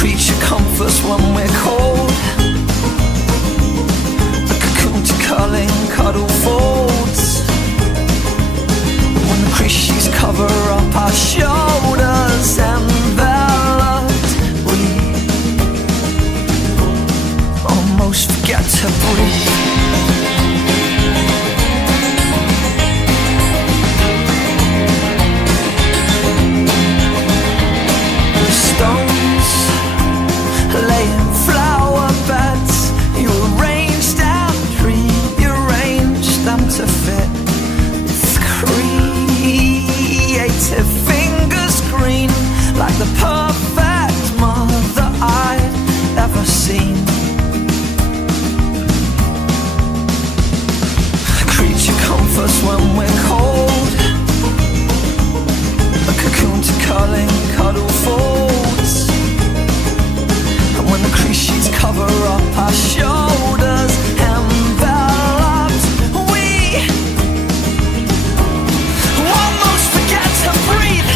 creature comforts when we're cold. A cocoon to curling cuddle folds. When the creatures cover up our shoulders, enveloped, we almost forget to breathe. Stones laying flower beds, you arranged and rearranged them to fit. It's creative fingers green, like the perfect mother I'd ever seen. Creature comforts when we're cold. A cocoon to curling cuddle folds. And when the creatures cover up our shoulders, enveloped, we almost forget to breathe.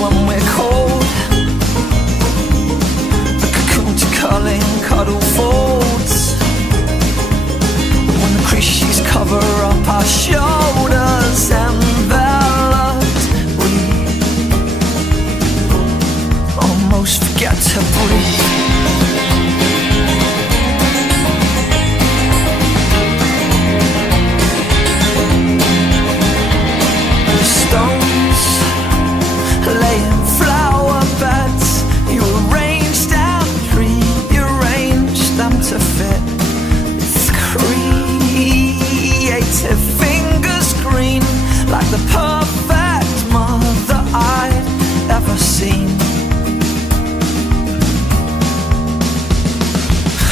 when we're cold. A cocoon to curling cuddle folds. When the crease sheets cover up our shoulders, enveloped, we almost forget to breathe. Stones laying flower beds, you arranged and rearranged them to fit. It's creative fingers green, like the perfect mother I'd ever seen.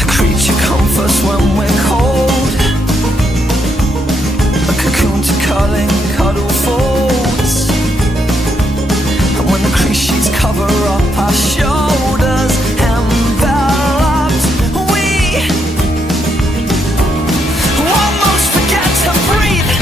A creature comforts when we're cold. A cocoon to curling cuddle folds. And when the crease sheets cover up our shoulders, enveloped, we almost forget to breathe.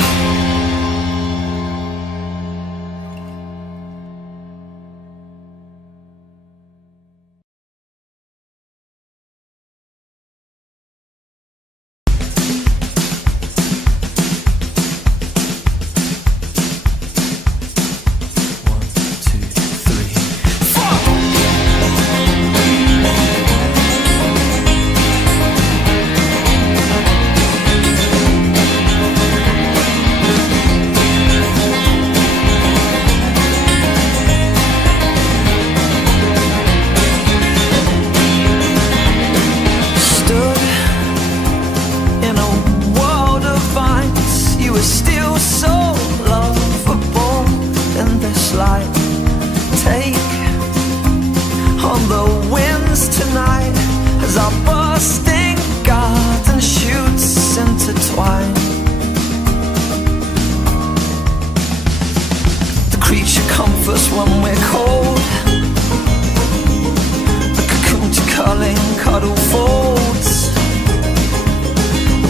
When we're cold, a cocoon to curling cuddle folds.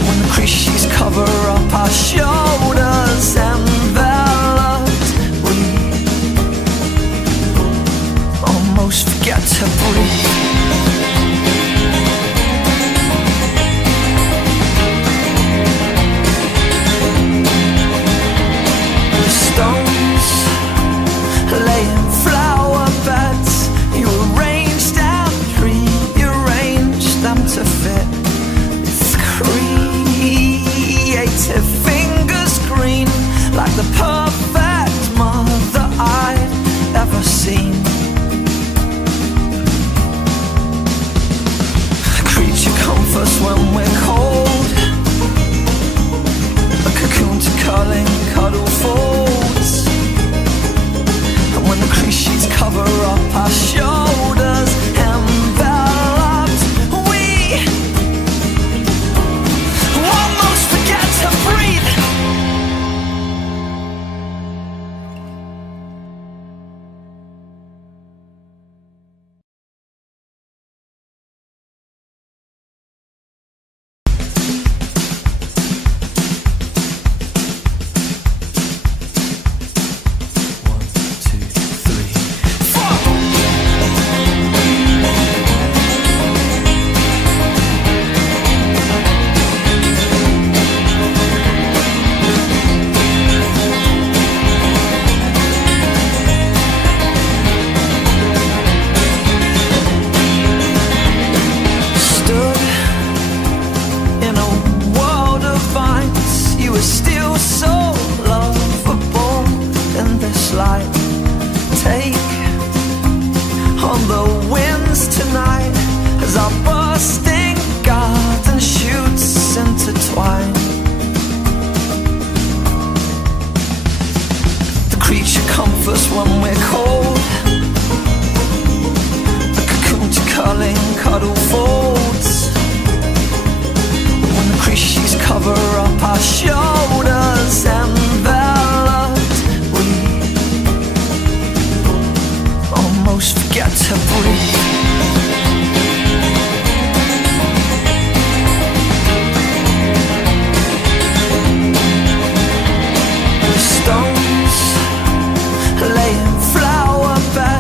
When the crease sheets cover up our shoulders, enveloped, we almost forget to breathe. Stones laying flower beds, you arranged and rearranged them to fit. It's creative fingers green, like the perfect mother I'd ever seen. A creature comforts when we're cold. A cocoon to curling cuddle folds. When the crease sheets cover up our shoulders, enveloped, we almost forget to breathe. When we're cold, a cocoon to curling cuddle folds. When the crease sheets cover up our shoulders, enveloped, we almost forget to breathe. Stones laying flower beds.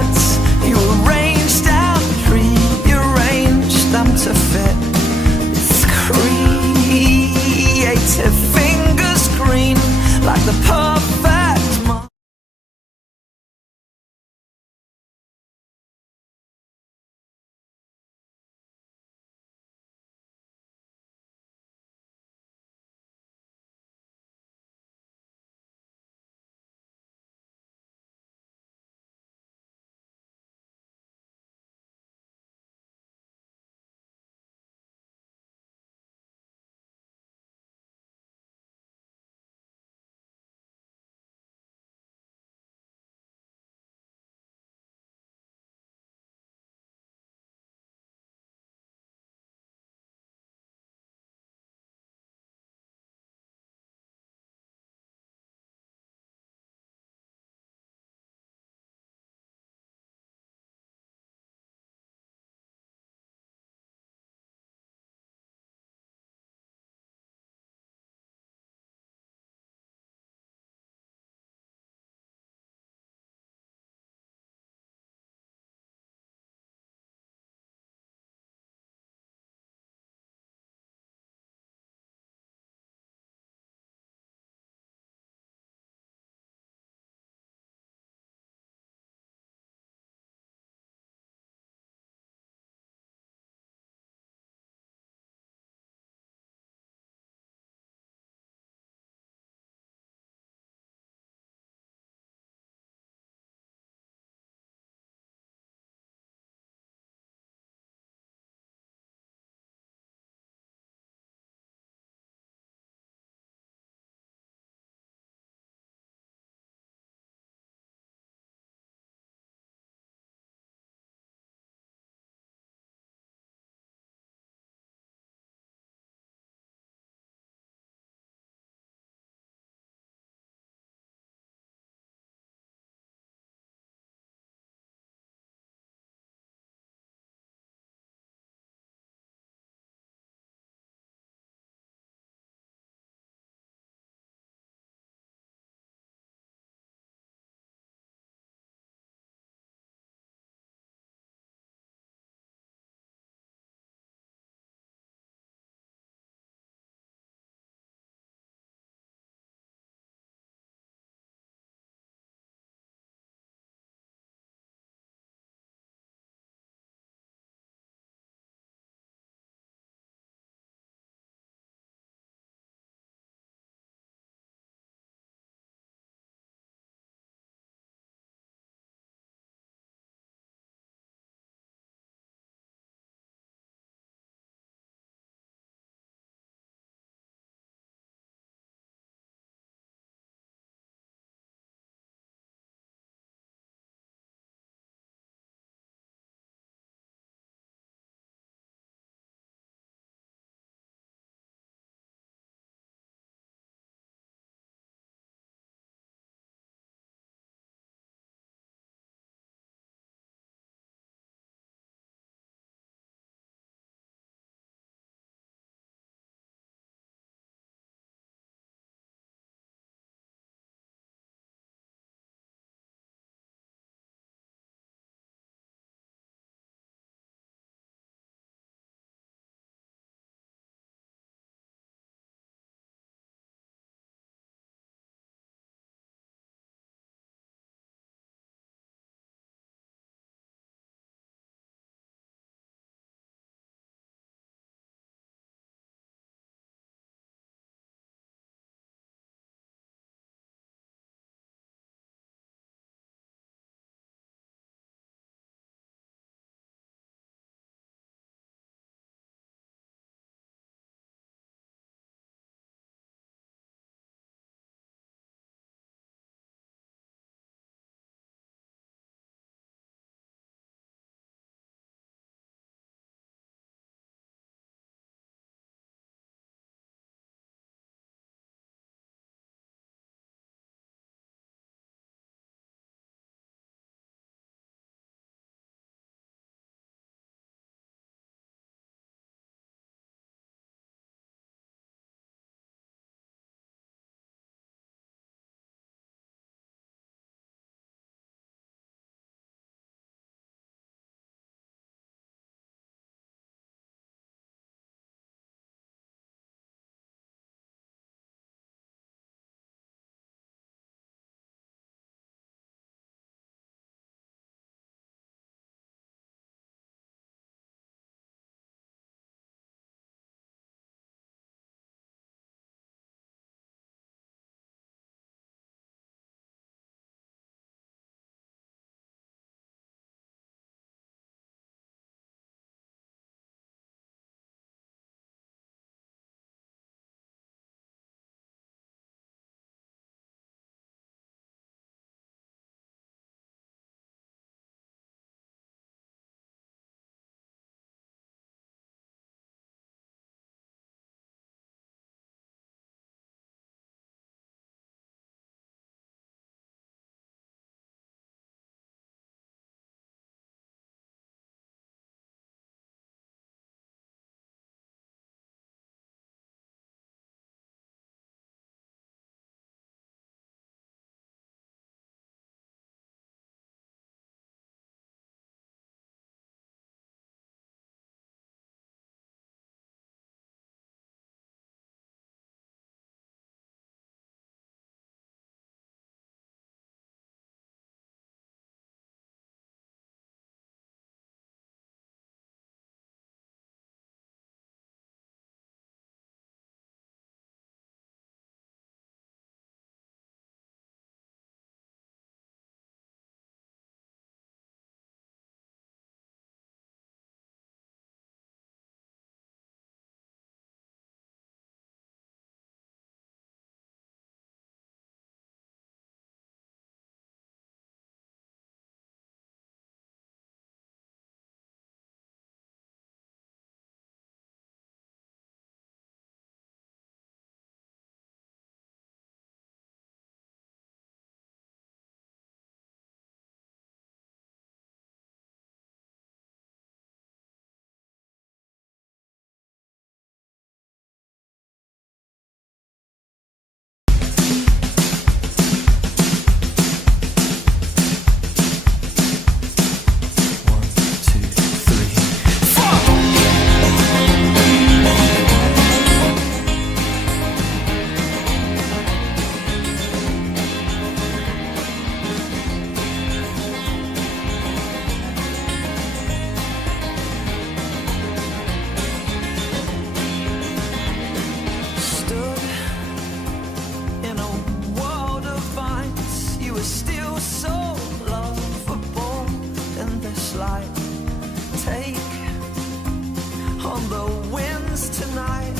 on the winds tonight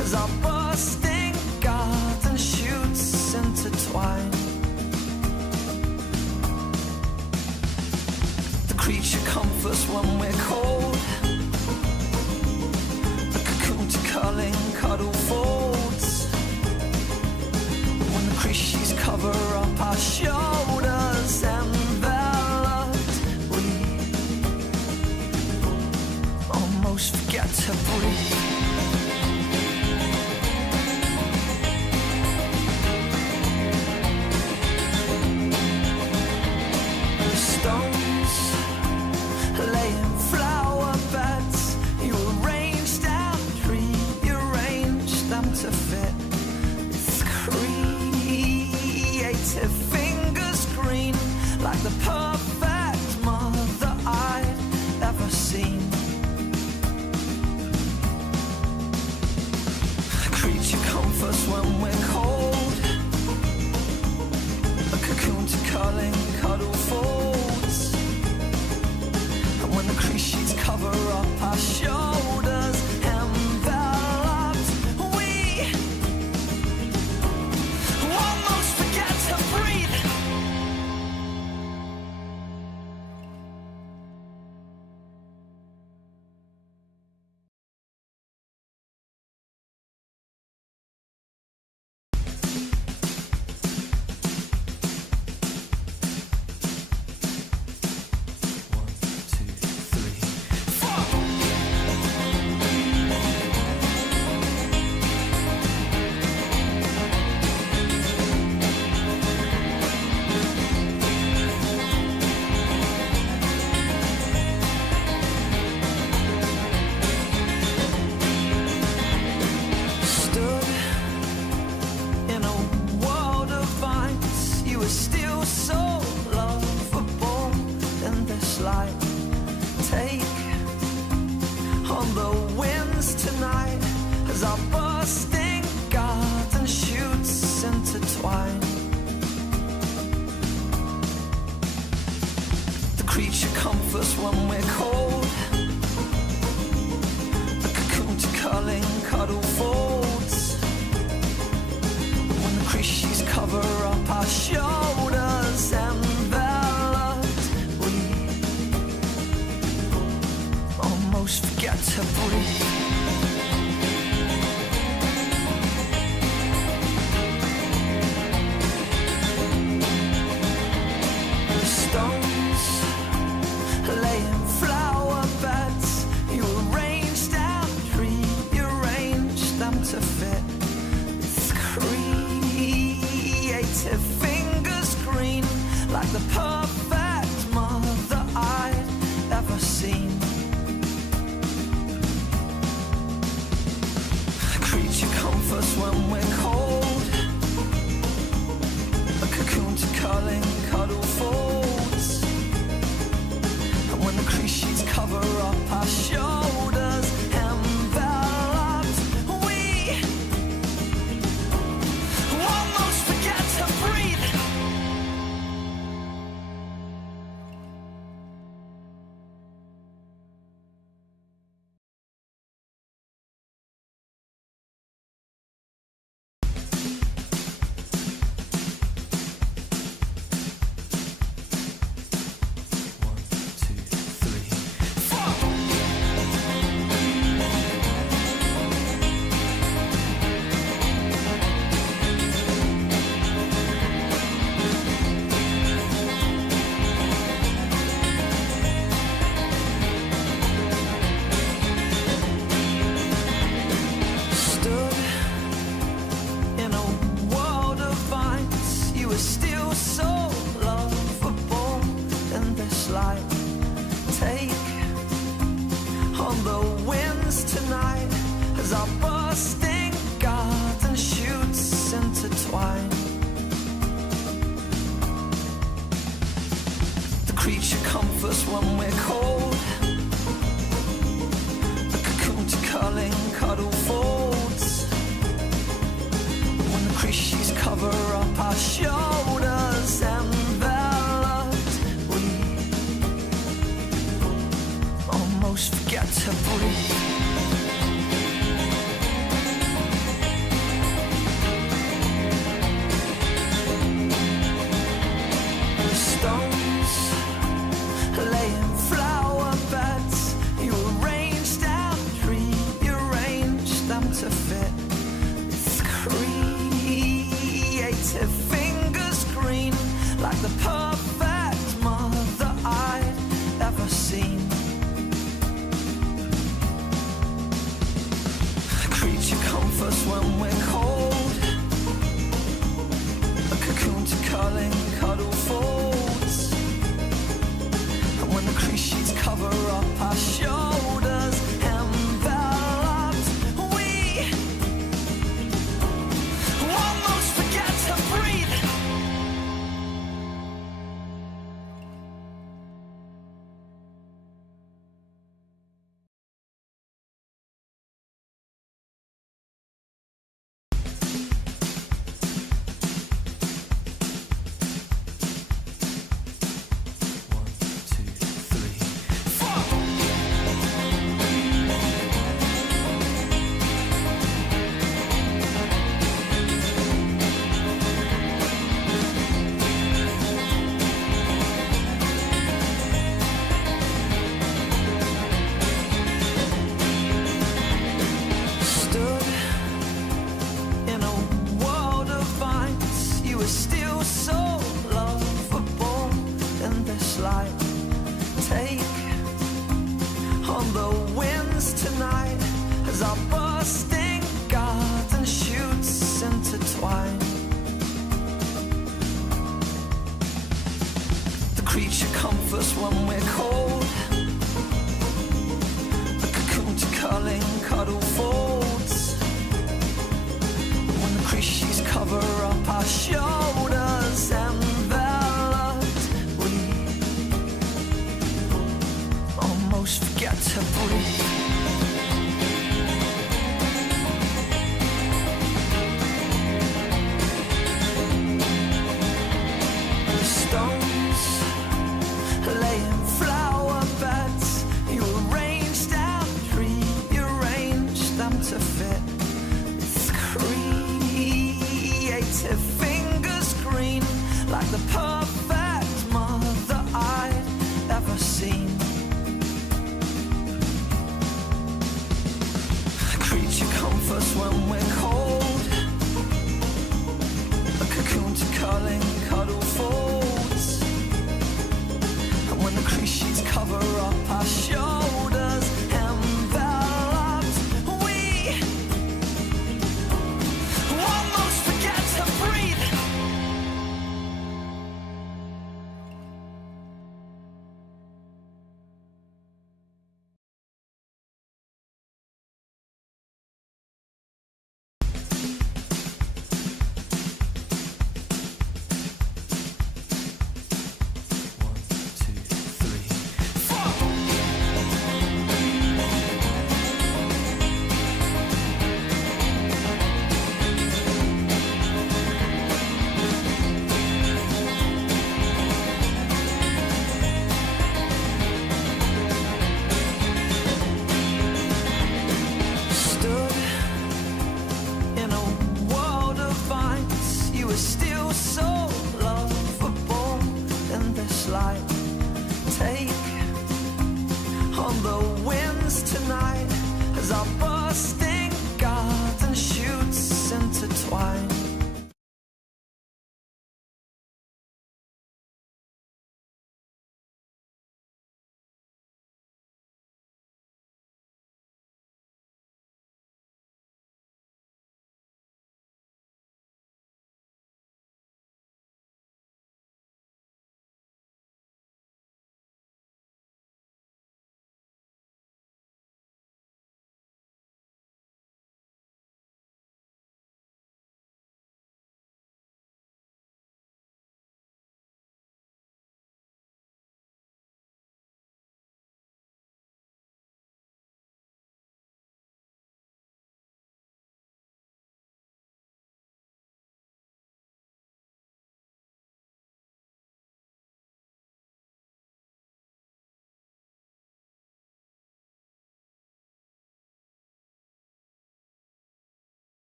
as our bursting garden shoots intertwine. The creature comforts when we're cold, a cocoon to curling cuddle folds. When the creatures cover up our shoulders, enveloped, we almost forget to breathe. The stones lay in flower beds, you arranged and rearranged them to fit. It's creative fingers green, like the perfect mother I'd ever seen. Creature comforts when we're cold, a cocoon to curling cuddle folds. And when the creatures cover up our shoulders, enveloped, we almost forget to breathe. to breathe. compass when we're cold, a cocoon to curling cuddle folds. And when the crease sheets cover up our shoulders, enveloped, we almost forget to breathe. When we're cold, a cocoon to curling cuddle folds. When the crease sheets cover up our shoulders, enveloped, we almost forget to breathe. Laying flower beds, you arranged and rearranged them to fit with creative fingers green, like the perfect mother I'd ever seen. A creature comforts when we're cold, a cocoon to curling cuddle folds. When the crease sheets cover up our shoulders, enveloped, we almost forget to breathe. On the winds tonight as our bursting garden shoots intertwine.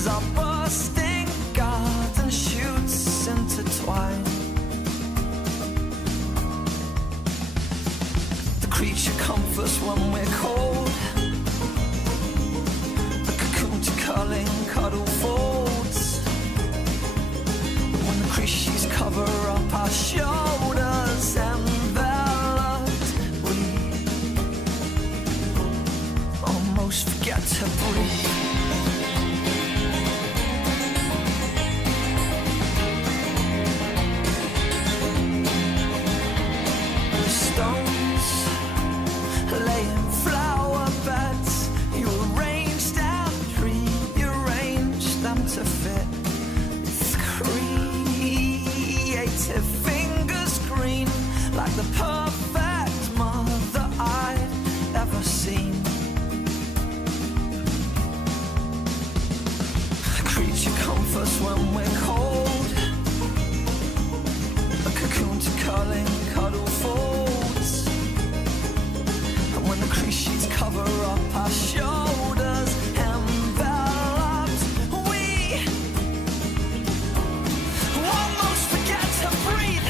as our bursting garden shoots intertwine. The creature comforts when we're cold, a cocoon to curling cuddle folds. When the creatures cover up our shoulders, enveloped, we almost forget to breathe. Stones laying flower beds, you arranged and rearranged them to fit. With creative fingers green, like the perfect mother I'd ever seen. A creature comforts when we're cold, a cocoon to curling cuddle folds. And when the creatures cover up our shoulders, enveloped, we almost forget to breathe.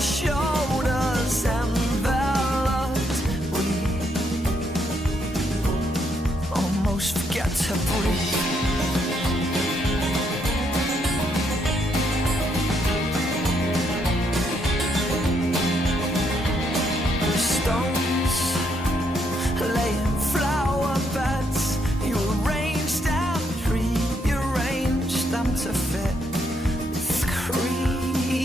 Shoulders enveloped, we almost forget to breathe. to fit. It's creative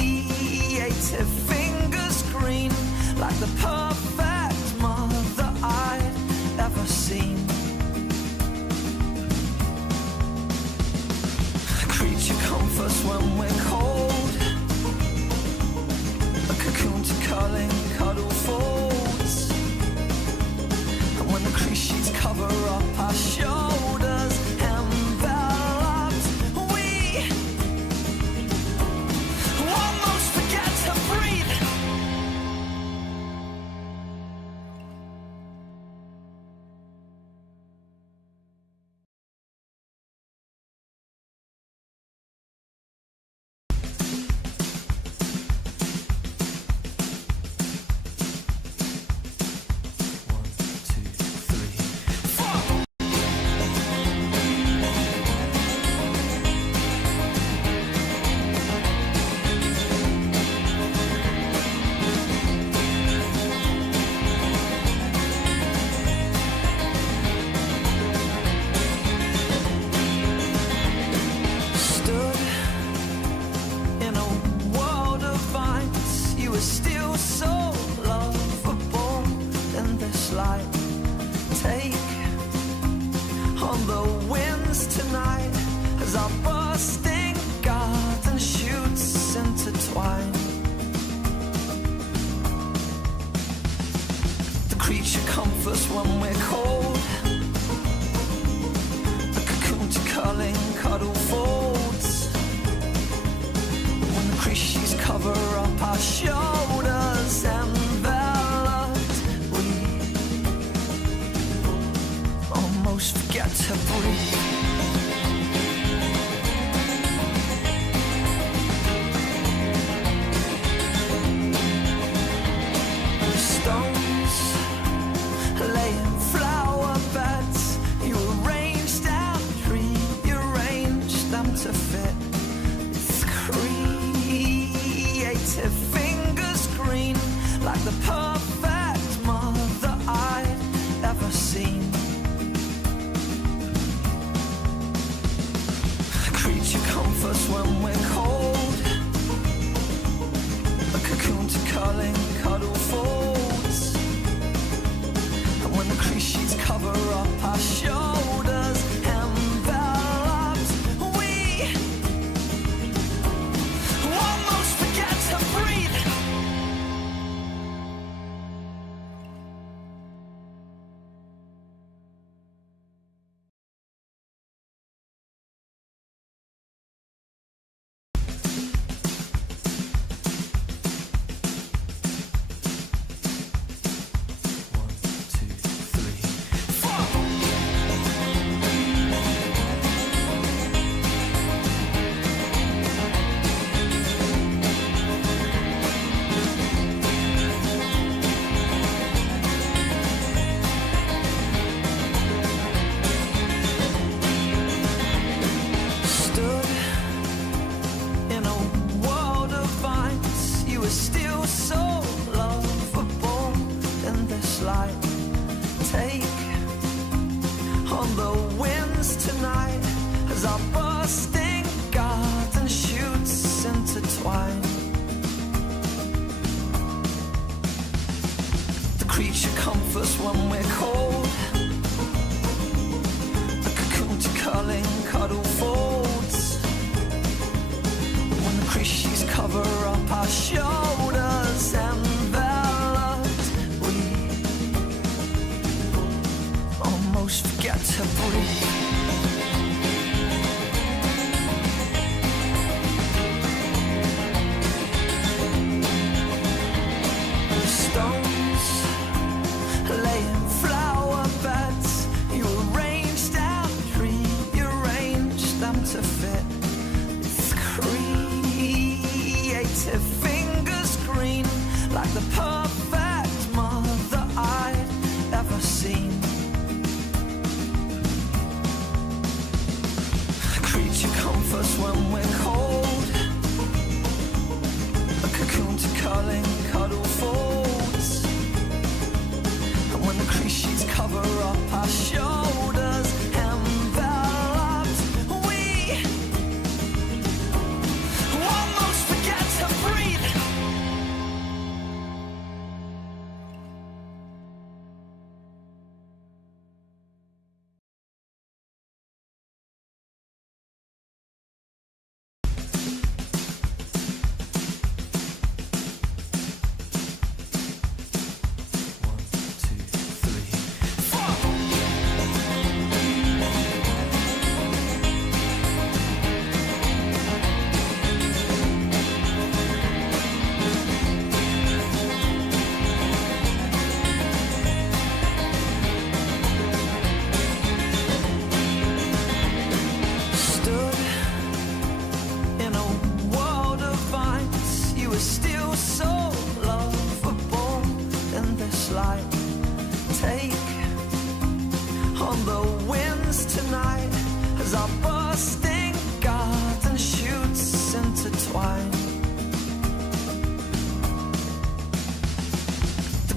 fingers green, like the perfect mother I'd ever seen. A creature comforts when we're cold, a cocoon to curling cuddle folds. And when the crease sheets cover up our shoulders, enveloped, we almost forget to breathe.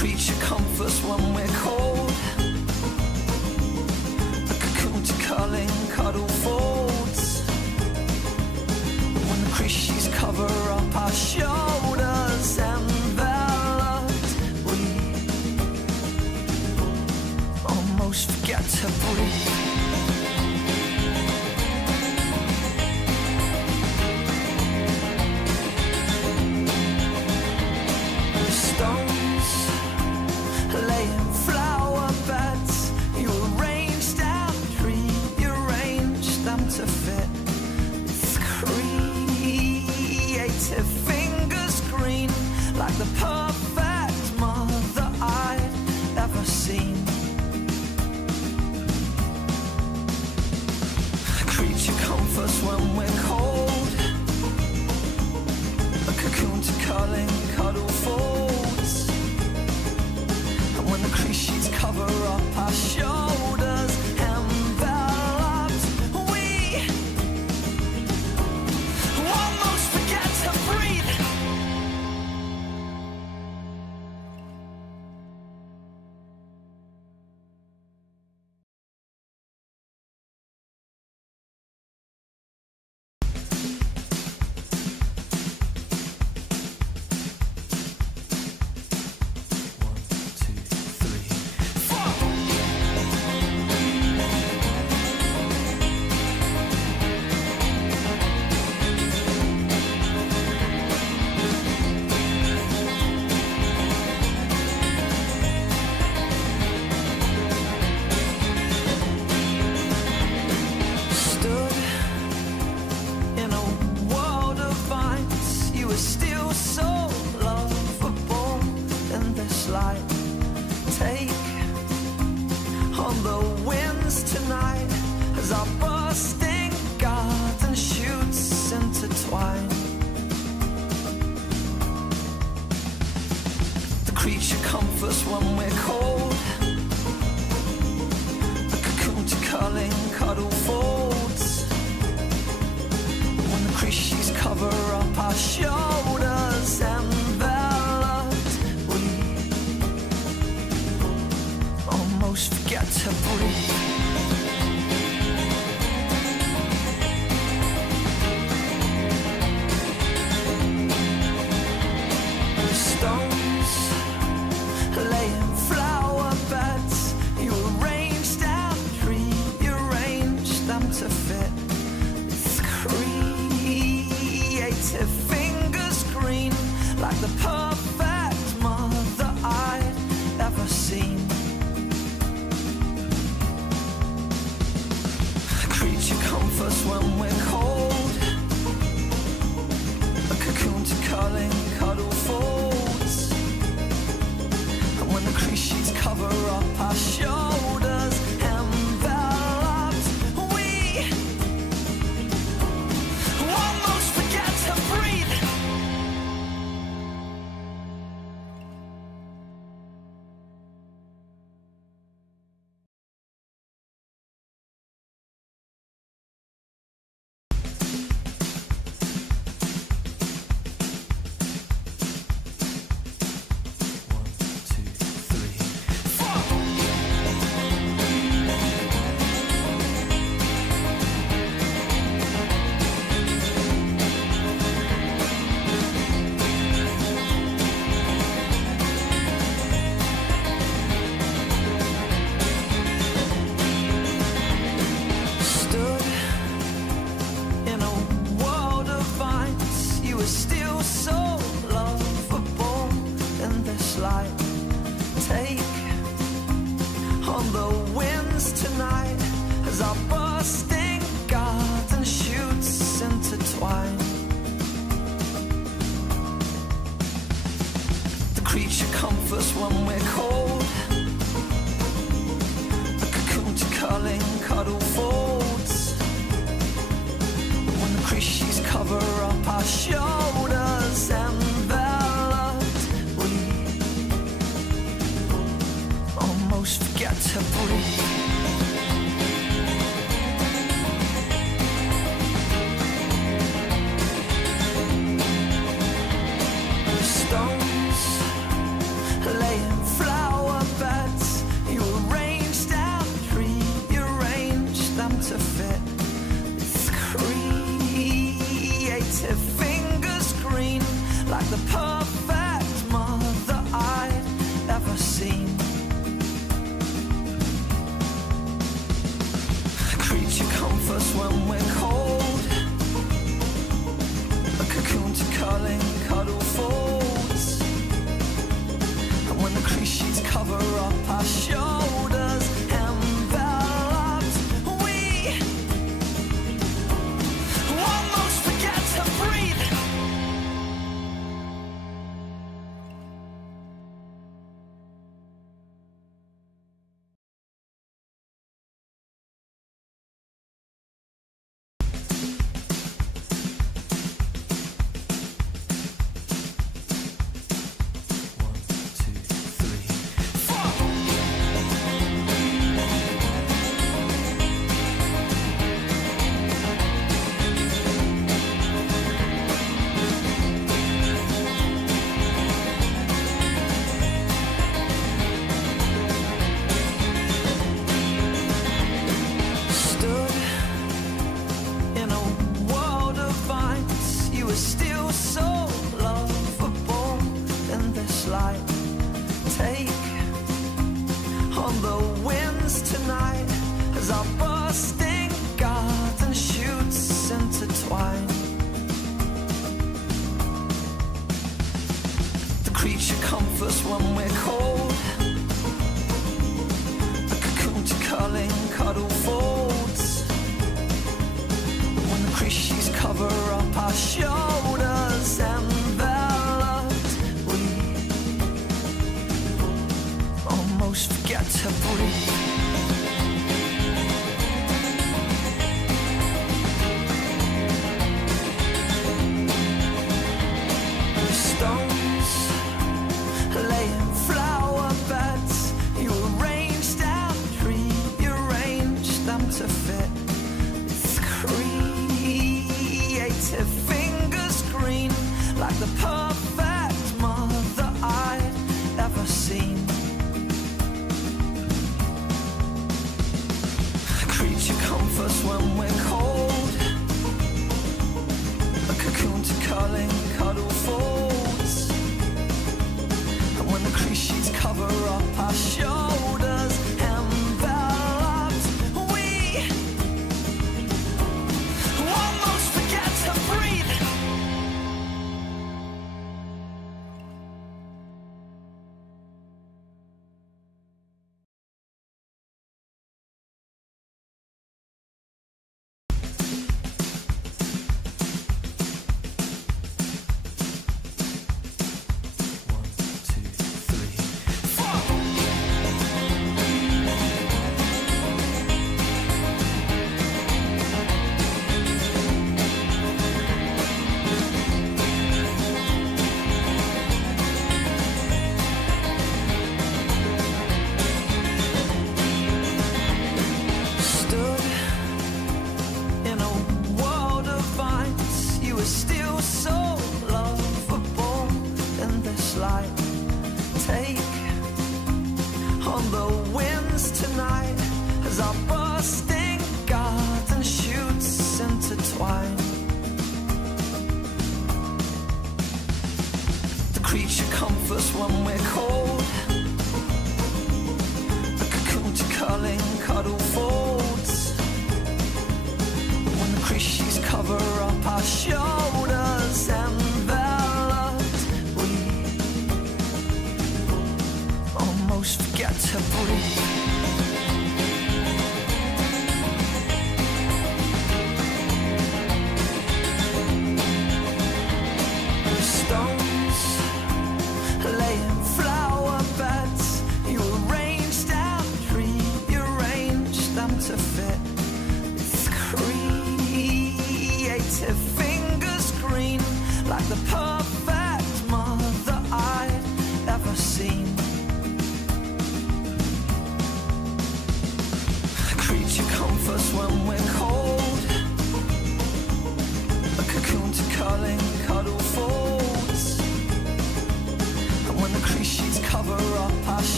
creature comforts when we're cold. A cocoon to curling cuddle folds. When the crease sheets cover up our shoulders, enveloped, we almost forget to breathe. Stones laying flower beds, you arranged and rearranged them to fit with creative fingers green, like the perfect mother I'd ever seen. Creature comforts when we're cold. A cocoon to curling cuddle folds. And when the crease sheets cover up our shoulders, enveloped, we almost forget to breathe. Creature comforts when we're cold. A cocoon to curling cuddle folds. When the crease sheets cover up our shoulders, enveloped, we almost forget to breathe. Stones laying flower beds, you arranged and rearranged them to fit with creative fingers green, like the perfect mother I'd ever seen. Creature comforts when we're cold. A cocoon to curling cuddle folds. When the crease sheets cover up our shoulders, enveloped, we almost forget to breathe. Creature comforts when we're cold. A cocoon to curling cuddle folds. When the crease sheets cover up our shoulders, enveloped, we almost forget to breathe. Stones laying creative fingers green, like the perfect mother I'd ever seen. A creature comforts when we're cold, a cocoon to curling cuddle folds, and when the crease sheets cover up our shoulders, enveloped, we almost forget to breathe.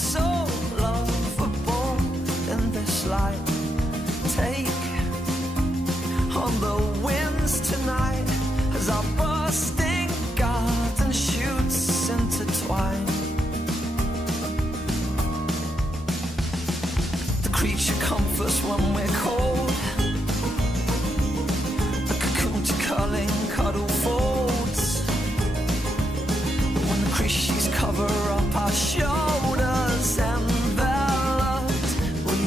so lovable in this light. Take on the winds tonight as our bursting garden shoots intertwine. The creature comforts when we're cold, the cocoon to curling cuddle folds. When the creatures cover up our shoulders enveloped, we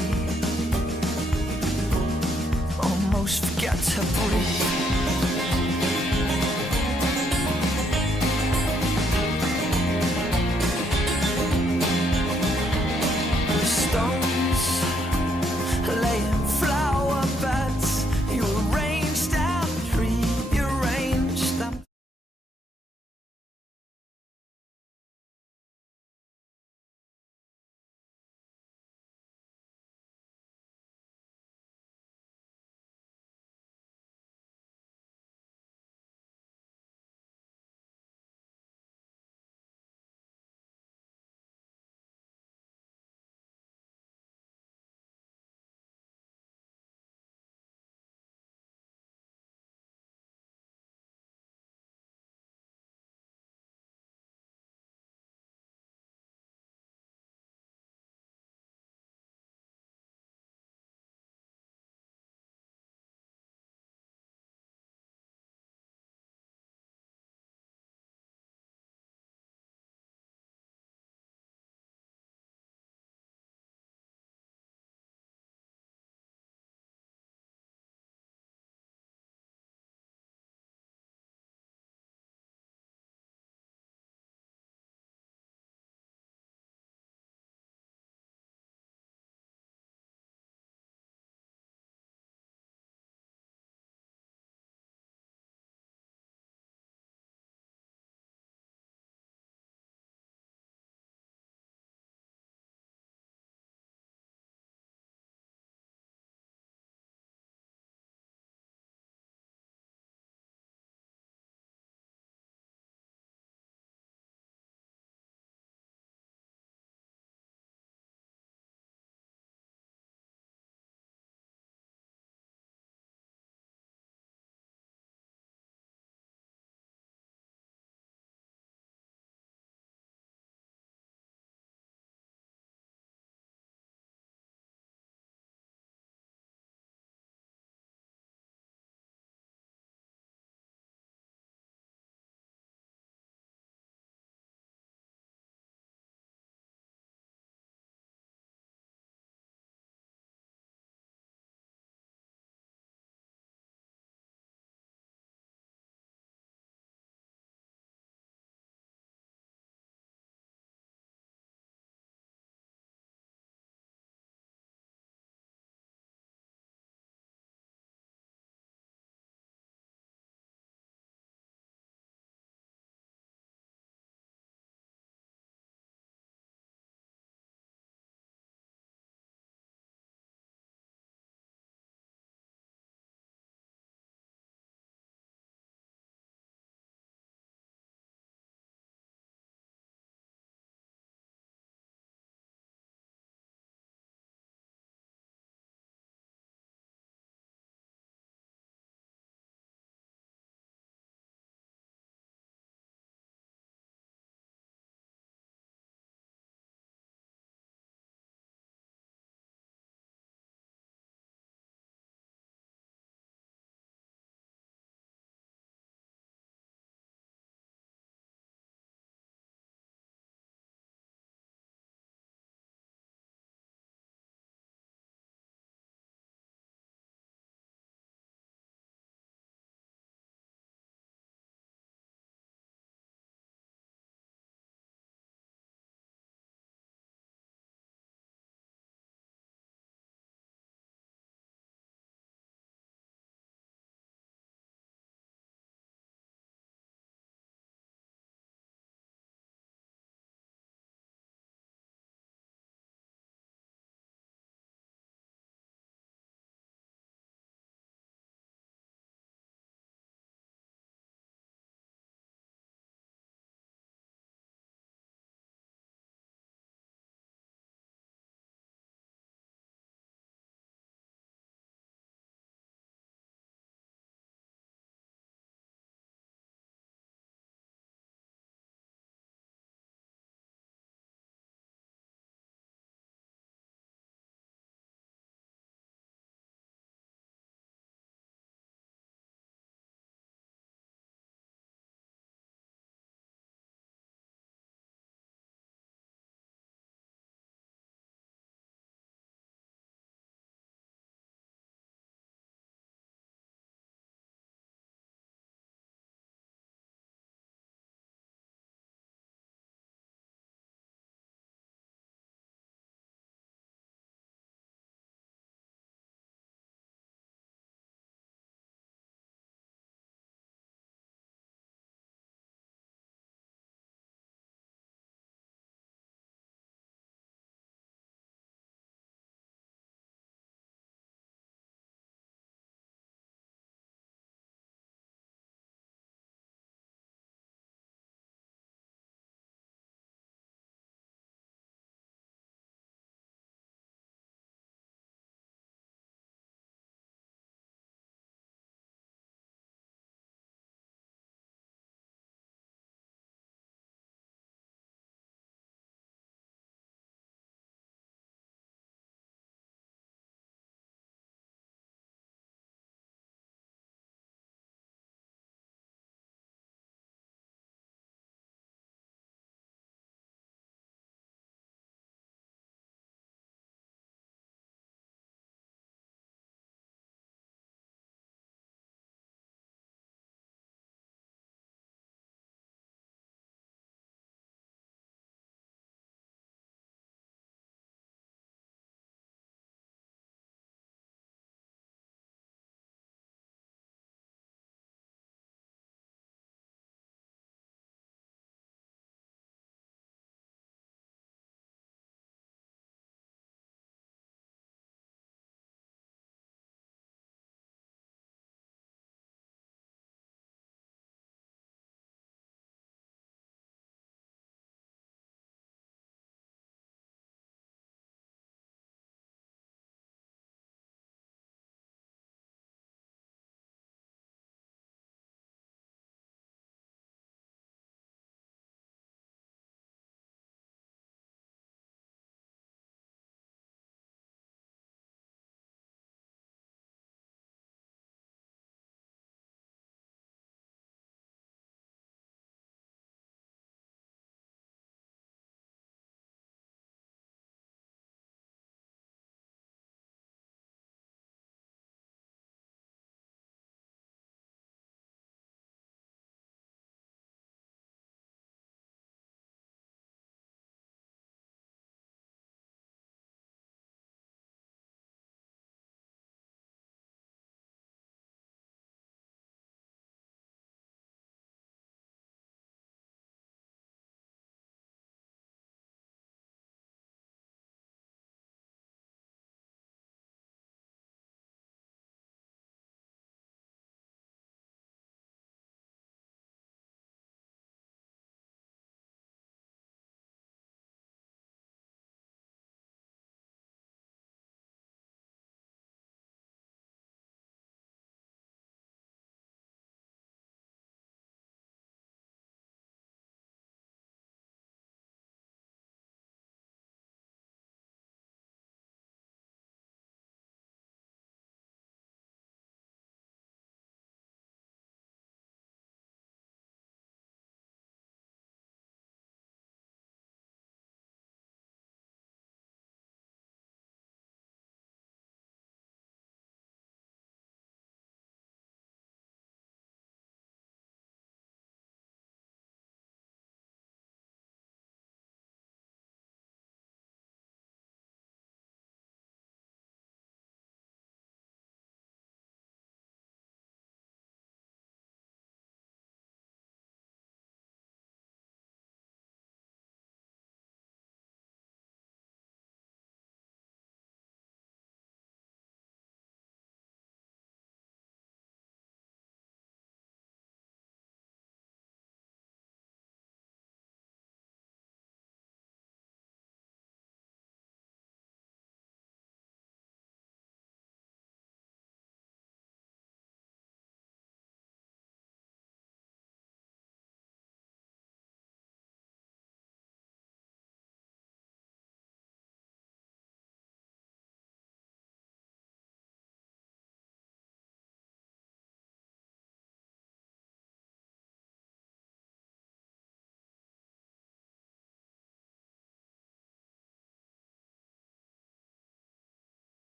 almost forget to breathe. The stones laying flower beds, you arranged and rearranged them.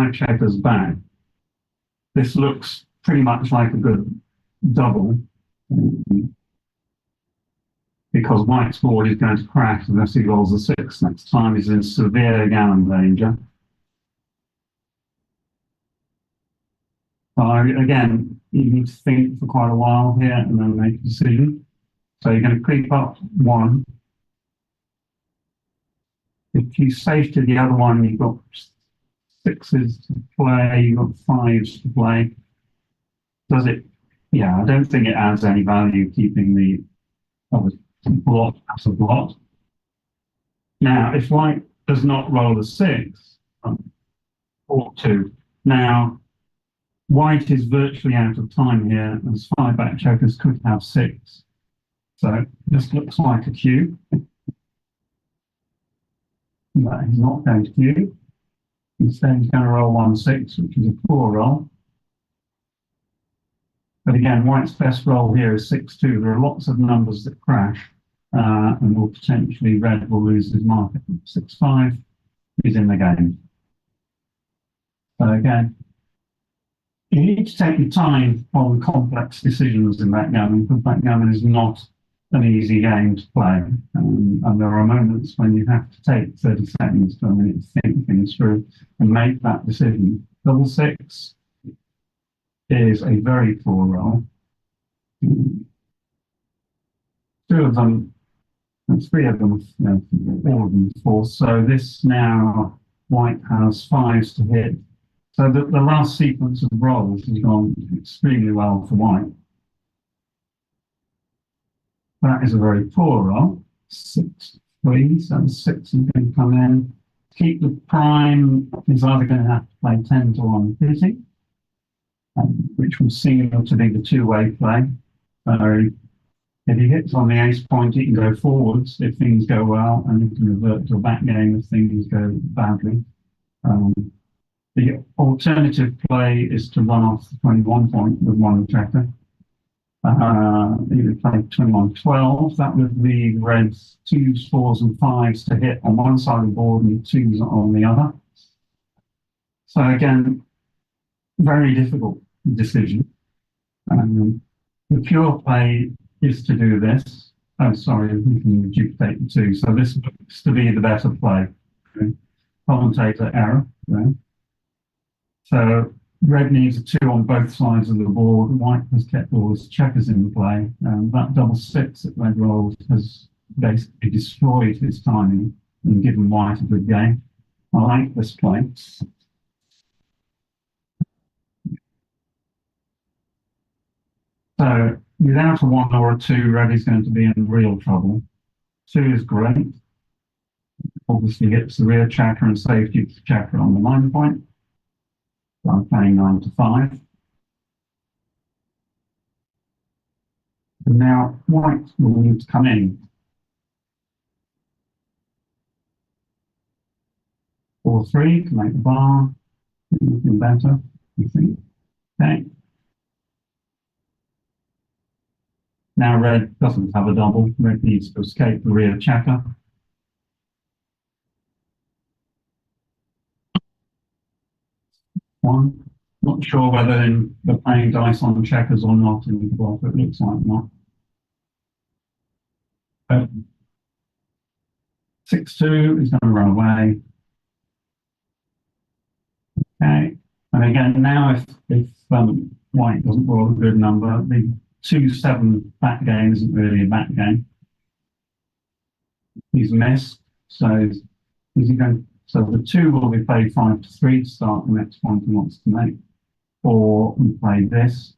5 checkers back, this looks pretty much like a good double, because white's board is going to crash unless he rolls a 6 next time. He's in severe gammon danger. So again, you need to think for quite a while here and then make a decision. So you're going to creep up 1. If you safety the other one, you've got 6s to play, you've got 5s to play. Does it? Yeah, I don't think it adds any value keeping the other blot as a blot. Now, if white does not roll a 6, or 2, now white is virtually out of time here, as 5 back checkers could have 6. So this looks like a cube. That is not going to cube. Instead, he's going to roll 1-6, which is a poor roll. But again, white's best roll here is 6-2. There are lots of numbers that crash, and will potentially red will lose his market. 6-5 is in the game. So again, you need to take your time on complex decisions in backgammon, because backgammon is not an easy game to play. And there are moments when you have to take 30 seconds to a minute to think things through and make that decision. Double 6 is a very poor roll. 2 of them, and 3 of them, all of them false. So this now, white has 5s to hit. So the last sequence of rolls has gone extremely well for white. That is a very poor roll. 6-3, so the 6 is going to come in. Keep the prime is either going to have to play 10 to 1 hitting, which will seem to be the two-way play. So if he hits on the ace point, he can go forwards if things go well, and he can revert to a back game if things go badly. The alternative play is to run off the 21 point with 1 checker. You would play 21-12. That would leave reds 2s, 4s, and 5s to hit on one side of the board and 2s on the other. So again, very difficult decision. The pure play is to do this. Oh, sorry, we can duplicate the 2. So this looks to be the better play. Okay. Commentator error. Right? So red needs a 2 on both sides of the board. White has kept all his checkers in play. That double 6 that red rolled has basically destroyed his timing and given white a good game. I like this play. So without a 1 or a 2, red is going to be in real trouble. 2 is great. Obviously hits the rear checker and safety checker on the 9 point. So I'm playing 9-5. And now white will need to come in. 4-3 to make the bar. Anything better, I think. Okay. Now red doesn't have a double. Red needs to escape the rear checker. One. Not sure whether they're playing dice on checkers or not in the block. It looks like not. 6-2 is going to run away. Okay. And again, now if white doesn't roll a good number, the 2-7 back game isn't really a back game. He's missed. So is he going? So the 2 will be played 5-3 to start the next point he wants to make. Or we play this.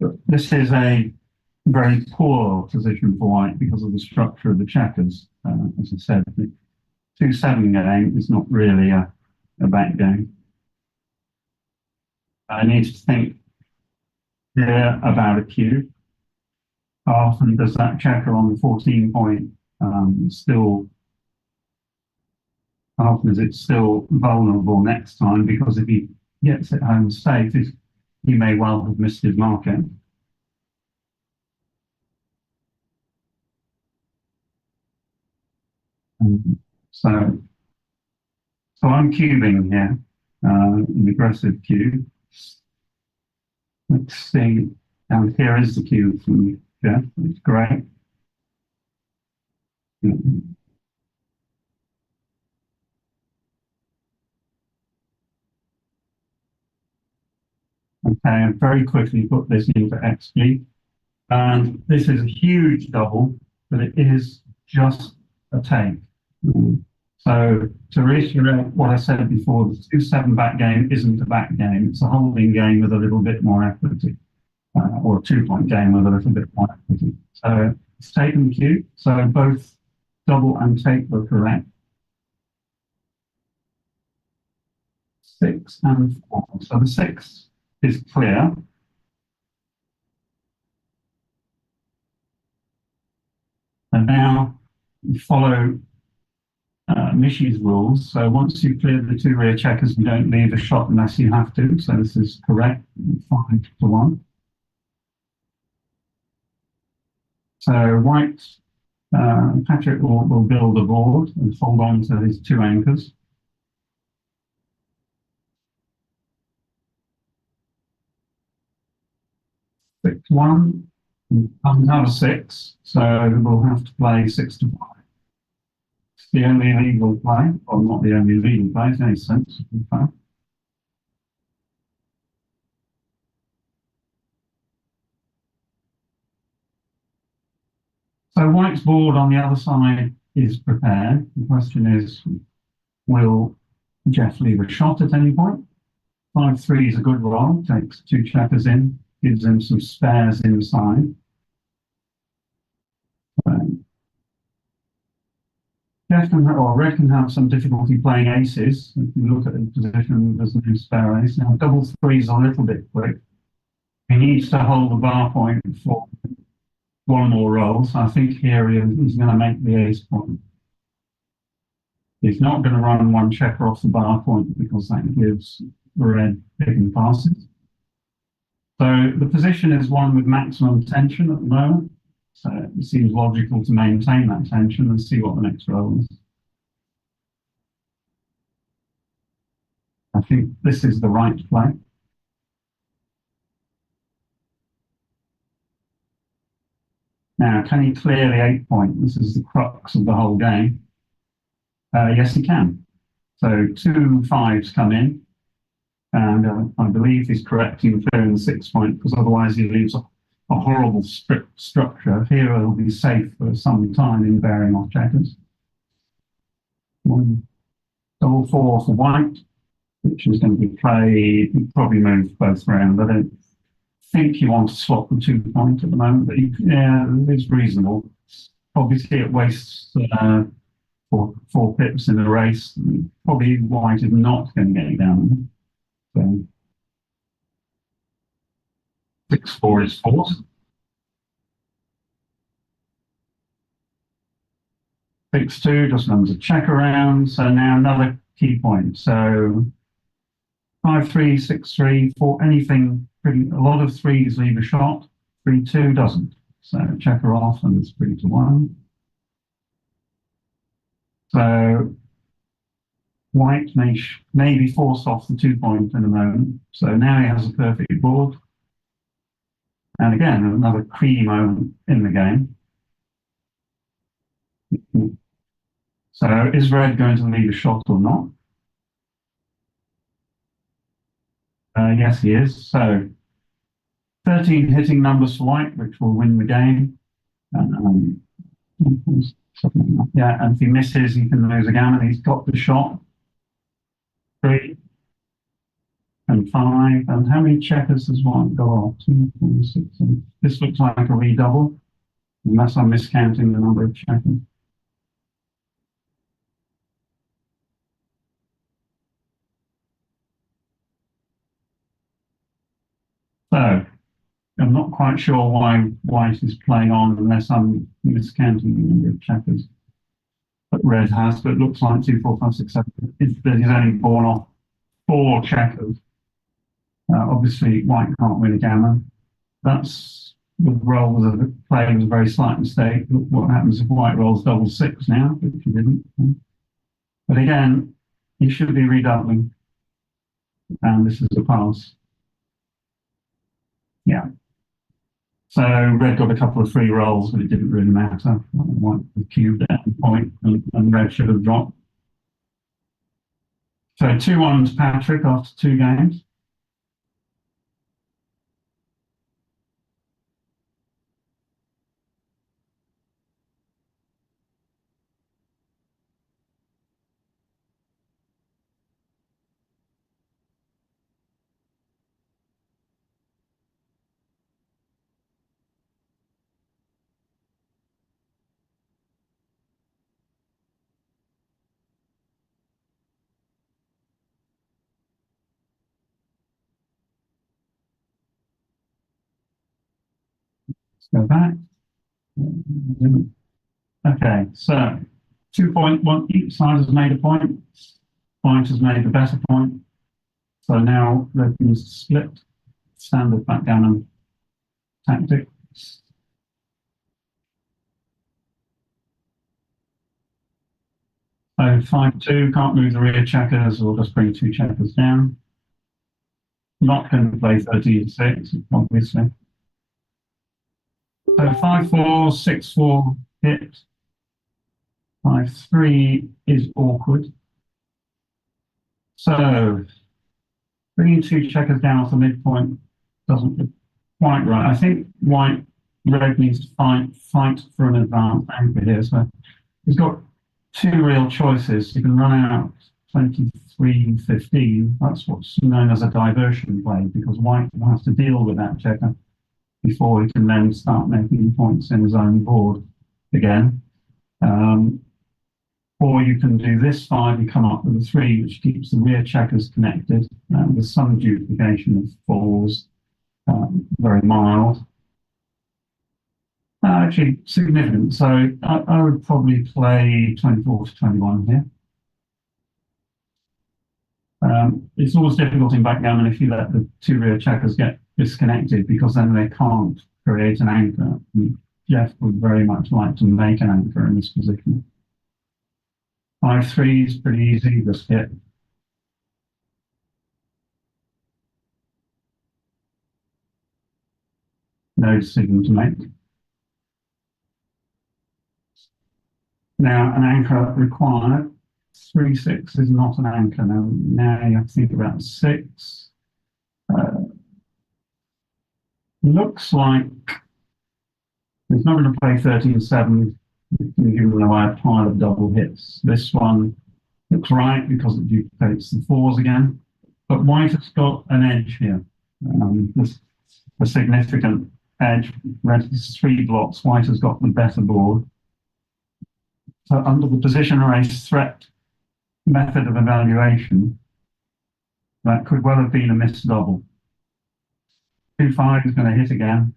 But this is a very poor position for white because of the structure of the checkers. As I said, the 2-7 game is not really a back game. I need to think here about a cube. How often does that checker on the 14 point still, how often is it still vulnerable next time? Because if he gets it home safe, he may well have missed his market. So I'm cubing here. an aggressive cue. Let's see. And here is the cue from Jeff. It's great. Okay, and very quickly put this into XG. And this is a huge double, but it is just a take. So to reiterate what I said before, the 2-7 backgammon isn't a backgammon. It's a holding game with a little bit more equity, or a 2-point game with a little bit more equity. So it's taken the cue. So both double and take were correct. 6 and 4. So the 6 is clear. And now we follow Mishy's rules. So once you've cleared the 2 rear checkers, you don't leave a shot unless you have to. So this is correct, 5-1. So white, Patrick will build a board and hold on to his 2 anchors. Six, 1. Comes out of 6, so we'll have to play 6-5. It's the only legal play, or not the only legal play, in any sense. Okay. So white's board on the other side is prepared. The question is, will Jeff leave a shot at any point? 5-3 is a good roll, takes 2 checkers in, gives him some spares inside. Jeff or Red can have some difficulty playing aces. If you look at the position, there's no spare ace. Now, 3-3 is a little bit quick. He needs to hold the bar point for 1 more roll. So I think here he's going to make the ace point. He's not going to run 1 checker off the bar point because that gives Red picking passes. So the position is one with maximum tension at the moment. So it seems logical to maintain that tension and see what the next roll is. I think this is the right play. Now, can he clear the 8 point? This is the crux of the whole game. Yes, he can. So 2 5s come in. And I believe he's correct in clearing the 6 point, because otherwise he leaves a horrible structure. Here he'll be safe for some time in bearing off checkers. 1 4 for white, which is going to be played. He probably moves both round. I don't think you want to swap the 2 point at the moment, but yeah, it's reasonable. Obviously, it wastes 4 pips in the race. Probably white is not going to get it down. So 6-4 is forced. 6-2 just runs a check around. So now another key point. So 5-3, 6-3, 4, anything, a lot of 3s leave a shot. 3-2 doesn't. So checker off and it's 3-1. So white may be forced off the 2 point in a moment. So now he has a perfect board. And again, another key moment in the game. So is Red going to leave a shot or not? Yes, he is. So 13 hitting numbers for white, which will win the game. Yeah, and if he misses, he can lose a gammon. He's got the shot. 3 and 5. And how many checkers does one go off? 2, 4, 6, 7. This looks like a redouble, unless I'm miscounting the number of checkers. So I'm not quite sure why white is playing on unless I'm miscounting the number of checkers that Red has, but it looks like 2, 4, 5, 6, 7. He's only born off 4 checkers. Obviously, white can't win a gammon. That's the roll of the play was a very slight mistake. Look what happens if white rolls double 6 now, which he didn't. But again, he should be redoubling. and this is a pass. Yeah. So red got a couple of free rolls, but it didn't really matter. White cubed at the point, and red should have dropped. So 2-1 to Patrick after 2 games. Let's go back. Okay, so 2-point, each side has made a point. White has made a better point. So now red needs to split. Standard backgammon tactic. So 5-2, can't move the rear checkers, or just bring 2 checkers down. Not going to play 13-6, obviously. So 5-4, 6-4 hit. 5-3 is awkward. So bringing 2 checkers down off the midpoint doesn't look quite right. I think red needs to fight for an advanced anchor here. So he's got 2 real choices. He can run out 23-15. That's what's known as a diversion play, because white has to deal with that checker before he can then start making points in his own board again. Or you can do this 5 and come up with a 3, which keeps the rear checkers connected. There's some duplication of 4s, very mild. Actually, significant. So I would probably play 24-21 here. It's always difficult in backgammon if you let the 2 rear checkers get disconnected, because then they can't create an anchor. Jeff would very much like to make an anchor in this position. 5-3 is pretty easy, just hit. No decision to make. Now, an anchor required. 3-6 is not an anchor. Now you have to think about 6. Looks like he's not going to play 13-7. You can give him away a pile of double hits. This one looks right because it duplicates the 4s again. But white has got an edge here. This a significant edge. Red is 3 blocks. White has got the better board. So under the position race threat method of evaluation, that could well have been a missed double. 2-5 is going to hit again.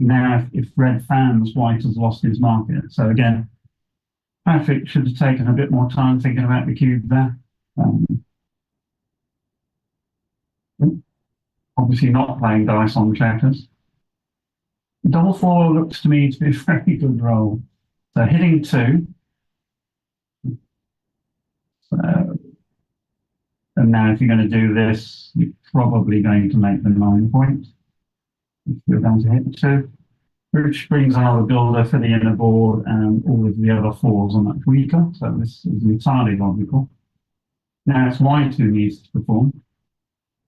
Now, if red fans, white has lost his market. So again, Patrick should have taken a bit more time thinking about the cube there. Obviously not playing dice on checkers. Double 4 looks to me to be a very good roll. So hitting 2. And now if you're going to do this, you're probably going to make the 9 point. If you're going to hit 2, which brings another builder for the inner board, and all of the other 4s are much weaker. So this is entirely logical. Now it's white who needs to perform.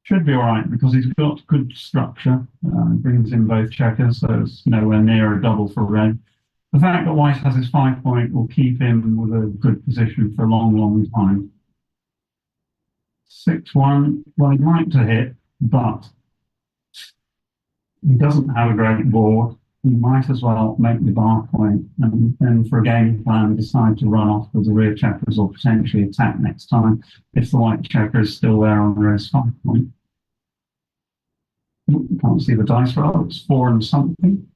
Should be all right because he's got good structure. Brings in both checkers, so it's nowhere near a double for red. The fact that white has his 5 point will keep him with a good position for a long, long time. 6-1, well, he'd like to hit, but he doesn't have a great board. He might as well make the bar point and then for a game plan decide to run off with the rear checkers or potentially attack next time if the white checker is still there on the race 5 point. Can't see the dice roll, it's 4 and something.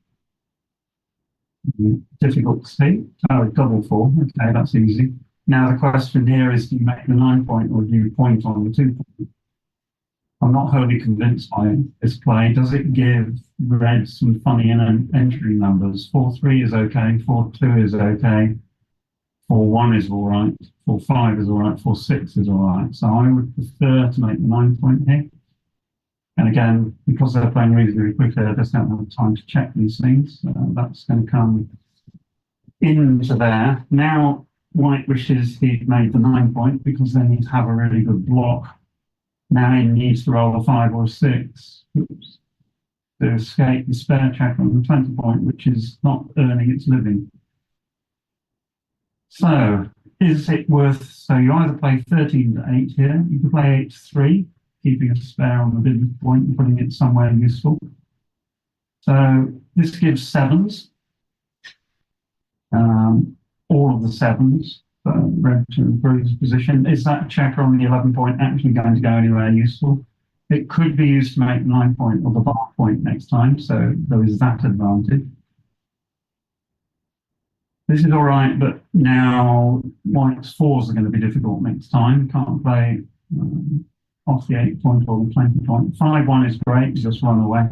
Difficult to see. Oh, double 4, okay, that's easy. Now the question here is, do you make the 9 point or do you point on the 2 point? I'm not wholly convinced by this play. Does it give red some funny entry numbers? 4-3 is okay, 4-2 is okay, 4-1 is all right, 4-5 is all right, 4-6 is all right. So I would prefer to make the 9-point here. And again, because they're playing reasonably quickly, I just don't have time to check these things. That's going to come into there. Now, white wishes he'd made the 9-point because then he'd have a really good block. Now he needs to roll a 5 or 6 to escape the spare check on the 20-point, which is not earning its living. So, is it worth, so you either play 13 to 8 here, you can play 8 to 3, keeping a spare on the bid point and putting it somewhere useful. So this gives 7s, all of the 7s, red to improve his position. Is that checker on the 11-point actually going to go anywhere useful? It could be used to make 9-point or the bar point next time, so there is that advantage. This is all right, but now white's 4s are going to be difficult next time. Can't play off the 8-point or the 20-point. 5-1 is great, just run away.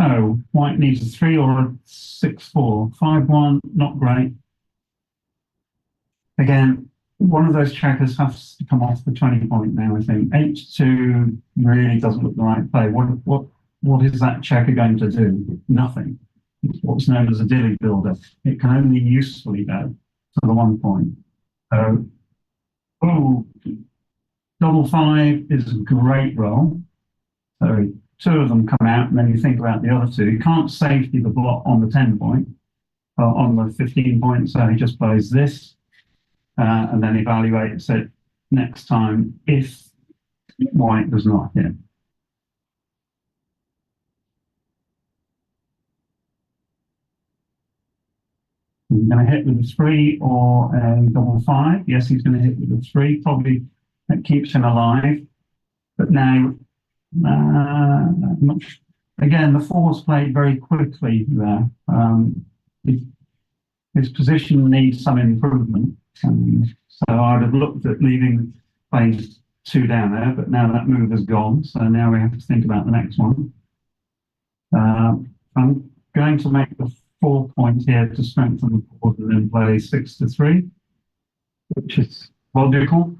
So white needs a 3 or a 6-4. 5-1, not great. Again, one of those checkers has to come off the 20-point now, I think. 8-2 really doesn't look the right play. What is that checker going to do? Nothing. It's what's known as a dilly builder. It can only usefully go to the 1 point. So, double 5 is a great roll. So 2 of them come out, and then you think about the other 2. You can't safety the block on the 10-point, on the 15-point, so he just plays this. And then evaluates it next time if white does not hit. He's going to hit with a 3 or a double 5. Yes, he's going to hit with a 3. Probably that keeps him alive. But now, again, the 4's played very quickly there. His position needs some improvement. So I'd have looked at leaving playing 2 down there, but now that move has gone. So now we have to think about the next one. I'm going to make the 4-point here to strengthen the board and then play 6 to 3, which is logical.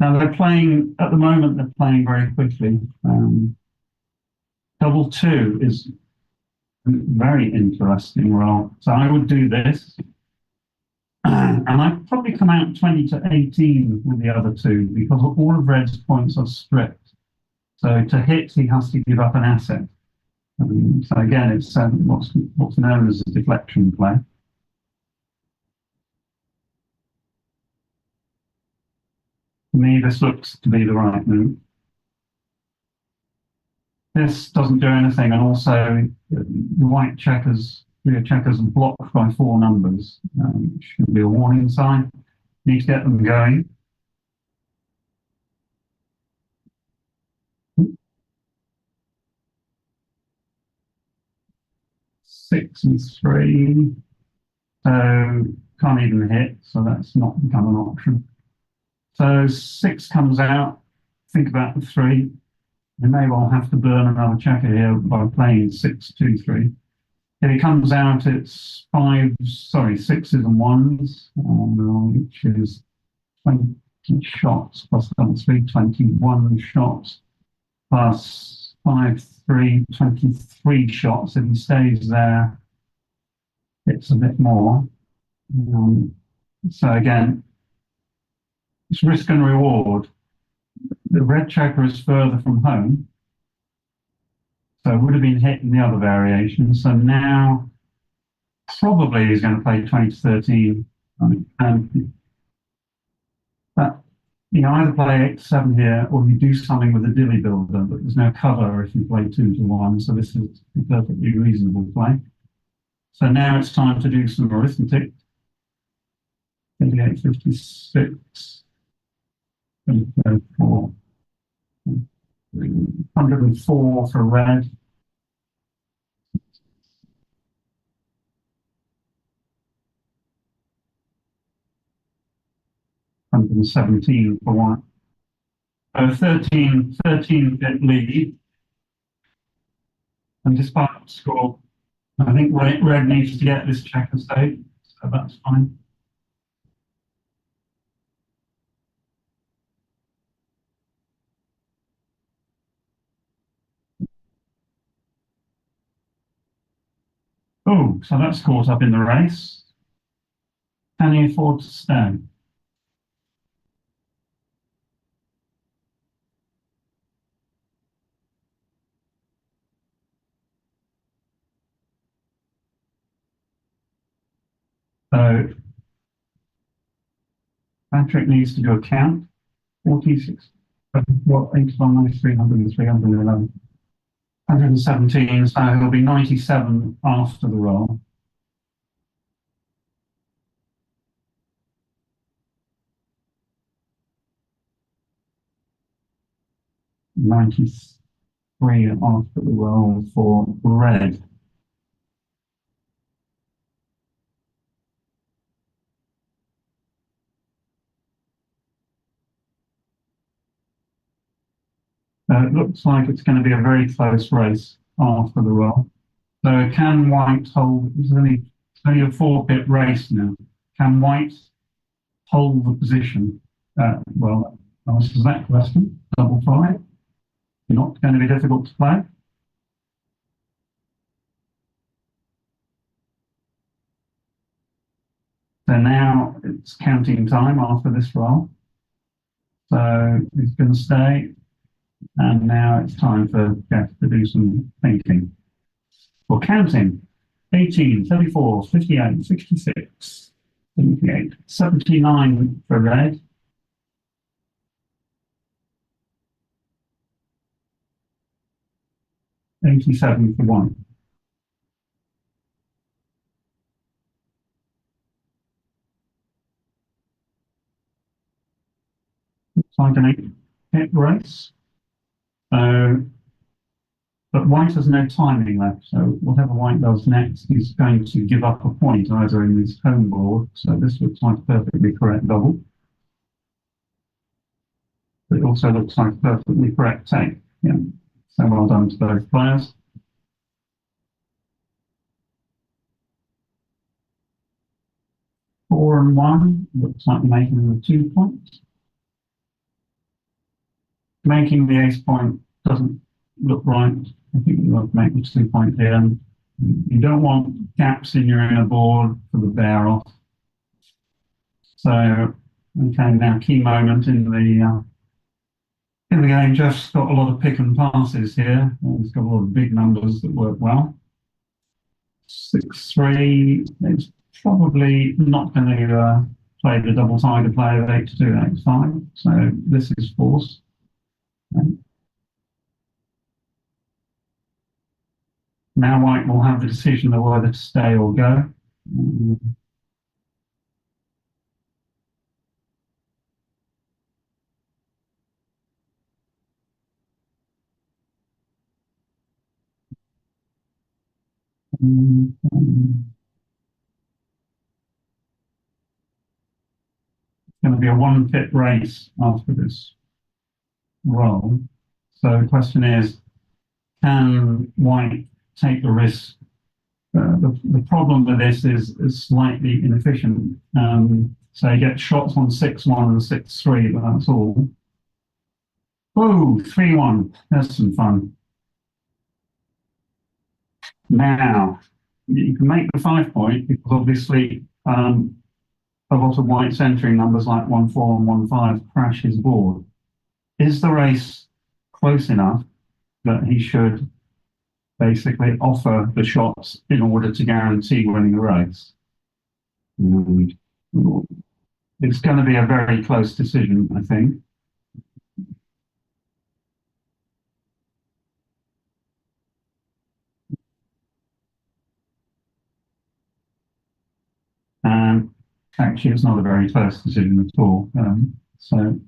Now they're playing, at the moment, they're playing very quickly. Double 2 is a very interesting roll. So I would do this. And I'd probably come out 20 to 18 with the other 2 because all of red's points are stripped. So to hit, he has to give up an asset. So again, it's what's known as a deflection play. To me, this looks to be the right move. This doesn't do anything, and also the white checkers, rear checkers, are blocked by 4 numbers, which should be a warning sign. Need to get them going. Six and 3, so can't even hit, so that's not become an option. So 6 comes out, think about the 3. You may well have to burn another checker here by playing 6, 2, 3. If he comes out, it's 6s and 1s, which is 20 shots plus double 3, 21 shots plus 5, 3, 23 shots. If he stays there, it's a bit more. So again, it's risk and reward. The red checker is further from home, so it would have been hit in the other variation. So now probably he's going to play 20 to 13. But you either play 8 to 7 here, or you do something with a dilly builder, but there's no cover if you play 2 to 1. So this is a perfectly reasonable play. So now it's time to do some arithmetic. 58, 56, 24. 104 for red. 117 for white. So 13-bit lead. And despite the score, I think red needs to get this checker state, so that's fine. Oh, so that's caught up in the race. Can he afford to stay? So Patrick needs to do a count. 46. What? 81 minus 300 and 311. 117, so he'll be 97 after the roll. $93 after the roll for red. It looks like it's going to be a very close race after the roll. So can white hold? It's only a 4-bit race now. Can white hold the position? Well, answers that question. Double 5. Not going to be difficult to play. So now it's counting time after this roll. So he's going to stay. And now it's time for Jeff to do some thinking. Or counting. 18, 34, 58, 66, 78, 79 for red. 87 for white. Looks like an 8-hit race. But white has no timing left, so whatever white does next, he's going to give up a point either in his home board. So this looks like a perfectly correct double. But it also looks like a perfectly correct take. Yeah. So well done to both players. Four and one looks like making the 2 points. Making the ace point doesn't look right. I think you want to make the 2 point here. You don't want gaps in your inner board for the bear off. So, okay, now key moment in the game. Jeff's got a lot of pick and passes here. He's got a lot of big numbers that work well. 6-3 is probably not going to play the double tiger play of 8-2, 8-5. So this is forced. Now white will have the decision of whether to stay or go. It's going to be a 1-pit race after this roll. So the question is, can white take the risk? The problem with this is slightly inefficient. So you get shots on 6-1 and 6-3, but that's all. Oh, 3-1. There's some fun. Now, you can make the 5 point because obviously a lot of white's entering numbers like 1-4 and 1-5 crash his board. Is the race close enough that he should basically offer the shots in order to guarantee winning the race? It's going to be a very close decision, I think. And actually, it's not a very close decision at all. So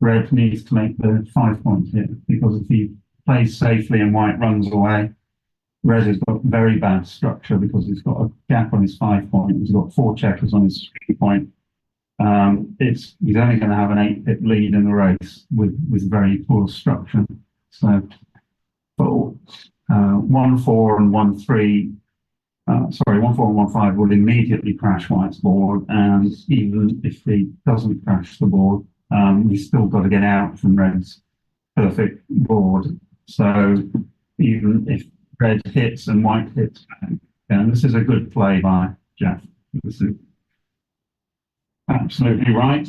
red needs to make the 5 points here, because if he plays safely and white runs away, red has got very bad structure because he's got a gap on his 5 point. He's got 4 checkers on his 3 point. he's only going to have an 8-pip lead in the race with very poor structure. So, but 1-4 and 1-3. Sorry, 1-4 and 1-5 will immediately crash White's board, and even if he doesn't crash the board, he's still got to get out from Red's perfect board. So even if Red hits and White hits back, and this is a good play by Jeff. This is absolutely right.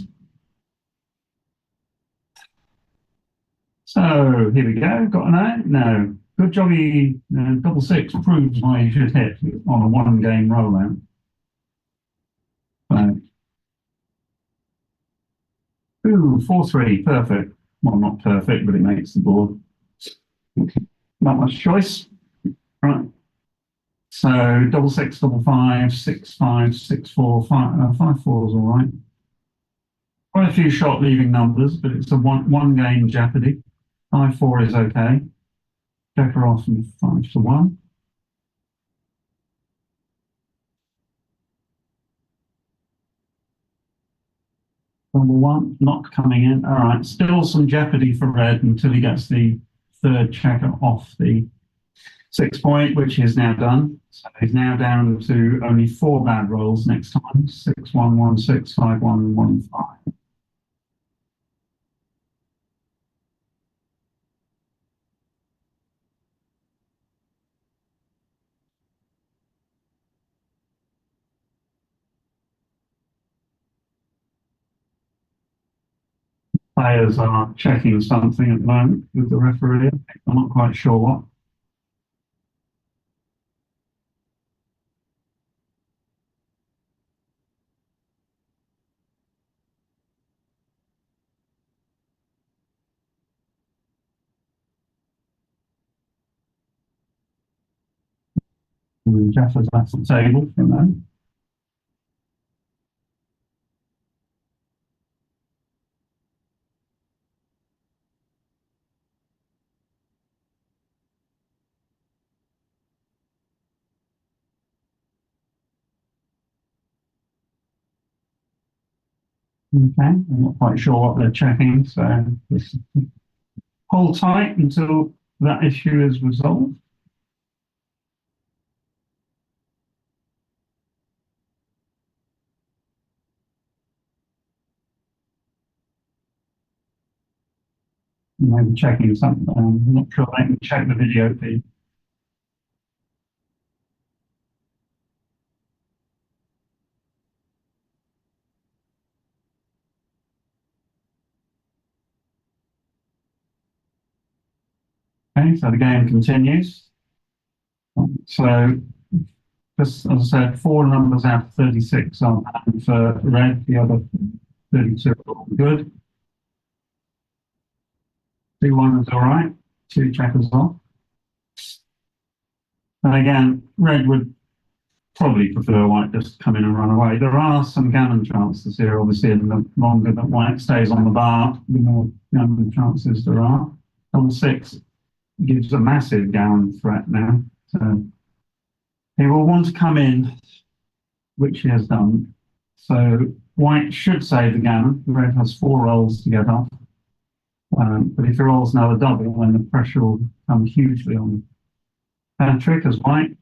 So here we go. Got an A? No. Good jobby. Double six proves why you should hit on a one-game rollout. So, 4-3. Perfect. Well, not perfect, but it makes the board. Not much choice. Right. So double six, double 5, 6-5, 6-4, 5-4 is all right. Quite a few shot leaving numbers, but it's a one game jeopardy. 5-4 is okay. Checker off and 5-1. Number 1 not coming in. All right, still some jeopardy for Red until he gets the third checker off the 6 point, which is now done. So he's now down to only 4 bad rolls next time. 6-1, 1-6, 5-1, 1-5. Players are checking something at the moment with the referee. I'm not quite sure what. Jeff has left the table from them. Okay, I'm not quite sure what they're checking, so just hold tight until that issue is resolved. Maybe checking something. I'm not sure they can check the video feed. Okay, so the game continues. So, just as I said, 4 numbers out of 36 are banned for Red, the other 32 are all good. 2-1 is all right, 2 checkers off. And again, Red would probably prefer White just come in and run away. There are some gammon chances here, obviously, and the longer that White stays on the bar, the more gammon chances there are. Double 6 gives a massive gammon threat now. So he will want to come in, which he has done. So White should save the gammon. Red has 4 rolls to get off. But if he rolls another double, then the pressure will come hugely on Patrick as White.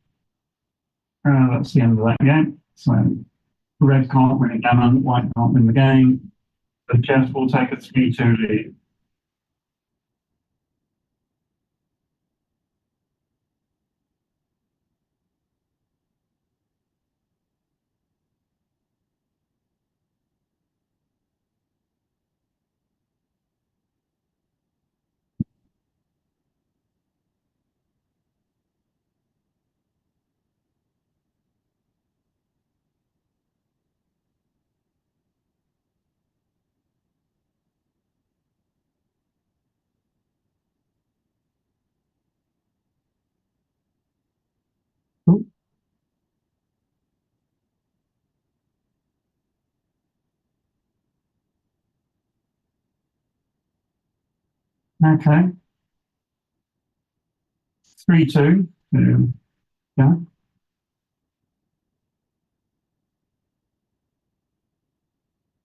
That's the end of that game. So Red can't win a gammon, White can't win the game. But Jeff will take a 3-2 lead. Okay. 3-2. Yeah.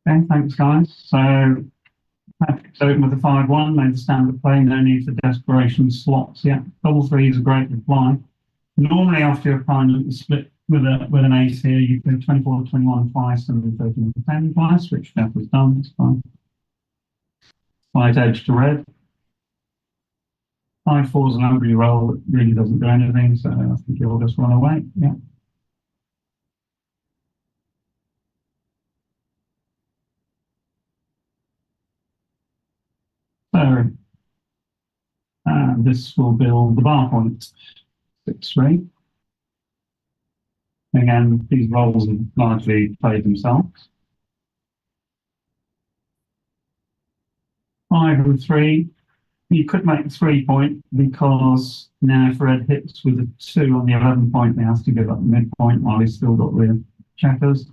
Okay, thanks, guys. So, Patrick's open with a 5-1, made the standard play, no need for desperation slots yet. Double three is a great reply. Normally, after your opponent is split with an ace here, you play 24-21 twice and 13-10 twice, which Jeff has done. It's fine. Slight edge to red. 5-4 is an ugly roll that really doesn't do anything, so I think he'll just run away. Yeah. So this will build the bar point 6-3. Again, these rolls have largely played themselves. 5-3. You could make the 3-point because now if red hits with a 2 on the 11-point, he has to give up the midpoint while he's still got the checkers.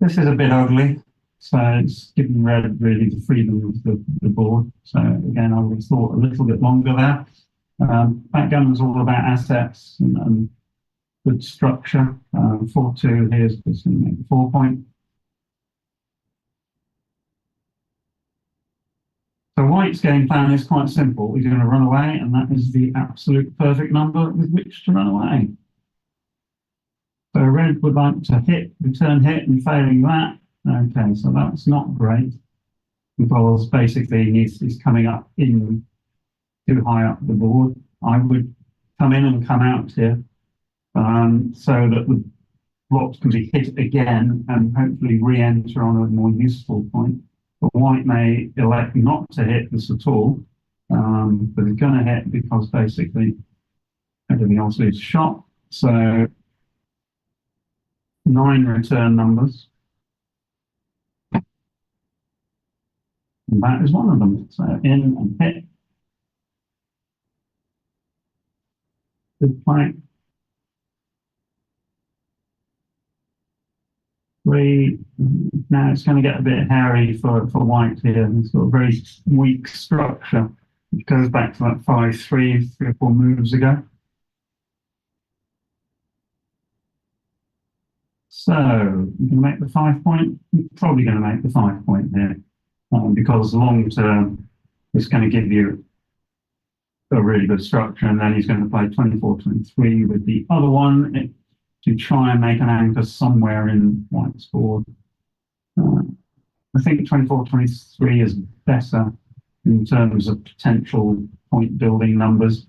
This is a bit ugly, so it's giving red really the freedom of the board. So again, I would have thought a little bit longer there. Backgammon's all about assets and good structure. 4-2 here's just going to make the 4-point. So White's game plan is quite simple. He's going to run away, and that is the absolute perfect number with which to run away. So red would like to hit, return hit, and failing that. Okay, so that's not great because basically he's coming up in too high up the board. I would come in and come out here so that the blocks can be hit again and hopefully re-enter on a more useful point. But White may elect not to hit this at all, but he's going to hit because basically everything else is shot. So 9 return numbers. And that is one of them. So in and hit. Good play. 3. Now it's going to get a bit hairy for White here. It's got a very weak structure, which goes back to that 5-3, 3 or 4 moves ago. So you can make the 5-point. You're probably going to make the 5-point here because long term it's going to give you a really good structure, and then he's going to play 24-23 with the other one to try and make an anchor somewhere in White's board. I think 24-23 is better in terms of potential point building numbers.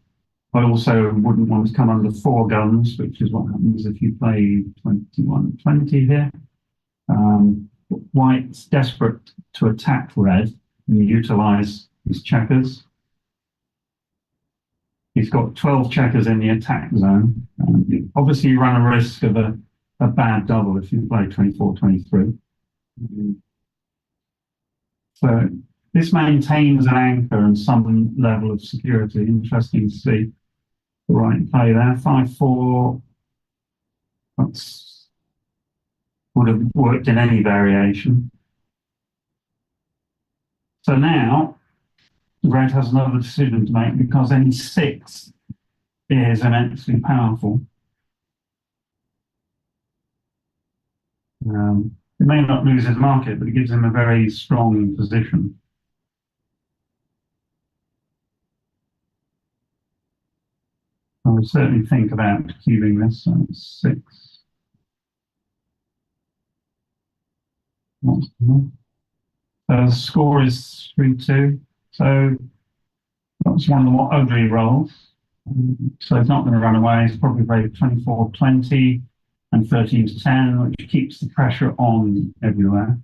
I also wouldn't want to come under 4 guns, which is what happens if you play 21-20 here. White's desperate to attack red and utilize his checkers. He's got 12 checkers in the attack zone. Obviously, you run a risk of a bad double if you play 24-23. So this maintains an anchor and some level of security. Interesting to see the right play there. 5-4. That's would have worked in any variation. So now red has another decision to make because any 6 is immensely powerful. It may not lose his market, but it gives him a very strong position. I would certainly think about cubing this. So it's 6. So the score is 3-2. So that's one of the more ugly rolls. So he's not going to run away. He's probably played 24-20 and 13-10, which keeps the pressure on everywhere.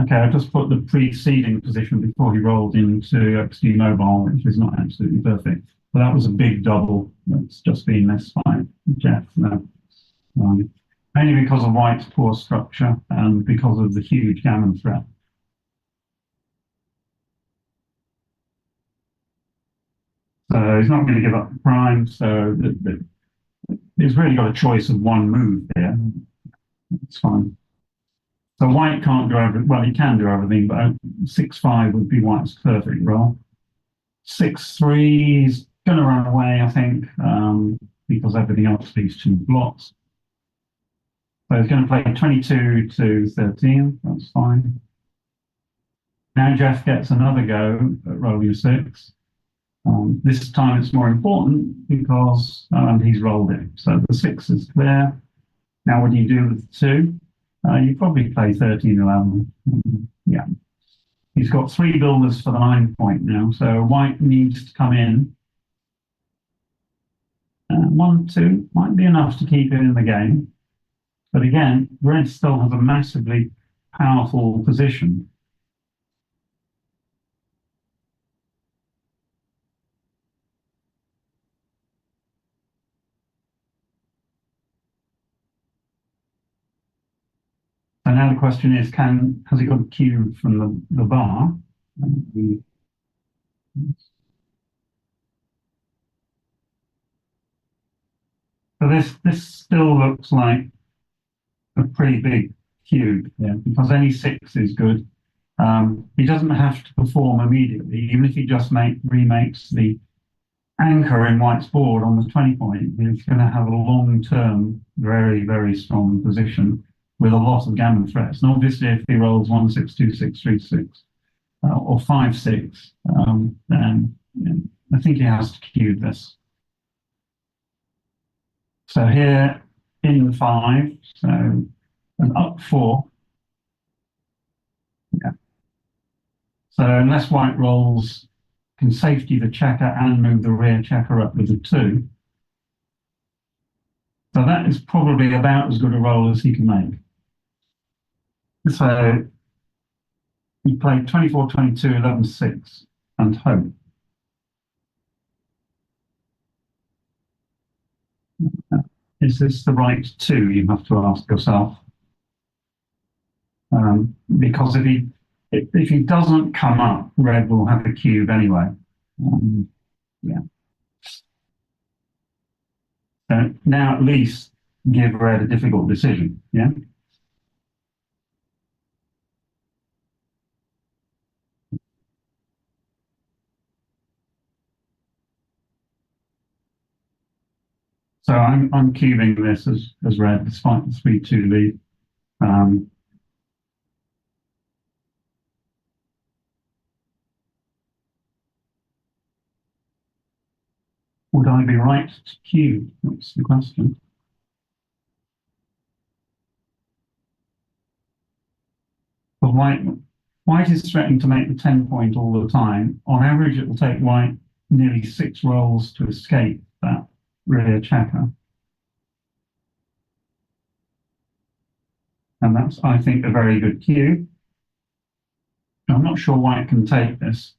Okay, I just put the preceding position before he rolled into XD Mobile, which is not absolutely perfect. But that was a big double that's just been missed by Jeff. No. Mainly because of White's poor structure and because of the huge gammon threat. So he's not going to give up the prime, so he's really got a choice of one move here. It's fine. So White can't do everything. Well, he can do everything, but 6-5 would be White's perfect roll. 6-3 is going to run away, I think, because everything else leaves 2 blocks. So he's going to play 22 to 13. That's fine. Now Jeff gets another go at rolling a 6. This time it's more important because he's rolled it. So the 6 is clear. Now what do you do with the 2? You probably play 13, 11. Yeah. He's got 3 builders for the 9 point now. So white needs to come in. 1, 2 might be enough to keep it in the game. But again, red still has a massively powerful position. So now the question is, has he got a cue from the bar? So this still looks like a pretty big cube, yeah, because any 6 is good. He doesn't have to perform immediately, even if he just remakes the anchor in white's board on the 20 point. He's going to have a long-term, very, very strong position with a lot of gammon threats. And obviously, if he rolls 1, 6, 2, 6, 3, 6, or 5, 6, then I think he has to cue this. So here in 5, so an up 4. Yeah. So unless white rolls, can safety the checker and move the rear checker up with a 2. So that is probably about as good a roll as he can make. So he played 24, 22, 11, 6, and hope. Is this the right 2? You have to ask yourself. Because if he doesn't come up, red will have a cube anyway. Yeah. So now at least give red a difficult decision. Yeah. So I'm cubing this as red despite the 3-2 lead. Would I be right to cube? That's the question. But white is threatening to make the 10 point all the time. On average, it will take white nearly 6 rolls to escape that rear checker. And that's, I think, a very good cue. I'm not sure white can take this.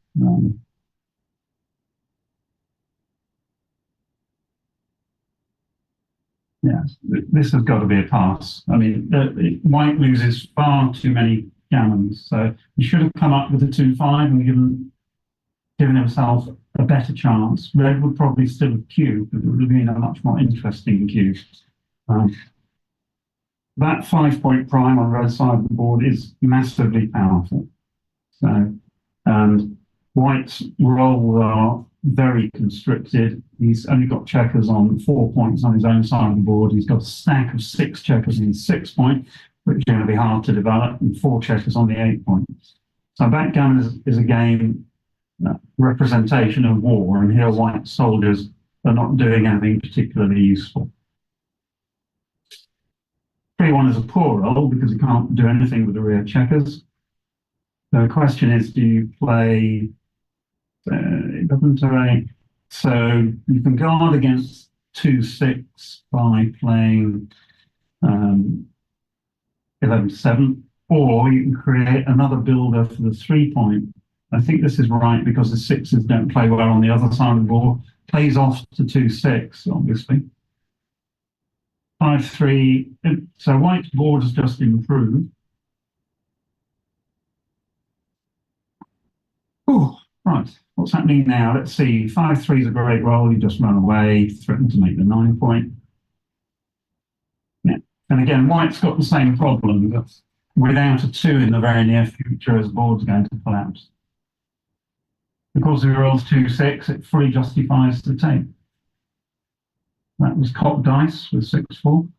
Yes, this has got to be a pass. I mean, white loses far too many gammons, so he should have come up with a 2-5 and given himself a better chance. Red would probably still have queued, but it would have been a much more interesting queue. That 5 point prime on red side of the board is massively powerful. So, and white's rolls are very constricted. He's only got checkers on 4 points on his own side of the board. He's got a stack of 6 checkers in his 6 point, which is going to be hard to develop, and 4 checkers on the 8 point. So backgammon is a game representation of war, and here white soldiers are not doing anything particularly useful. 3-1 is a poor roll because you can't do anything with the rear checkers. So the question is, do you play 11 to 8? So you can guard against 2-6 by playing 11 to 7, or you can create another builder for the 3 point. I think this is right because the 6s don't play well on the other side of the board. Plays off to 2-6, obviously. 5-3. So white's board has just improved. Oh, right. What's happening now? Let's see. 5-3 is a great roll. You just run away, threaten to make the 9 point. Yeah. And again, white's got the same problem, but without a 2 in the very near future, his board's going to collapse. Because he rolls 2-6, it fully justifies the take. That was cocked dice with 6-4.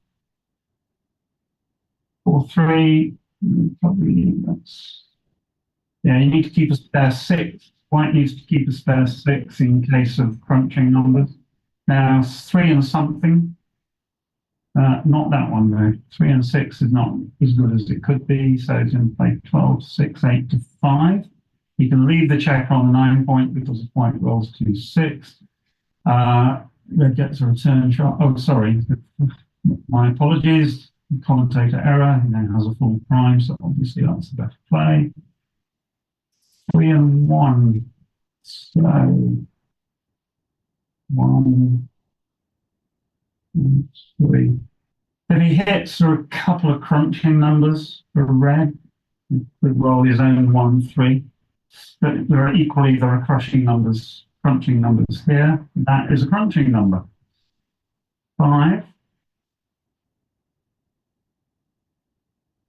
4-3, probably that's... Yeah, you need to keep a spare 6. White needs to keep a spare 6 in case of crunching numbers. Now, 3 and something. Not that one though. 3 and 6 is not as good as it could be, so he's going to play 12, 6, 8 to 5. He can leave the checker on the 9 point because if white rolls 2-6. Red gets a return shot. Oh, sorry. My apologies. Commentator error. He now has a full prime, so obviously that's a better play. 3 and 1. So 1 and 3. If he hits, there are a couple of crunching numbers for red. He could roll his own 1-3. But there are crunching numbers here. That is a crunching number. 5.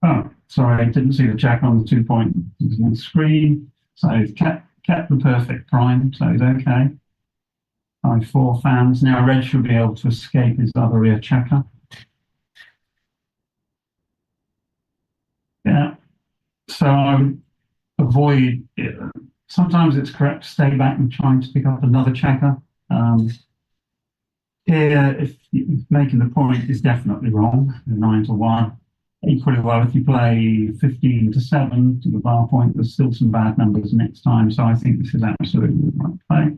Oh, sorry, I didn't see the check on the 2 point on the screen. So he's kept the perfect prime, so he's okay. 5-4 fans. Now red should be able to escape his other rear checker. Yeah. So I would avoid it. Sometimes it's correct to stay back and trying to pick up another checker. Here, if making the point is definitely wrong, 9 to 1. Equally well, if you play 15 to 7 to the bar point, there's still some bad numbers next time. So I think this is absolutely the right play.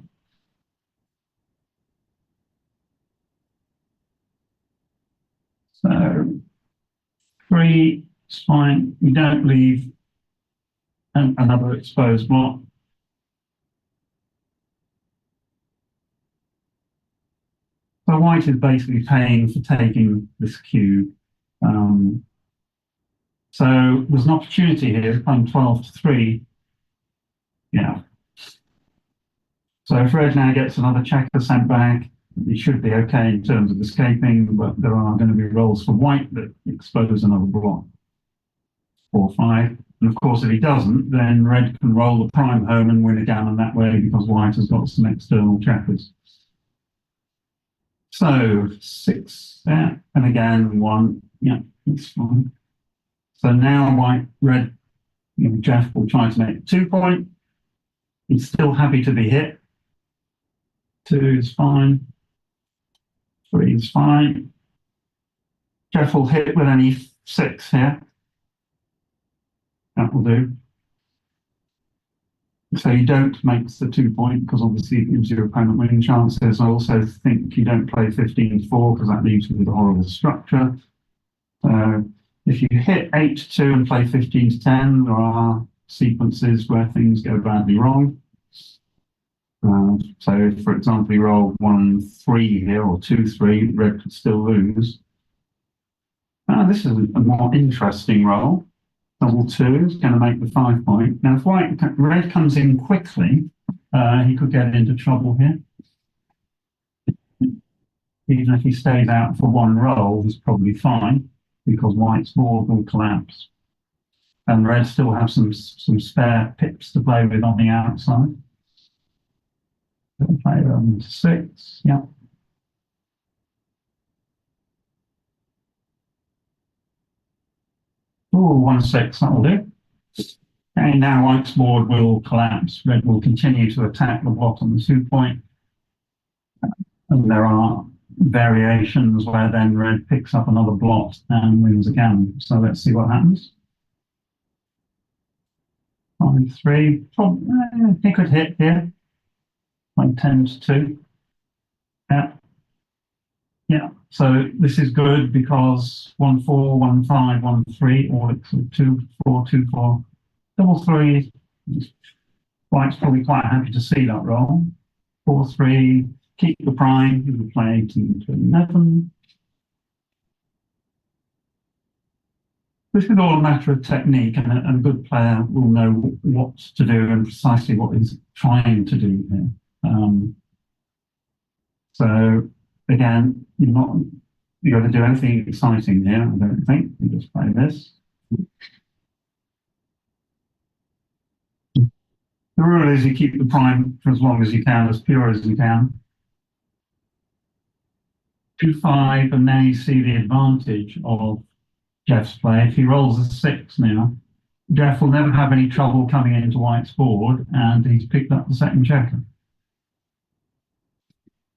So 3 is fine. You don't leave another exposed block. So white is basically paying for taking this cube. So there's an opportunity here, playing 12 to 3. Yeah. So if red now gets another checker sent back, he should be okay in terms of escaping, but there are going to be rolls for white that expose another block. 4-5. And of course, if he doesn't, then red can roll the prime home and win a gammon that way because white has got some external checkers. So 6 there, and again 1. Yeah, it's fine. So now red, Jeff will try to make a 2 point. He's still happy to be hit. 2 is fine. 3 is fine. Jeff will hit with any 6 here. That will do. So you don't make the 2 point because obviously it gives your opponent winning chances. I also think you don't play 15-4 because that leaves you with a horrible structure. So if you hit 8-2 and play 15-10, there are sequences where things go badly wrong. So for example, you roll 1-3 here or 2-3, red could still lose. This is a more interesting roll. Double 2 is going to make the 5 point. Now, if red comes in quickly, he could get into trouble here. Even if he stays out for one roll, he's probably fine because white's board will collapse. And red still have some spare pips to play with on the outside. Play them to 6, yeah. Oh, 1-6, that'll do. And now white's board will collapse. Red will continue to attack the block on the 2 point. And there are variations where then red picks up another blot and wins again. So let's see what happens. 5-3. He could hit here. Like 10-2. Yeah. Yeah. So this is good because 1-4, 1-5, 1-3, or it's 2-4, 2-4. Double 3. White's probably quite happy to see that roll. 4-3. Keep the prime. You will play 18-11. This is all a matter of technique, and a good player will know what to do and precisely what he's trying to do here. So again, you've got to do anything exciting here, I don't think. You just play this. the rule is you keep the prime for as long as you can, as pure as you can. 2-5, and now you see the advantage of Jeff's play. If he rolls a 6 now, Jeff will never have any trouble coming into White's board, and he's picked up the second checker.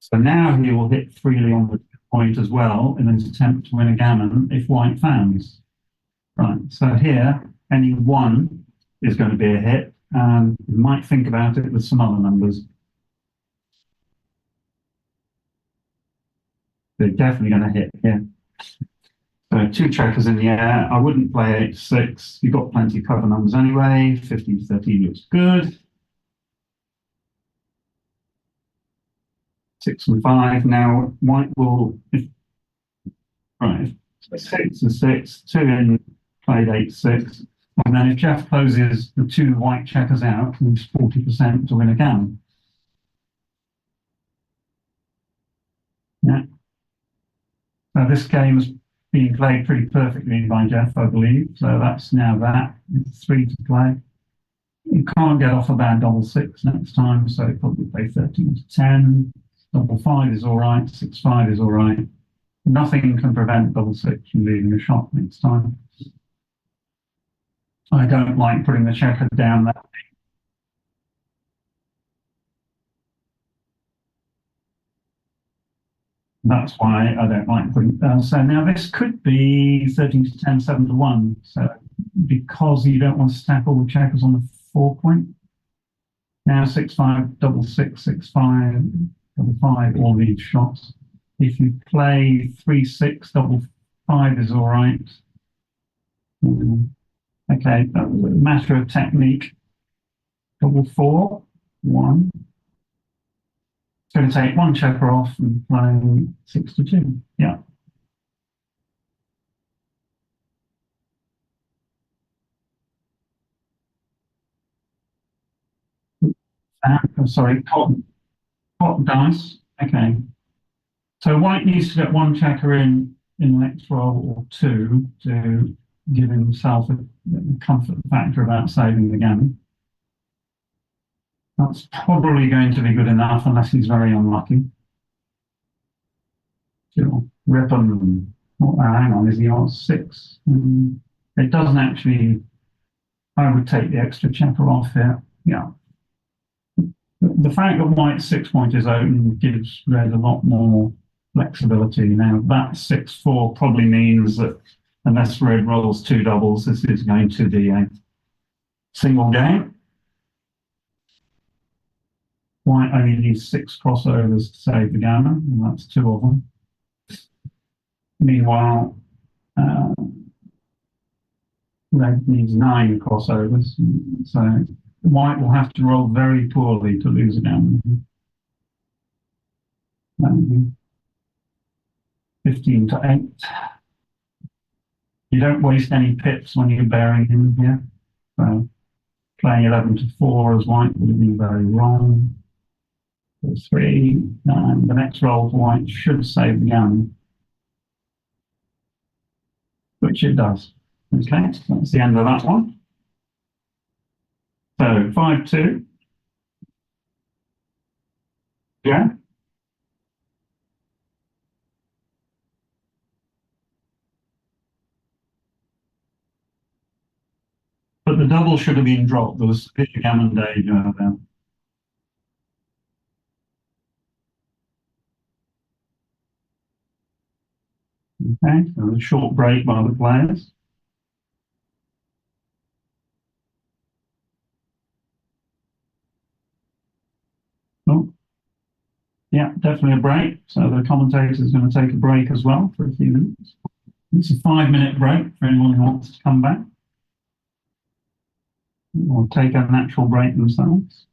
So now he will hit freely on the point as well in an attempt to win a gammon if White fans. Right, so here, any 1 is going to be a hit, and you might think about it with some other numbers. They're definitely going to hit here. So 2 checkers in the air. I wouldn't play 8-6. You've got plenty of cover numbers anyway. 15-13 looks good. 6 and 5. Now White will, right, 6 and 6. 2 in, played 8-6. And then if Jeff closes the 2 white checkers out, he's 40% to win a gammon. Yeah. So this game is being played pretty perfectly by Jeff, I believe. So that's now that. It's 3 to play. You can't get off a bad double 6 next time, so probably play 13 to 10. Double 5 is all right. 6-5 is all right. Nothing can prevent double 6 from leaving a shot next time. I don't like putting the checker down that. That's why I don't like putting. So now this could be 13 to 10, 7 to 1. So because you don't want to stack all the checkers on the 4 point. Now 6-5, double 6, 6-5, double 5, all these shots. If you play 3-6, double 5 is all right. Okay, that was a matter of technique. Double 4, 1. Going to take 1 checker off and play 6 to 2. Yeah. Sorry, top dice. Okay. So White needs to get 1 checker in the next roll or 2 to give himself a comfort factor about saving the gammon. That's probably going to be good enough unless he's very unlucky. Sure. Ripon. Oh, hang on, is he on 6? It doesn't actually. I would take the extra checker off here. Yeah. The fact that White's 6 point is open gives Red a lot more flexibility. Now, that 6-4 probably means that unless Red rolls 2 doubles, this is going to be a single game. White only needs 6 crossovers to save the gammon, and that's 2 of them. Meanwhile, Red needs 9 crossovers, so White will have to roll very poorly to lose a gammon. 15 to 8. You don't waste any pips when you're bearing him here. So playing 11 to 4 as White would have been very wrong. 3, and the next roll for White should save the gammon, which it does. Okay, that's the end of that one. So 5-2. Yeah. But the double should have been dropped. There was a gammon danger there. Okay, so a short break by the players. Oh, yeah, definitely a break. So the commentator is going to take a break as well for a few minutes. It's a 5-minute break for anyone who wants to come back or take a natural break themselves.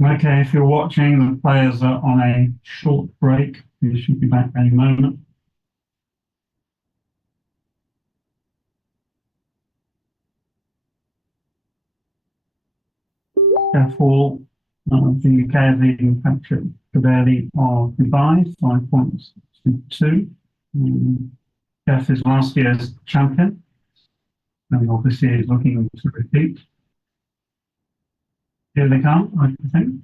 Okay, if you're watching, the players are on a short break. They should be back any moment. Therefore, the UK is leading Patrick Cavalli of Dubai, 5 points to 2. Jeff is last year's champion, and obviously is looking to repeat. Here they come, I think.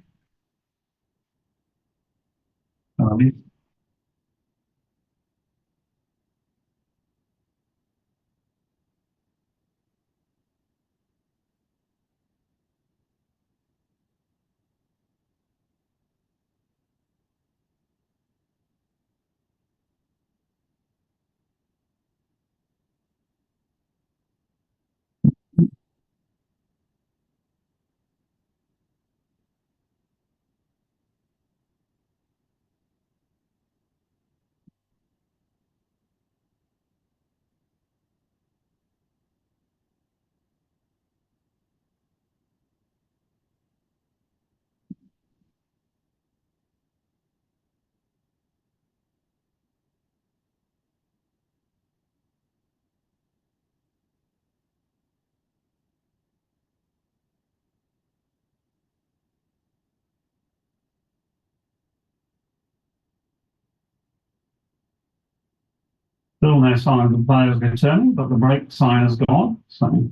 Still no sign of the players returning, but the break sign has gone. So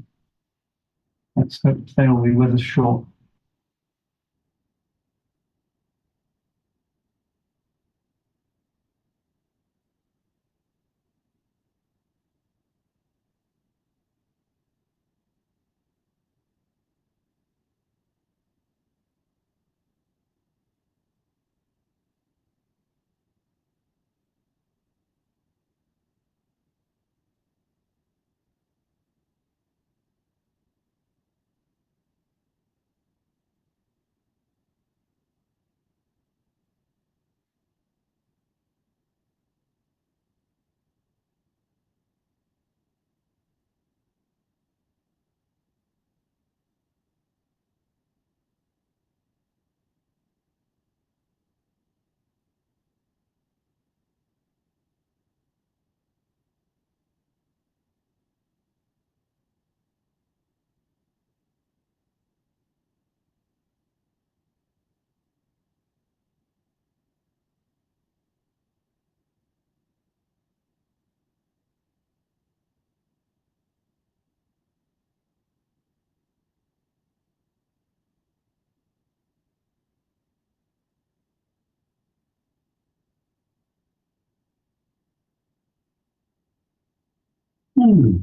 let's hope they'll be with us short. Hmm.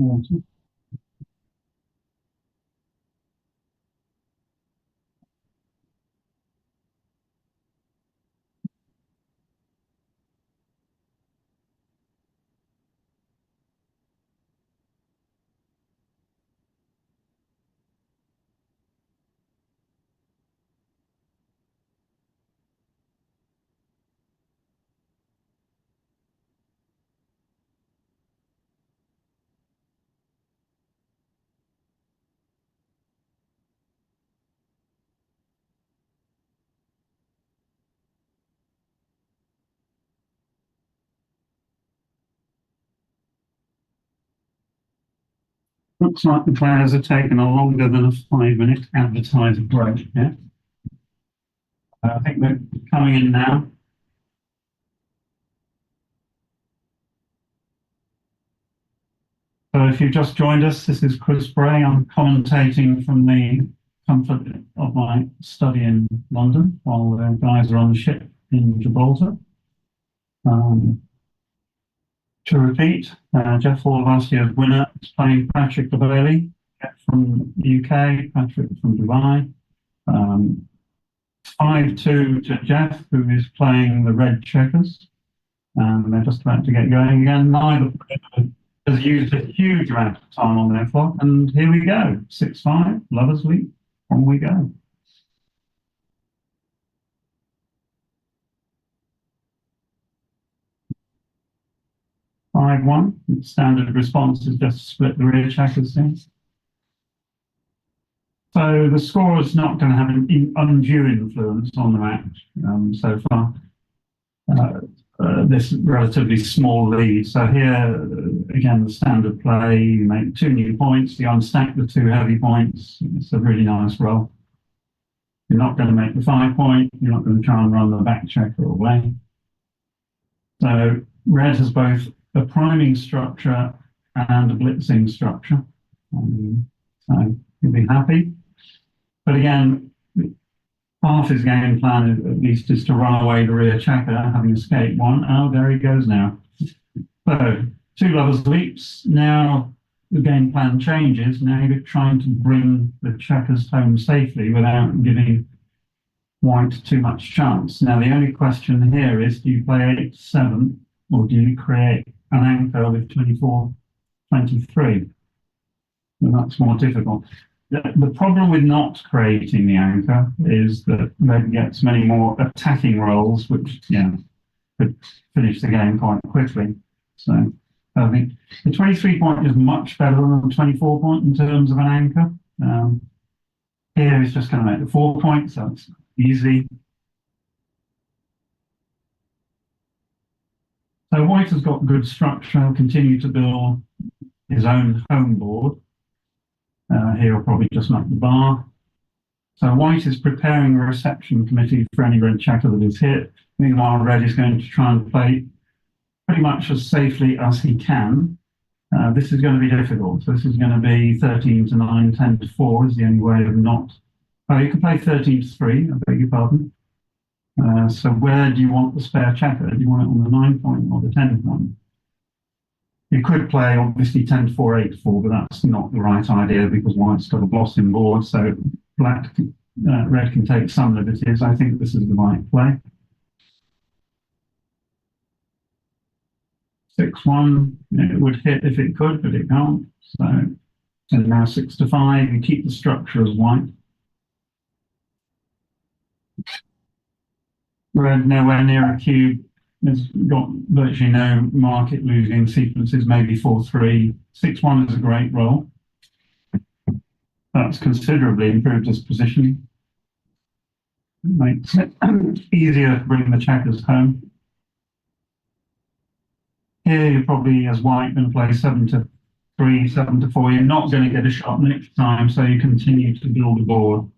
Awesome. Looks like the players are taking a longer than a 5-minute advertised break. Yeah. I think they're coming in now. So if you've just joined us, this is Chris Bray. I'm commentating from the comfort of my study in London while the guys are on the ship in Gibraltar. To repeat, Jeff Hall, last year's winner, is playing Patrick Bailey from the UK, Patrick from Dubai. 5-2 to Jeff, who is playing the red checkers. And they're just about to get going again. Neither player has used a huge amount of time on their clock. And here we go, 6-5, Lovers Leap, on we go. Five one. Standard response is just split the rear checkers thing. So the score is not going to have an undue influence on the match so far. This relatively small lead. So here, again, the standard play, you make 2 new points, you unstack the 2 heavy points. It's a really nice roll. You're not going to make the 5 point, you're not going to try and run the back checker away. So red has both a priming structure and a blitzing structure. So you'll be happy. But again, half his game plan, at least, is to run away the rear checker, having escaped one. Oh, there he goes now. So, 2 lovers leaps. Now the game plan changes. Now you're trying to bring the checkers home safely without giving white too much chance. Now the only question here is, do you play 8-7 or do you create an anchor with 24-23? And that's more difficult. The problem with not creating the anchor is that red gets many more attacking rolls, which could finish the game quite quickly. So I think the 23 point is much better than the 24 point in terms of an anchor. Here it's just going to make the 4 points, so it's easy. So white has got good structure, he'll continue to build his own home board. Here will probably just make the bar. So white is preparing a reception committee for any red checker that is hit. Meanwhile, red is going to try and play pretty much as safely as he can. This is going to be difficult. So this is going to be 13-9, 10-4 is the only way of not. Oh, you can play 13-3, I beg your pardon. So where do you want the spare checker? Do you want it on the 9 point or the 10 point? You could play, obviously, 10-4, 8-4, but that's not the right idea because white's got a blossom board, so red can take some liberties. I think this is the right play. 6-1, it would hit if it could, but it can't. So, and now 6-5, you keep the structure as white. Red nowhere near a cube. It's got virtually no market losing sequences, maybe 4-3. 6-1 is a great roll. That's considerably improved his position. It makes it easier to bring the checkers home. Here you're probably, as white, going to play 7-3, 7-4. You're not going to get a shot next time, so you continue to build a board.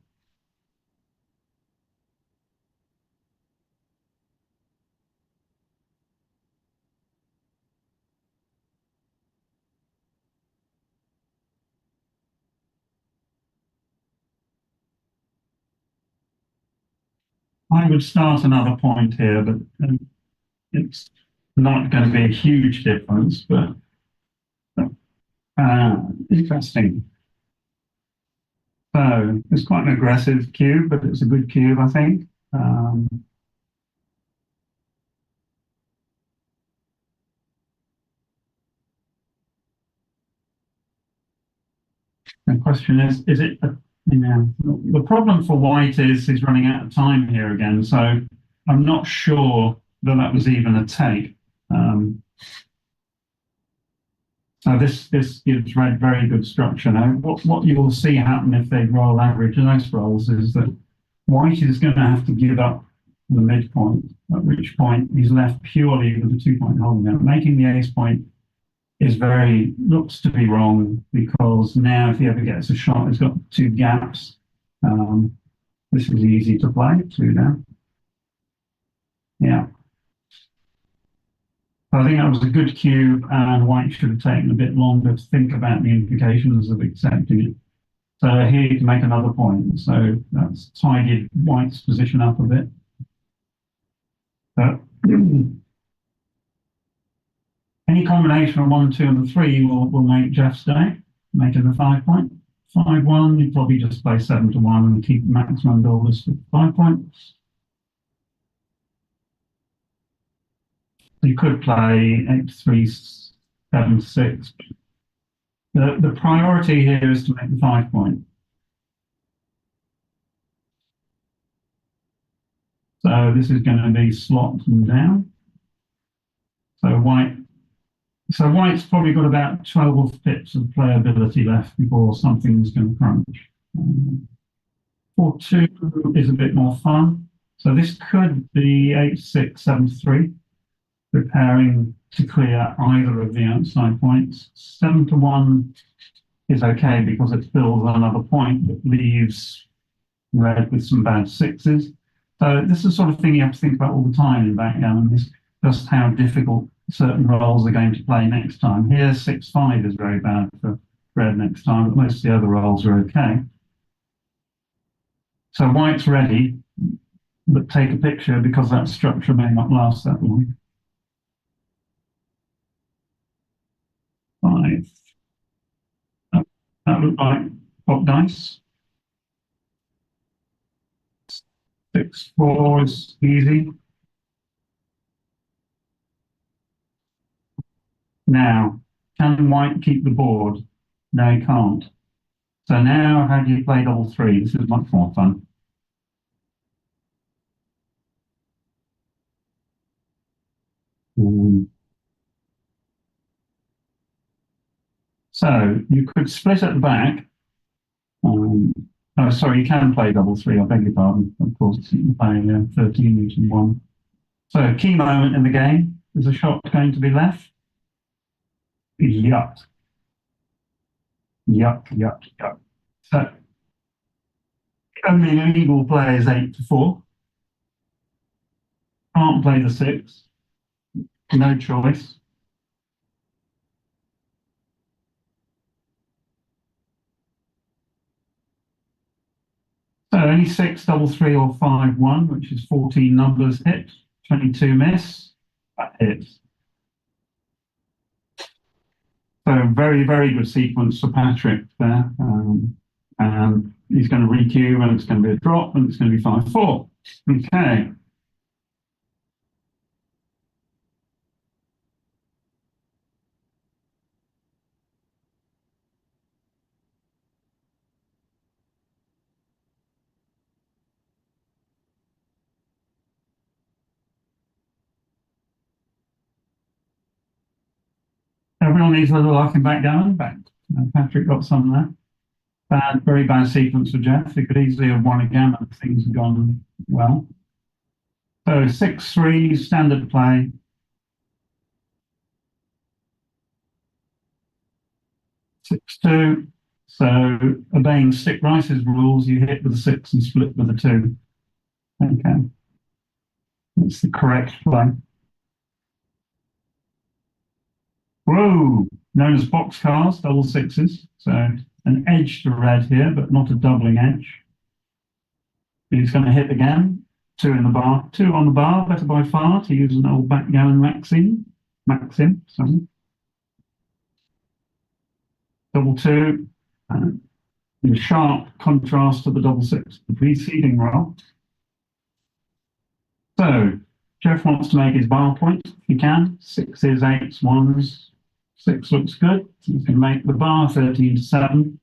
I would start another point here, but it's not going to be a huge difference, but interesting. So it's quite an aggressive cube, but it's a good cube, I think. The question is it the problem for white is he's running out of time here again, so I'm not sure that that was even a take. So this gives red very good structure. Now, what you will see happen if they roll average dice rolls is that white is going to have to give up the midpoint, at which point he's left purely with a 2 point holding out. Making the ace point is looks to be wrong because now if he ever gets a shot, he's got 2 gaps. This was easy to play, 2 down. Yeah. So I think that was a good cube, and white should have taken a bit longer to think about the implications of accepting it. So here you can make another point. So that's tidied white's position up a bit. But any combination of 1, 2, and 3 will make Jeff's day, make it a 5 point. 5, 1, you'd probably just play 7 to 1 and keep maximum builders for 5 points. You could play 8 to 3, 7 to 6. The priority here is to make the 5 point. So this is going to be slot and down. So white's probably got about 12 pips of playability left before something's going to crunch. 4-2 is a bit more fun. So this could be 8-6, 7-3, preparing to clear either of the outside points. 7-1 is okay because it builds another point that leaves red with some bad 6s. So this is the sort of thing you have to think about all the time in backgammon, is just how difficult certain roles are going to play next time. Here, 6-5 is very bad for red next time, but most of the other roles are okay. So white's ready, but take a picture because that structure may not last that long. 5. That looked like pop dice. 6-4 is easy. Now, can white keep the board? No, he can't. So now, how do you play double 3? This is much more fun. So you could split at the back. Oh, sorry, you can play double 3. I beg your pardon. Of course, you can play 13 each and 1. So key moment in the game. Is a shot going to be left? Yuck. Yuck, yuck, yuck. So only legal play is 8-4. Can't play the 6. No choice. So only 6, double 3, or 5, 1, which is 14 numbers hit, 22 miss. That hits. So very, very good sequence for Patrick there. And he's going to re-cube, and it's going to be a drop, and it's going to be 5-4. Okay. Everyone needs a little luck in backgammon. Patrick got some there. Very bad sequence for Jeff. He could easily have won a gammon if things had gone well. So 6-3, standard play. 6-2. So obeying Stick Rice's rules, you hit with a 6 and split with a 2. Okay. That's the correct play. Whoa, known as boxcars, double 6s. So an edge to red here, but not a doubling edge. He's going to hit again. 2 in the bar. 2 on the bar, better by far, to use an old backgammon maxim. Sorry. Double 2. In sharp contrast to the double 6, the preceding roll. So Jeff wants to make his bar point. He can. 6s, 8s, 1s. 6 looks good. You can make the bar 13-7.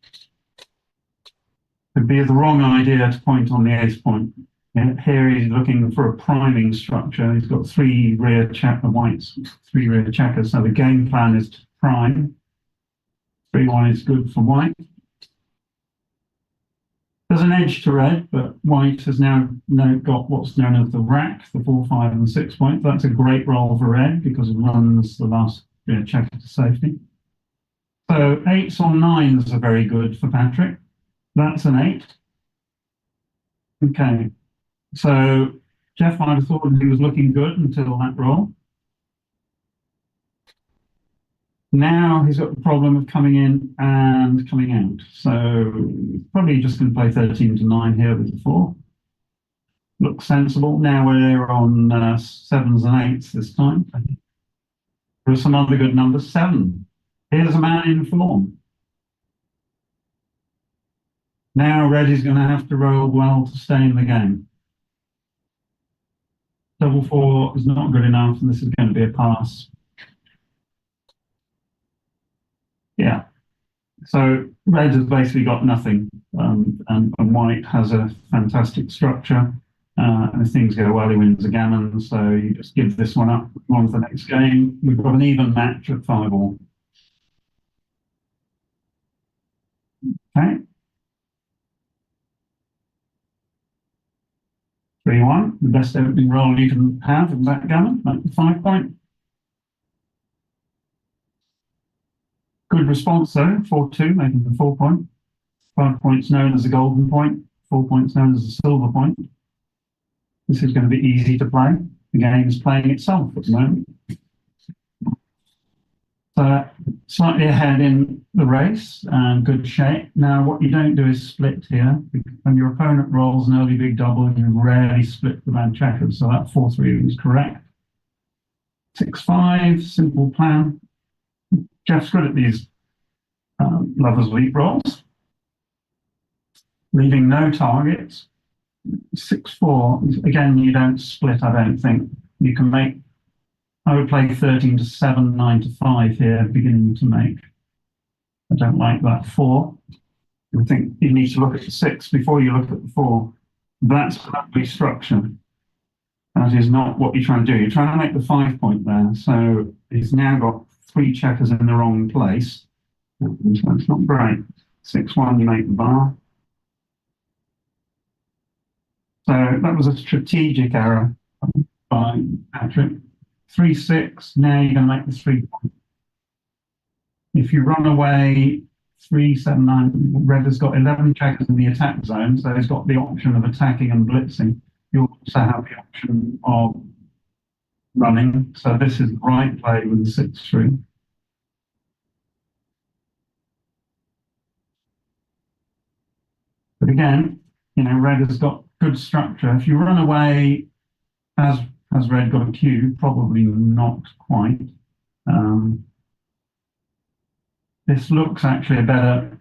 It'd be the wrong idea to point on the ace point. Here he's looking for a priming structure. He's got 3 rear whites, 3 rear checkers. So the game plan is to prime. 3-1 is good for white. There's an edge to red, but white has now got what's known as the rack, the 4, 5, and 6 point. That's a great roll for red because it runs the last checker to safety. So 8s or 9s are very good for Patrick. That's an 8. Okay, so Jeff might have thought he was looking good until that roll. Now he's got the problem of coming in and coming out. So probably just going to play 13 to 9 here with the 4. Looks sensible. Now we're on 7s and 8s this time. There are some other good numbers. 7. Here's a man in form. Now red is going to have to roll well to stay in the game. Double 4 is not good enough, and this is going to be a pass. Yeah. So red has basically got nothing, and white has a fantastic structure. And if things go well, he wins a gammon. So you just give this one up, on to the next game. We've got an even match at 5-all. Okay. 3-1, the best opening roll you can have in backgammon, make the 5-point. Good response though, 4-2, making the 4-point. 5 points known as the golden point, 4 points known as the silver point. This is going to be easy to play. The game is playing itself at the moment. So slightly ahead in the race and good shape. Now what you don't do is split here. When your opponent rolls an early big double, you rarely split the bad checkers. So that 4-3 is correct. 6-5, simple plan. Jeff's good at these lovers leap rolls. Leaving no targets. 6-4, again, you don't split, I don't think. You can make, I would play 13 to 7, 9 to 5 here, beginning to make. I don't like that 4. I think you need to look at the 6 before you look at the 4. That's lovely structure. That is not what you're trying to do. You're trying to make the 5-point there. So he's now got 3 checkers in the wrong place. So that's not great. 6-1, you make the bar. So that was a strategic error by Patrick. 3-6, now you're going to make the 3-point. If you run away 3-7-9, red has got 11 checkers in the attack zone, so he's got the option of attacking and blitzing. You also have the option of running. So this is the right play with the 6-3. But again, you know, red has got good structure. If you run away, has red got a cube? Probably not quite. This looks actually a better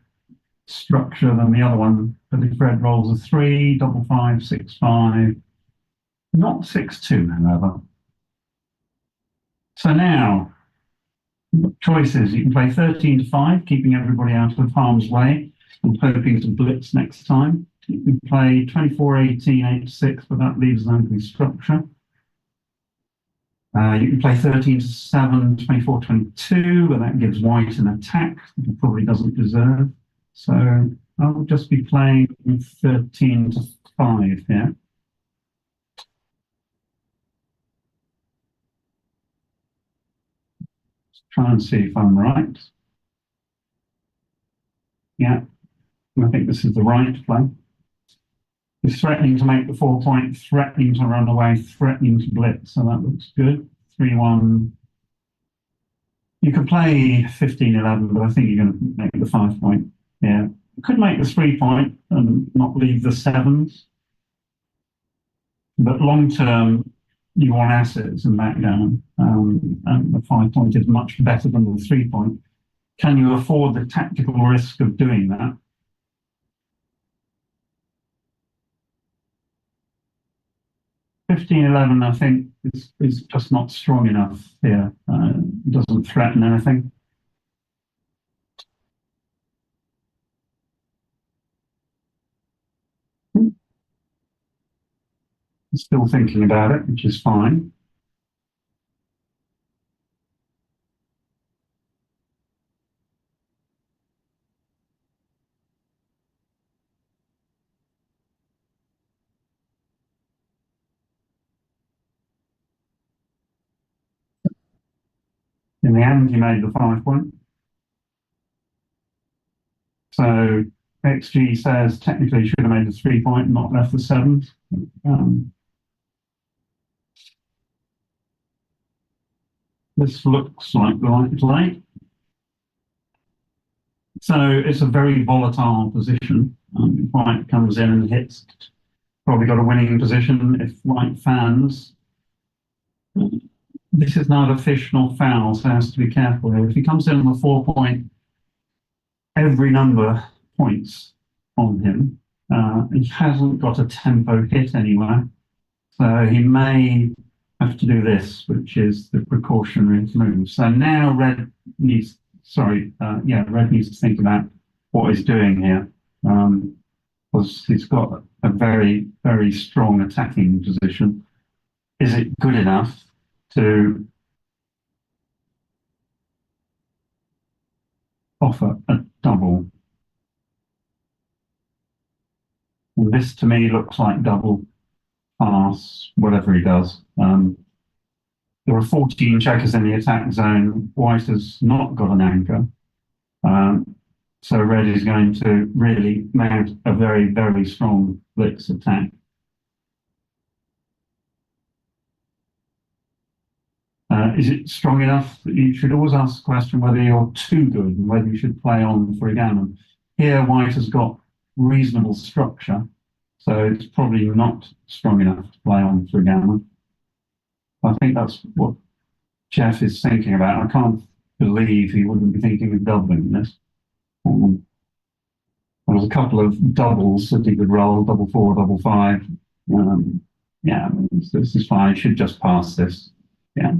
structure than the other one. But if red rolls a 3, double 5, 6-5, not 6-2, however. So now, choices. You can play 13 to 5, keeping everybody out of harm's way and hoping to blitz next time. You can play 24-18, 8-6, but that leaves an ugly structure. You can play 13 to 7, 24-22, but that gives white an attack that he probably doesn't deserve. So I'll just be playing 13 to 5 here. Try and see if I'm right. Yeah, I think this is the right play. He's threatening to make the 4-point, threatening to run away, threatening to blitz, so that looks good. 3-1. You could play 15-11, but I think you're going to make the 5-point. Yeah, you could make the 3-point and not leave the 7s. But long term, you want assets in backgammon, and the 5-point is much better than the 3-point. Can you afford the tactical risk of doing that? 15-11, I think, is just not strong enough here. It doesn't threaten anything. Still thinking about it, which is fine. In the end, he made the 5-point. So XG says technically should have made the 3 point, not left the 7. This looks like the right play. So it's a very volatile position. White comes in and hits, probably got a winning position if white fans. This is neither fish nor fowl, so has to be careful here. If he comes in on the 4 point, every number points on him. He hasn't got a tempo hit anywhere, so he may have to do this, which is the precautionary move. So now red needs to think about what he's doing here, because he's got a very, very strong attacking position. Is it good enough to offer a double? And this to me looks like double pass, whatever he does. There are 14 checkers in the attack zone. White has not got an anchor. So red is going to really mount a very, very strong blitz attack. Is it strong enough? You should always ask the question whether you're too good and whether you should play on for a gammon. Here, white has got reasonable structure, so it's probably not strong enough to play on for a gammon. I think that's what Jeff is thinking about. I can't believe he wouldn't be thinking of doubling this. There was a couple of doubles that he could roll, double 4, double 5. Yeah, this is fine. He should just pass this. Yeah.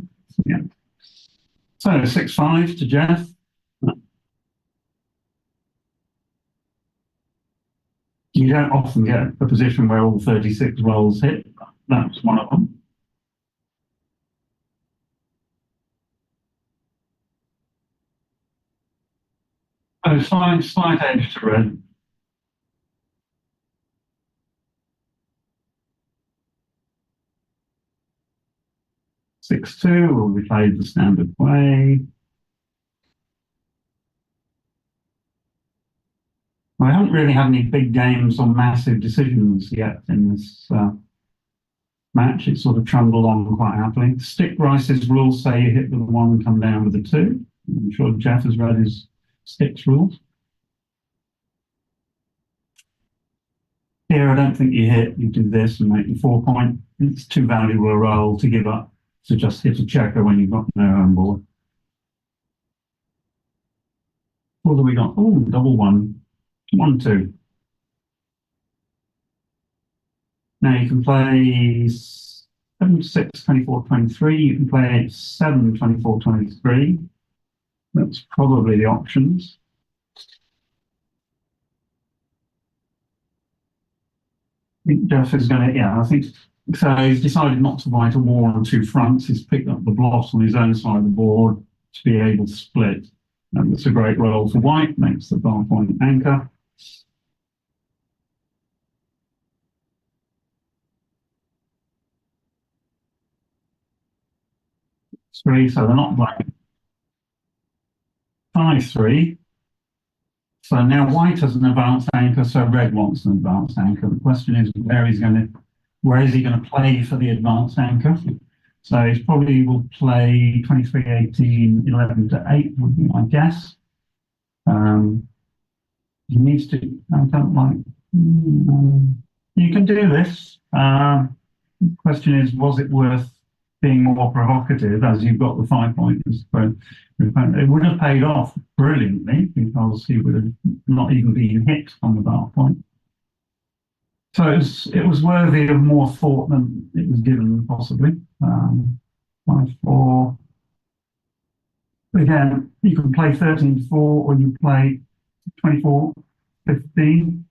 So 6-5 to Jeff. You don't often get a position where all 36 rolls hit. That's one of them. Oh, slight edge to red. Six-2 will be played the standard way. I haven't really had any big games or massive decisions yet in this match. It's sort of trundled on quite happily. Stick Rice's rules say you hit with the 1, come down with the 2. I'm sure Jeff has read his sticks rules. Here, I don't think you hit. You do this and make the 4 point. It's too valuable a roll to give up to just hit a checker when you've got no home board. What do we got? Oh, double 1. 1-2. Now you can play 7-6, 24, 23. You can play 7, 24, 23. That's probably the options. I think Jeff is going to, I think so. He's decided not to fight a war on 2 fronts. He's picked up the blot on his own side of the board to be able to split. And it's a great roll for white, makes the bar point anchor. Three, so they're not black. 5-3. So now white has an advanced anchor, so red wants an advanced anchor. The question is where is he going to play for the advanced anchor? So he probably will play 23, 18, 11 to 8 would be my guess. He needs to, I don't like, you can do this. The question is, was it worth being more provocative as you've got the 5 pointers? It would have paid off brilliantly because he would have not even been hit on the bar point. So it was worthy of more thought than it was given, possibly. 5-4. Again, you can play 13-4 or you play 24-15.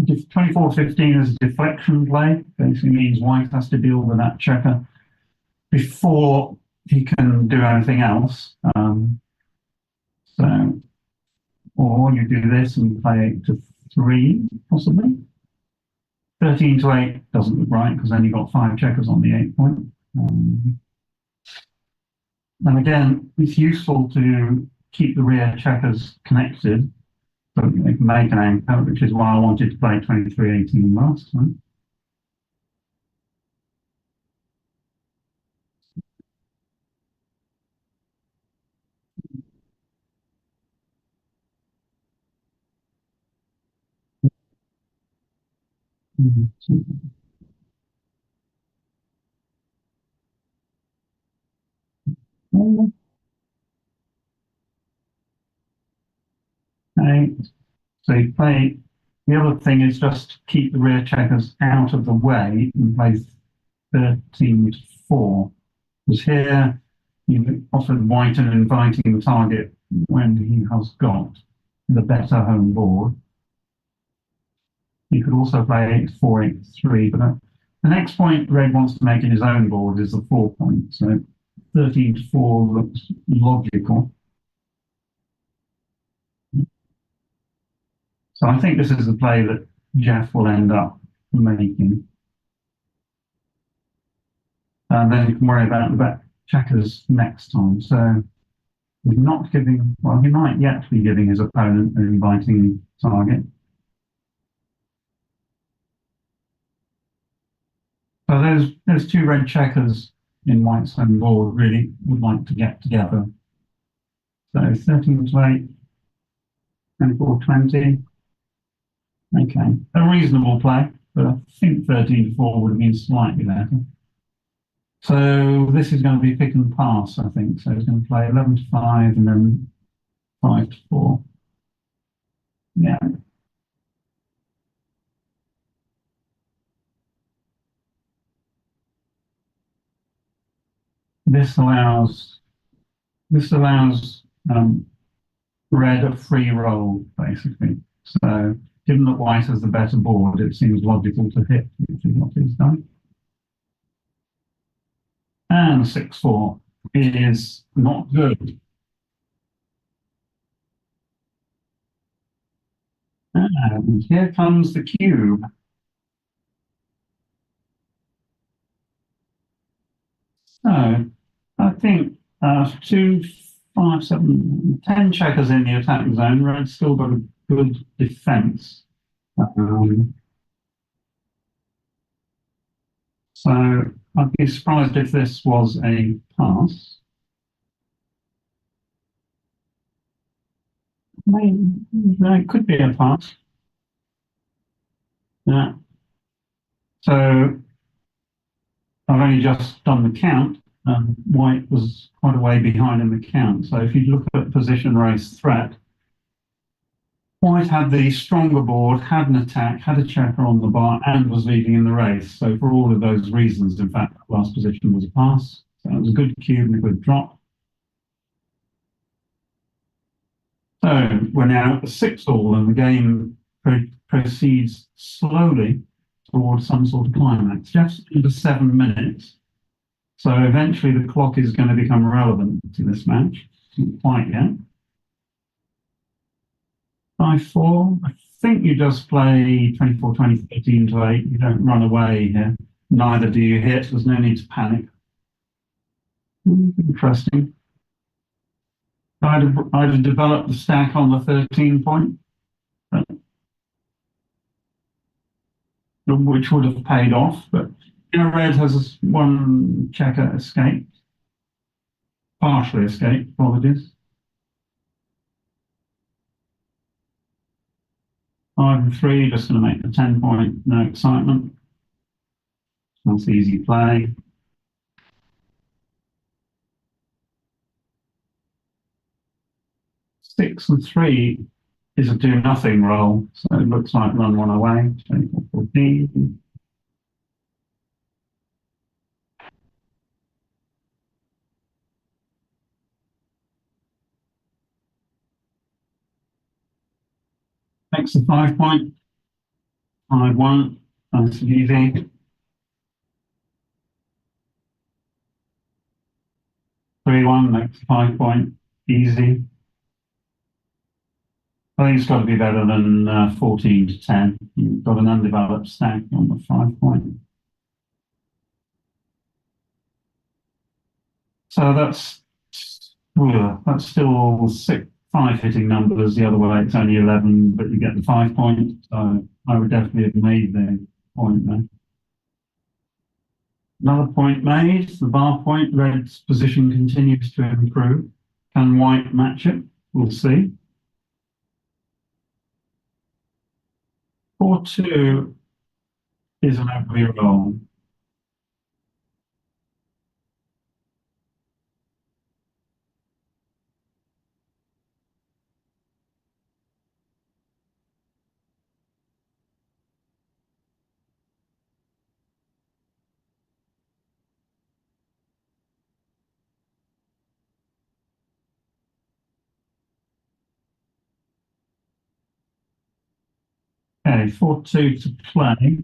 24-15 is a deflection play. Basically means white has to deal with that checker before he can do anything else. Or you do this and play 8-3, possibly. 13-8 doesn't look right because then you've got 5 checkers on the 8 point. And again, it's useful to keep the rear checkers connected So they can make an anchor, which is why I wanted to play 23-18 last time. Okay, so you play. The other thing is just keep the rear checkers out of the way and play 13-4. Because here you offered white an inviting target when he has got the better home board. You could also play 8-4, 8-3, but the next point red wants to make in his own board is the 4 point. So 13-4 looks logical. So I think this is the play that Jeff will end up making. And then you can worry about the back checkers next time. So he's not giving, well, he might yet be giving his opponent an inviting target. So those two red checkers in white's home board really would like to get together. So 13-8, 24-20. Okay, a reasonable play, but I think 13-4 would have been slightly better. So this is going to be pick and pass, I think. So he's going to play 11-5 and then 5-4. Yeah. This allows red a free roll, basically. So given that white has the better board, it seems logical to hit, which is what he's done. And 6-4 is not good. And here comes the cube. So I think 2, 5, 7, 10 checkers in the attack zone. Red's still got a good defense. So I'd be surprised if this was a pass. It could be a pass. Yeah. So I've only just done the count. White was quite a way behind in the count. So if you look at position race threat, white had the stronger board, had an attack, had a checker on the bar, and was leading in the race. So for all of those reasons, in fact, that last position was a pass. So it was a good cube and a good drop. So we're now at the 6-all, and the game proceeds slowly towards some sort of climax. Jeff's under 7 minutes. So eventually the clock is going to become relevant to this match. Not quite yet. 5-4. I think you just play 24-20, 13-8. You don't run away here. Neither do you hit. There's no need to panic. Interesting. I'd have developed the stack on the 13 point, which would have paid off, but red has one checker escaped, partially escaped, apologies. 5-3, just going to make the 10 point, no excitement. That's easy play. 6-3 is a do nothing roll, so it looks like run one away. 24-14. Makes the 5 point. 5-1. Nice and easy. 3-1 makes the 5 point. Easy. I think it's got to be better than 14-10. You've got an undeveloped stack on the 5 point. So that's still 5 hitting numbers. The other way, it's only 11, but you get the 5 point. So I would definitely have made the point there. Another point made, the bar point. Red's position continues to improve. Can white match it? We'll see. 4-2 is an ugly roll. Okay, 4-2 to play.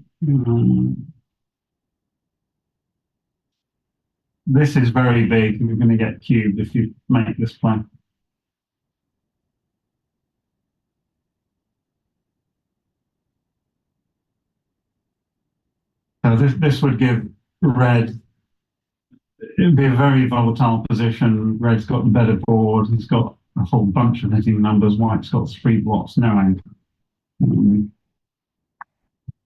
This is very big. You're going to get cubed if you make this play. So this would give red, it would be a very volatile position. Red's got the better board. He's got a whole bunch of hitting numbers. White's got 3 blocks, no anchor.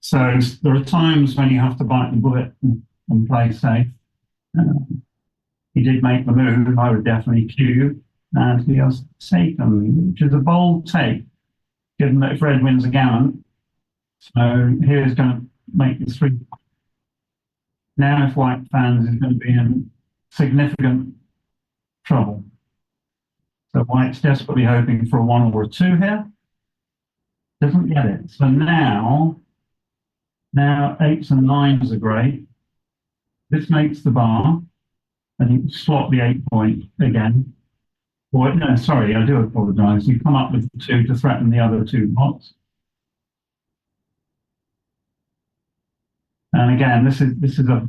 So there are times when you have to bite the bullet and play safe. He did make the move. I would definitely cube, and he has taken, which is a bold take, given that if red wins a gammon, so here's going to make the 3. Now, if white fans is going to be in significant trouble. So white's desperately hoping for a 1 or a 2 here. Doesn't get it. So now 8s and 9s are great. This makes the bar, and you slot the 8 point again. Or no, sorry, I do apologise. You come up with 2 to threaten the other 2 blocks. And again, this is a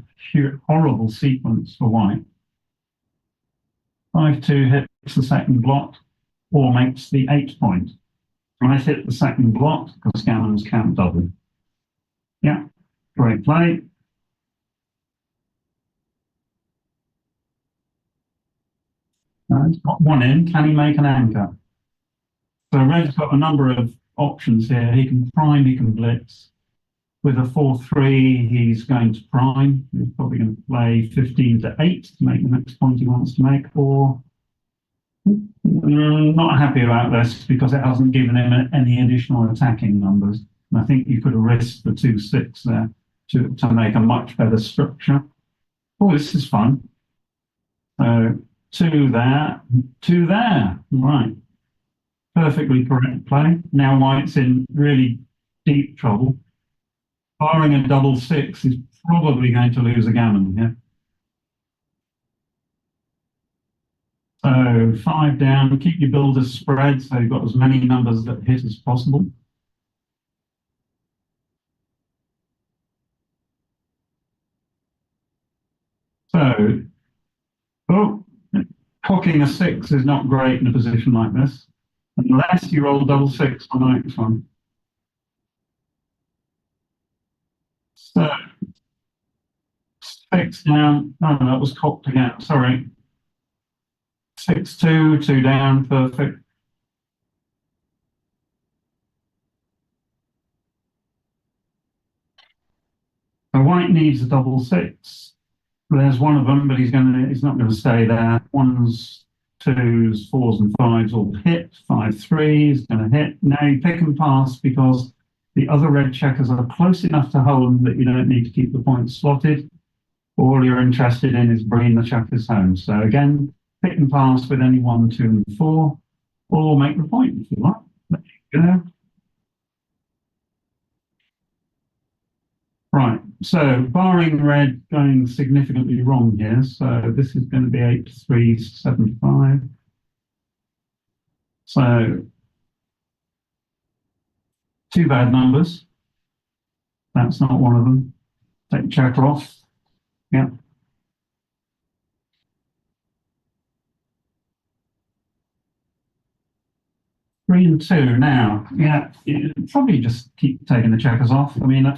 horrible sequence for white. 5-2 hits the second block, or makes the 8 point. Right, hit the second block because gammons count double. Yeah, great play. He's got 1 in. Can he make an anchor? So red's got a number of options here. He can prime, he can blitz. With a 4-3, he's going to prime. He's probably going to play 15 to 8 to make the next point he wants to make, or not happy about this because it hasn't given him any additional attacking numbers. And I think you could have risked the 2-6 there to make a much better structure. Oh, this is fun. So 2 there, 2 there. Right. Perfectly correct play. Now white's in really deep trouble. Barring a 6-6, he's probably going to lose a gammon here. So 5 down, keep your builders spread so you've got as many numbers that hit as possible. So, cocking a 6 is not great in a position like this, unless you roll 6-6 on the next one. So, 6 down. Oh, that was cocked again. Sorry. 6-2, 2 down, perfect. So white needs a 6-6. There's one of them, but he's not going to stay there. 1s, 2s, 4s, and 5s all hit. 5-3 is going to hit. Now you pick and pass because the other red checkers are close enough to home that you don't need to keep the points slotted. All you're interested in is bringing the checkers home. So again, pick and pass with any 1, 2, and 4, or make the point if you like. There you go. Right, so barring red going significantly wrong here, so this is going to be 8-3, 7-5. So 2 bad numbers. That's not one of them. Take checker off. Yeah. Three and 2 now. Yeah, probably just keep taking the checkers off. I mean,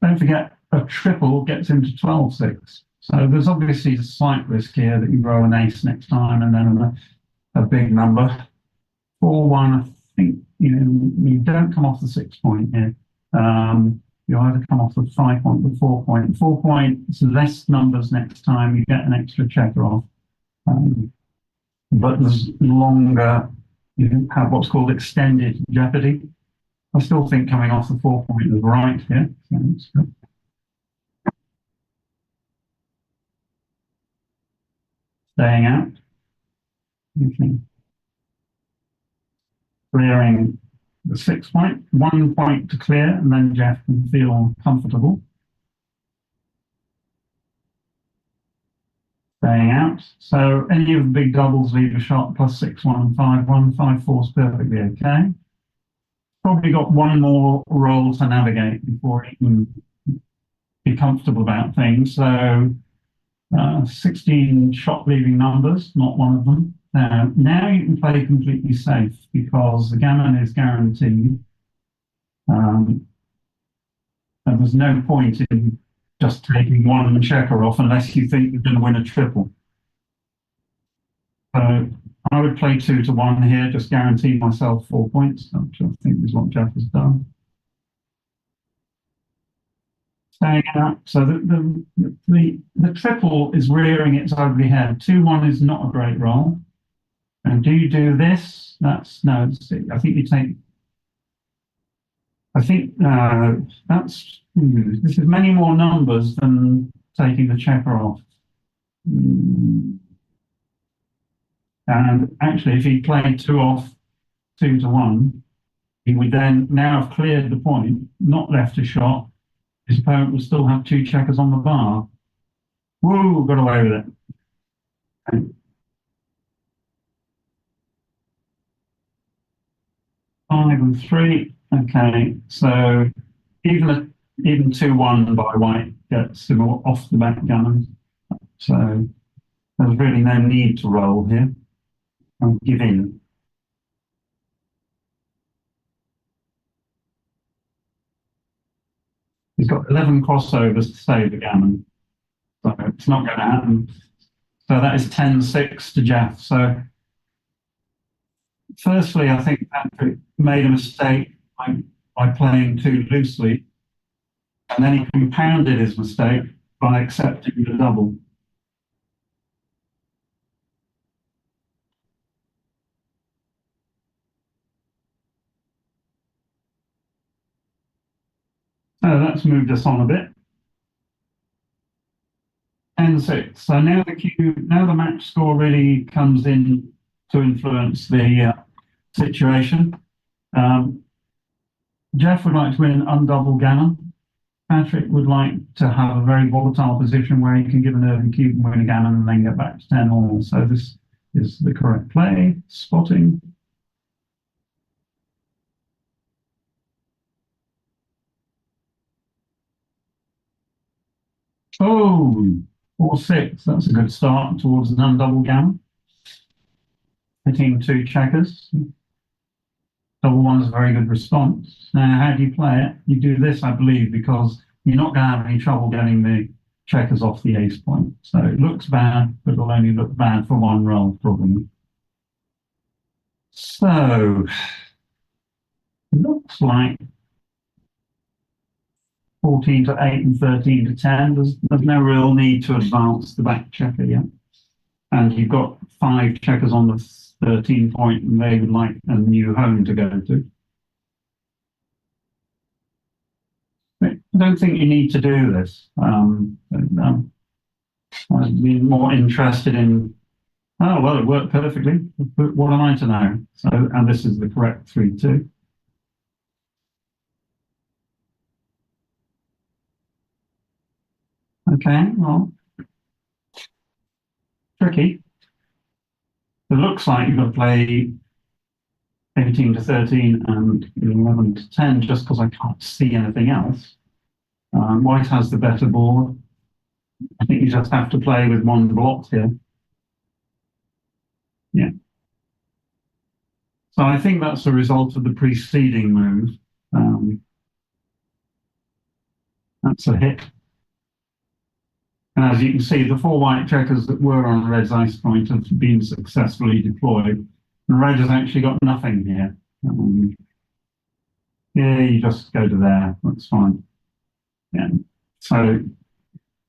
don't forget a triple gets into 12-6. So there's obviously a slight risk here that you roll an ace next time and then a big number. 4-1, I think you don't come off the 6 point here. You either come off the 5 point, the 4 point. 4 point, it's less numbers next time, you get an extra checker off. But there's longer, you have what's called extended jeopardy. I still think coming off the 4 point is right here. So that's good. Staying out. Okay. Clearing the 6 point, 1 point to clear, and then Jeff can feel comfortable. Staying out. So any of the big doubles leave a shot plus 6-1, 5-1, 5-4 is perfectly okay. Probably got one more roll to navigate before he can be comfortable about things. So 16 shot leaving numbers, not one of them. Now you can play completely safe because the gammon is guaranteed. And there's no point in just taking one checker off unless you think you're going to win a triple. So I would play 2-1 here, just guarantee myself 4 points, which I think is what Jeff has done. Staying out. So the triple is rearing its ugly head. 2-1 is not a great roll. And do you do this? That's no. I think you take. I think that's. This is many more numbers than taking the checker off. And actually, if he played 2 off, 2-1, he would then now have cleared the point, not left a shot. His opponent will still have 2 checkers on the bar. Woo, got away with it. Okay. 5 and 3. Okay, so even 2-1 by white gets him off the backgammon. So there's really no need to roll here. I'll give in. He's got 11 crossovers to save the gammon. So it's not going to happen. So that is 10-6 to Jeff. So firstly, I think Patrick made a mistake by playing too loosely. And then he compounded his mistake by accepting the double. So that's moved us on a bit. 10-6. So now the match score really comes in to influence the situation. Jeff would like to win an undouble gammon. Patrick would like to have a very volatile position where he can give an early cube and win a gammon and then get back to 10 all. So this is the correct play. Spotting. Oh, 4-6. That's a good start towards an undouble gammon. Hitting 2 checkers. Double one is a very good response. Now, how do you play it? You do this, I believe, because you're not going to have any trouble getting the checkers off the ace point. So it looks bad, but it'll only look bad for one roll, probably. So, it looks like 14-8 and 13-10. There's no real need to advance the back checker yet. And you've got 5 checkers on the 13 point, and they would like a new home to go to. I don't think you need to do this. I'd be more interested in, oh, well, it worked perfectly. What am I to know? So, and this is the correct 3-2. Okay, well, tricky. It looks like you've got to play 18-13 and 11-10 just because I can't see anything else. White has the better board. I think you just have to play with one block here. Yeah. So I think that's a result of the preceding move. That's a hit. And as you can see, the 4 white checkers that were on red's ice point have been successfully deployed. And red has actually got nothing here. Yeah, you just go to there. That's fine. Yeah. So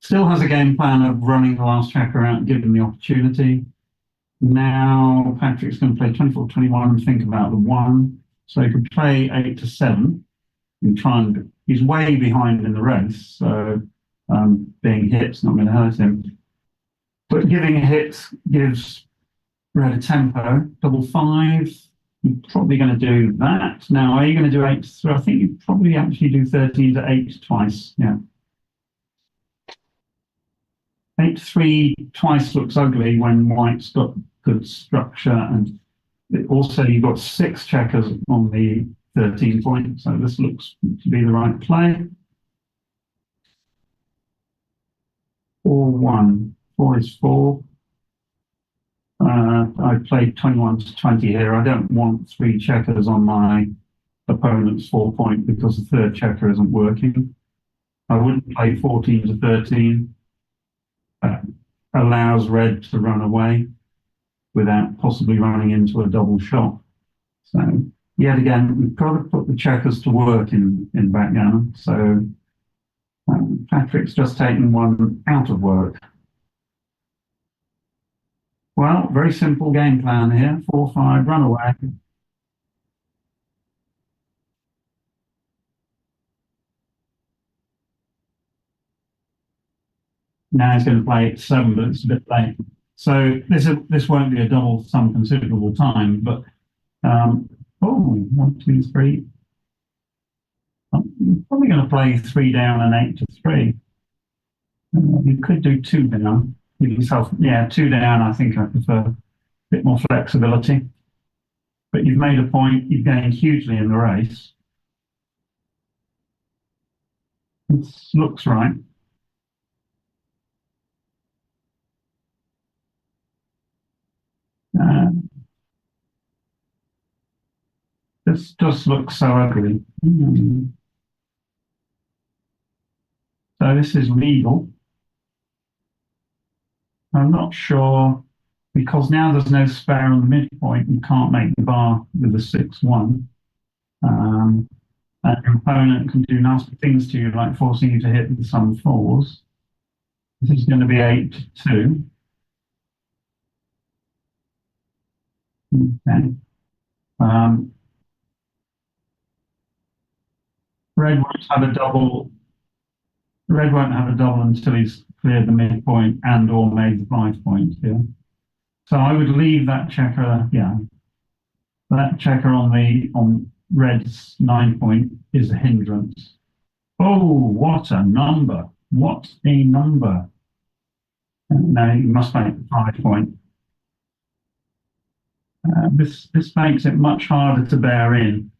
still has a game plan of running the last checker out, given the opportunity. Now Patrick's going to play 24-21 and think about the one. So he could play 8 to 7 and try and. He's way behind in the race, so being hit's not going to hurt him. But giving hits gives red a tempo. Double 5. You're probably going to do that. Now, are you going to do 8 to 3? I think you probably actually do 13 to 8 twice. Yeah. 8 to 3 twice looks ugly when white's got good structure, and also you've got 6 checkers on the 13 point, so this looks to be the right play. 4-1. 4 is 4. I played 21 to 20 here. I don't want 3 checkers on my opponent's 4 point because the third checker isn't working. I wouldn't play 14 to 13. Allows red to run away without possibly running into a double shot. So yet again, we've got to put the checkers to work in backgammon. So Patrick's just taken one out of work. Well, very simple game plan here. 4-5, run away. Now he's going to play 7, but it's a bit late. So this won't be a double some considerable time, but 1, 2, 3. I'm probably going to play 3 down and 8 to 3. You could do 2 down. Give yourself, 2 down. I think I prefer a bit more flexibility. But you've made a point. You've gained hugely in the race. This looks right. This just looks so ugly. So this is legal. I'm not sure, because now there's no spare on the midpoint, you can't make the bar with the 6-1. And your opponent can do nasty things to you, like forcing you to hit with some 4s. This is going to be 8 to 2. Okay. Red won't have a double. Red won't have a double until he's cleared the midpoint and or made the 5 point here. So I would leave that checker, that checker on red's 9 point is a hindrance. Oh, what a number! What a number! Now you must make the 5 point. This makes it much harder to bear in.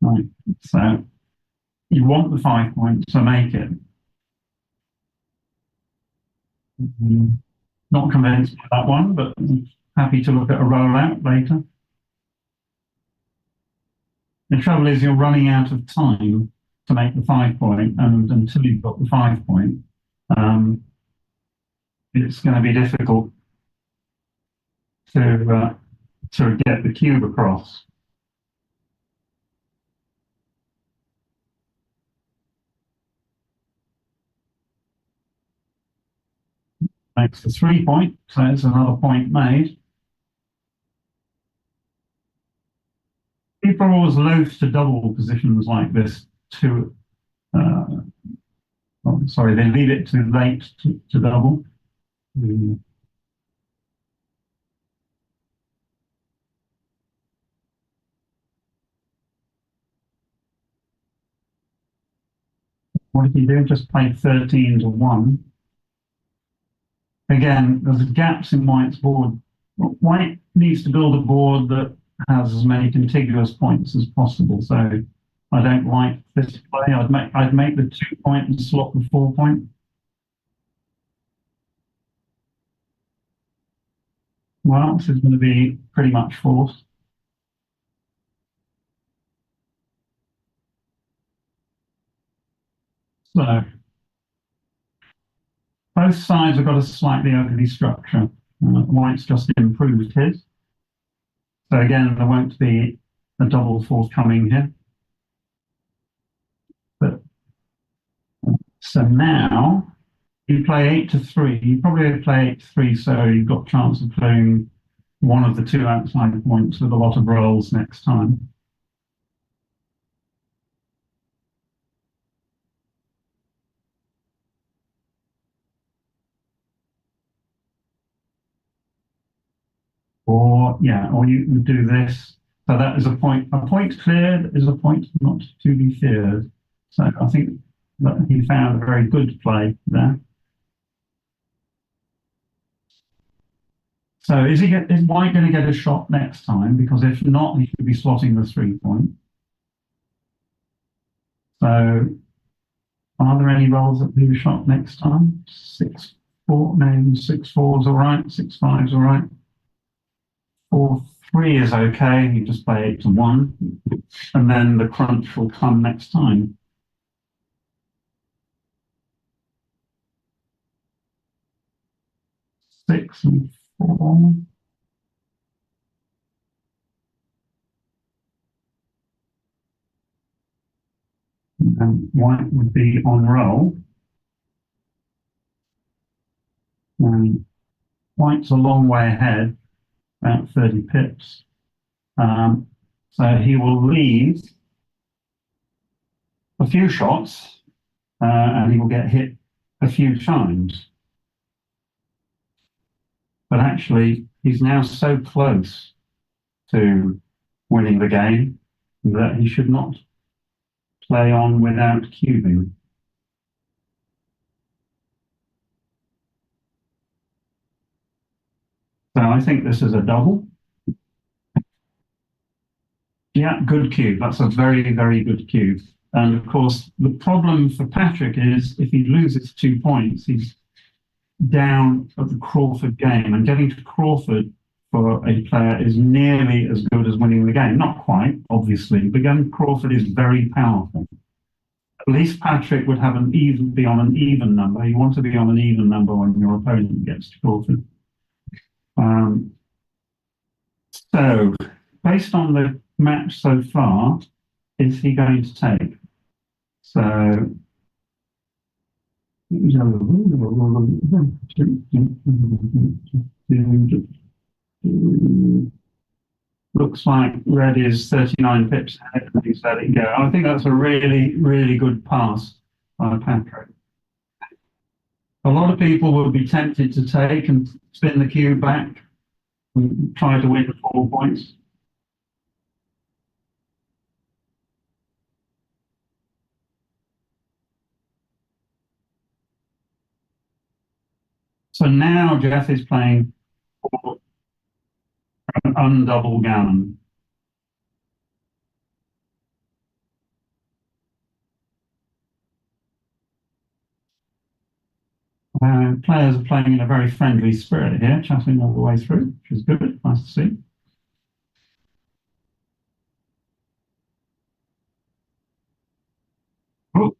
Right, so you want the 5 point, so make it. Not convinced by that one, but happy to look at a rollout later. The trouble is you're running out of time to make the 5 point, and until you've got the 5 point, it's going to be difficult to get the cube across. Makes the 3 point, so it's another point made. People are always loath to double positions like this they leave it too late to double. What did he do? Just play 13 to 1. Again, there's gaps in White's board. White needs to build a board that has as many contiguous points as possible. So I don't like this play. I'd make the 2 point and slot the 4 point. Well, this is going to be pretty much forced. So both sides have got a slightly ugly structure. White's just improved his. So again, there won't be a double forthcoming here. But so now you play 8-3. You probably play 8-3, so you've got a chance of playing one of the two outside points with a lot of rolls next time. Or you can do this. So that is a point. A point cleared is a point not to be feared. So I think that he found a very good play there. So is White going to get a shot next time? Because if not, he should be slotting the 3 point. So are there any rolls that do a shot next time? 6-4, no, 6-4's all right, 6-5's all right. 4-3 is okay. You just play 8-1, and then the crunch will come next time. Six and 4. And White would be on roll. And White's a long way ahead, about 30 pips. So he will leave a few shots, and he will get hit a few times. But actually, he's now so close to winning the game that he should not play on without cubing. So I think this is a double. Yeah, good cube. That's a very, very good cube. And of course, the problem for Patrick is if he loses 2 points, he's down at the Crawford game. And getting to Crawford for a player is nearly as good as winning the game. Not quite, obviously, but getting to Crawford is very powerful. At least Patrick would have be on an even number. You want to be on an even number when your opponent gets to Crawford. So, based on the match so far, is he going to take? So, looks like red is 39 pips ahead and he's let it go. I think that's a really, really good pass by Patrick. A lot of people would be tempted to take and spin the cube back and try to win 4 points. So now Jeff is playing for an undouble gammon. Players are playing in a very friendly spirit here, chatting all the way through, which is good. Nice to see. Oh,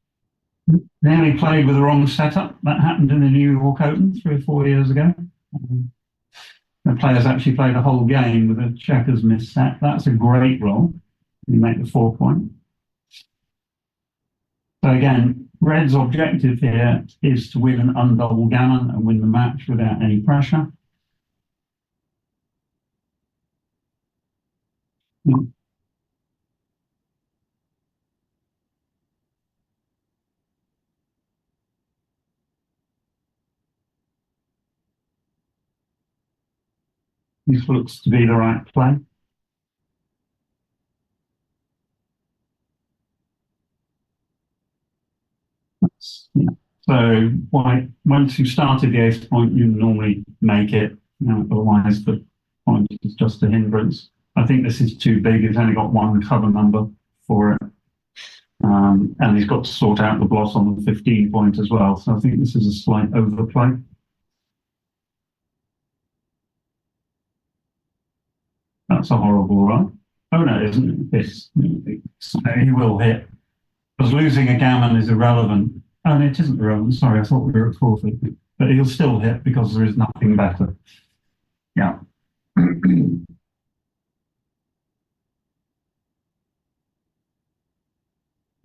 nearly played with the wrong setup. That happened in the New York Open 3 or 4 years ago. The players actually played a whole game with a checkers misset. That's a great roll. You make the 4 point. So again, red's objective here is to win an undouble gammon and win the match without any pressure. This looks to be the right play. So once you've started the ace point, you normally make it. Otherwise, the point is just a hindrance. I think this is too big. It's only got 1 cover number for it. And he's got to sort out the block on the 15 point as well. So I think this is a slight overplay. That's a horrible run. Oh no, it isn't. He will hit. Because losing a gammon is irrelevant. And it isn't irrelevant. Sorry, I thought we were at Crawford. But he'll still hit because there is nothing better. Yeah.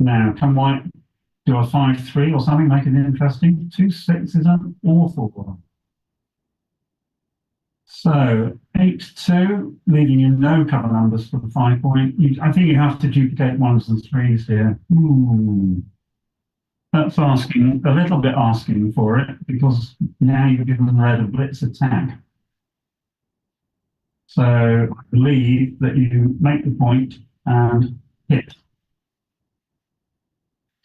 Now, can white do a 5-3 or something, make it interesting? 2-6 is an awful one. So 8-2, leaving you no cover numbers for the 5 point. I think you have to duplicate 1s and 3s here. That's asking, a little bit asking for it, because now you've given red a blitz attack. So I believe that you make the point and hit.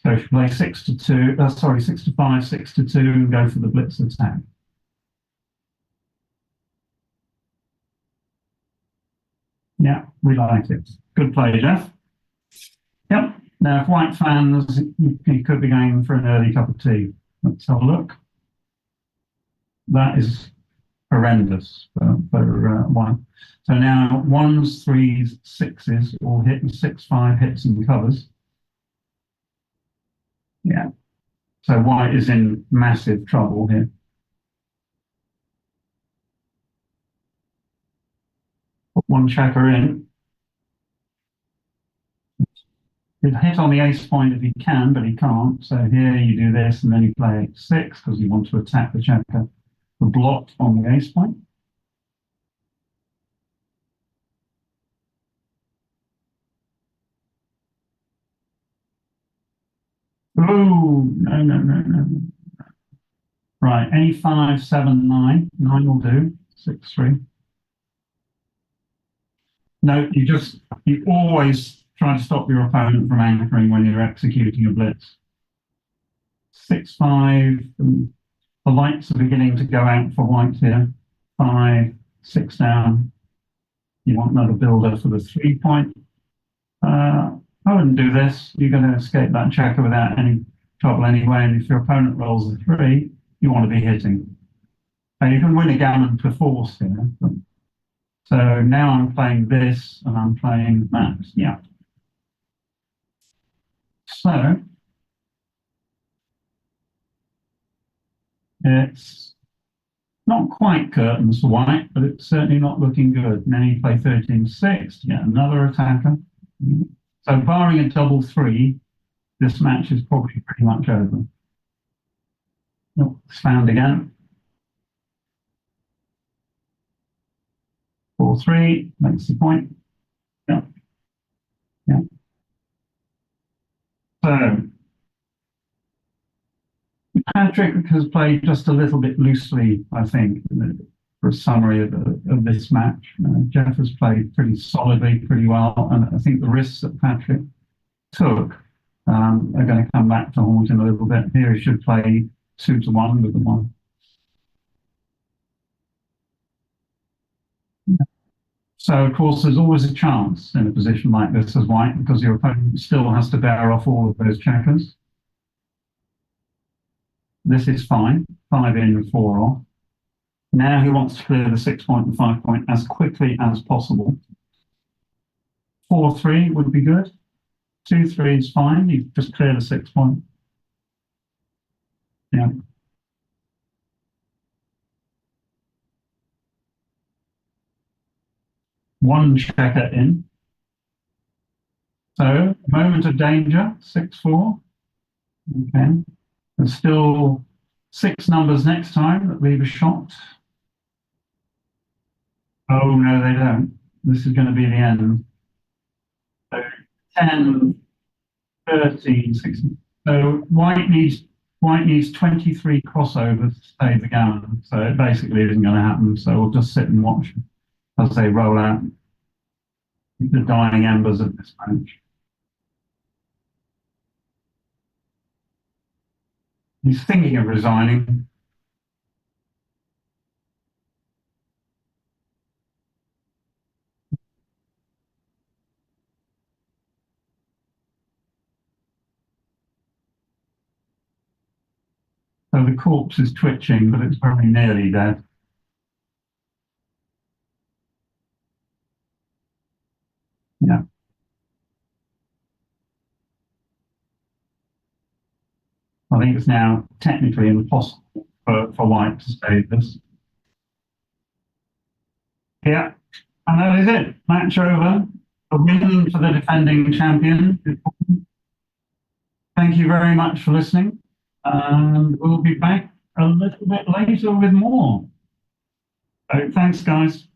So if you play 6-2, 6-5, 6-2, and go for the blitz attack. Yeah, we like it. Good play, Jeff. Yep. Now, if white fans, you could be going for an early cup of tea. Let's have a look. That is horrendous for white. So now 1s, 3s, 6s all hit, and 6-5 hits and covers. Yeah. So white is in massive trouble here. Put one checker in. He'd hit on the ace point if he can, but he can't. So here you do this, and then you play 6 because you want to attack the checker. The block on the ace point. Oh, no. Right, any 5, 7, 9. 9 will do. 6, 3. No, you always try to stop your opponent from anchoring when you're executing a blitz. 6, 5. The lights are beginning to go out for white here. 5, 6 down. You want another builder for the 3 point. I wouldn't do this. You're going to escape that checker without any trouble anyway. And if your opponent rolls a 3, you want to be hitting. And you can win a gammon per force here. So now I'm playing this, and I'm playing that. Yeah. So it's not quite curtains for white, but it's certainly not looking good. Now you play 13-6 to get another attacker. So barring a double 3, this match is probably pretty much over. Oh, it's found again. 4-3 makes the point. Yeah. So Patrick has played just a little bit loosely, I think, for a summary of this match. Jeff has played pretty solidly, pretty well, and I think the risks that Patrick took are going to come back to haunt him a little bit. Here he should play 2-1 with the 1. So, of course, there's always a chance in a position like this as white, because your opponent still has to bear off all of those checkers. This is fine. 5 in, 4 off. Now he wants to clear the 6 point and 5 point as quickly as possible. 4-3 would be good. 2-3 is fine. You just clear the 6 point. Yeah. One checker in. So, moment of danger, 6-4. Okay. There's still 6 numbers next time that leave a shot. Oh, no, they don't. This is going to be the end. So 10, 13, 16. So white needs 23 crossovers to stay the gammon. So it basically isn't going to happen. So we'll just sit and watch as they roll out the dying embers of this match. He's thinking of resigning. So the corpse is twitching, but it's very nearly dead. Yeah. I think it's now technically impossible for white to save this. Yeah, and that is it. Match over. A win for the defending champion. Thank you very much for listening. And we'll be back a little bit later with more. So thanks, guys.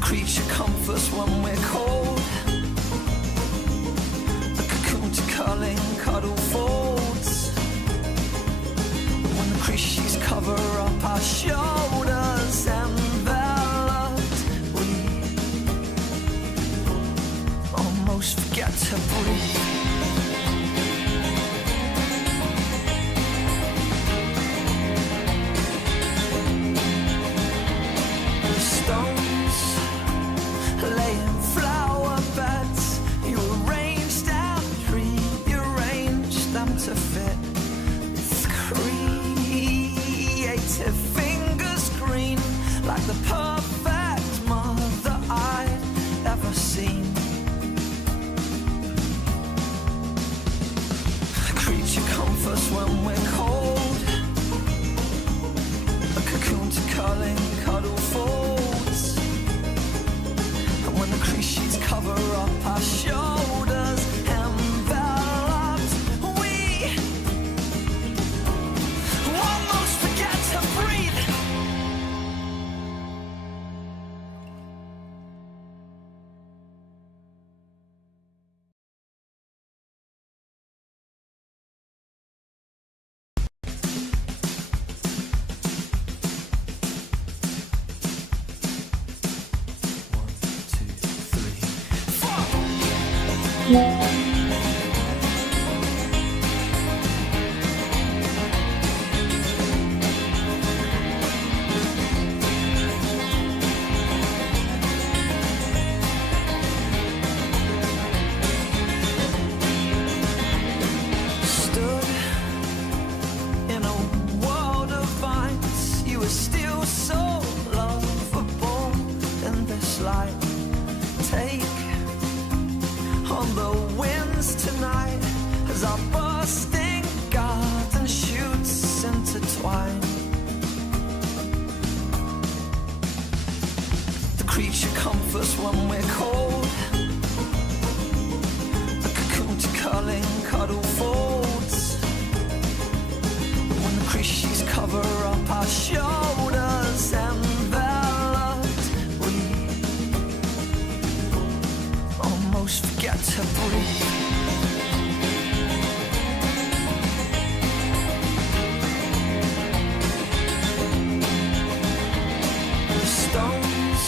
Creature comforts when we're cold. curling cuddle folds. When the crease sheets cover up our shoulders, enveloped, we almost forget to breathe. Stones laying flower beds, you arranged and rearranged them to fit. It's creative fingers green, like the perfect mother I'd ever seen. A creature comforts when we're cold, a cocoon to curling cuddle folds. And when the crease sheets cover up our shoulders, enveloped, we almost forget to breathe. Stood in a world of vines, you were still so lovable in this light. Take on the winds tonight as our bursting garden shoots intertwine. The creature comforts when we're cold, a cocoon to curling cuddle folds. When the crease sheets cover up our shoulders, enveloped, we almost forget to breathe. Stones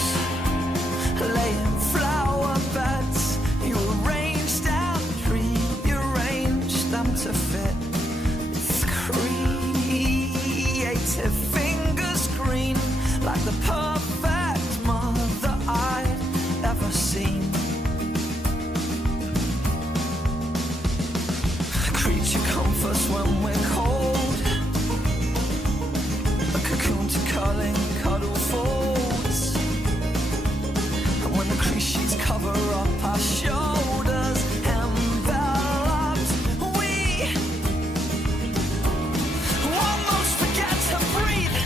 laying flower beds, you arranged and rearranged them to fit. It's creative fingers green, like the perfect mother I'd ever seen. A creature comforts when we're cold, a cocoon to curling cuddle folds. And when the crease sheets cover up our shoulders, enveloped, we almost forget to breathe.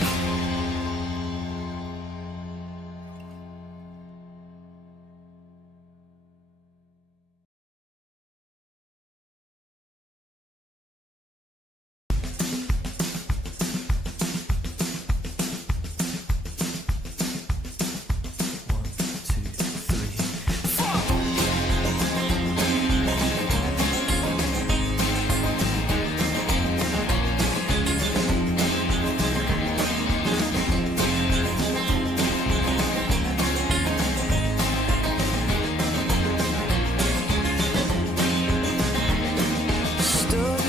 Stood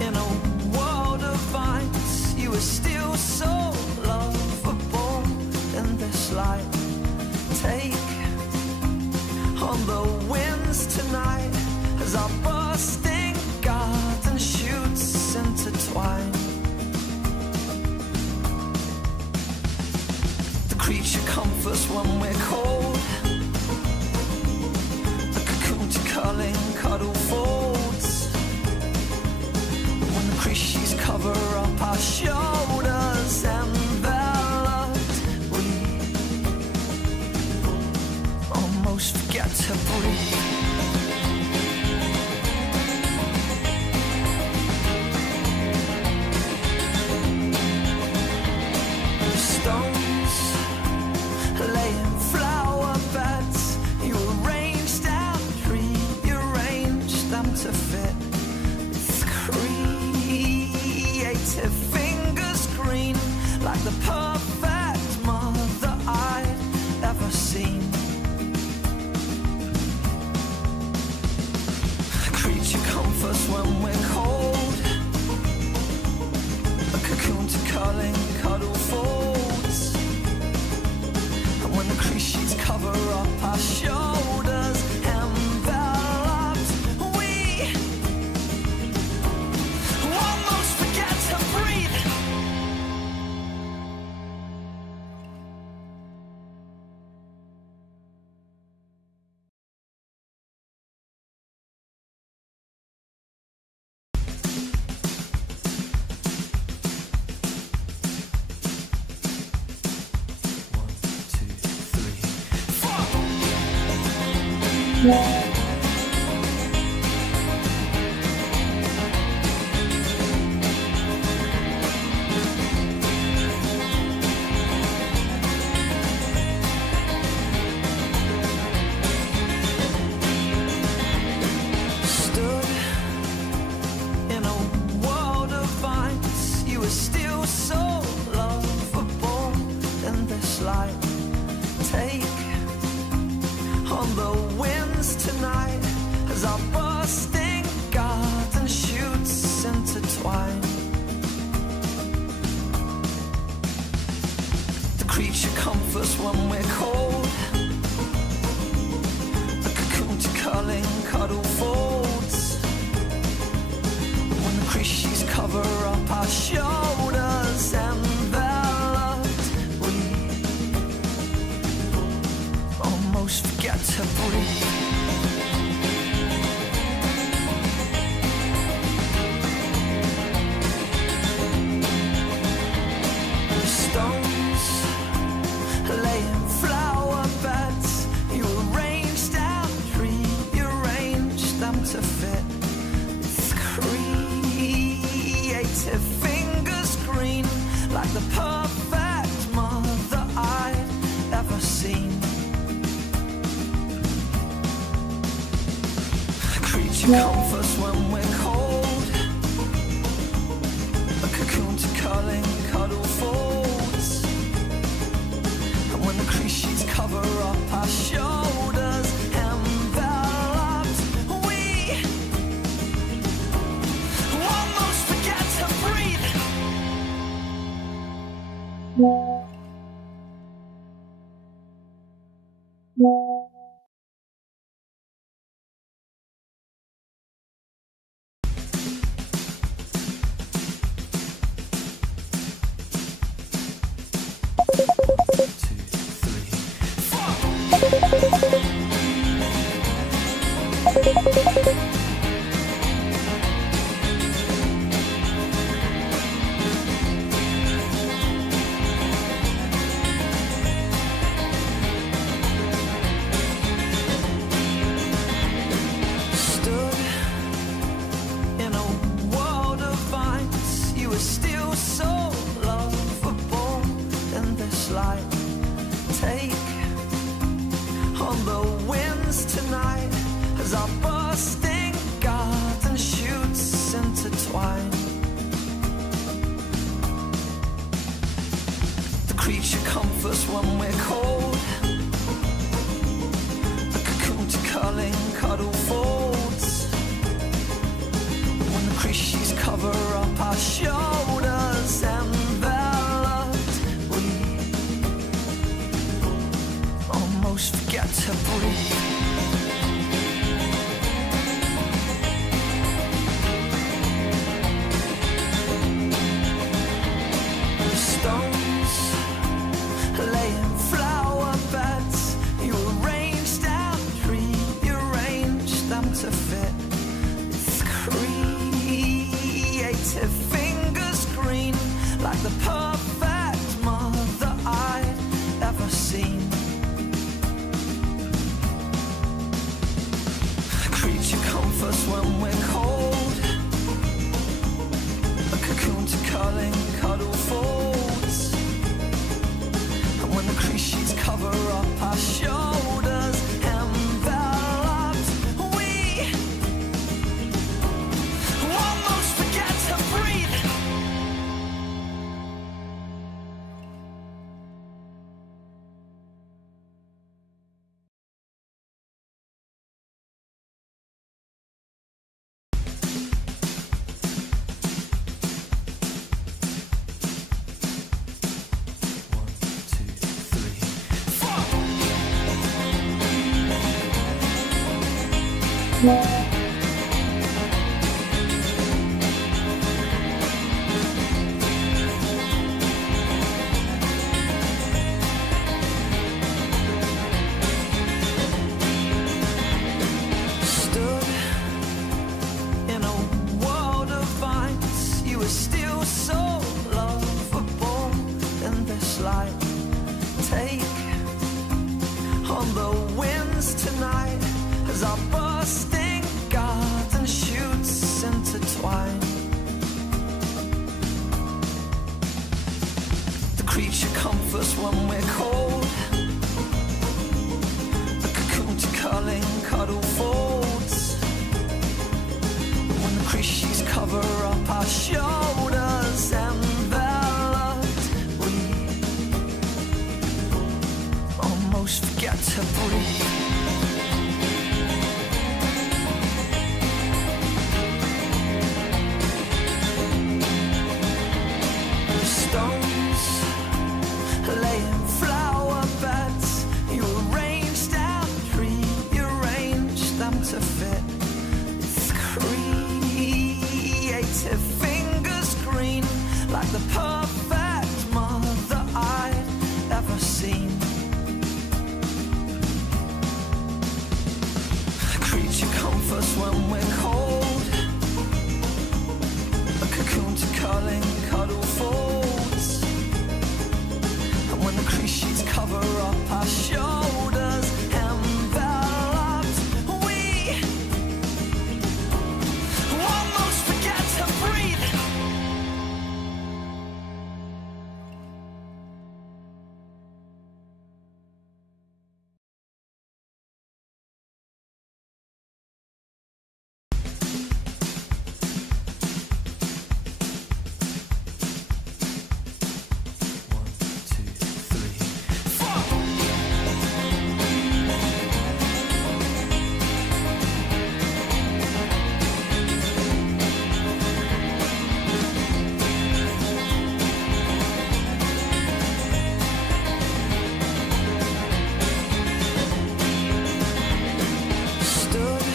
in a world of vines, you were still so lovable in this light. Take on the winds tonight as our bursting garden shoots intertwine. The creature comforts when we're cold, a cocoon to curling cuddle folds. When the crease sheets cover up our shoulders, enveloped, we almost forget to breathe. Stones laying flower beds, you arranged and rearranged them comforts when we're cold, a cocoon to curling cuddle folds. And when the crease sheets cover up our shoulders, enveloped, we almost forget to breathe. Stood in a world of vines, you were still so lovable in this light. Take on the winds tonight as our bursting garden shoots intertwine. The creature comforts when we're cold, a cocoon to curling cuddle folds. When the crease sheets cover up our shoulders, enveloped, we almost forget to breathe. The stones lay in flower beds, you arranged and rearranged them to fit. With creative fingers green, like the perfect mother I'd ever seen. Creature comforts when we're cold, a cocoon to curling cuddle folds. And when the crease sheets cover up our shoulders, enveloped, we almost forget to breathe. Stood in a world of vines, you were still so lovable in this light. Take on the winds tonight as our bursting garden shoots intertwine. The creature comforts when we're cold, a cocoon to curling cuddle folds. When the crease sheets cover up our shoulders, enveloped, we almost forget to breathe. The stones lay in flower beds, you arranged and rearranged them to fit. With creative fingers green, like the perfect mother I'd ever seen. Creature comforts when we're cold, a cocoon to curling cuddle folds. And when the crease sheets cover up our shoulders, enveloped, we almost forget to breathe. Stood in a world of vines, you were still so lovable in this light. Take on the winds tonight as our bursting garden shoots intertwine. The creature comforts when we're cold, a cocoon to curling cuddle folds. When the creatures cover up our shoulders enveloped, we almost forget to breathe. Stones laying flower beds, you arranged and rearranged them to fit. It's creative fingers green, like the perfect mother I'd ever seen. Creature comforts when we're cold, a cocoon to curling cuddle folds. And when the creatures cover up our shoulders enveloped, we almost forget to breathe. Stood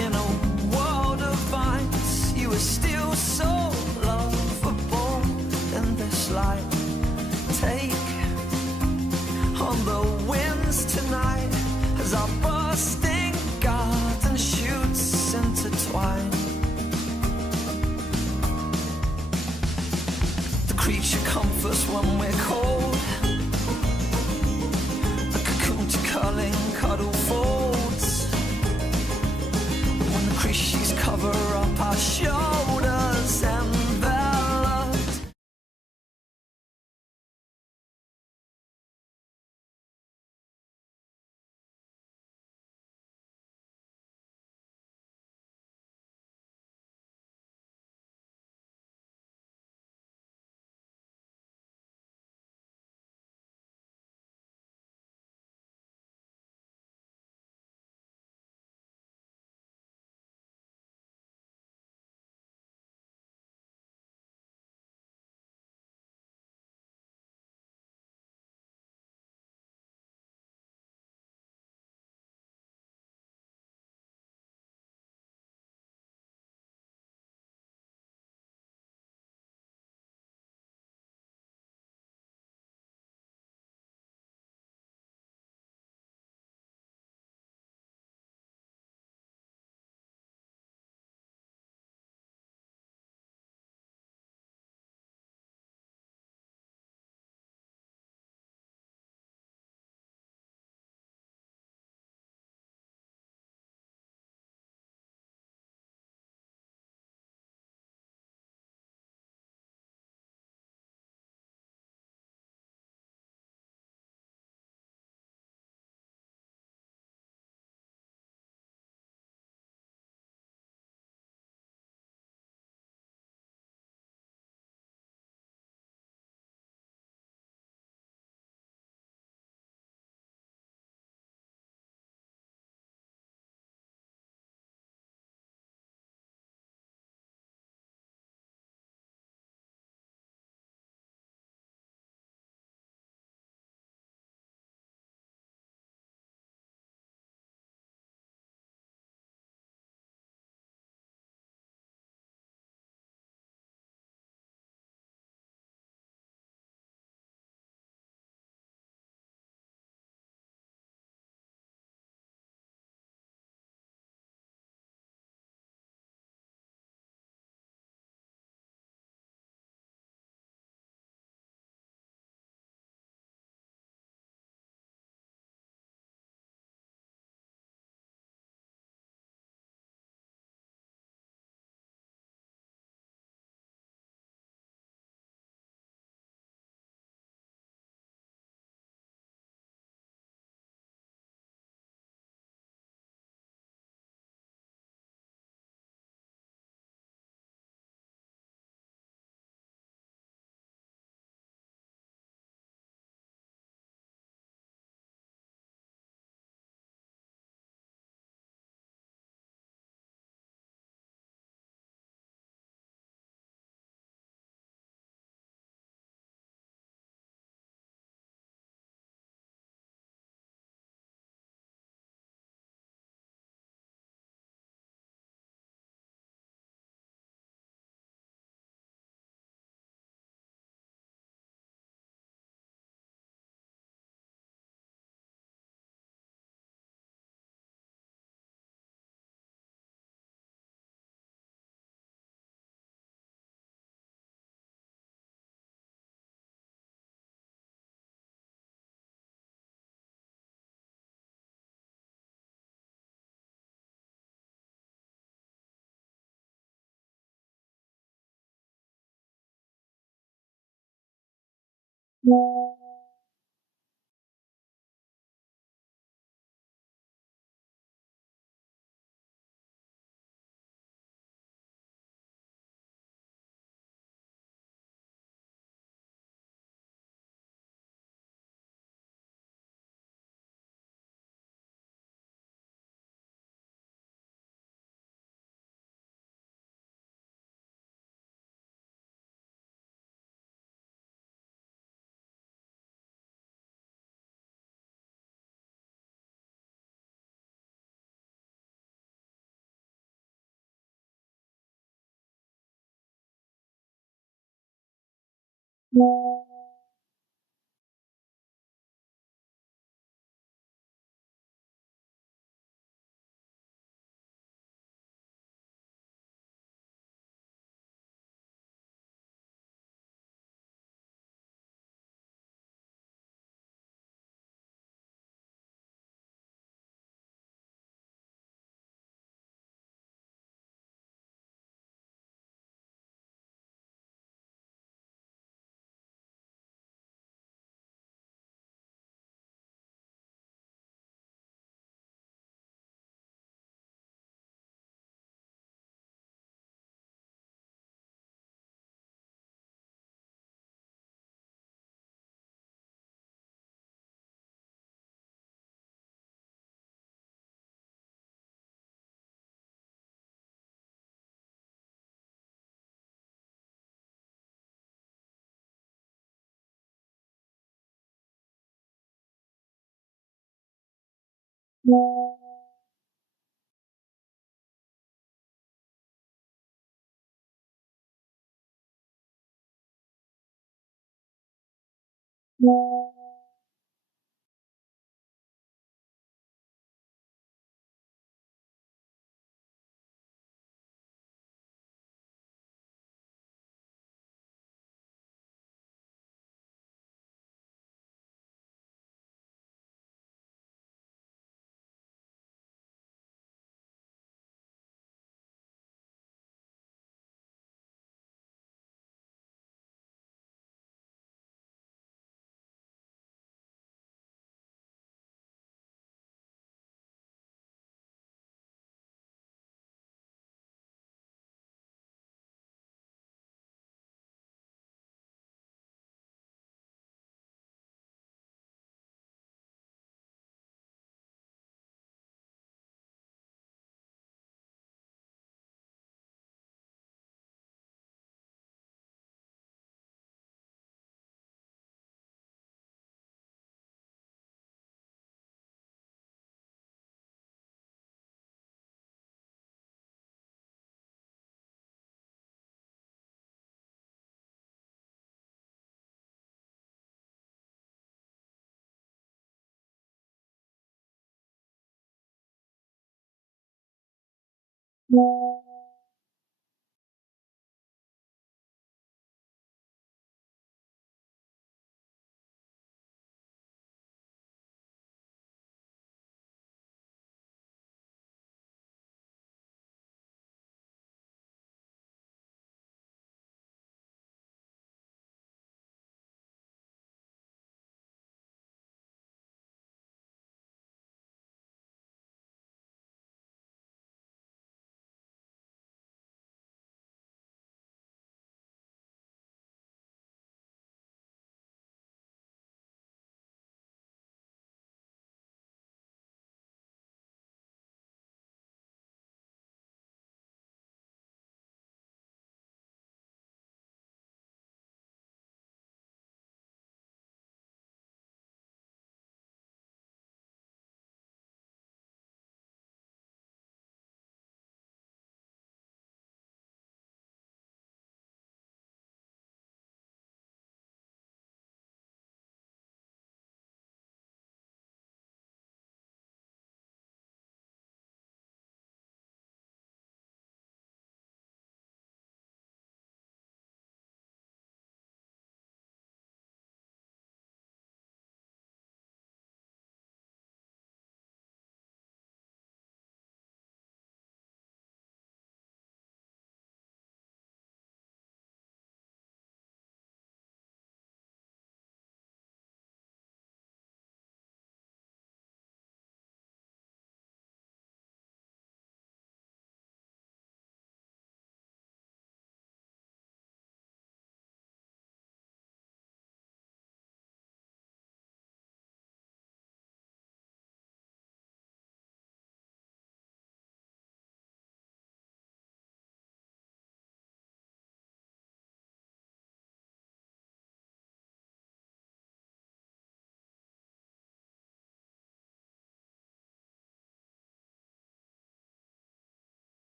in a world of vines, you were still so lovable in this light. Take on the winds tonight as our bursting garden shoots intertwine. The creature comforts when we're cold, a cocoon to curling cuddle folds. When the creatures cover up our shoulders enveloped,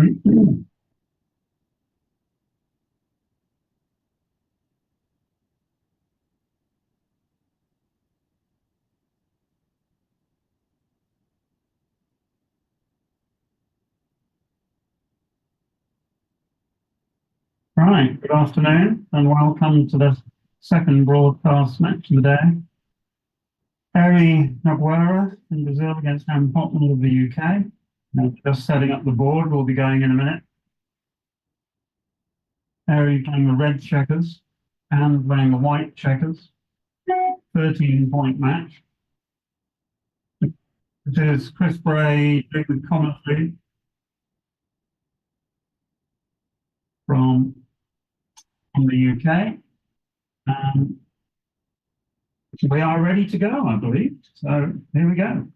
Right, good afternoon and welcome to the second broadcast match of the day. Harry Nogueira in Brazil against Ham Potman of the UK. Now, just setting up the board, we'll be going in a minute. Harry playing the red checkers and playing the white checkers. 13-point match. It is Chris Bray doing the commentary from the UK. We are ready to go, I believe. So here we go.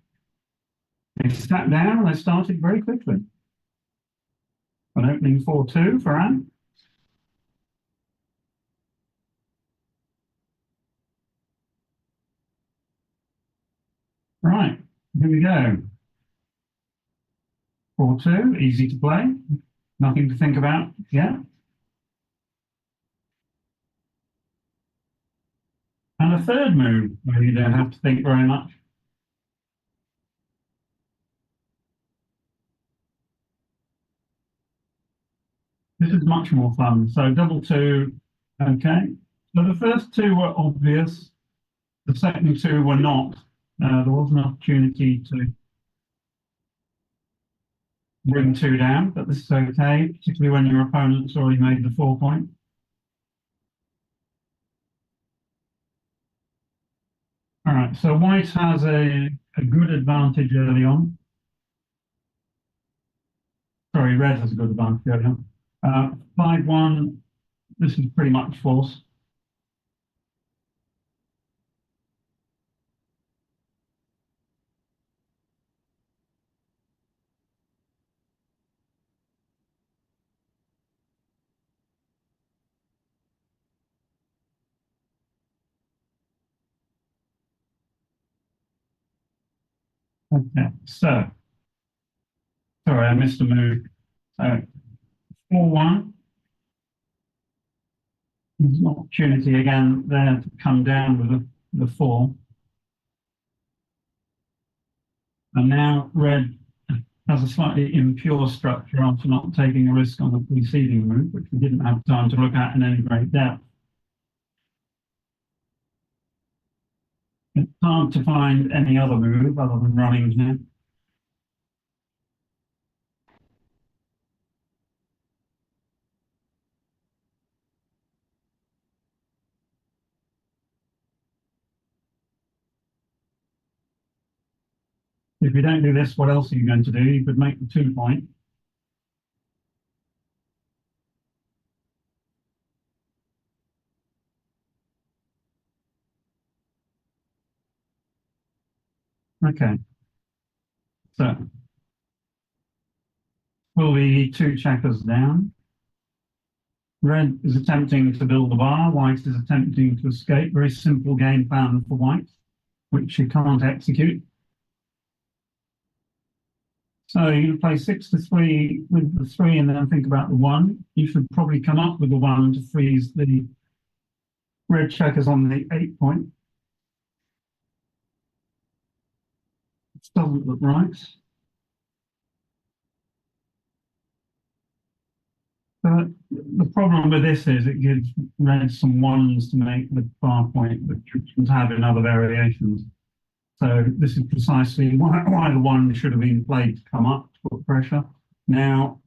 They sat down and they started very quickly. An opening 4-2 for Anne. Right, here we go. 4-2, easy to play. Nothing to think about yet. And a third move where you don't have to think very much. This is much more fun. So double two, okay. So the first two were obvious. The second two were not. There was an opportunity to bring two down, but this is okay, particularly when your opponent's already made the 4 point. All right, so white has a good advantage early on. Sorry, red has a good advantage early on. 5-1, this is pretty much false. Okay, so, sorry, I missed a move. So, 4-1. There's an opportunity again there to come down with the 4. And now red has a slightly impure structure after not taking a risk on the preceding move, which we didn't have time to look at in any great depth. It's hard to find any other move other than running here. If you don't do this, what else are you going to do? You could make the 2 point. Okay. So will be 2 checkers down. Red is attempting to build the bar. White is attempting to escape. Very simple game plan for white, which you can't execute. So you play 6-3 with the 3 and then think about the 1. You should probably come up with the 1 to freeze the red checkers on the 8 point. It doesn't look right. But the problem with this is it gives red some 1s to make the bar point, which you shouldn't have in other variations. So this is precisely why the 1 should have been played to come up to put pressure. Now,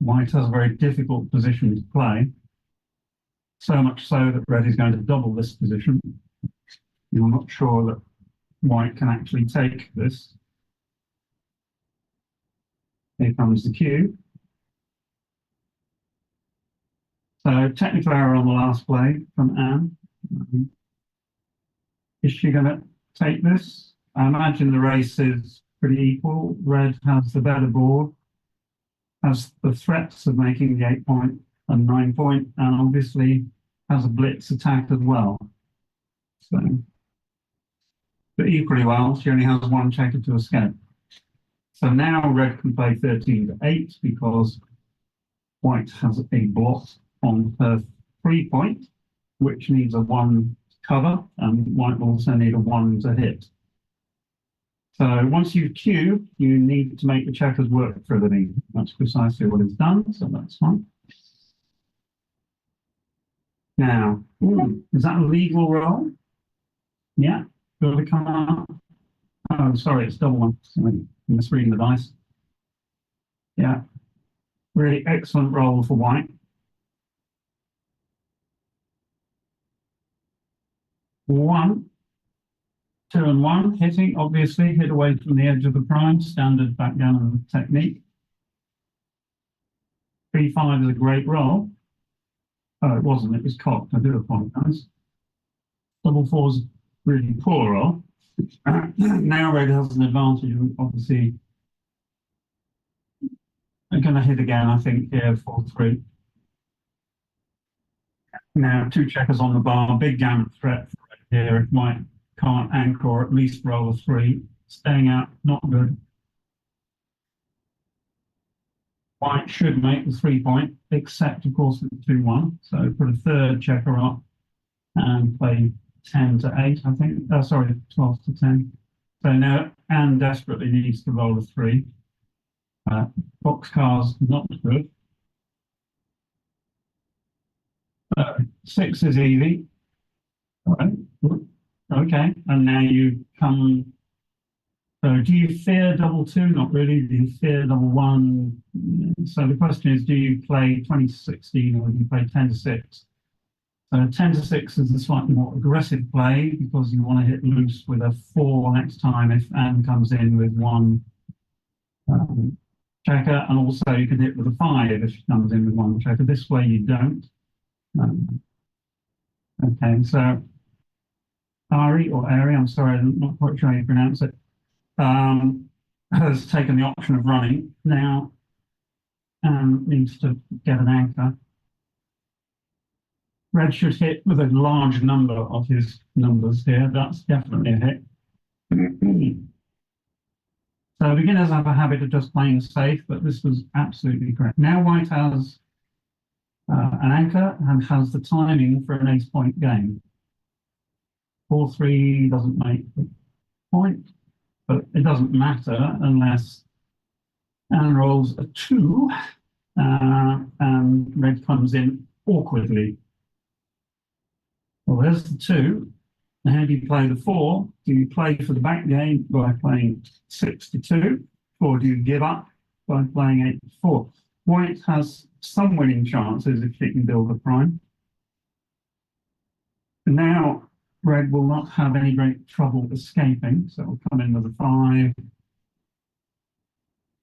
white has a very difficult position to play, so much so that red is going to double this position. You're not sure that white can actually take this. Here comes the cue. So technical error on the last play from Anne. Is she going to take this? I imagine the race is pretty equal. Red has the better board, has the threats of making the 8 point and 9 point, and obviously has a blitz attack as well. So, but equally well, she only has 1 checker to escape. So now red can play 13 to 8 because white has a block on her 3-point, which needs a 1 cover, and white will also need a 1 to hit. So once you've queued, you need to make the checkers work for everything. That's precisely what it's done, so that's fine. Now, is that a legal roll? Yeah, got to come up. Oh, sorry, it's double one. I'm misreading the dice. Yeah, really excellent roll for white. One, 2 and 1, hitting, obviously, hit away from the edge of the prime, standard backgammon technique. 3-5 is a great roll. Oh, it wasn't, it was cocked, I do apologize. Double 4's really poor roll. Now red has an advantage, obviously. I'm going to hit again, I think, here, 4-3. Now 2 checkers on the bar, big gammon threat for red here. If white can't anchor or at least roll a 3, staying out, not good. White should make the 3-point, except of course with 2-1. So put a third checker up and play 10 to 8, I think. Sorry, 12 to 10. So now Anne desperately needs to roll a 3. Boxcar's not good. 6 is easy. All right. Okay, and now you come. So do you fear double 2? Not really. Do you fear double 1? So the question is, do you play 20-16 or do you play 10 to 6? So 10 to 6 is a slightly more aggressive play because you want to hit loose with a 4 next time if Anne comes in with 1 checker, and also you can hit with a 5 if she comes in with 1 checker. This way you don't. Okay, so Ari, I'm sorry, I'm not quite sure how you pronounce it, has taken the option of running. Now needs to get an anchor. Red should hit with a large number of his numbers here. That's definitely a hit. So beginners have a habit of just playing safe, but this was absolutely correct. Now white has an anchor and has the timing for an ace-point game. 4-3 doesn't make the point, but it doesn't matter unless Anne rolls a 2 and red comes in awkwardly. Well, there's the 2. And how do you play the 4? Do you play for the back game by playing 6 to 2, or do you give up by playing 8 to 4? White has some winning chances if she can build a prime. And now red will not have any great trouble escaping, so it'll come in with a 5.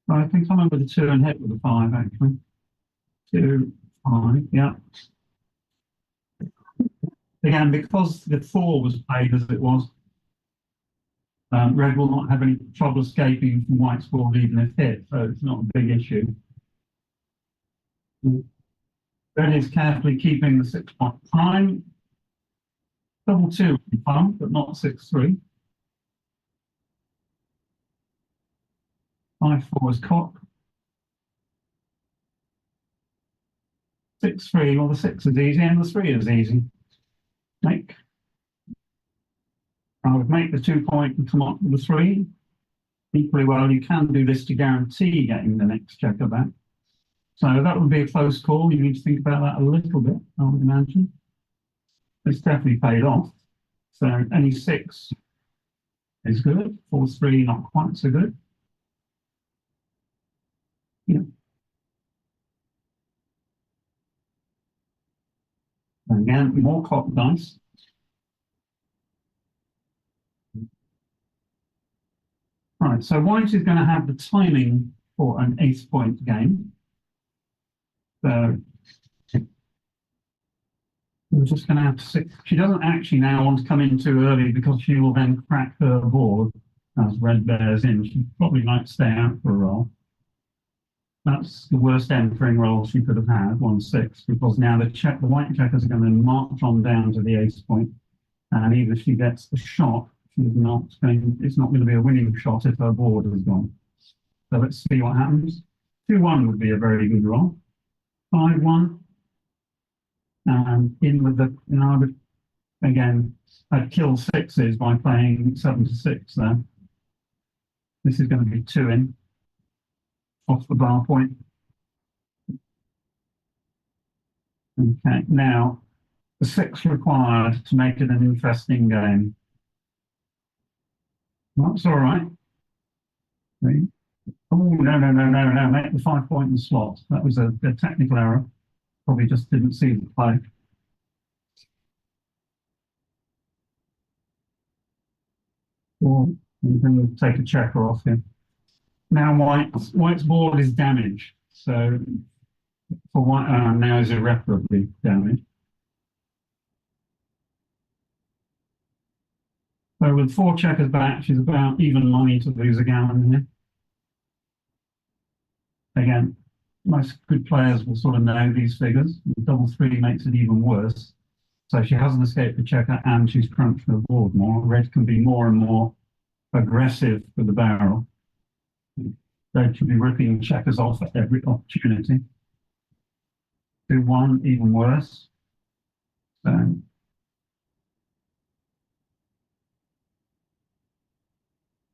Well, I can come in with a 2 and hit with a 5, actually. 2, 5, yeah. Again, because the 4 was played as it was, red will not have any trouble escaping from white's board even if hit, so it's not a big issue. Red is carefully keeping the 6-point prime. Double 2 would be fun, but not 6-3. 5-4 is cock. 6-3, well, the 6 is easy and the 3 is easy. Make. I would make the 2-point and come up with a 3. Equally well, you can do this to guarantee getting the next checker back. So that would be a close call. You need to think about that a little bit, I would imagine. It's definitely paid off. So any 6 is good. 4-3, not quite so good. Yeah. Again, more cock dice. All right, so white is going to have the timing for an ace-point game. So we're just going to have to see. She doesn't actually now want to come in too early because she will then crack her board as red bears in. She probably might stay out for a roll. That's the worst entering roll she could have had, 1-6, because now the white checkers are going to march on down to the ace point, and even if she gets the shot, she's not going. It's not going to be a winning shot if her board is gone. So let's see what happens. 2-1 would be a very good roll. 5-1. And in with the, I would, again, I'd kill sixes by playing 7-6 there. This is going to be 2 in, off the bar point. Okay, now, the 6 required to make it an interesting game. That's all right. Okay. Oh, no, make the 5 point in the slot. That was a technical error. Probably just didn't see the play. Or you can take a checker off here. Now white's board is damaged. So for white now is irreparably damaged. So with 4 checkers back, she's about even money to lose a gammon here. Again, most good players will sort of know these figures. Double 3 makes it even worse. So she hasn't escaped the checker and she's crunched her board more. Red can be more and more aggressive with the barrel. They should be ripping checkers off at every opportunity. 2-1, even worse. So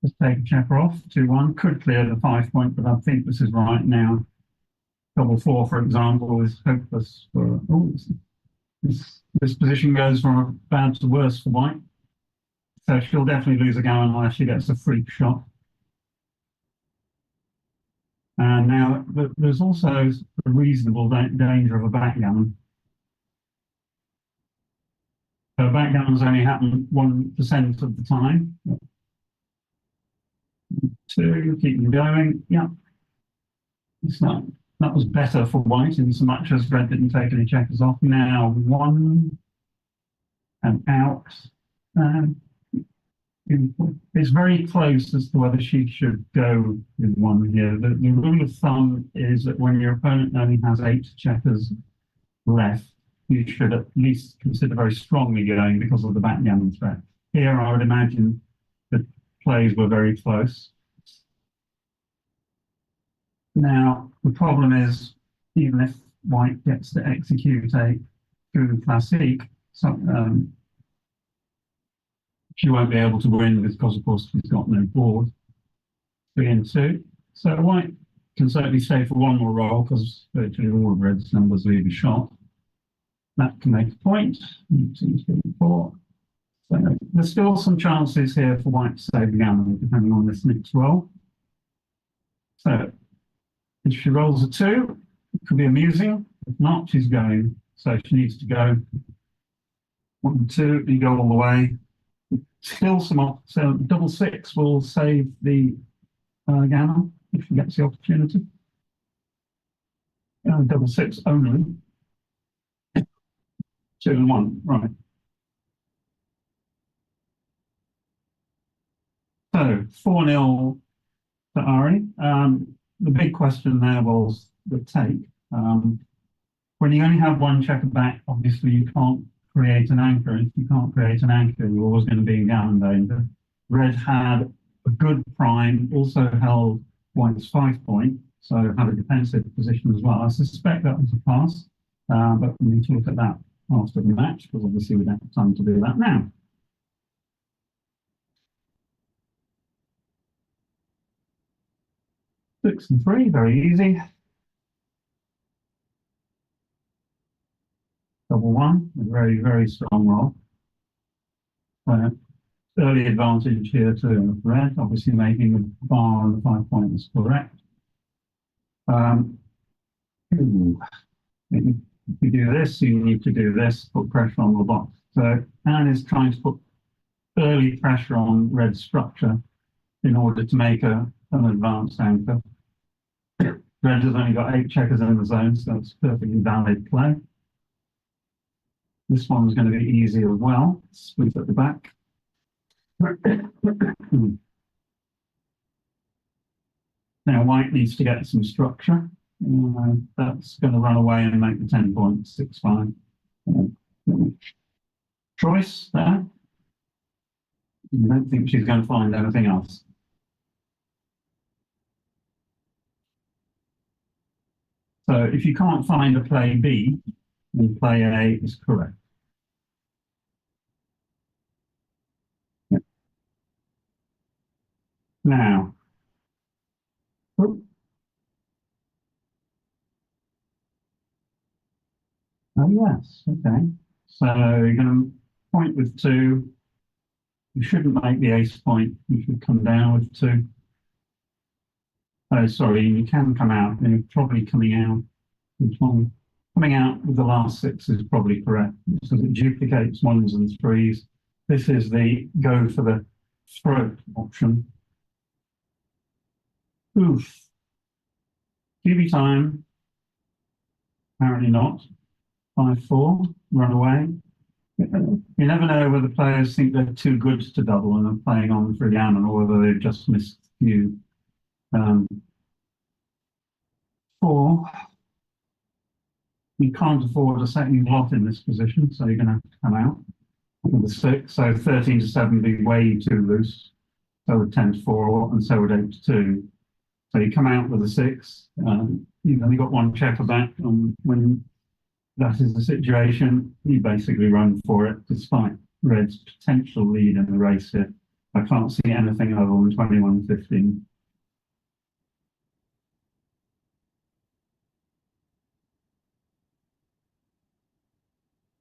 just take a checker off. 2-1 could clear the 5 point, but I think this is right now. Double 4, for example, is hopeless for. Oh, this position goes from bad to worse for white. So she'll definitely lose a gammon unless she gets a freak shot. And now there's also a reasonable danger of a backgammon. So backgammons only happen 1% of the time. 2, keep them going. Yeah. It's not. That was better for white in so much as red didn't take any checkers off. Now 1 and out. It's very close as to whether she should go with 1 here. The rule of thumb is that when your opponent only has 8 checkers left, you should at least consider very strongly going because of the backgammon threat. Here, I would imagine the plays were very close. Now, the problem is, even if white gets to execute a true classique, she won't be able to win because, of course, she's got no board. 3 and 2. So white can certainly stay for 1 more roll because virtually all of red's numbers leave a shot. That can make a point. 2, 3, 4. So there's still some chances here for white to save the gammon, depending on this next roll. So if she rolls a 2, it could be amusing. If not, she's going. So she needs to go 1 and 2, you go all the way. Still some, so double 6 will save the gammon if she gets the opportunity. Double 6 only. 2 and 1, right. So 4-0 to Ari. The big question there was the take. When you only have 1 checker back, obviously you can't create an anchor. If you can't create an anchor, you're always going to be in gammon danger. Red had a good prime, also held white's 5 point, so had a defensive position as well. I suspect that was a pass, but we need to look at that after the match, because obviously we don't have time to do that now. Six and 3, very easy. Double 1, a very, very strong roll. Early advantage here to red, obviously making the bar on the 5 point is correct. If you do this, you need to do this, put pressure on the box. So Anne is trying to put early pressure on red's structure in order to make an advanced anchor. Red has only got 8 checkers in the zone, so it's perfectly valid play. This one's going to be easy as well. Split at the back. Now white needs to get some structure. That's going to run away and make the 10 point 6-5. Choice there. I don't think she's going to find anything else. So if you can't find a play B, then play A is correct. Yeah. Now, oh yes, okay. So you're going to point with 2. You shouldn't make the ace point. You should come down with 2. Oh, sorry, you can come out. You're probably coming out. Which one? Coming out with the last 6 is probably correct because it duplicates 1s and 3s. This is the go for the throat option. Oof. QB time. Apparently not. 5-4. Run away. You never know whether players think they're too good to double and are playing on for gammon or whether they've just missed a few. 4. You can't afford a second lot in this position, so you're going to have to come out with a 6. So 13 to 7 would be way too loose. So would 10 to 4, and so would 8 to 2. So you come out with a 6. You've only got one checker back, and when that is the situation, you basically run for it, despite Red's potential lead in the race here. I can't see anything other than 21-15.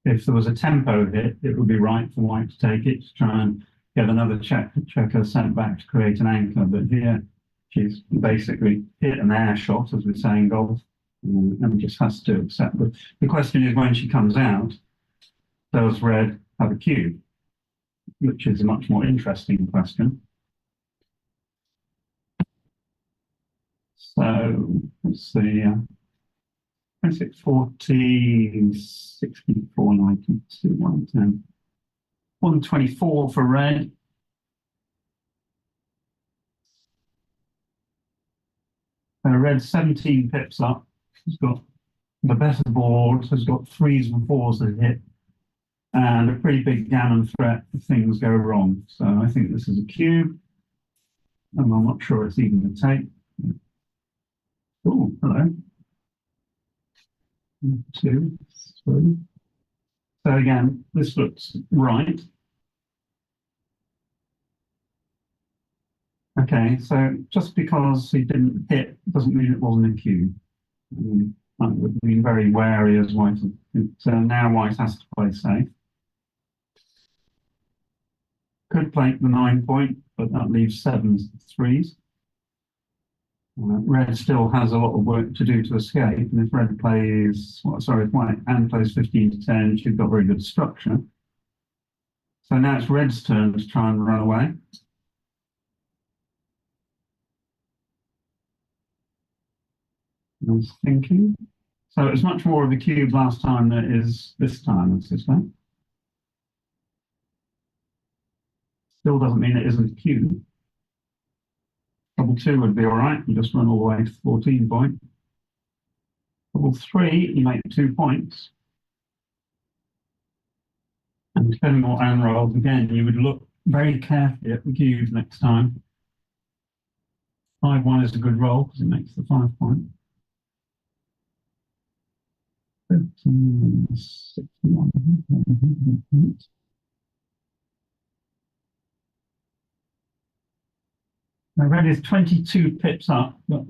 If there was a tempo hit, it would be right for White to take it to try and get another checker sent back to create an anchor. But here, she's basically hit an air shot, as we say in golf, and just has to accept. But the question is, when she comes out, does Red have a cube? Which is a much more interesting question. So let's see. 26, 40, 64, 92, 110. 124 for Red. Red 17 pips up. He's got the better board, has got 3s and 4s to hit, and a pretty big gammon threat if things go wrong. So I think this is a cube, and I'm not sure it's even a take. Oh, hello. 2, 3. So again, this looks right. Okay, so just because he didn't hit doesn't mean it wasn't a cube. That would be very wary as White. So now White has to play safe. Could play the 9 point, but that leaves 7s and 3s. Red still has a lot of work to do to escape, and if Red plays, if White and plays 15 to 10, she's got very good structure. So now it's Red's turn to try and run away. I was thinking. So it's much more of a cube last time than it is this time, I suspect. Still doesn't mean it isn't a cube. Double 2 would be all right. You just run all the way to 14 point. Double 3, you make 2 points. And depending on what Anne rolls, again, you would look very carefully at the cubes next time. 5-1 is a good roll because it makes the 5 point. 13, 61. Now Red is 22 pips up, but,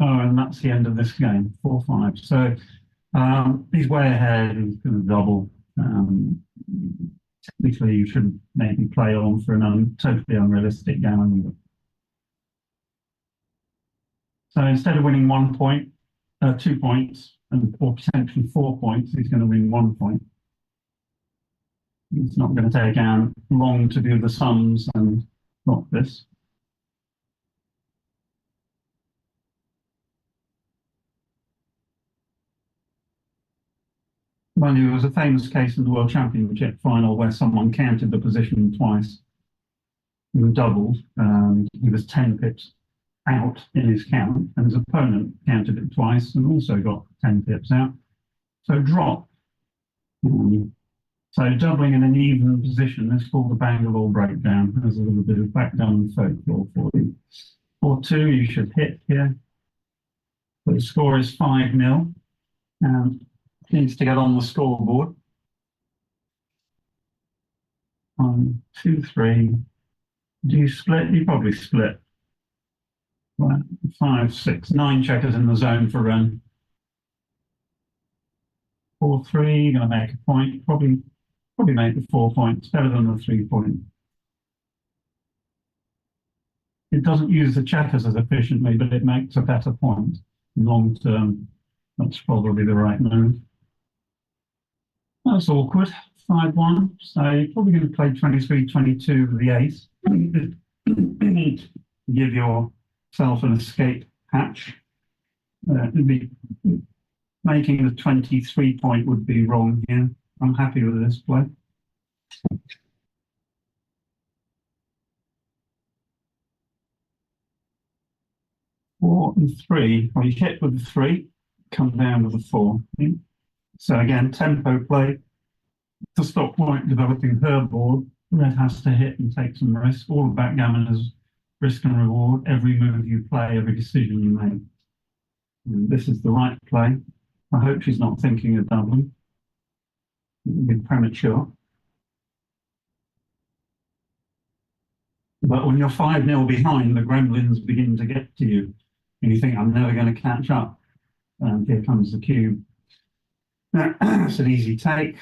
and that's the end of this game, 4-5. So he's way ahead, he's going to double. Technically, you shouldn't maybe play on for an totally unrealistic gammon. So instead of winning 1 point, 2 points, or potentially 4 points, he's going to win 1 point. It's not going to take Anne long to do the sums and block this. Mind you, there was a famous case in the World Championship final where someone counted the position twice. He was doubled. He was 10 pips out in his count, and his opponent counted it twice and also got 10 pips out. So drop. So doubling in an even position is called the Bangalore breakdown. There's a little bit of backgammon folklore for you. 4-2, you should hit here. The score is 5-0 and needs to get on the scoreboard. 1, 2, 3. Do you split? You probably split. 5, 6, 9 checkers in the zone for run. 4, 3, going to make a point. Probably make the 4 points. Better than the 3 point. It doesn't use the checkers as efficiently, but it makes a better point. Long term, that's probably the right move. That's awkward. 5-1. So you're probably going to play 23-22 with the ace. Give yourself an escape hatch. It'd be making the 23 point would be wrong here. I'm happy with this play. 4 and 3. Well, you hit with the 3, come down with the 4. So again, tempo play. To stop White developing her board, Red has to hit and take some risk. All of backgammon is risk and reward. Every move you play, every decision you make. And this is the right play. I hope she's not thinking of doubling. It would be premature. But when you're 5-0 behind, the gremlins begin to get to you. And you think, I'm never going to catch up. And here comes the cube. It's an easy take.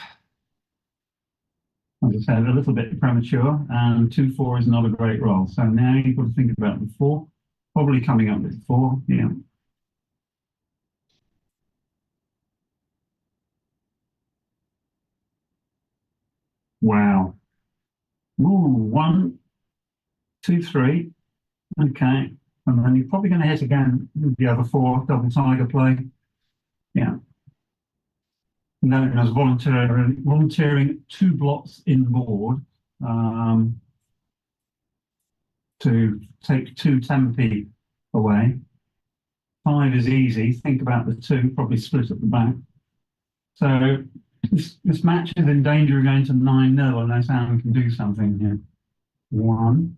As I said, a little bit premature, and 2-4 is not a great roll. So now you've got to think about the 4, probably coming up with 4, yeah. Wow. Ooh, 1, 2, 3. Okay. And then you're probably going to hit again with the other 4, double tiger play. Yeah. Known as volunteering 2 blocks in board to take 2 tempi away. 5 is easy. Think about the 2, probably split at the back. So this match is in danger of going to 9-0 unless Anne can do something here. 1.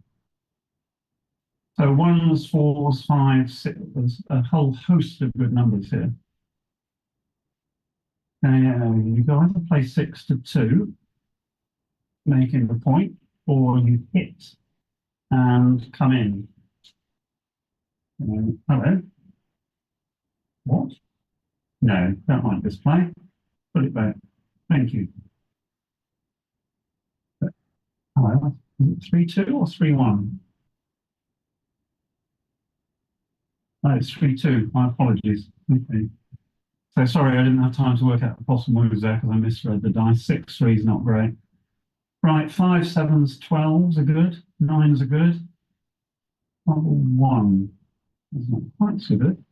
So 1s, 4s, 5s, 6. There's a whole host of good numbers here. You go either play 6 to 2, making the point, or you hit and come in. Hello. What? No, don't like this play. Put it back. Thank you. Hello. Is it 3-2 or 3-1? No, it's 3-2. My apologies. Okay. So sorry, I didn't have time to work out the possible moves there because I misread the dice. 6-3 is not great. Right, 5, 7s, 12s are good. 9s are good. 1 is not quite so good.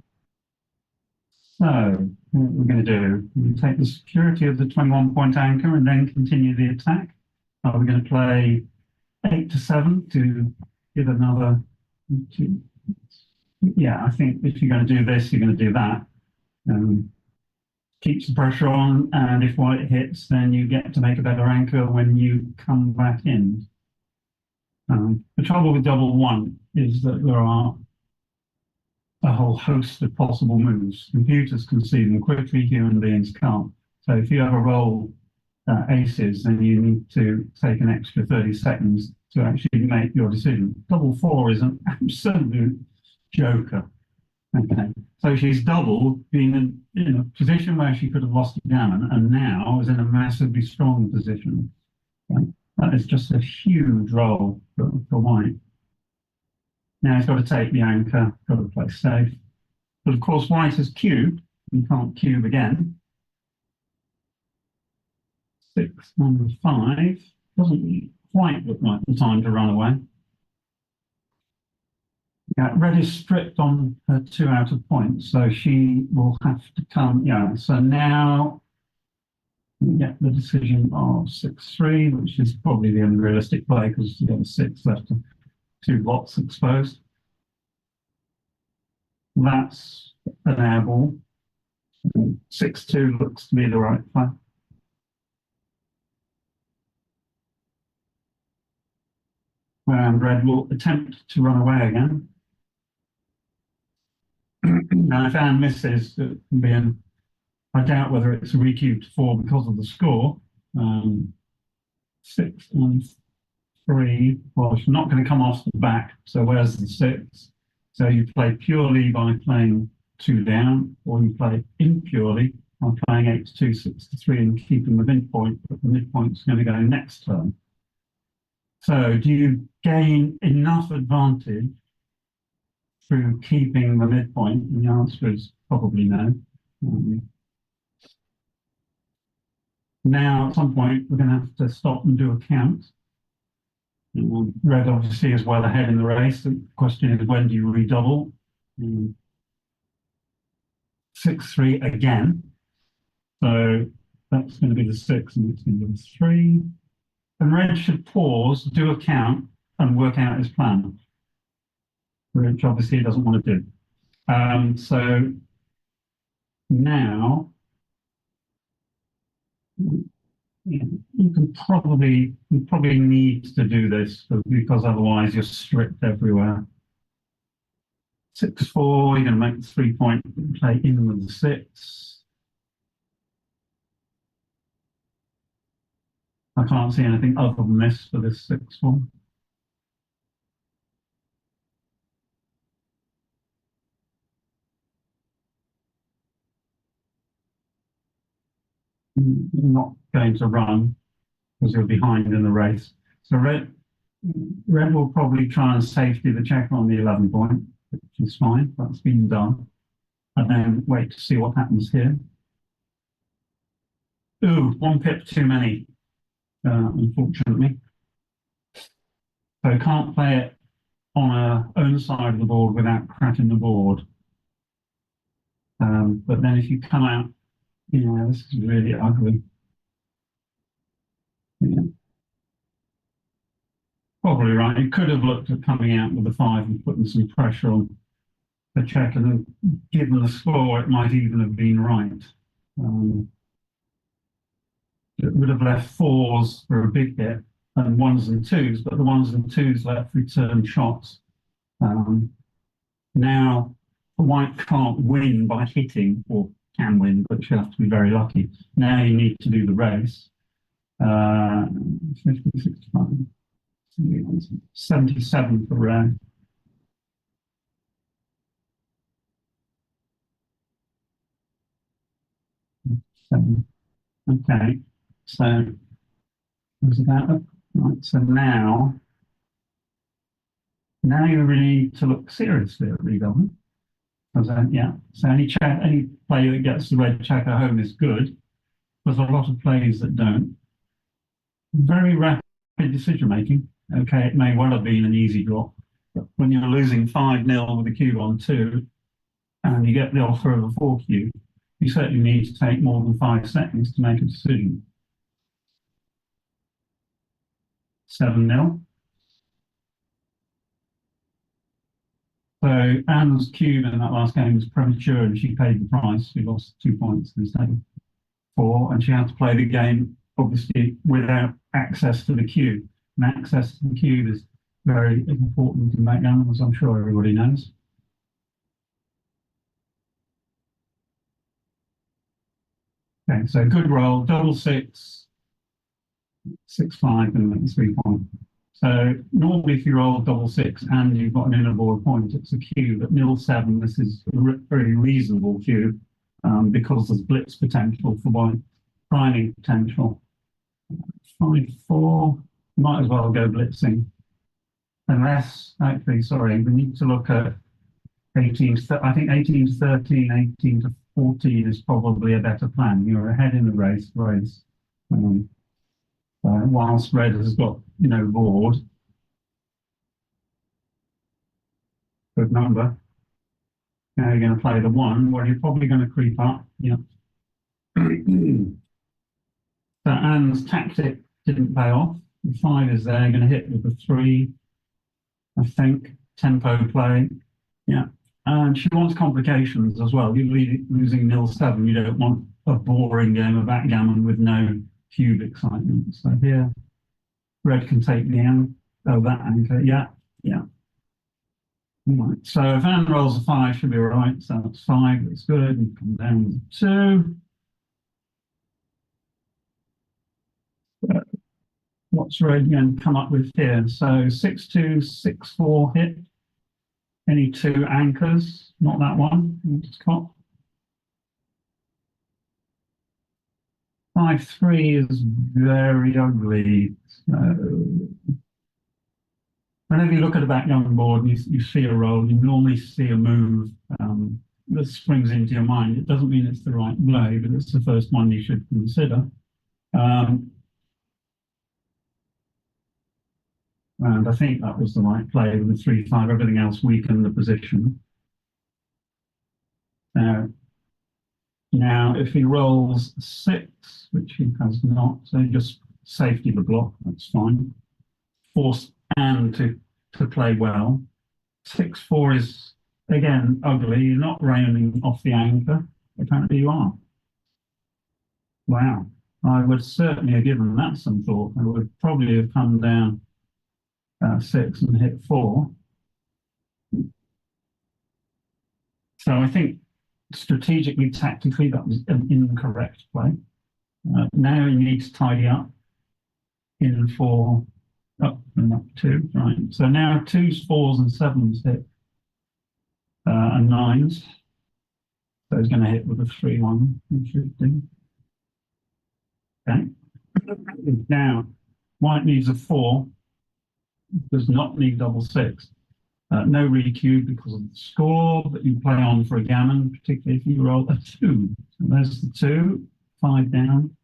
So what we're going to do, we're going to take the security of the 21-point anchor and then continue the attack. We're going to play 8 to 7 to give another. Yeah, I think if you're going to do this, you're going to do that. Keeps the pressure on, and if white hits, then you get to make a better anchor when you come back in. The trouble with double 1 is that there are a whole host of possible moves. Computers can see them quickly, human beings can't. So if you ever roll aces, then you need to take an extra 30 seconds to actually make your decision. Double 4 is an absolute joker. Okay, so she's doubled, been in a position where she could have lost the gammon, and now is in a massively strong position. Okay? That is just a huge roll for white. Now he's got to take the anchor, got to play safe. But of course, white has cubed. You can't cube again. 6, number 5. Doesn't quite look like the time to run away. Yeah, red is stripped on her 2 out of points, so she will have to come. Yeah, so now we get the decision of 6-3, which is probably the unrealistic play because you've got a 6 left, 2 blocks exposed. That's an air ball. 6-2 looks to be the right play. And red will attempt to run away again. Now, if Anne misses, it can be an, I doubt whether it's a recubed 4 because of the score. 6 and 3. Well, she's not going to come off the back, so where's the 6? So you play purely by playing 2 down, or you play impurely by playing 8 to 2, 6 to 3, and keeping the midpoint, but the midpoint's going to go next turn. So do you gain enough advantage through keeping the midpoint? And the answer is probably no. Now, at some point, we're going to have to stop and do a count. Red obviously is well ahead in the race. The question is, when do you redouble? 6-3 again. So that's going to be the 6, and it's going to be the 3. And Red should pause, do a count, and work out his plan, which obviously he doesn't want to do. So now, you probably need to do this because otherwise you're stripped everywhere. 6-4, you're going to make the 3-point play in with the 6. I can't see anything other than this for this 6-1. You're not going to run because you're behind in the race. So red will probably try and safety the checker on the 11 point, which is fine. That's been done. And then wait to see what happens here. Ooh, 1 pip too many, unfortunately. So can't play it on our own side of the board without cracking the board. But then if you come out, yeah, this is really ugly. Yeah. Probably right. You could have looked at coming out with a 5 and putting some pressure on the check, and then given the score, it might even have been right. It would have left 4s for a big hit and 1s and 2s, but the 1s and 2s left return shots. Now, white can't win by hitting, or can win, but you have to be very lucky. Now you need to do the race. 50, 65, 77 for red. Okay, so was that right? So now you really need to look seriously at redoubling. Yeah, so any player that gets the red checker home is good. There's a lot of players that don't. Very rapid decision making. Okay, it may well have been an easy draw, but when you're losing 5-0 with a cube on 2, and you get the offer of a 4 cube, you certainly need to take more than 5 seconds to make a decision. 7-0. So Anne's cube in that last game was premature, and she paid the price. She lost 2 points instead of 4, and she had to play the game, obviously, without access to the cube. And access to the cube is very important in backgammon, as I'm sure everybody knows. Okay, so good roll, double 6, 6-5, and then 3-point. So normally if you roll double 6 and you've got an inner board point, it's a cube. At nil 7, this is a very reasonable cube because there's blitz potential for priming potential. 5-4, might as well go blitzing. Unless, actually, sorry, we need to look at 18 to, I think 18 to 13, 18 to 14 is probably a better plan. You're ahead in the race. Whilst red has got, board. Good number. Now you're going to play the 1. Well, you're probably going to creep up. Yeah. So Anne's tactic didn't pay off. The 5 is there. You're going to hit with the 3. I think tempo play. Yeah. And she wants complications as well. You're losing nil 7. You don't want a boring game of backgammon with no cube excitement. So here, red can take the anchor. Oh, that anchor. Yeah, yeah. Right. So if Anne rolls a 5, should be all right. So that's 5, that's good. You come down to 2. What's red going to come up with here? So 6, 2, 6, 4 hit. Any 2 anchors? Not that one. It's got 5, 3 is very ugly. So whenever you look at a backgammon board and you see a roll, you normally see a move that springs into your mind. It doesn't mean it's the right play, but it's the first one you should consider. And I think that was the right play with the 3, 5. Everything else weakened the position. Now, if he rolls 6, which he has not, so just safety the block, that's fine. Force Anne to play well. 6, 4 is, again, ugly. You're not rounding off the anchor. Apparently you are. Wow. I would certainly have given that some thought. I would probably have come down 6 and hit 4. So I think strategically, tactically, that was an incorrect play. Now you need to tidy up in 4, up and up 2, right? So now 2s, 4s, and 7s hit, and 9s. So he's going to hit with a 3-1, he should do. Okay. Now, white needs a 4, does not need double 6. No requeue because of the score that you play on for a gammon, particularly if you roll a 2. So there's the 2, 5 down.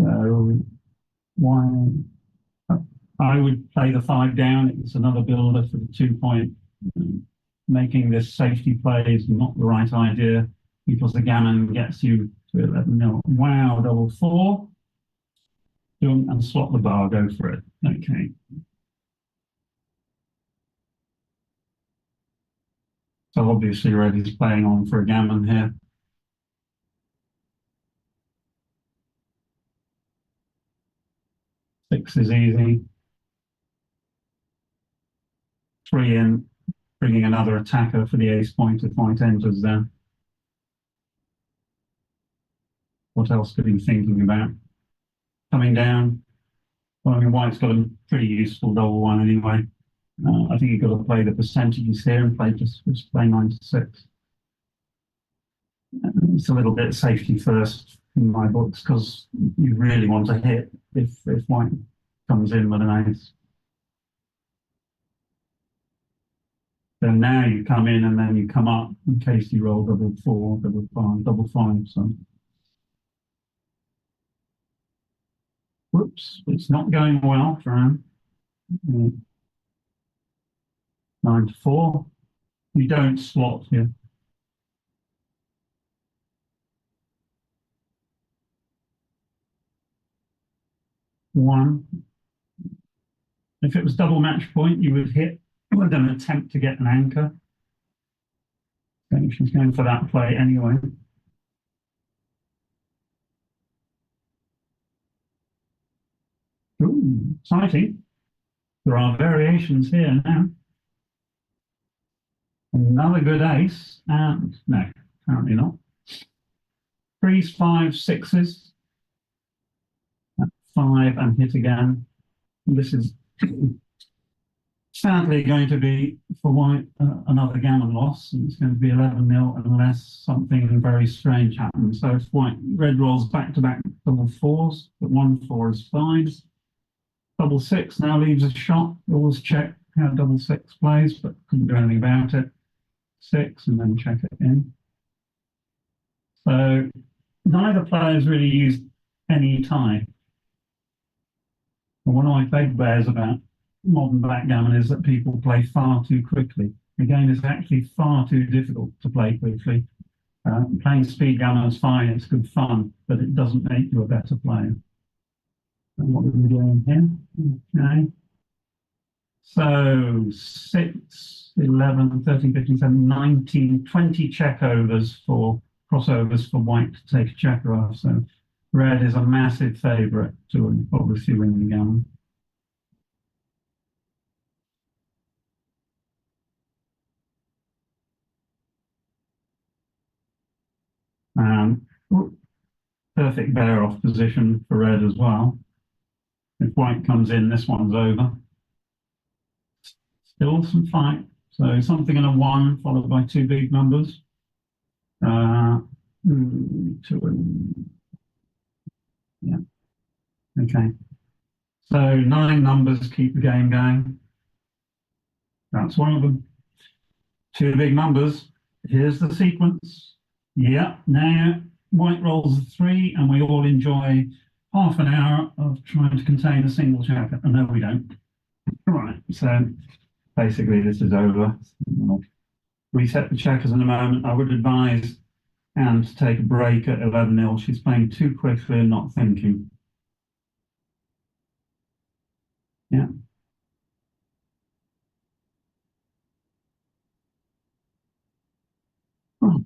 So I would play the 5 down. It's another builder for the 2 point. Making this safety play is not the right idea because the gammon gets you to 11 nil. Wow, double 4. And slot the bar, go for it. Okay. So obviously red is playing on for a gammon here. Six is easy. 3 in, bringing another attacker for the ace point if white enters there. What else could he be thinking about? Coming down. Well, I mean, white's got a pretty useful double 1 anyway. I think you've got to play the percentages here and play just play 9 to 6. It's a little bit safety first in my books because you really want to hit if white comes in with an ace. Then now you come in and then you come up in case you roll double 4, double 5, double 5. So. Whoops, it's not going well for him. 9 to 4. You don't slot here. One. If it was double match point, you would hit with an attempt to get an anchor. I think she's going for that play anyway. Ooh, exciting. There are variations here now. Another good ace, and no, apparently not. 3s, 5s, 6s. 5 and hit again. This is sadly going to be for white another gammon loss, and it's going to be 11 nil unless something very strange happens. So if red rolls back to back double 4s, but 1 4 is 5s. Double 6 now leaves a shot. Always check how double 6 plays, but couldn't do anything about it. 6 and then check it in. So neither player's really used any tie. And one of my bugbears about modern backgammon is that people play far too quickly. The game is actually far too difficult to play quickly. Playing speed gammon is fine, it's good fun, but it doesn't make you a better player. And what are we doing here? Okay. So 6, 11, 13, 15, 17, 19, 20 crossovers for white to take a checker off. So red is a massive favourite to obviously win the gammon. Um, perfect bear off position for red as well. If white comes in, this one's over. Still some fight. So something in a 1 followed by 2 big numbers. Two and, yeah. Okay. So 9 numbers keep the game going. That's one of them. 2 big numbers. Here's the sequence. Yeah. Now white rolls a 3, and we all enjoy half an hour of trying to contain a single checker. Oh, no, we don't. Right. So basically, this is over. I'll reset the checkers in a moment. I would advise Anne to take a break at 11-0. She's playing too quickly and not thinking. Yeah. Oh.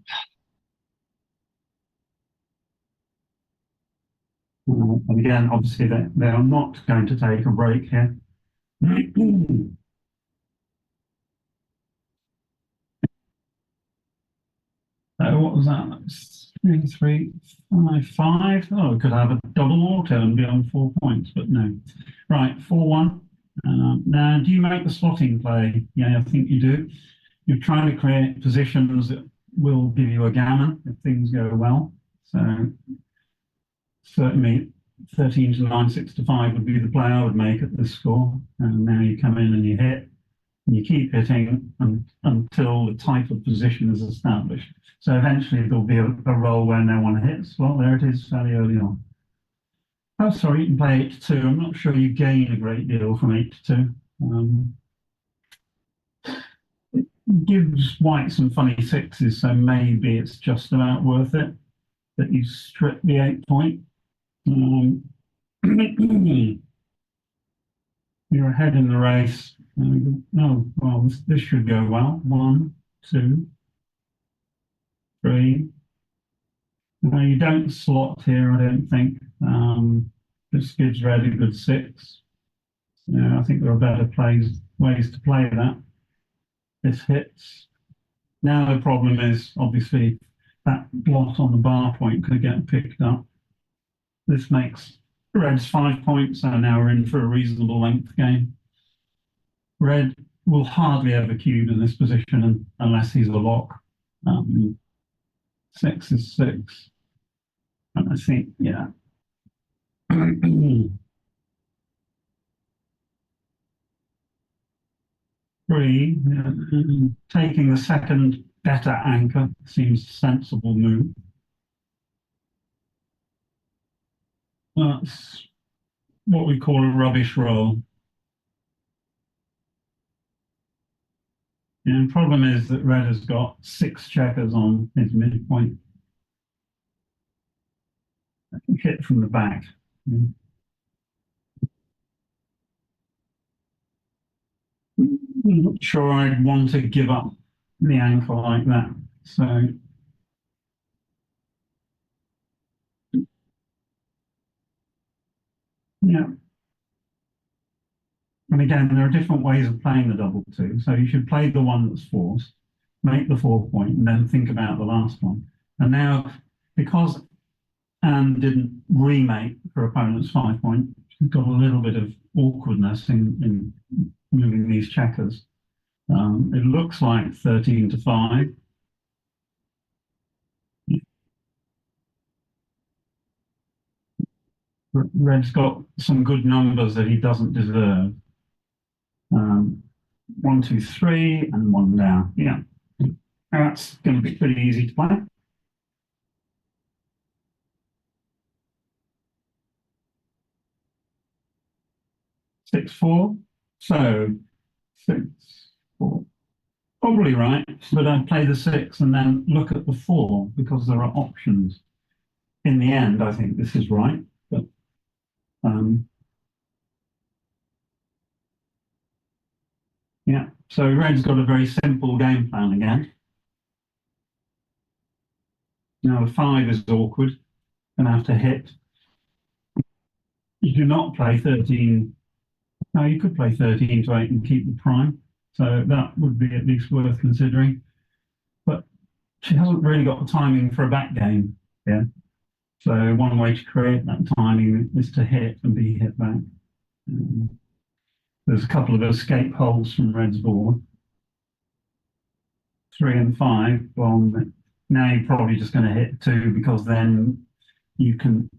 And again, obviously, they are not going to take a break here. So what was that? 3, 3, 5, 5. Oh, we could have a double auto and be on 4 points, but no. Right, 4-1. Now, do you make the slotting play? Yeah, I think you do. You're trying to create positions that will give you a gammon if things go well. So certainly 13 to 9, 6 to 5 would be the play I would make at this score. And now you come in and you hit, and you keep hitting until the type of position is established. So eventually there'll be a roll where no one hits. Well, there it is fairly early on. Oh, sorry, you can play 8 to 2. I'm not sure you gain a great deal from 8 to 2. It gives white some funny 6s, so maybe it's just about worth it that you strip the 8 point. You're ahead in the race. No, well, this should go well. 1, 2, 3. No, you don't slot here, I don't think. This gives red a good 6. I think there are better ways to play that. This hits. Now the problem is, obviously, that blot on the bar point could get picked up. This makes red's 5 points, so now we're in for a reasonable length game. Red will hardly ever cube in this position unless he's a lock. 6 is 6. And I think, yeah. 3, taking the second better anchor seems a sensible move. That's what we call a rubbish roll. And the problem is that red has got 6 checkers on his midpoint. I can hit from the back. I'm not sure I'd want to give up the ankle like that. So yeah. And again, there are different ways of playing the double 2. So you should play the one that's forced, make the 4 point, and then think about the last one. And now, because Anne didn't remake her opponent's 5 point, she's got a little bit of awkwardness in moving these checkers. It looks like 13 to 5. Red's got some good numbers that he doesn't deserve. 1, 2, 3, and 1 down. Yeah, that's going to be pretty easy to play. 6, 4. So 6, 4. Probably right, but I'd play the 6 and then look at the 4 because there are options. In the end, I think this is right, but yeah. So red's got a very simple game plan again. Now the 5 is awkward, gonna have to hit. You do not play 13. No, you could play 13 to 8 and keep the prime. So that would be at least worth considering. But she hasn't really got the timing for a backgammon here. So one way to create that timing is to hit and be hit back. There's a couple of escape holes from red's board. 3 and 5. Well, now you're probably just going to hit 2 because then you can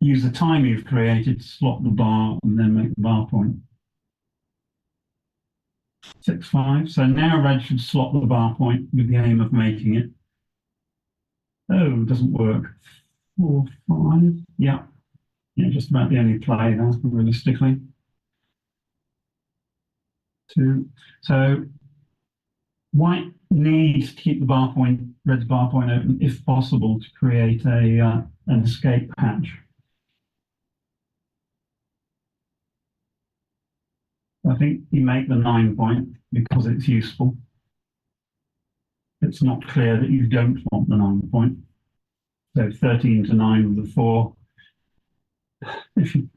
use the time you've created to slot the bar and then make the bar point. 6, 5. So now red should slot the bar point with the aim of making it. Oh, doesn't work. 4, 5. Yeah. Yeah, just about the only play there, realistically. 2. So white needs to keep the bar point, red's bar point open, if possible, to create an escape hatch. I think you make the 9 point because it's useful. It's not clear that you don't want the 9 point. So 13 to 9 with the 4.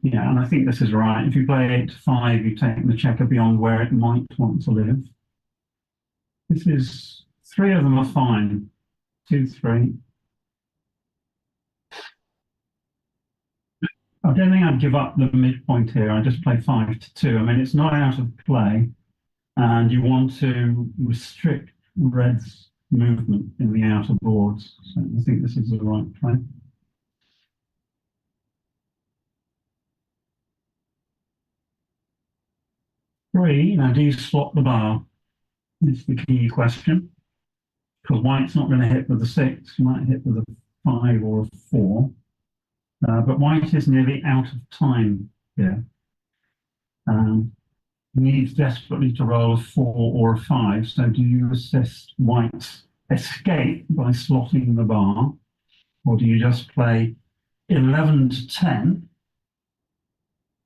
Yeah, and I think this is right. If you play 8 to 5, you take the checker beyond where it might want to live. This is 3 of them are fine. 2, 3. I don't think I'd give up the midpoint here. I just play 5 to 2. I mean, it's not out of play, and you want to restrict red's movement in the outer boards. So I think this is the right play. Three. Now, do you slot the bar? It's the key question. Because white's not going to hit with a 6. You might hit with a 5 or a 4. But white is nearly out of time here. Needs desperately to roll a 4 or a 5. So do you assist white's escape by slotting the bar? Or do you just play 11 to 10?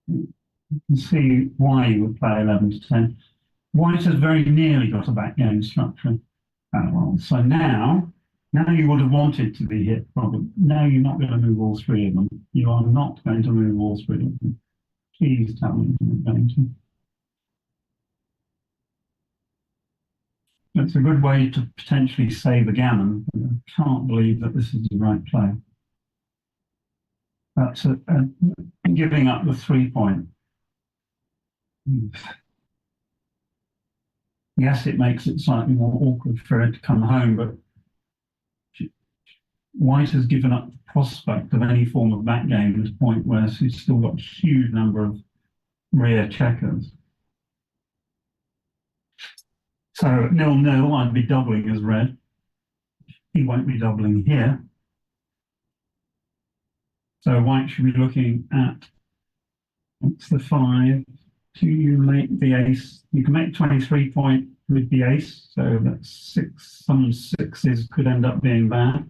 You can see why you would play 11 to 10. White has very nearly got a backgammon structure. Well, so now you would have wanted to be hit, probably. Now you're not going to move all 3 of them. You are not going to move all 3 of them. Please tell me you're going to. It's a good way to potentially save a gammon. I can't believe that this is the right play. That's giving up the 3 point. Yes, it makes it slightly more awkward for her to come home, but white has given up the prospect of any form of backgammon at a point where she's still got a huge number of rear checkers. So at 0-0, I'd be doubling as red. He won't be doubling here. So white should be looking at, what's the 5? Do you make the ace? You can make 23 point with the ace, so that's 6. Some 6s could end up being bad.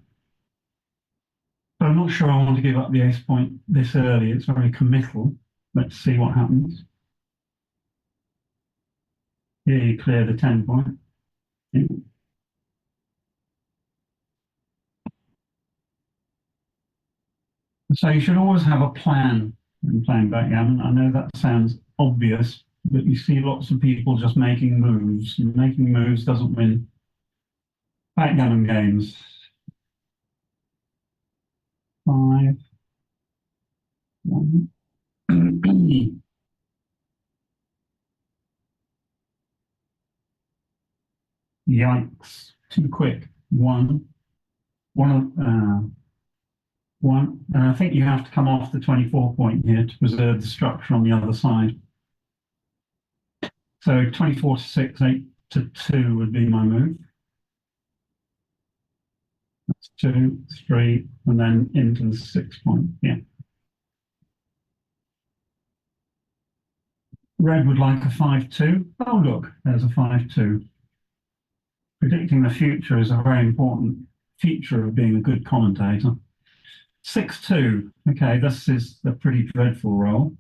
But I'm not sure I want to give up the ace point this early. It's very committal. Let's see what happens. Here you clear the 10 point. Yeah. So you should always have a plan when playing backgammon. I know that sounds obvious, but you see lots of people just making moves. And making moves doesn't win backgammon games. 5, 1. Yikes! Too quick. 1. And I think you have to come off the 24 point here to preserve the structure on the other side. So 24 to 6, 8 to 2 would be my move. That's 2, 3, and then into the 6 point. Yeah. Red would like a 5-2. Oh, look, there's a 5-2. Predicting the future is a very important feature of being a good commentator. 6-2. Okay, this is a pretty dreadful roll.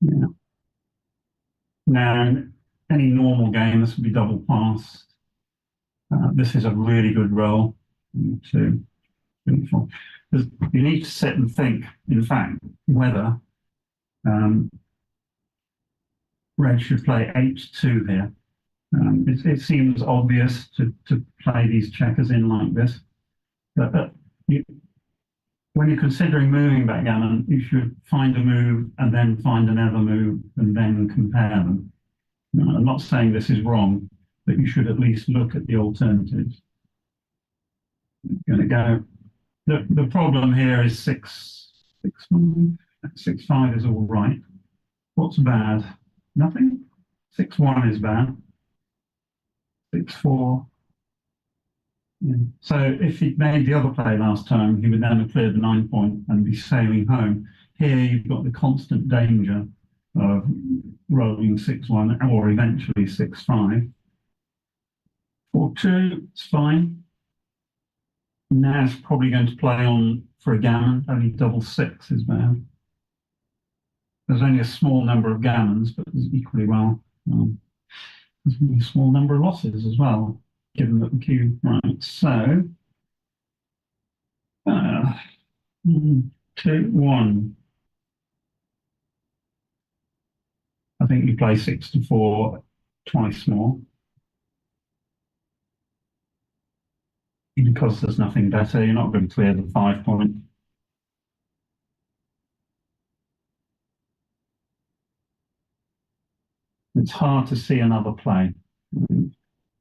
Yeah. Now, in any normal game, this would be double passed. This is a really good roll. 2, 3, 4. You need to sit and think, in fact, whether red should play 8-2 here. It seems obvious to play these checkers in like this. But when you're considering moving backgammon, you should find a move and then find another move and then compare them. Now, I'm not saying this is wrong, but you should at least look at the alternatives. I'm going to go. The problem here is 6-5. 6-5 is all right. What's bad? Nothing. 6-1 is bad. 6-4. Yeah. So if he'd made the other play last time, he would then have cleared the 9 point and be sailing home. Here you've got the constant danger of rolling 6-1 or eventually 6-5. 4-2, it's fine. Now it's probably going to play on for a gammon. Only double 6 is bad. There's only a small number of gammons, but there's equally well. There's only a small number of losses as well, given that the cube. Right, so 2-1. I think you play 6-4 twice more. Because there's nothing better, you're not going to clear the 5 point. It's hard to see another play.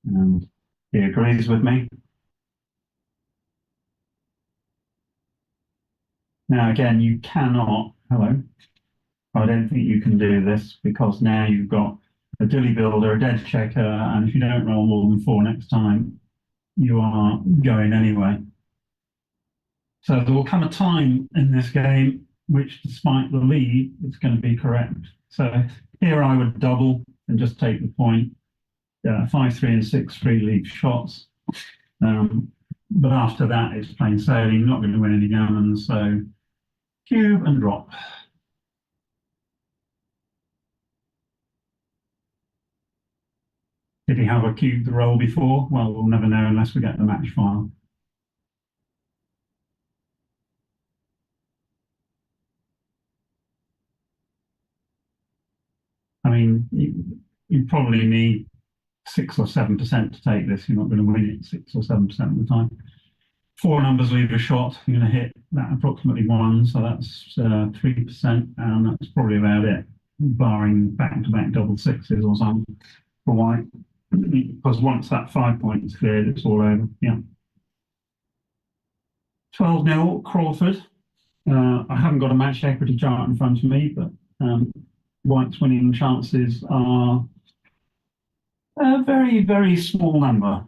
And he agrees with me. Now, again, you cannot, hello, I don't think you can do this because now you've got a dilly builder, a dead checker, and if you don't roll more than 4 next time, you are going anyway. So there will come a time in this game which, despite the lead, it's going to be correct. So here I would double and just take the point. 5-3 and 6-3 leave shots. But after that, it's plain sailing. Not going to win any gammons. So cube and drop. Did he have a cube to roll before? Well, we'll never know unless we get the match file. I mean, you probably need 6 or 7% to take this. You're not going to win it 6 or 7% of the time. 4 numbers leave a shot. You're going to hit that approximately 1, so that's 3%, and that's probably about it, barring back-to-back double 6s or something for white. Because once that 5 point is cleared, it's all over. Yeah. 12-0 Crawford. I haven't got a match equity chart in front of me, but White's winning chances are a very, very small number.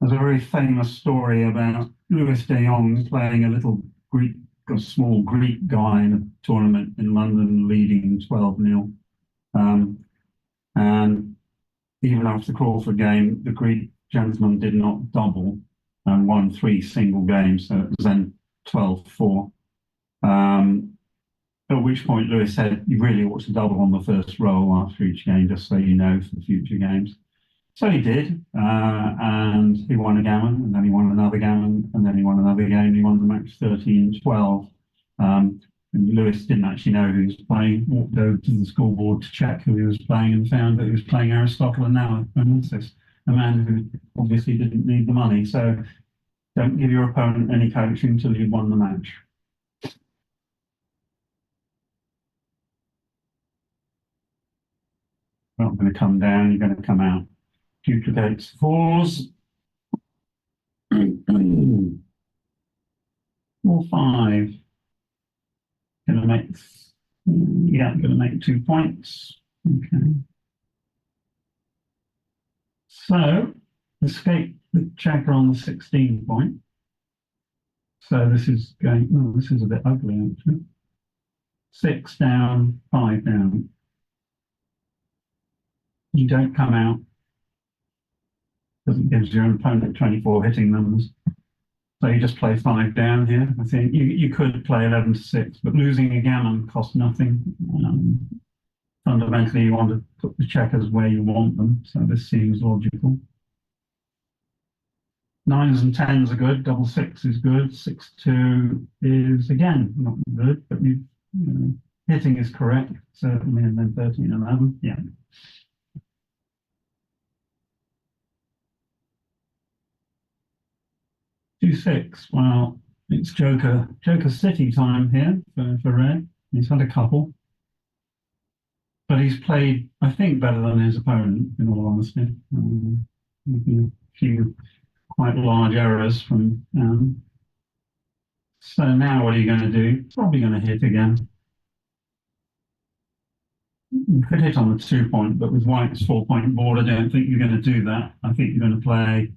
There's a very famous story about Louis de Jong playing a small Greek guy in a tournament in London, leading 12-0. And even after the Crawford game, the Greek gentleman did not double and won 3 single games, so it was then 12-4. At which point Lewis said, you really ought to double on the first roll after each game, just so you know for future games. So he did, and he won a gammon, and then he won another gammon, and then he won another game. He won the match 13-12. And Lewis didn't actually know who he was playing, walked over to the scoreboard to check who he was playing and found that he was playing Aristotle and nuances, a man who obviously didn't need the money. So don't give your opponent any coaching until you've won the match. You're not going to come down, you're going to come out. Duplicates 4s. 4-5. Going to make, going to make 2 points. Okay. So, escape the checker on the 16 point. So this is going, this is a bit ugly actually. 6 down, 5 down. You don't come out, because it gives your opponent 24 hitting numbers. So you just play 5 down here. I think you could play 11-6, but losing a gammon costs nothing. Fundamentally, you want to put the checkers where you want them, so this seems logical. 9s and 10s are good. Double 6 is good. 6-2 is again not good, but hitting is correct certainly, and then 13-11. Yeah. 2-6. Well, it's Joker City time here for Red. He's had a couple, but he's played, I think, better than his opponent, in all honesty. A few quite large errors from. So now what are you going to do? Probably going to hit again. You could hit on the 2-point, but with White's 4-point board, I don't think you're going to do that. I think you're going to play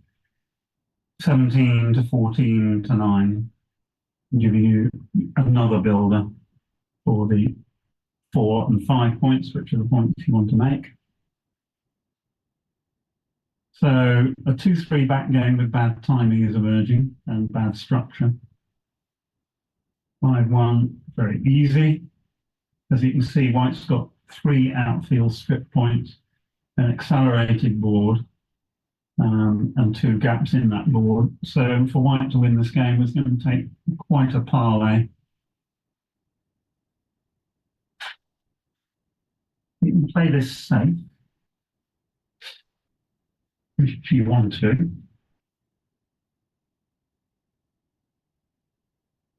17 to 14 to 9, giving you another builder for the 4 and 5 points, which are the points you want to make. So a 2-3 back game with bad timing is emerging and bad structure. 5-1, very easy. As you can see, White's got 3 outfield strip points, an accelerated board, and 2 gaps in that board. So for White to win this game is going to take quite a parlay. You can play this safe if you want to.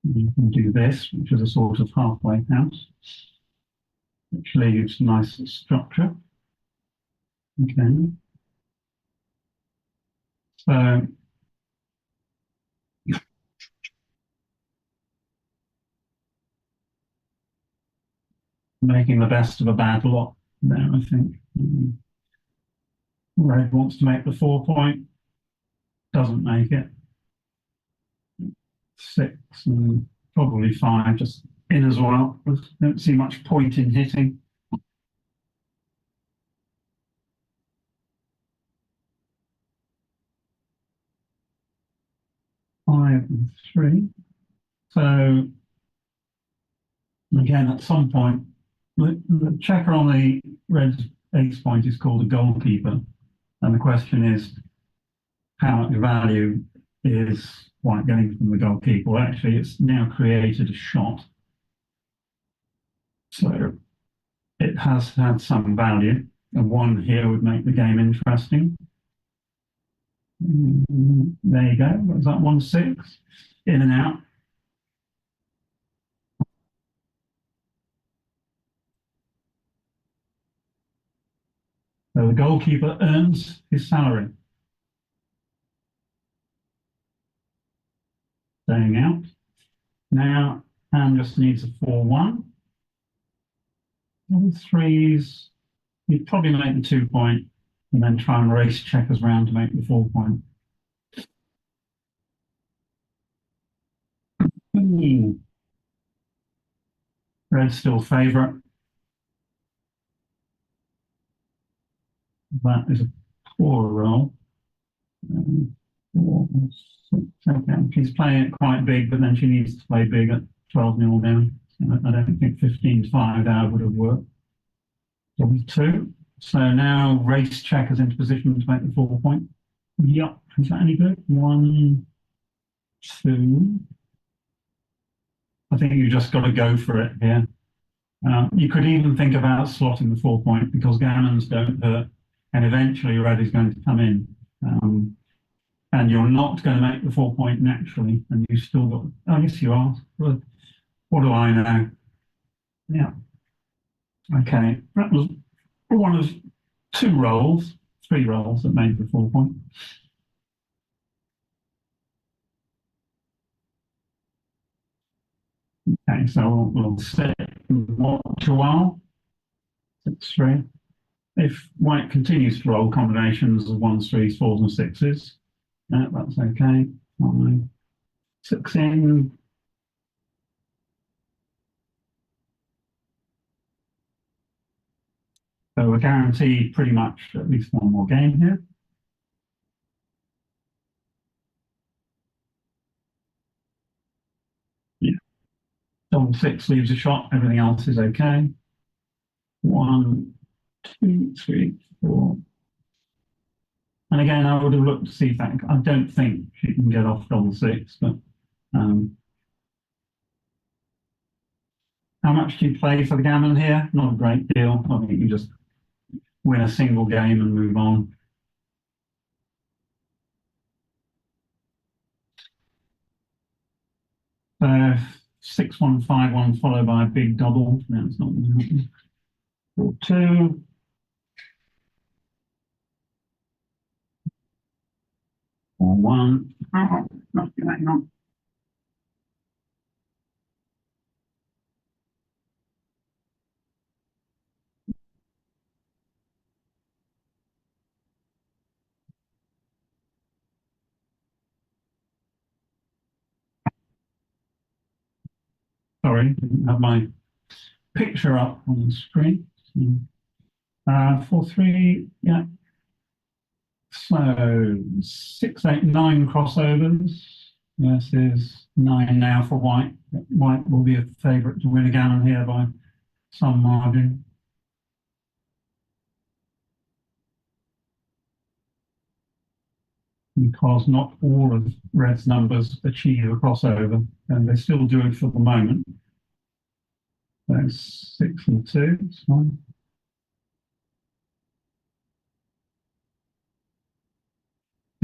You can do this, which is a sort of halfway house, which leaves nice structure. Okay. So making the best of a bad lot there, I think. Red wants to make the 4-point, doesn't make it. 6 and probably 5 just in as well. Don't see much point in hitting. Five and 3. So again, at some point, the checker on the red ace point is called a goalkeeper. And the question is, how much value is White getting from the goalkeeper? Well, actually, it's now created a shot. So it has had some value. And 1 here would make the game interesting. There you go. What was that? 1-6. In and out. So the goalkeeper earns his salary. Staying out. Now, Anne just needs a 4-1. All 3s. You'd probably make the 2-point and then try and race checkers round to make the 4-point. Red's still favourite. That is a poor roll. 4, 6, okay. She's playing it quite big, but then she needs to play big at 12-0 down. I don't think 15-5 out would have worked. 2. So now race checkers into position to make the 4-point. Yep. Is that any good? 1, 2. I think you've just got to go for it here. You could even think about slotting the 4-point because gammons don't hurt, and eventually red is going to come in. And you're not going to make the 4-point naturally, and you've still got, oh, yes, you are. What do I know? Yeah. Okay, that was one of 2 rolls, 3 rolls that made the 4-point. Okay, so we'll sit and watch a while. 6-3. If White continues to roll combinations of 1s, 3s, 4s, and 6s, that's okay. 5, 6 in. So we're guaranteed pretty much at least 1 more game here. Yeah. 6 leaves a shot, everything else is okay. 1, 2, 3, 4. And again, I would have looked to see if that, I don't think she can get off 6, but how much do you play for the gammon here? Not a great deal. I think you just win a single game and move on. So 6-1-5-1 followed by a big double. That's not going to happen. 4-2. Or 1. Oh, not going on. Sorry, didn't have my picture up on the screen. 4-3, yeah. So 6-8-9 crossovers versus 9 now for white. White will be a favourite to win a gammon here by some margin. Because not all of red's numbers achieve a crossover, and they still do it for the moment. So 6-2, it's fine.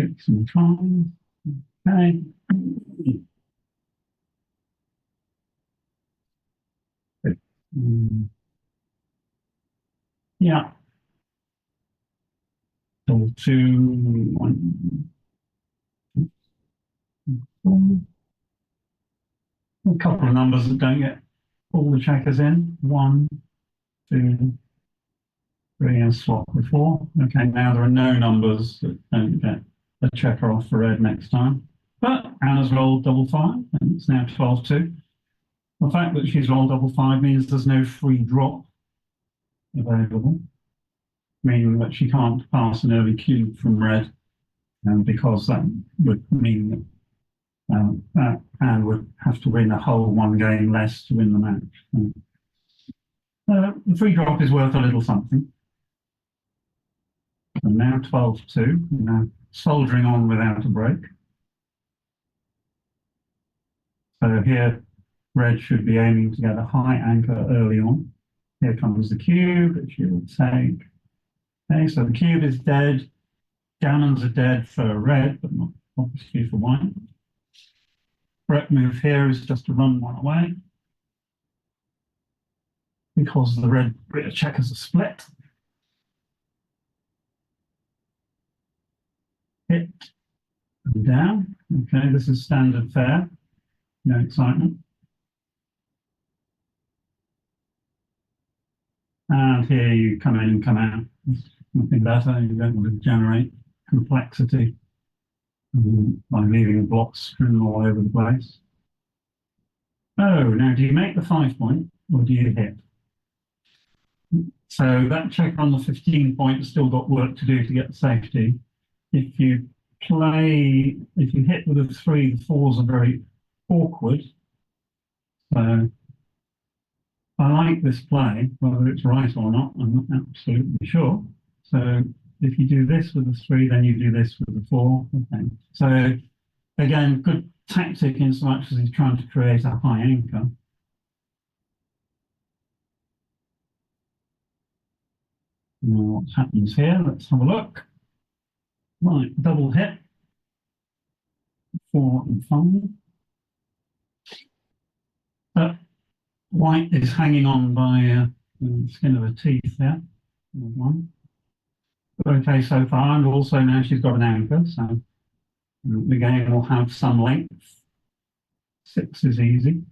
6-5, okay. Yeah. Double 2, 1, 4. A couple of numbers that don't get all the checkers in. 1, 2, 3, and swap with 4. Okay, now there are no numbers that don't get a checker off for red next time. But Anna's rolled double 5, and it's now 12-2. The fact that she's rolled double 5 means there's no free drop available, meaning that she can't pass an early cube from red, because that would mean that Anne would have to win a whole one game less to win the match. The free drop is worth a little something. And now 12-2, now soldiering on without a break. So here, red should be aiming to get a high anchor early on. Here comes the cube, which you will take. Okay, so the cube is dead. Gammons are dead for red, but not obviously for white. Correct move here is just to run one away, because the red checkers are split. Hit and down. Okay, this is standard fare. No excitement. And here you come in and come out. Nothing better. You don't want to generate complexity by leaving blocks strewn all over the place. Oh, now do you make the 5 point or do you hit? So that checker on the 15 point has still got work to do to get the safety. If you hit with a 3, the 4s are very awkward. So I like this play, whether it's right or not, I'm not absolutely sure. So if you do this with a 3, then you do this with a 4. Okay. So again, good tactic in so much as he's trying to create a high anchor. Now what happens here? Let's have a look. Right, double hit. 4 and 5. But white is hanging on by the skin of her teeth there. One. Okay, so far, and also now she's got an anchor, so the game will have some length. 6 is easy.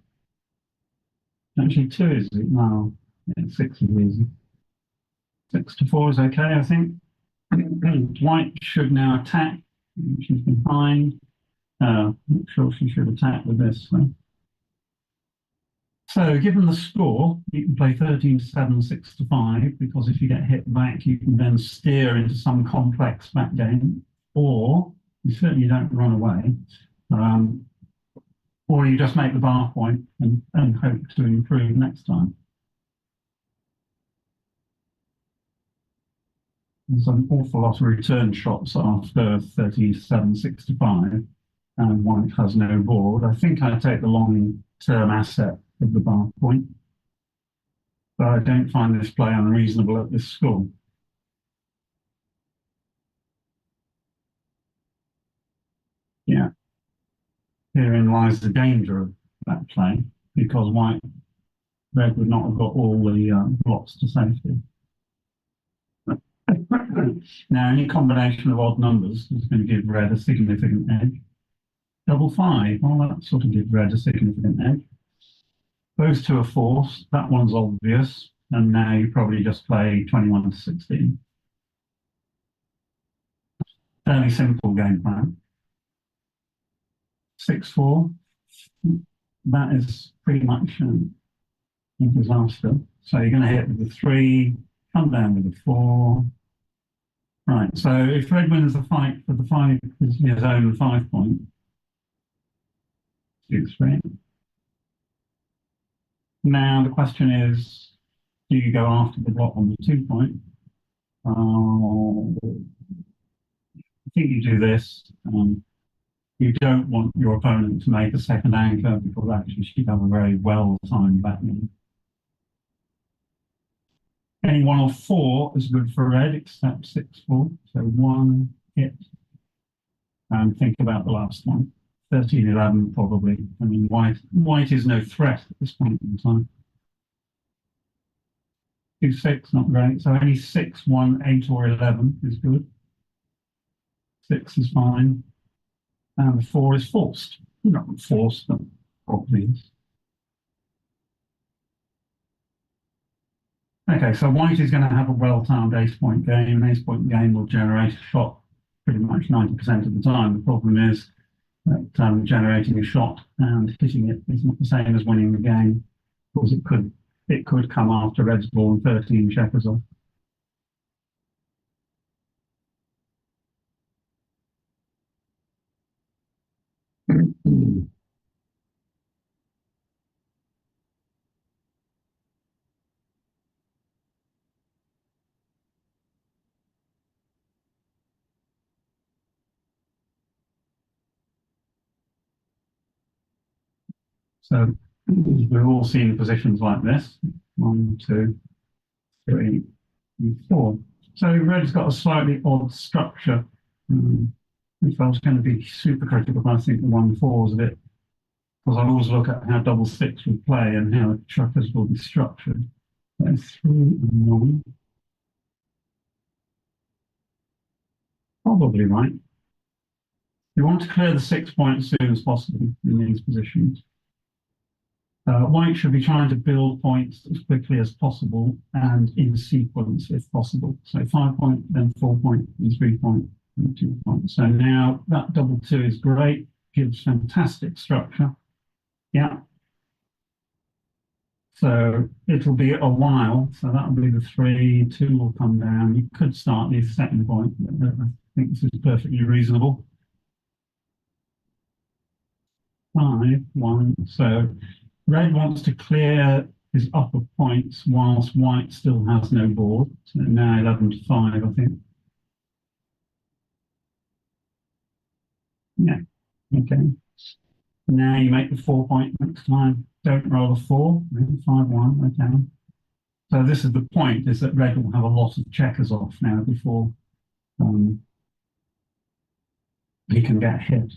Actually, 2 is easy. No, yeah, 6 is easy. 6-4 is okay, I think. White should now attack. She's behind. Not sure she should attack with this. So given the score, you can play 13-7, 6-5, because if you get hit back, you can then steer into some complex back game, or you certainly don't run away, or you just make the bar point and hope to improve next time. There's an awful lot of return shots after 37, 6-5, and white has no board. I think I take the long-term asset of the bar point, but I don't find this play unreasonable at this score. Yeah. Herein lies the danger of that play because red would not have got all the blocks to safety. Now, any combination of odd numbers is going to give red a significant edge. Double 5, well, that sort of gives red a significant edge. Those two are forced. That one's obvious. And now you probably just play 21 to 16. Fairly simple game plan. 6-4. That is pretty much a disaster. So you're going to hit with the 3, come down with the 4. Right, so if red wins the fight for the 5, his own 5 point, 6-3. Now the question is, do you go after the block on the 2 point? I think you do this. You don't want your opponent to make a second anchor because actually she'd have a very well-timed backgammon. Any 1 or 4 is good for red, except 6-4. So 1 hit. And think about the last one. 13-11 probably. I mean, white is no threat at this point in time. 2-6, not great. So any 6, 1, 8, or 11 is good. 6 is fine. And the 4 is forced. Not forced, but probably is. Okay, so white is going to have a well-timed ace-point game. An ace-point game will generate a shot pretty much 90% of the time. The problem is that generating a shot and hitting it is not the same as winning the game, because it could come after red's ball and 13 checkers off. So we've all seen positions like this. 1, 2, 3, and 4. So red's got a slightly odd structure. If I was going to be super critical, I think the 1-4 is a bit, because I always look at how double 6 would play and how the checkers will be structured. So 3 and 1. Probably right. You want to clear the 6 point as soon as possible in these positions. White should be trying to build points as quickly as possible and in sequence if possible. So 5 point, then 4 point, and 3 point, and 2 point. So now that double 2 is great, gives fantastic structure. Yeah. So it'll be a while. So that'll be the 3, 2 will come down. You could start the second point, but I think this is perfectly reasonable. 5, 1. So red wants to clear his upper points whilst white still has no board. So now 11 to 5, I think. Yeah, okay. Now you make the 4 point next time. Don't roll a 4, 5, 1, okay. So this is the point, is that red will have a lot of checkers off now before he can get hit.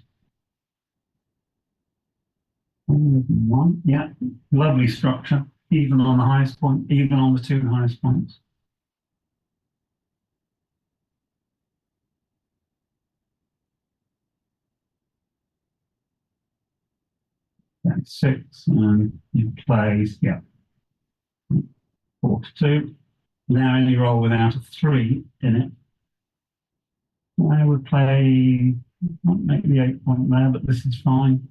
1, yeah, lovely structure, even on the highest point, even on the 2 highest points. That's 6, and you play, yeah, 4 to 2. Now any roll without a 3 in it. I would play, not make the 8 point there, but this is fine.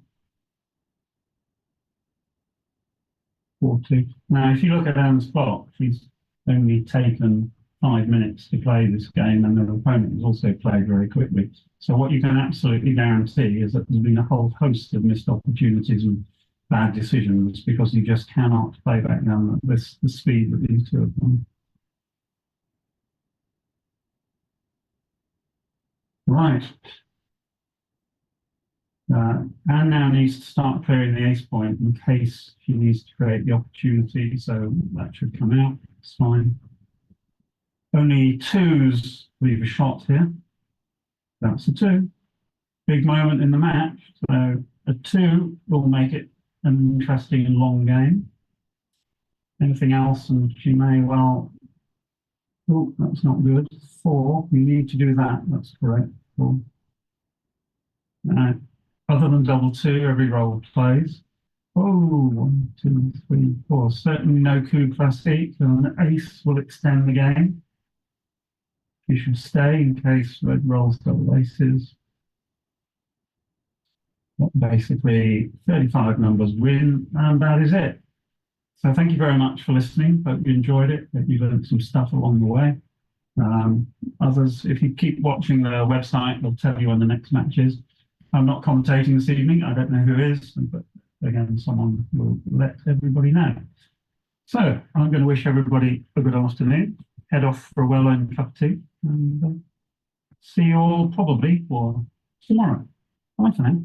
4 2. Now, if you look at Anne's clock, she's only taken 5 minutes to play this game, and the opponent has also played very quickly. So what you can absolutely guarantee is that there's been a whole host of missed opportunities and bad decisions because you just cannot play backgammon at the speed that these two have done. Right. Anne now needs to start clearing the ace point in case she needs to create the opportunity, so that should come out. It's fine. Only 2s leave a shot here. That's a 2. Big moment in the match. So a 2 will make it an interesting and long game. Anything else? And she may well, oh, that's not good. 4, you need to do that. That's correct. 4. Other than double 2, every roll plays. Oh, 1, 2, 3, 4. Certainly no coup classique. An ace will extend the game. You should stay in case red rolls double aces. Basically, 35 numbers win, and that is it. So thank you very much for listening. Hope you enjoyed it. Hope you learned some stuff along the way. Others, if you keep watching the website, they'll tell you when the next match is. I'm not commentating this evening. I don't know who is, but again, someone will let everybody know. So I'm going to wish everybody a good afternoon. Head off for a well-earned cup of tea, and see you all probably for tomorrow. Bye for now.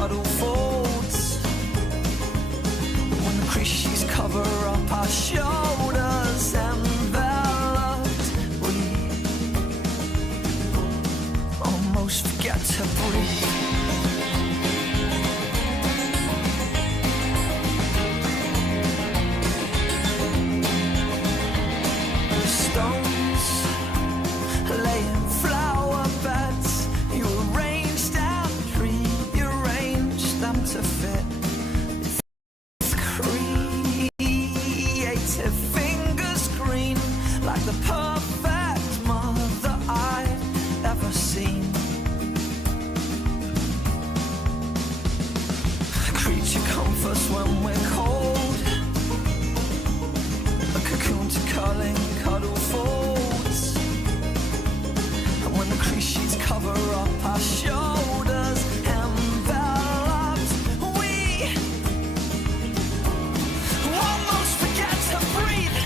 cuddle folds. But when the creases cover up our shoulders, enveloped, we almost forget to breathe. Stones laying flower beds, you arranged and rearranged them to fit. Creative fingers green, like the perfect mother I'd ever seen. A creature comforts when we're cold, a cocoon to curling cuddle folds, and when the creases cover up our shoulders, enveloped, we almost forget to breathe.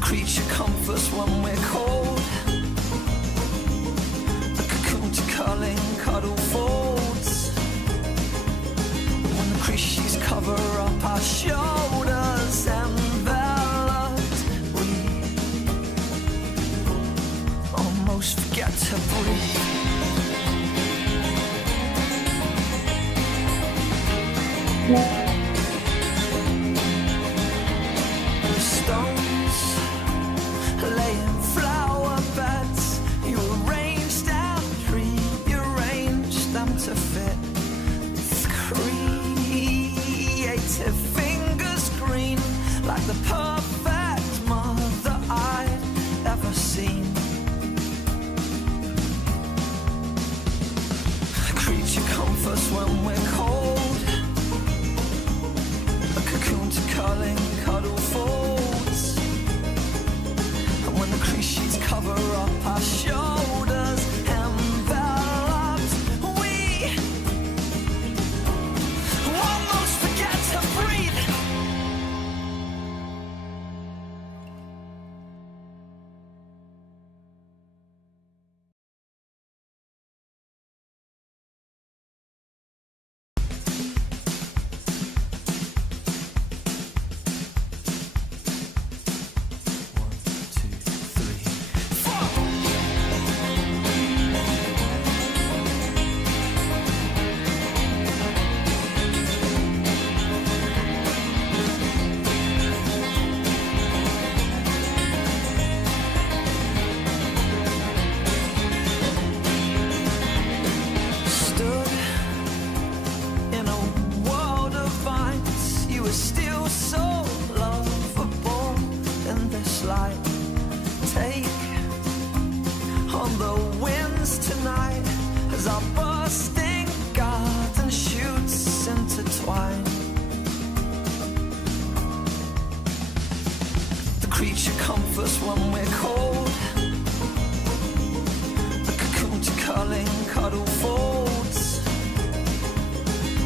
Creature comforts when we're cold, a cocoon to curling cuddle folds, when the creases cover up our shoulders, enveloped, we almost forget to breathe. Stones laying flower beds, you arranged and rearranged them to fit. With creative fingers green, like the perfect mother I'd ever seen. A creature comforts when we're cold, a cocoon to curling cuddle folds, and when the creases cover up our shoulders, enveloped, we almost forget to breathe. Creature comforts when we're cold, a cocoon to curling cuddle folds,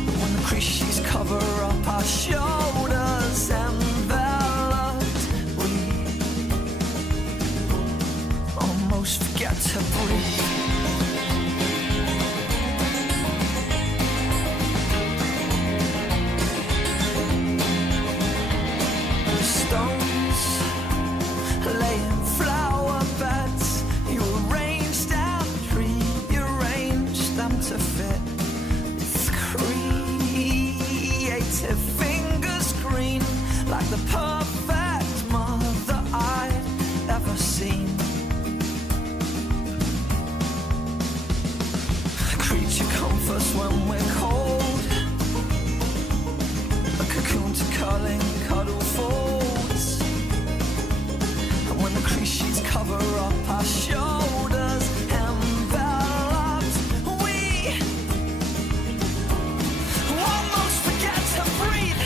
when the creases cover up our shoulders, enveloped, we almost forget to breathe. Laying flower beds, you arranged and rearranged them to fit. With creative like the perfect mother I'd ever seen. A creature comforts when we're cold, a cocoon to curling cuddle folds, and when the crease sheets cover up our shoulders, enveloped, we almost forget to breathe.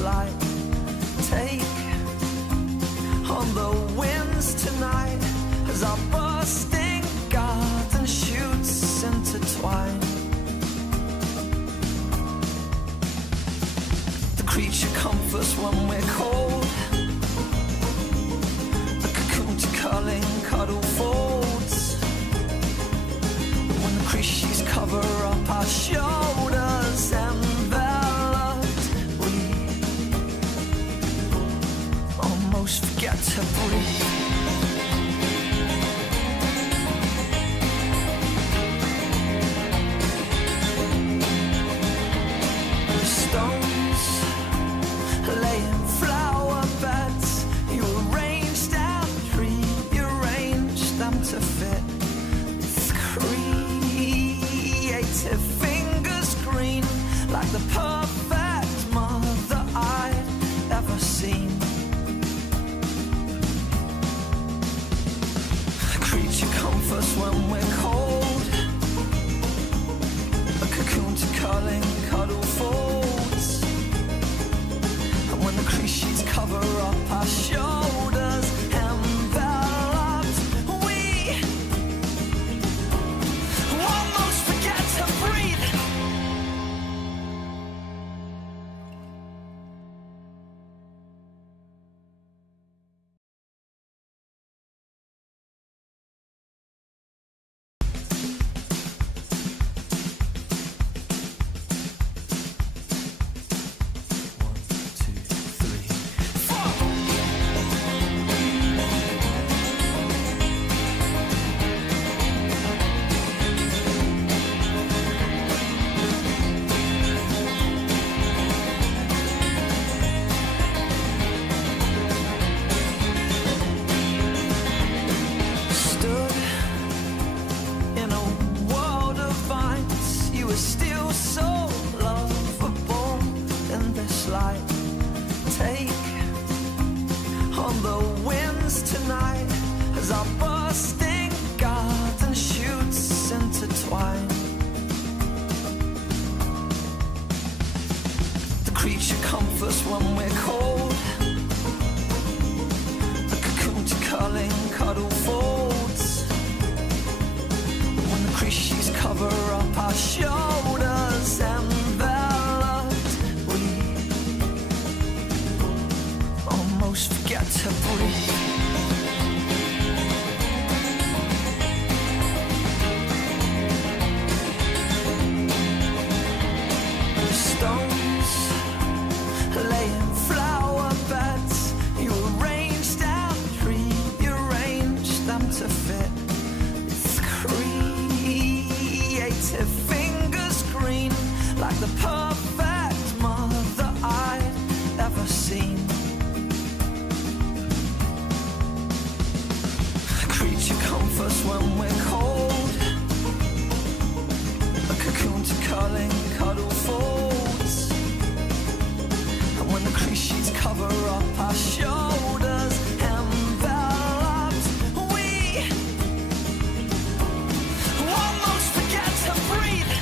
light. Take on the winds tonight as our bursting garden shoots intertwine. The creature comforts when we're cold, a cocoon to curling cuddle folds. When the creatures cover up our shoulders, enveloped, we almost forget to breathe. Stones laying flower beds, you arranged and rearranged them to fit. It's creative fingers green, like the perfect mother I'd ever seen. Creature comforts when we're cold, a cocoon to curling cuddle folds. And when the creatures cover up our shoulders, enveloped, we almost forget to breathe. When we're cold, a cocoon to curling cuddle folds. When the creatures cover up our shoulders, enveloped, we almost forget to breathe. Stones laying flower beds, you arranged and rearranged them to fit. It's creative fingers green, like the perfect mother I'd ever seen. Creature comforts when we're cold, a cocoon to curling cuddle folds. When the creatures cover up our shoulders, enveloped, we almost forget to breathe.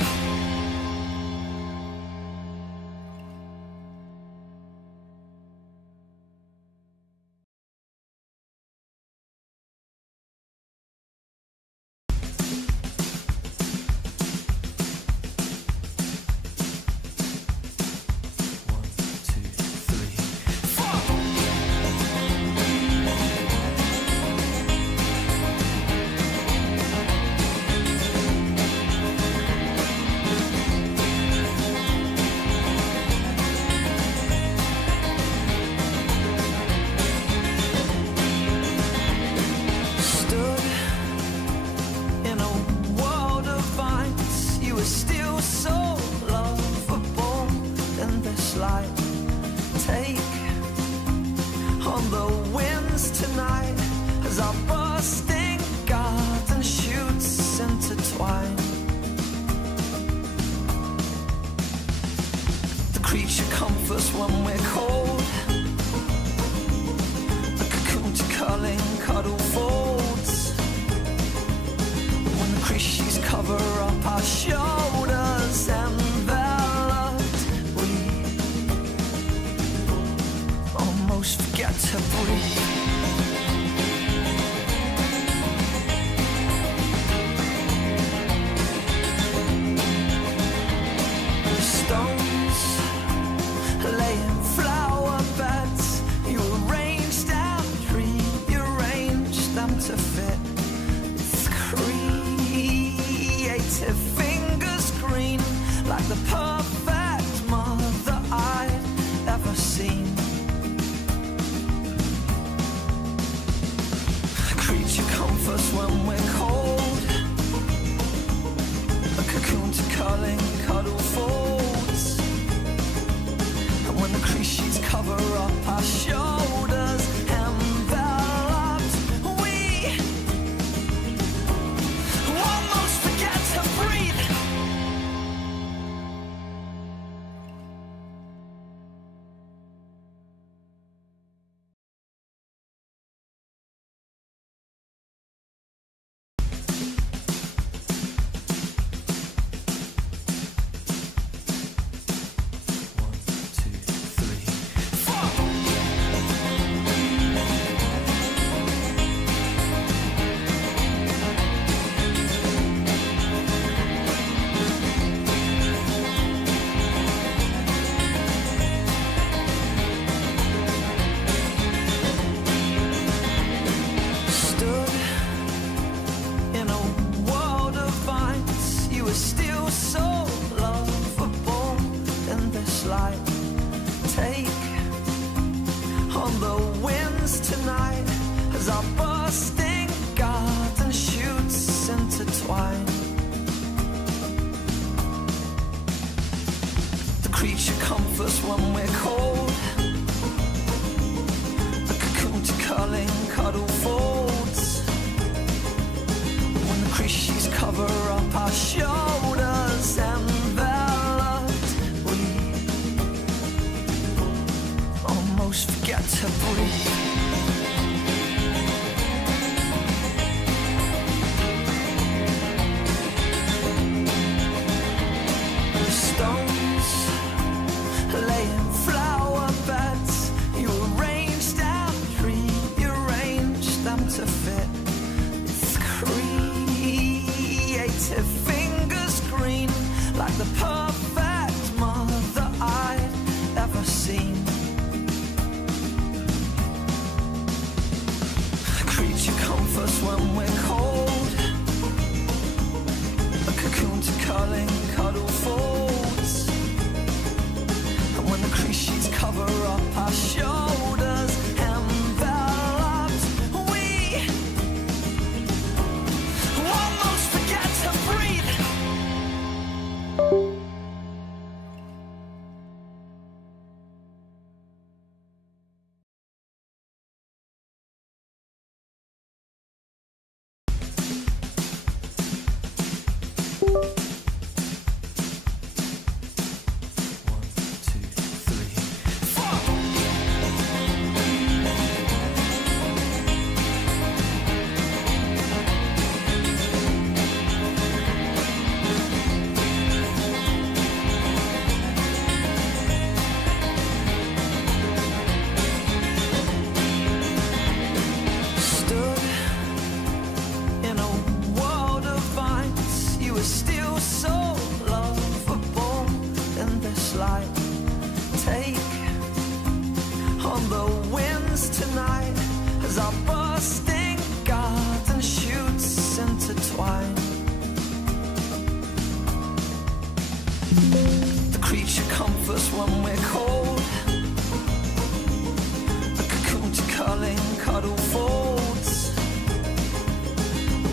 Comforts when we're cold, a cocoon to curling cuddle folds. When the creatures cover up our shoulders, enveloped, we forget to breathe. Stones laying flower beds, you arranged and rearranged them to fit. It's creative fingers green, like the perfect mother I'd ever seen. A creature comforts when we're cold, a cocoon to curling cuddle folds. And when the crease sheets cover up our shoulders, enveloped, we almost forget to breathe. When we're cold, a cocoon to curling cuddle folds. When the crease sheets cover up our shoulders, enveloped, we almost forget to breathe. The stones laying flower beds, you arranged and rearranged them to fit. It's creative fingers green, like the perfect mother I'd ever seen. A creature comforts when we're cold, a cocoon to curling cuddle folds. When the crease sheets cover up our shoulders, enveloped, we almost forget to breathe. When we're cold, a cocoon to curling cuddle folds.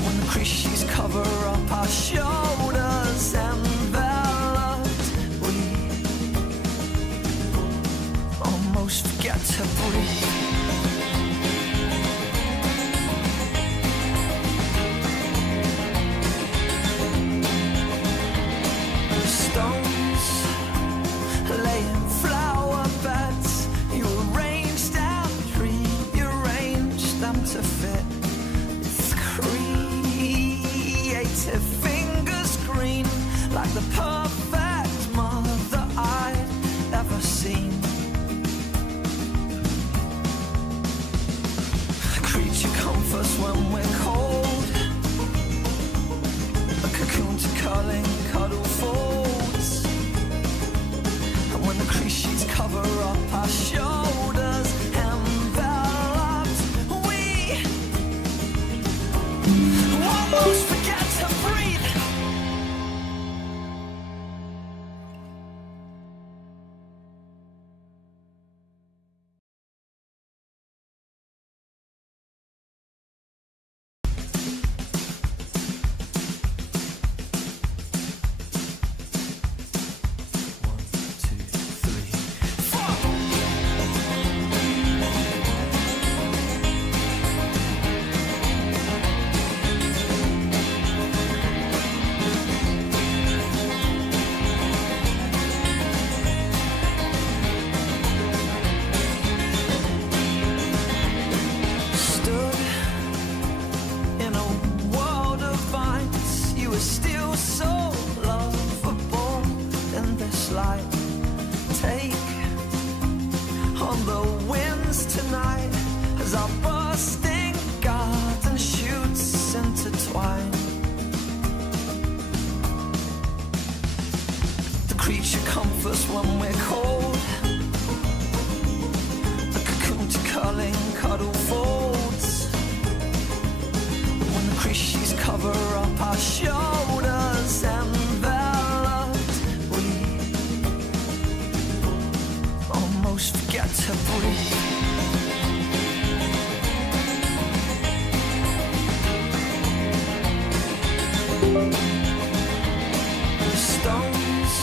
When the crease sheets cover up our shoulders, enveloped, we almost forget to breathe. Stones laying flower beds, you arranged and rearranged them to fit. It's creative fingers green, like the perfect mother I'd ever seen. comforts when we're cold, a cocoon to curling cuddle folds. And when the crease sheets cover up our shoulders, enveloped, we almost forget to breathe. Comforts when we're cold, a cocoon to curling cuddle folds. When the crease sheets cover up our shoulders, enveloped, we almost forget to breathe. The stones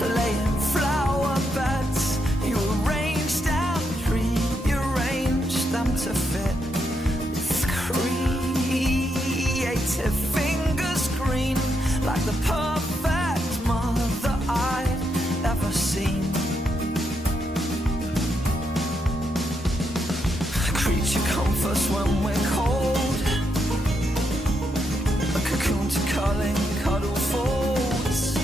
laying flower beds, you arranged and rearranged them to fit. It's creative fingers green, like the perfect mother I'd ever seen. Creature comforts when we're cold, a cocoon to curling cuddle folds.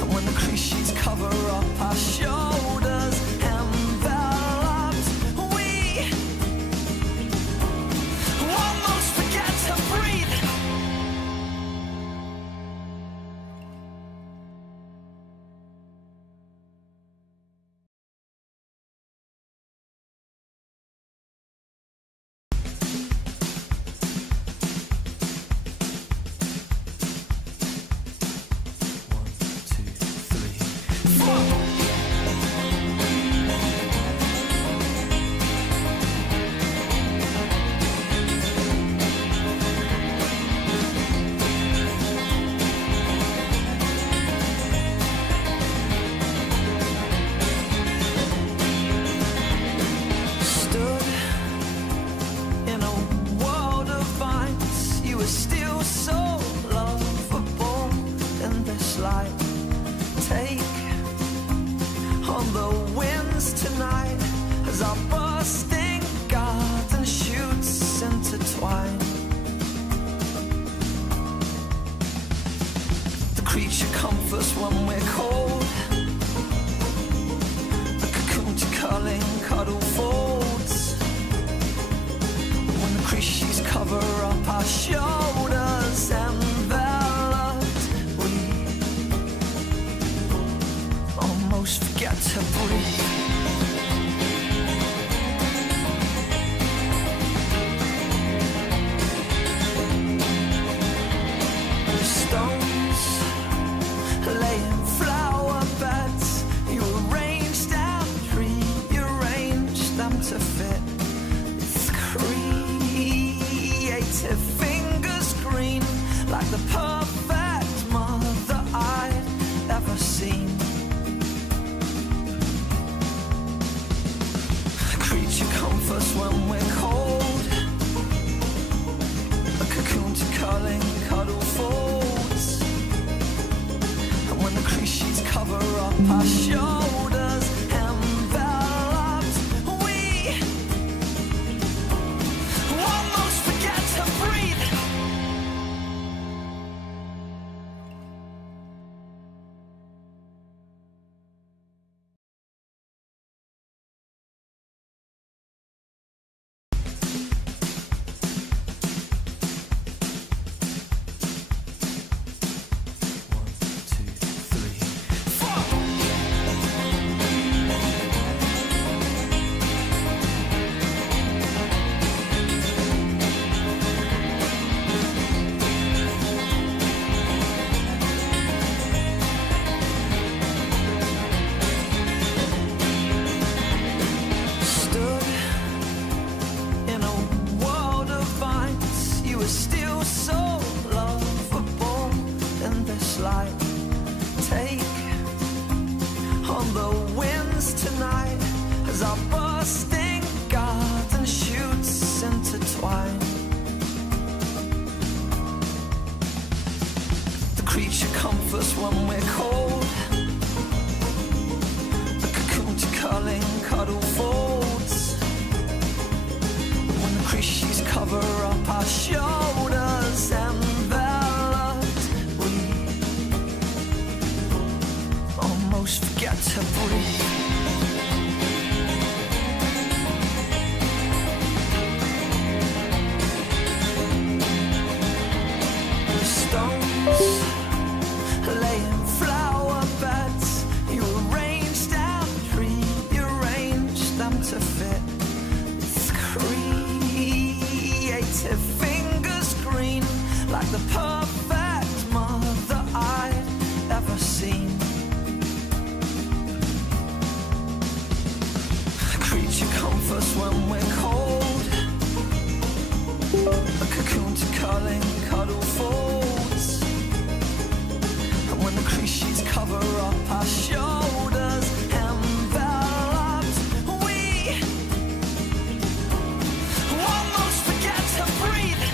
And when the crease sheets cover up our shoulders, enveloped, we almost forget to breathe. Creature comforts when we're cold, a cocoon to curling cuddle folds. When the crease sheets cover up our shoulders, enveloped, we almost forget to breathe. The stones laying flower beds, you arranged and rearranged them to fit. It's creative fingers green, like the perfect mother I'd ever seen. Creature comforts when we're cold, a cocoon to curling cuddle folds. And when the crease sheets cover up our shoulders, enveloped, we almost forget to breathe. on the winds tonight as our bursting garden shoots intertwine. The creature comforts when we're cold, the cocoon to curling cuddle folds. When the creatures cover up our shoulders, enveloped, we almost forget to breathe. The stones lay in flower beds, you arranged and rearranged them to fit. It's creative fingers green, like the perfect mother I'd ever seen. Creature comforts when we're cold, a cocoon to curling cuddle folds. And when the creatures cover up our shoulders, enveloped, we almost forget to breathe.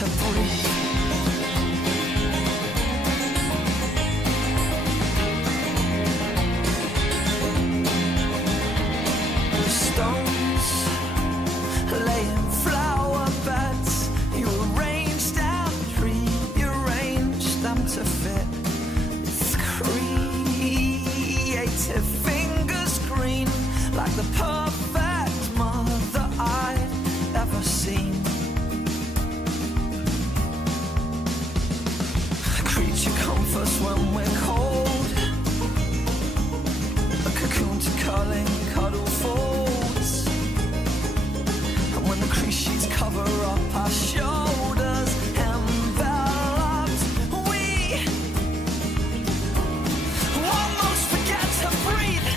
to breathe. comforts when we're cold, a cocoon to curling cuddle folds. And when the crease sheets cover up our shoulders, enveloped, we almost forget to breathe.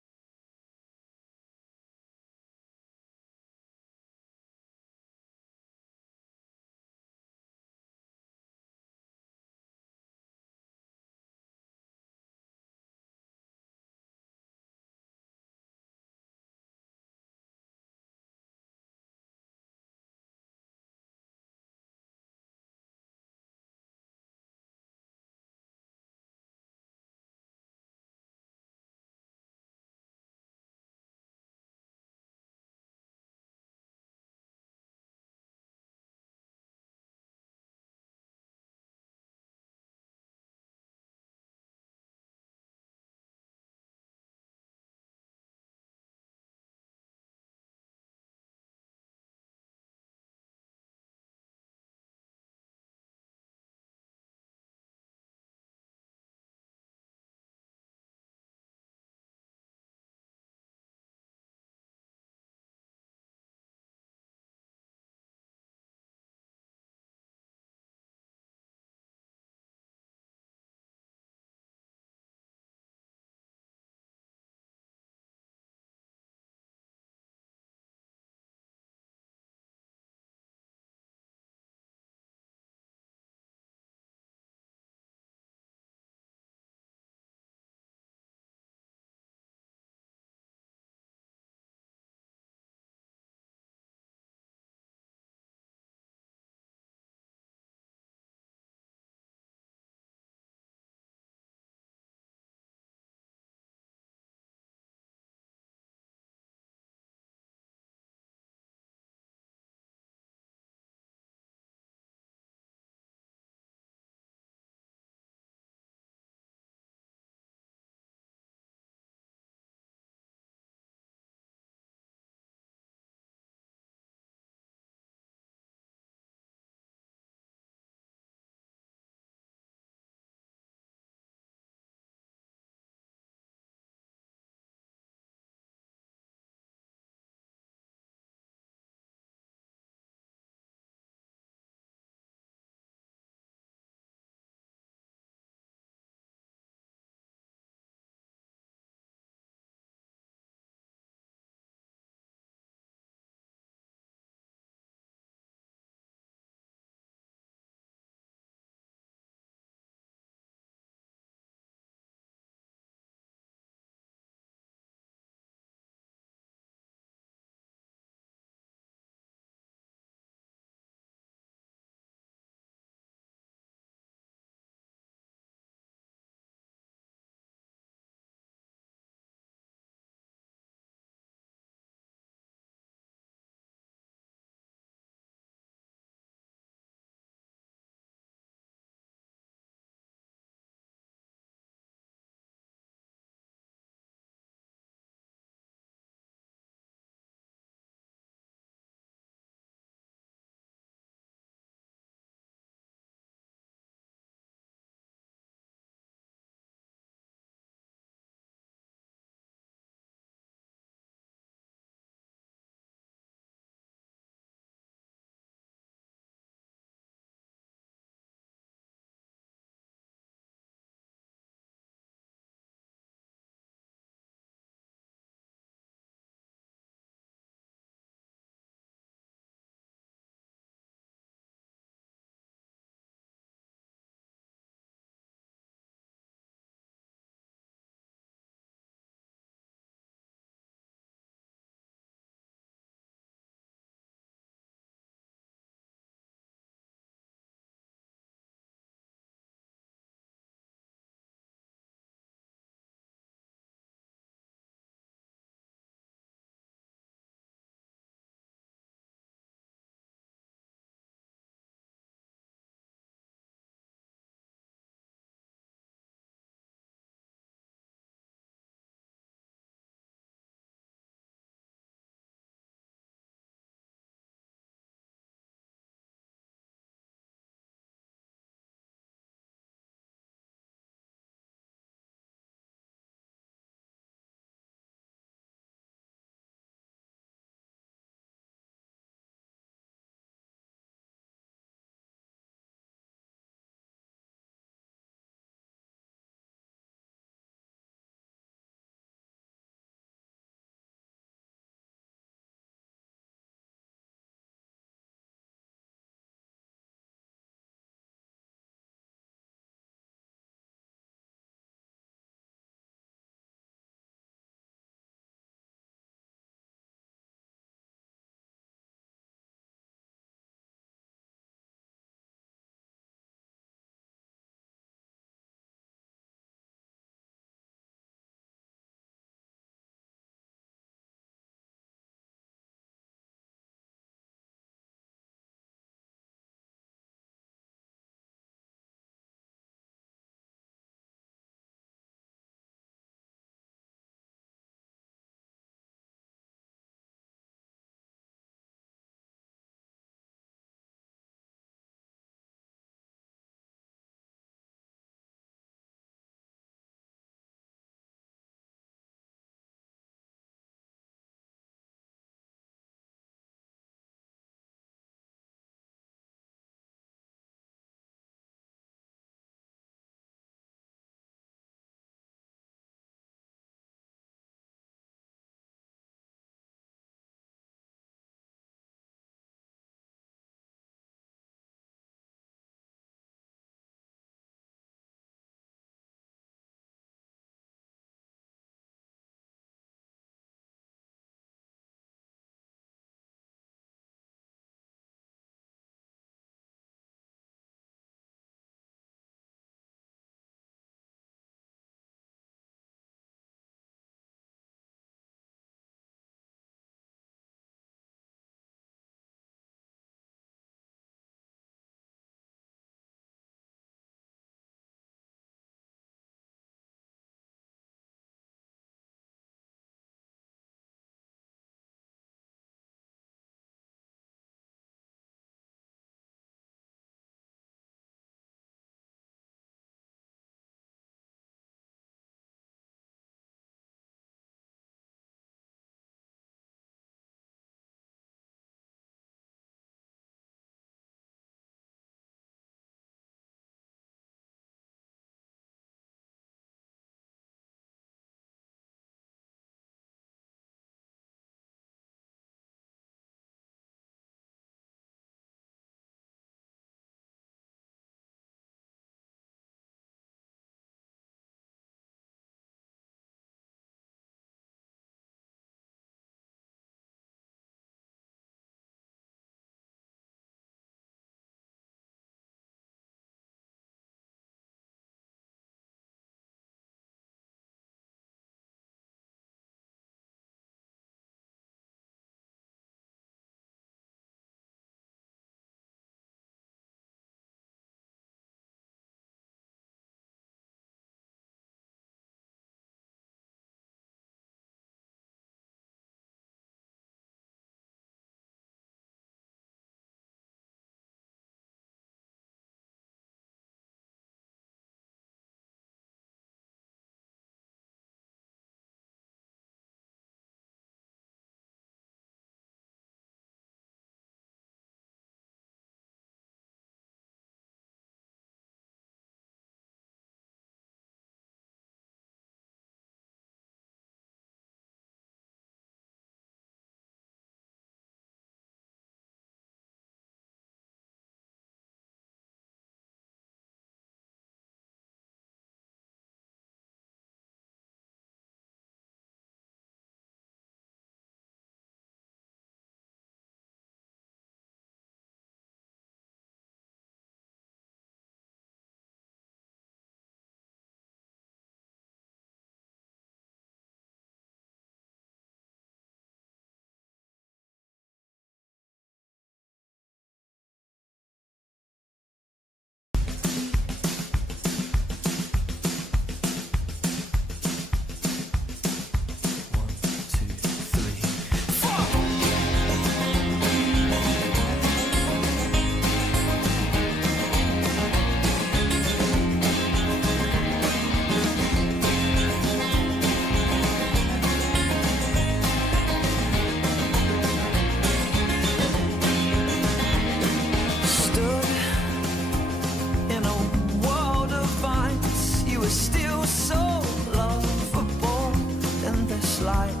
light.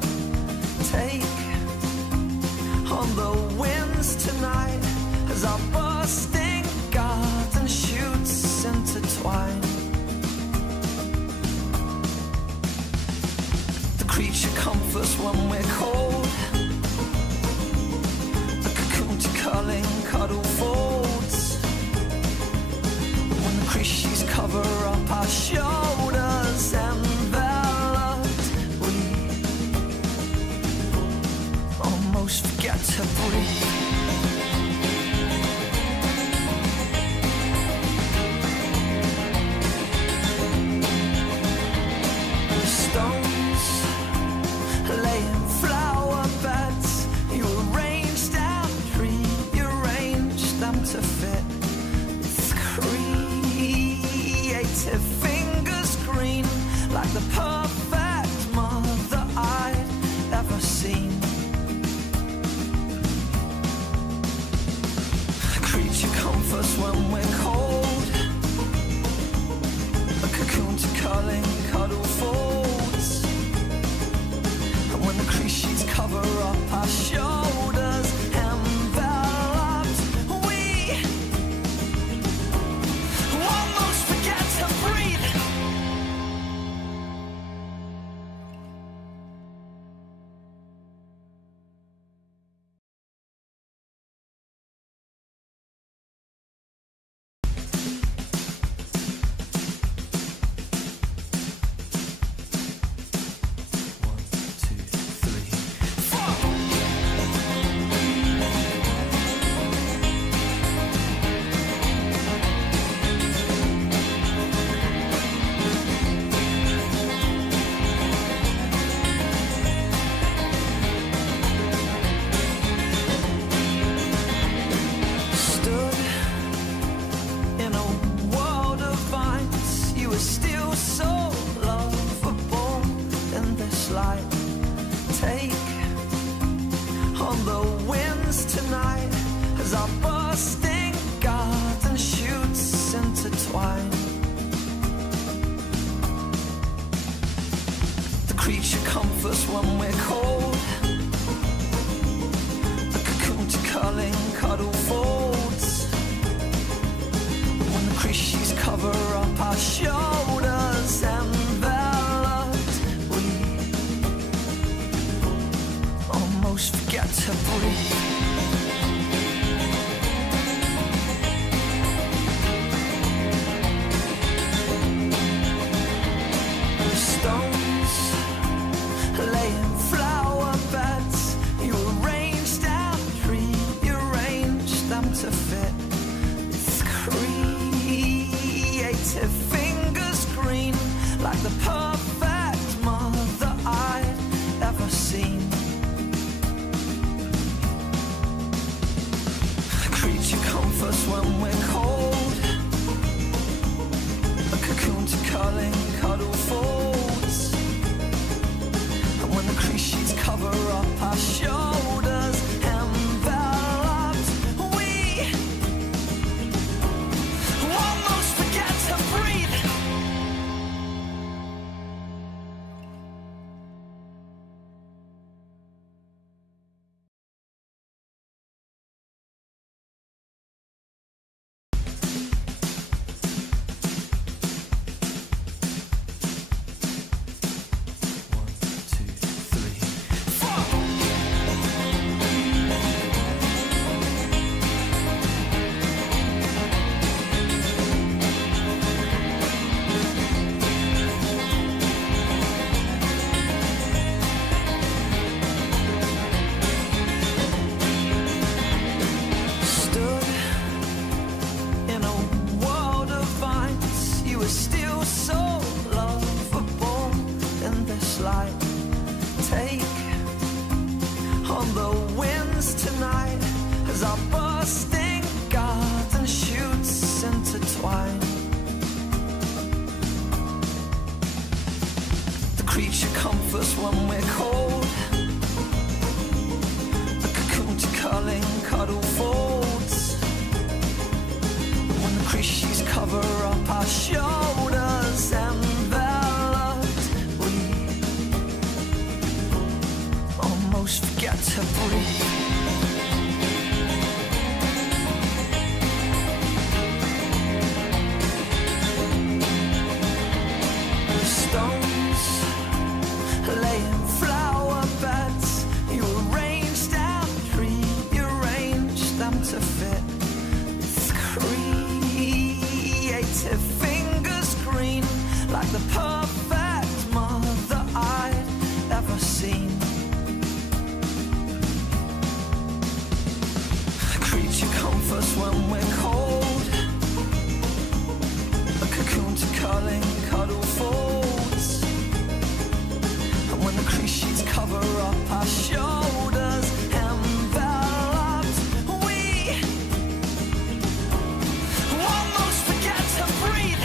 Take on the winds tonight as our bursting garden shoots intertwine. The creature comforts when we're cold, the cocoon to curling cuddle folds. When the creatures cover up our shoulders, enveloped, we almost forget to breathe. The stones lay in flower beds, you arranged and rearranged them to fit. Creative fingers green, like the perfect mother I'd ever seen. A creature comforts when we're cold, a cocoon to curling cuddle folds. And when the creatures cover up our shoulders, enveloped, we almost forget to breathe. to breathe. The stones lay in flower beds. You arranged and rearranged them to fit. With creative fingers green, like the perfect mother I'd ever seen. A creature comforts when we're cold, a cocoon to curling cuddle folds. And when the crease sheets cover up our shoulders, enveloped, we almost forget to breathe.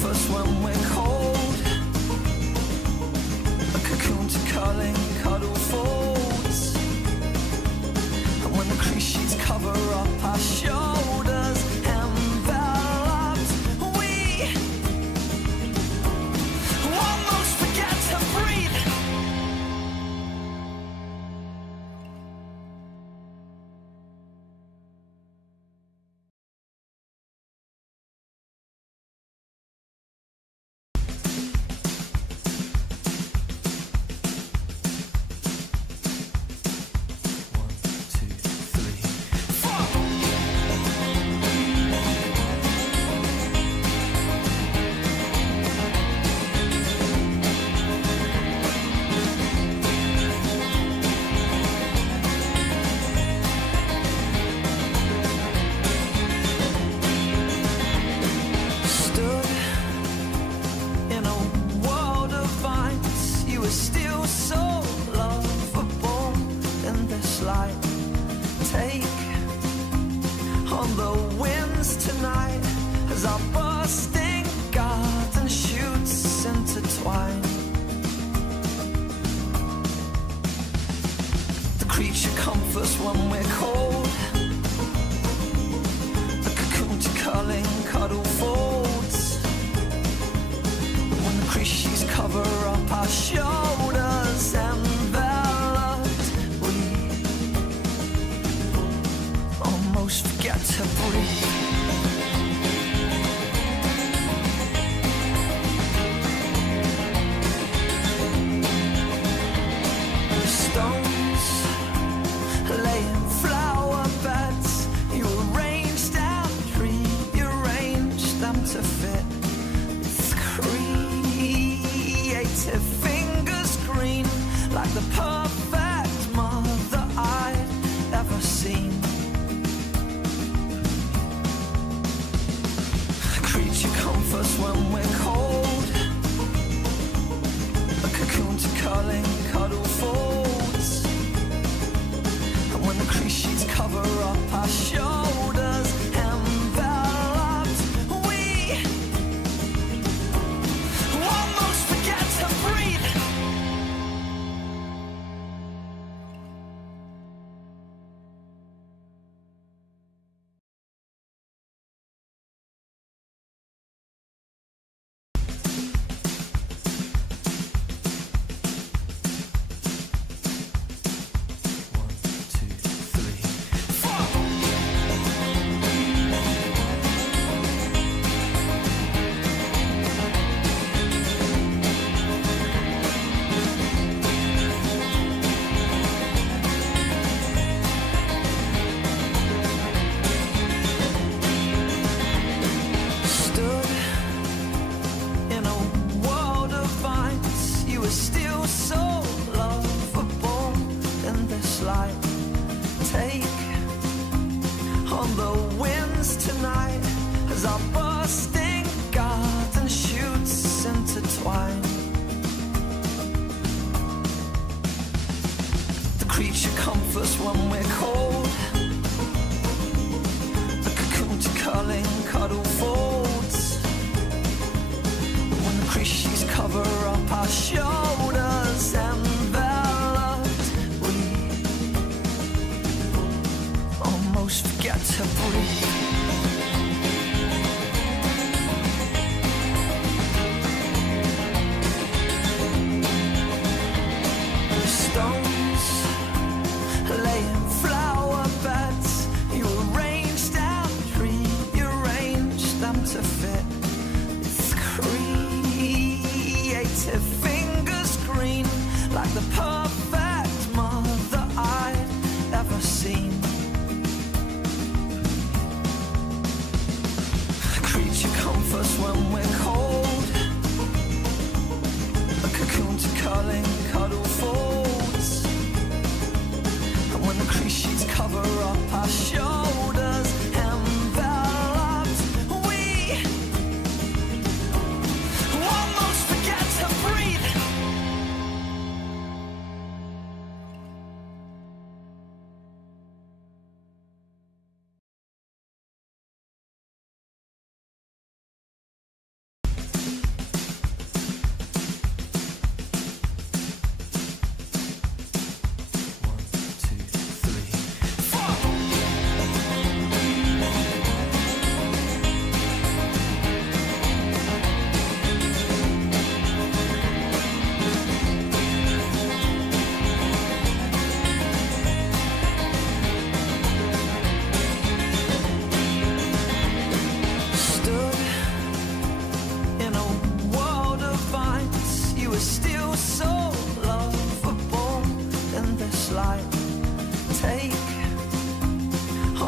comforts when we're cold, a cocoon to curling cuddle folds. And when the crease sheets cover up our shoulders, enveloped, we almost forget to breathe.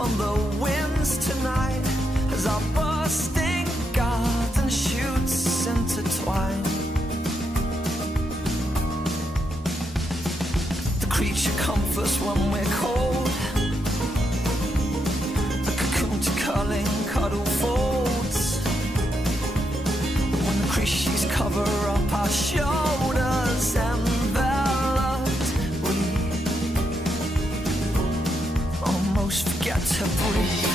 on the winds tonight as our bursting garden shoots intertwine. The creature comforts when we're cold, a cocoon to curling cuddle folds. When the creatures cover up our shoulders, enveloped, we almost forget to breathe.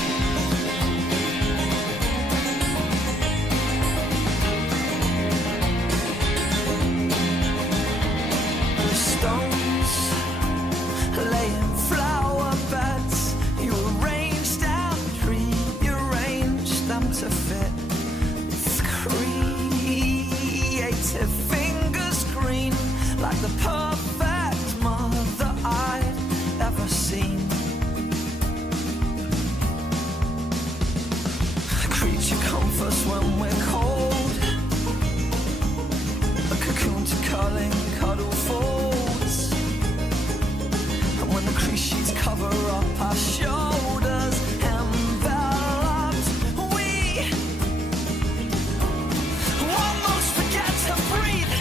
The stones lay in flower beds, you arranged and rearranged them to fit. With creative fingers green, like the perfect mother I'd ever seen. Creature comforts when we're cold, a cocoon to curling cuddle folds. And when the creatures cover up our shoulders, enveloped, we almost forget to breathe.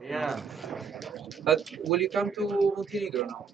Yeah. But will you come to Montenegro now?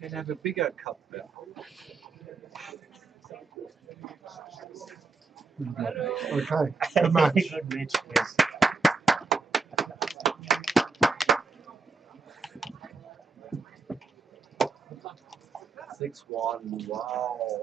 Can have a bigger cup there. Okay, good match. Good match, yes. Six one. Wow.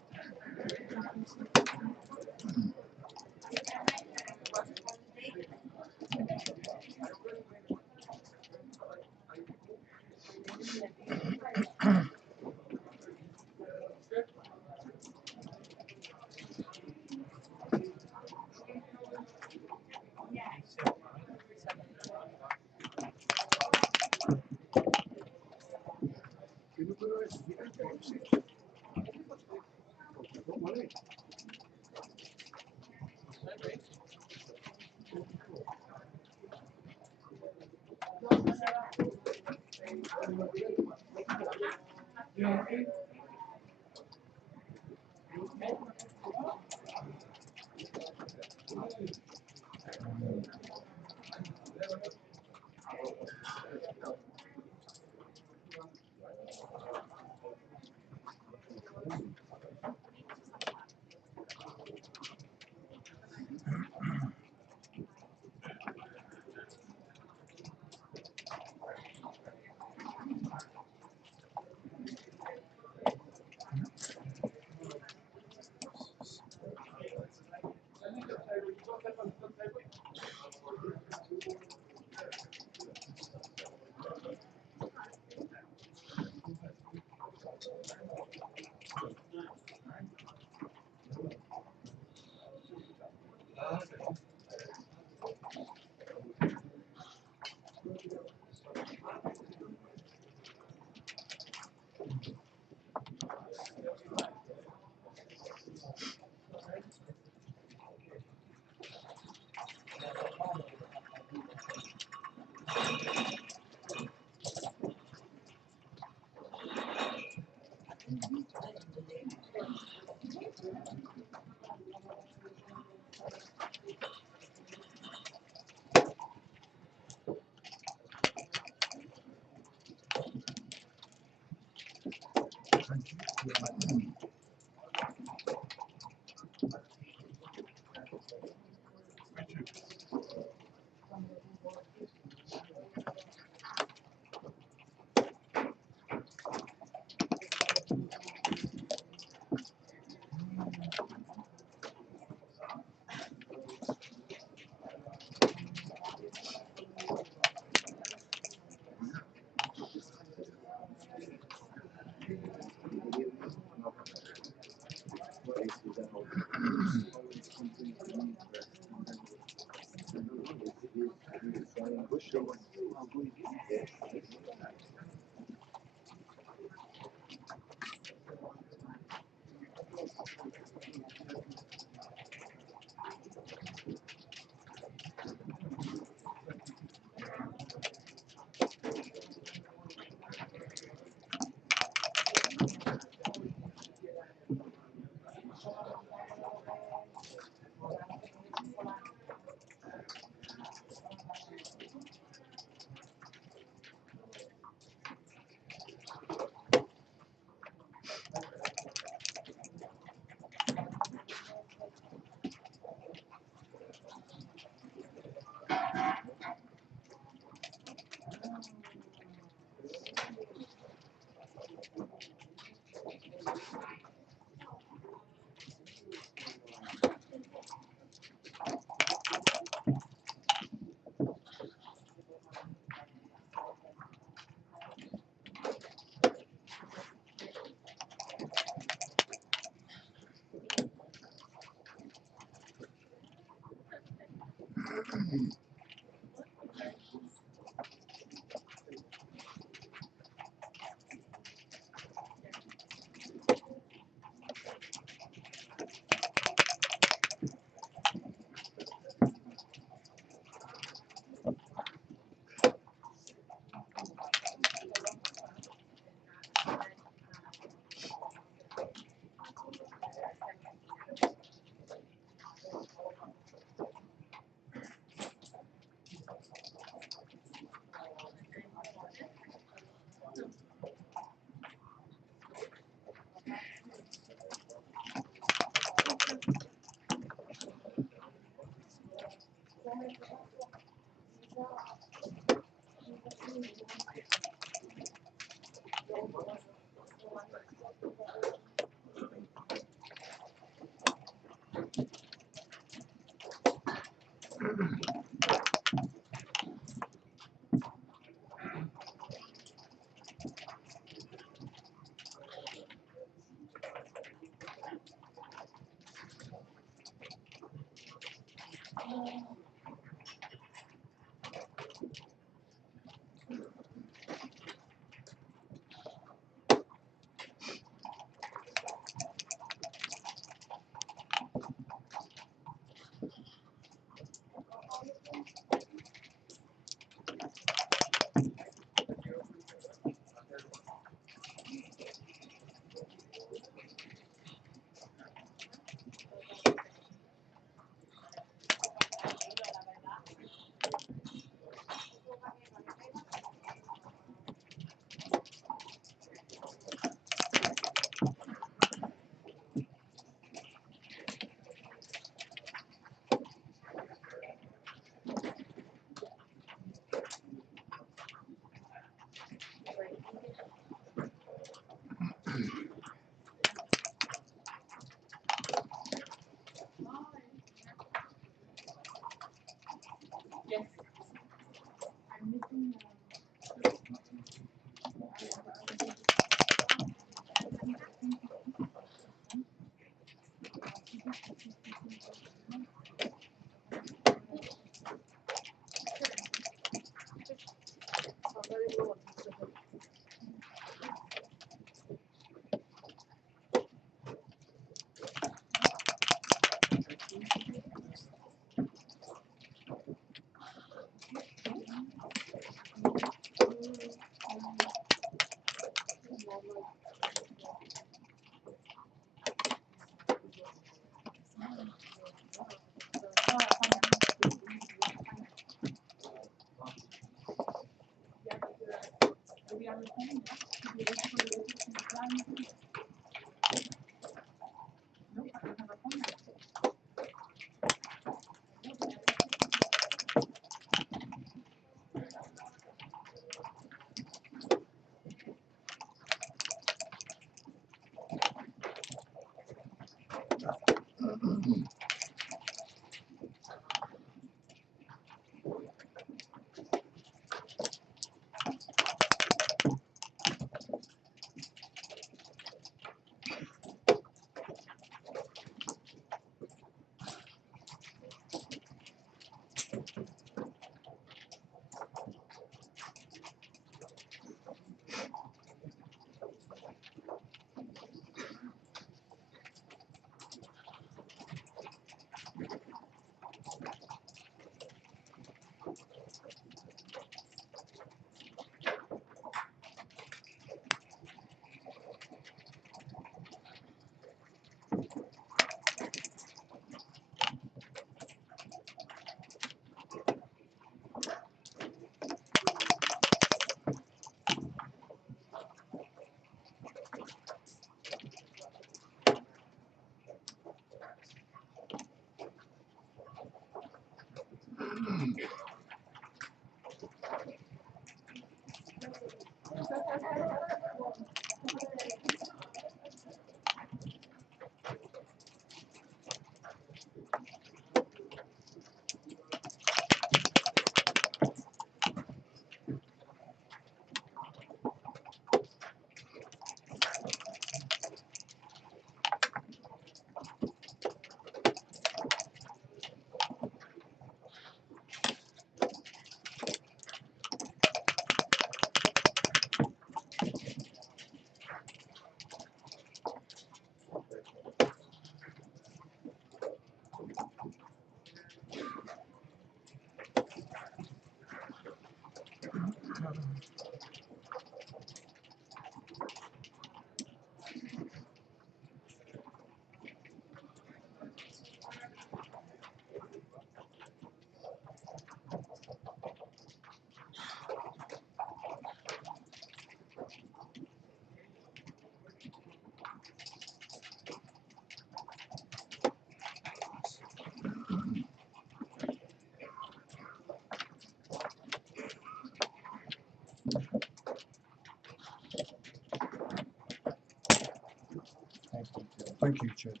Thank you, Judge.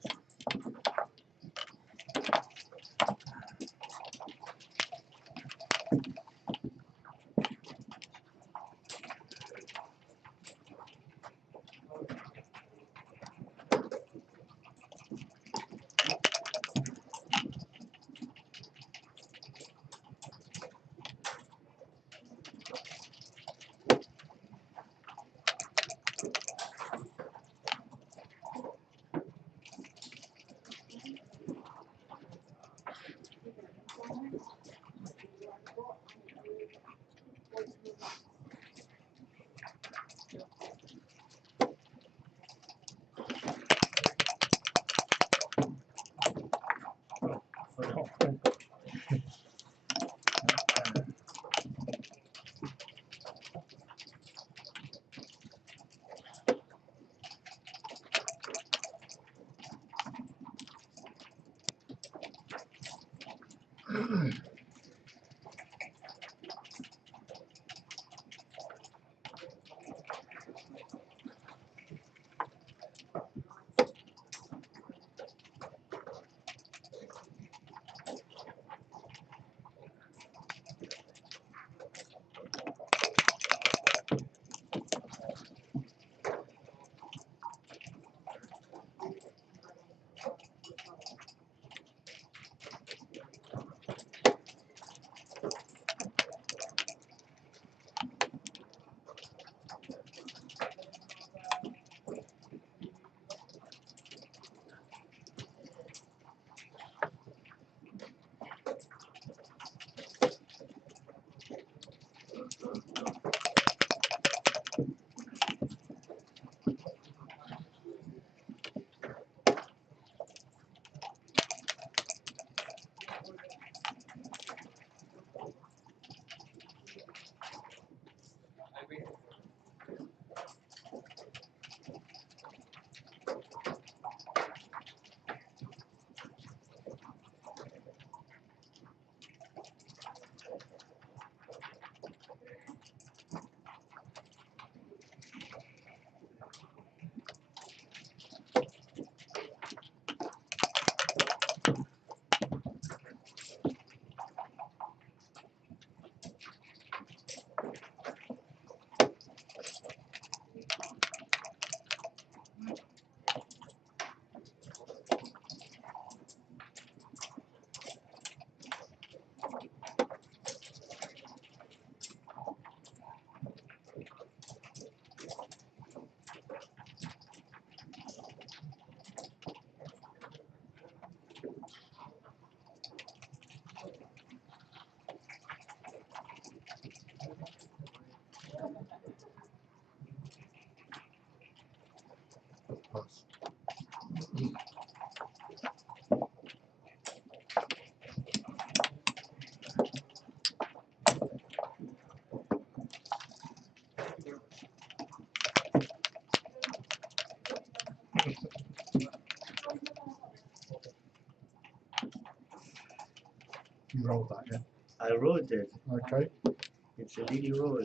You rolled that, yeah. I rolled it. Okay. It's a lily roll.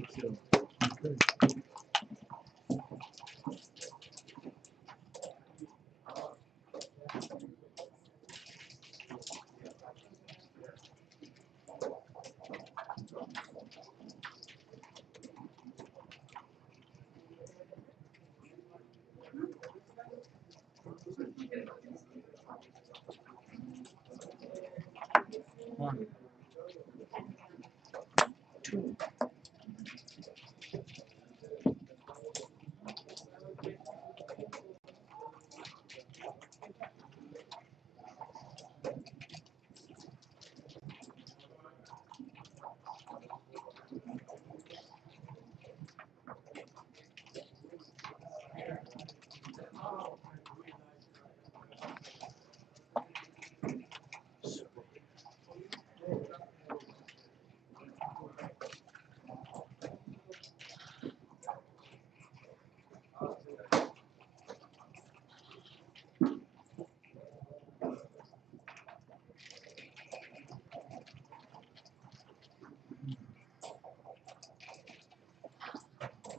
Thank you. One, two.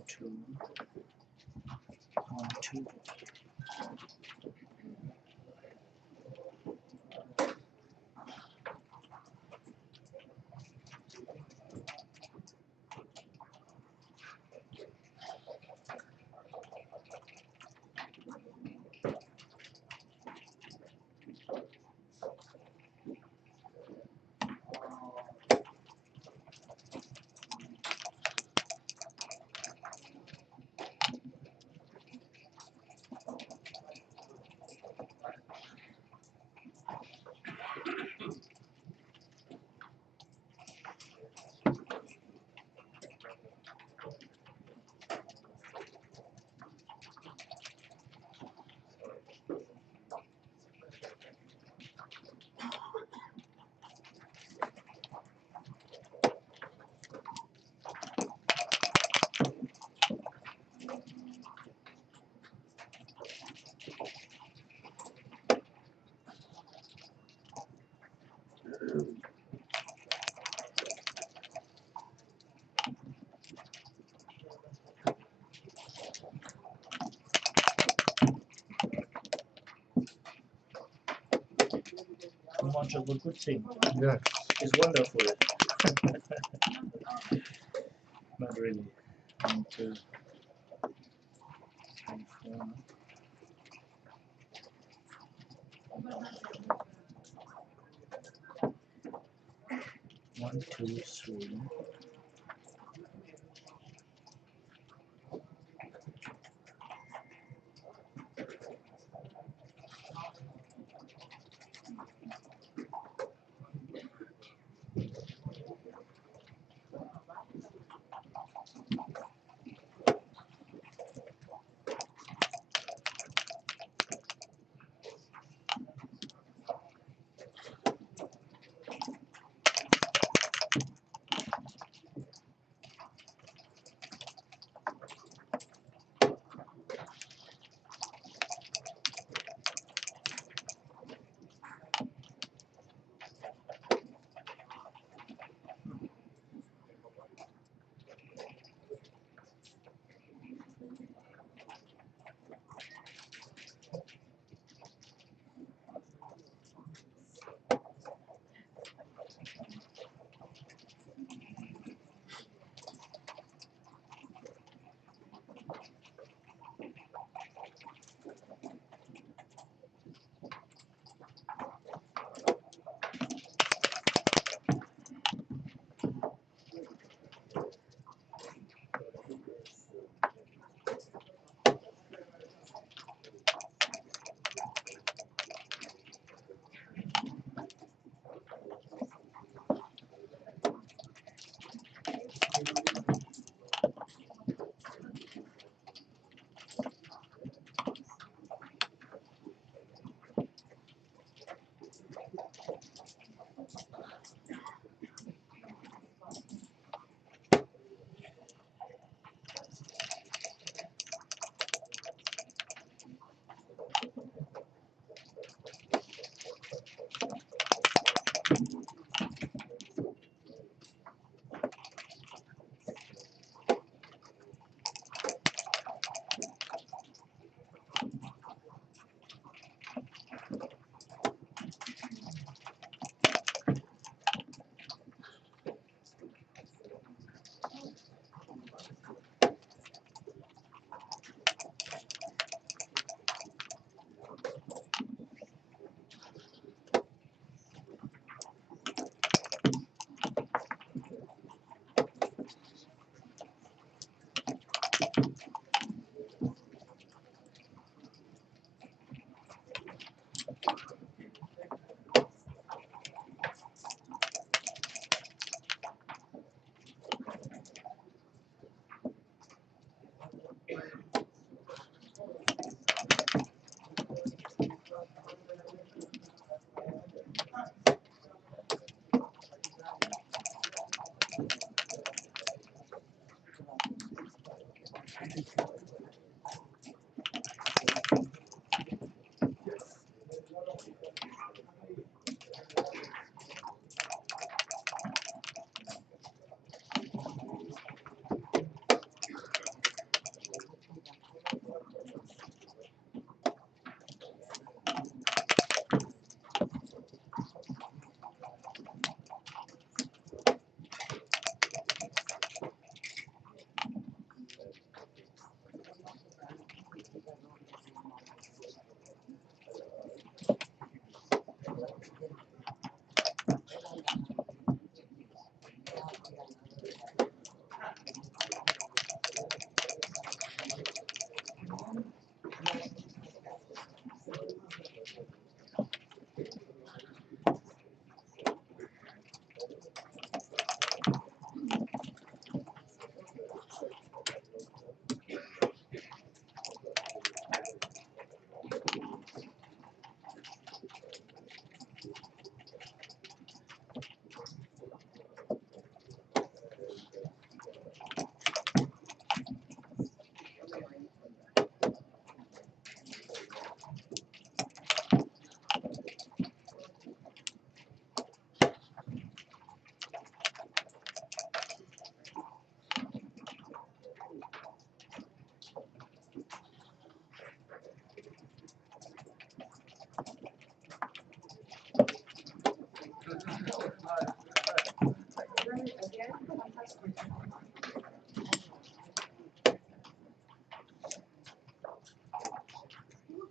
Two. 1, 2. Too much of a good thing. Yes. It's wonderful. Not really. 1, 2, 3, 4. 1, 2, 3.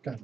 Done.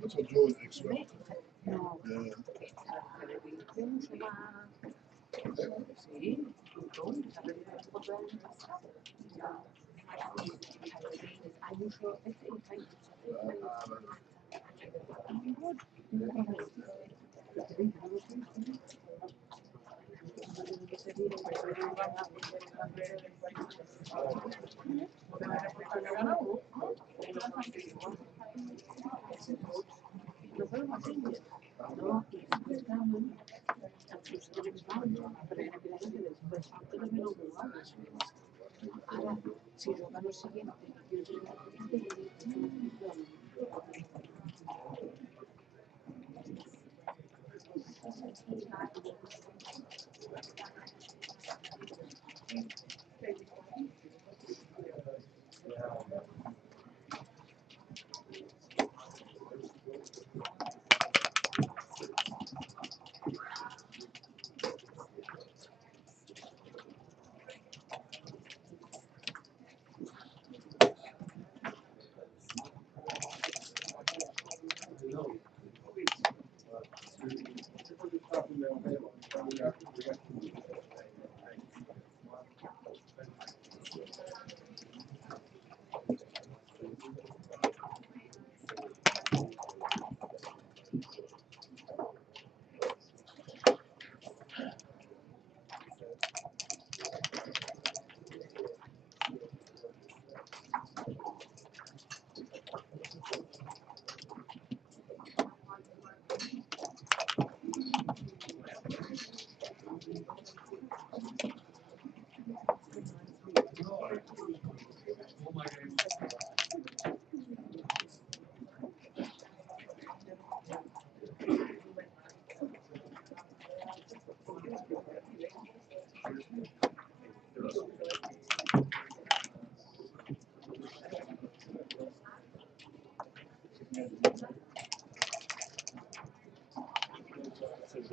Mucho yo sexual.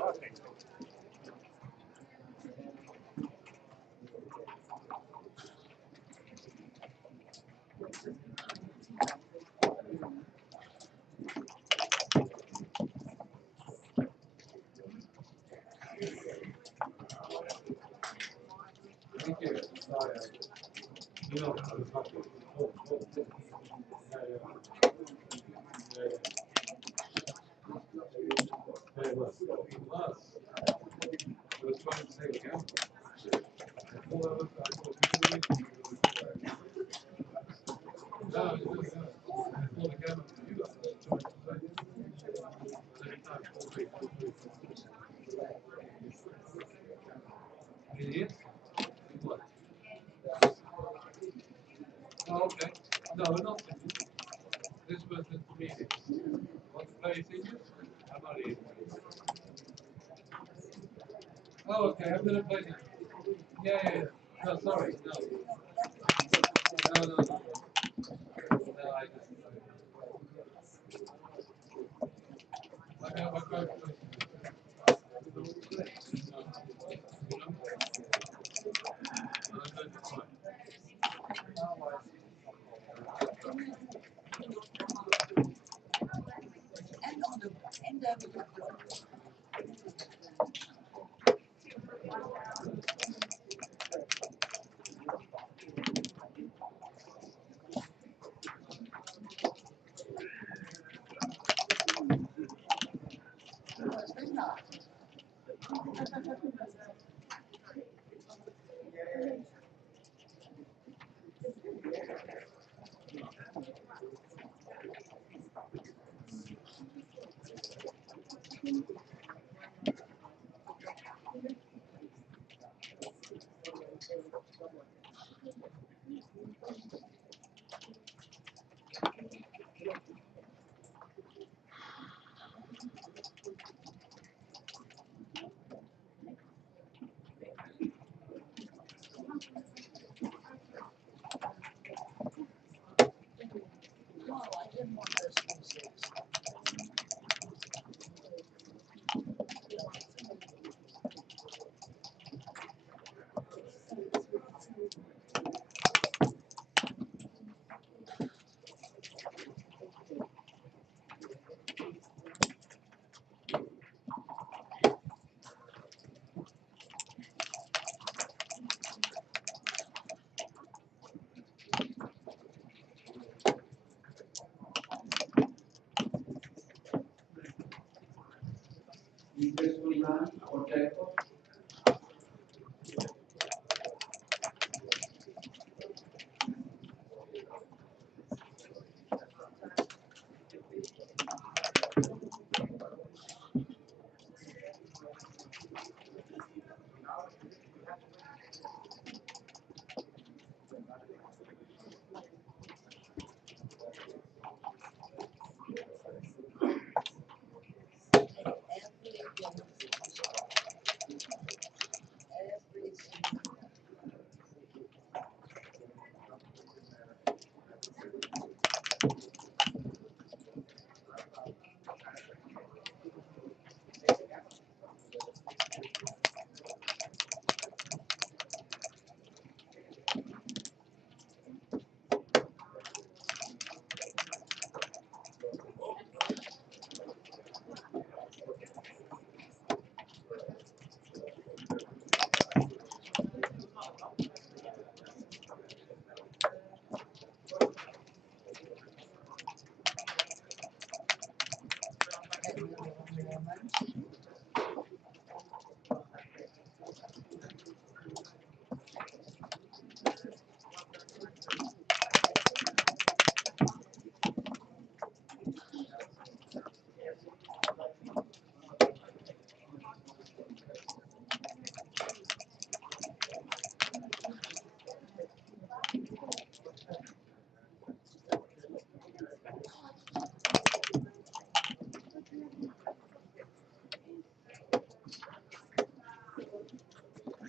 Oh, okay. No, not this was the meeting. Want to play singers? I'm not even. Oh, okay. I'm gonna play now. Yeah, yeah, yeah. No, sorry. No. No, no, no. No, I just. I have a question.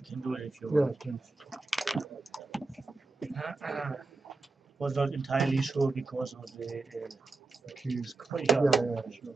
Can do it if you Yeah, want. Was not entirely sure because of the keys. yeah. Yeah, yeah, sure.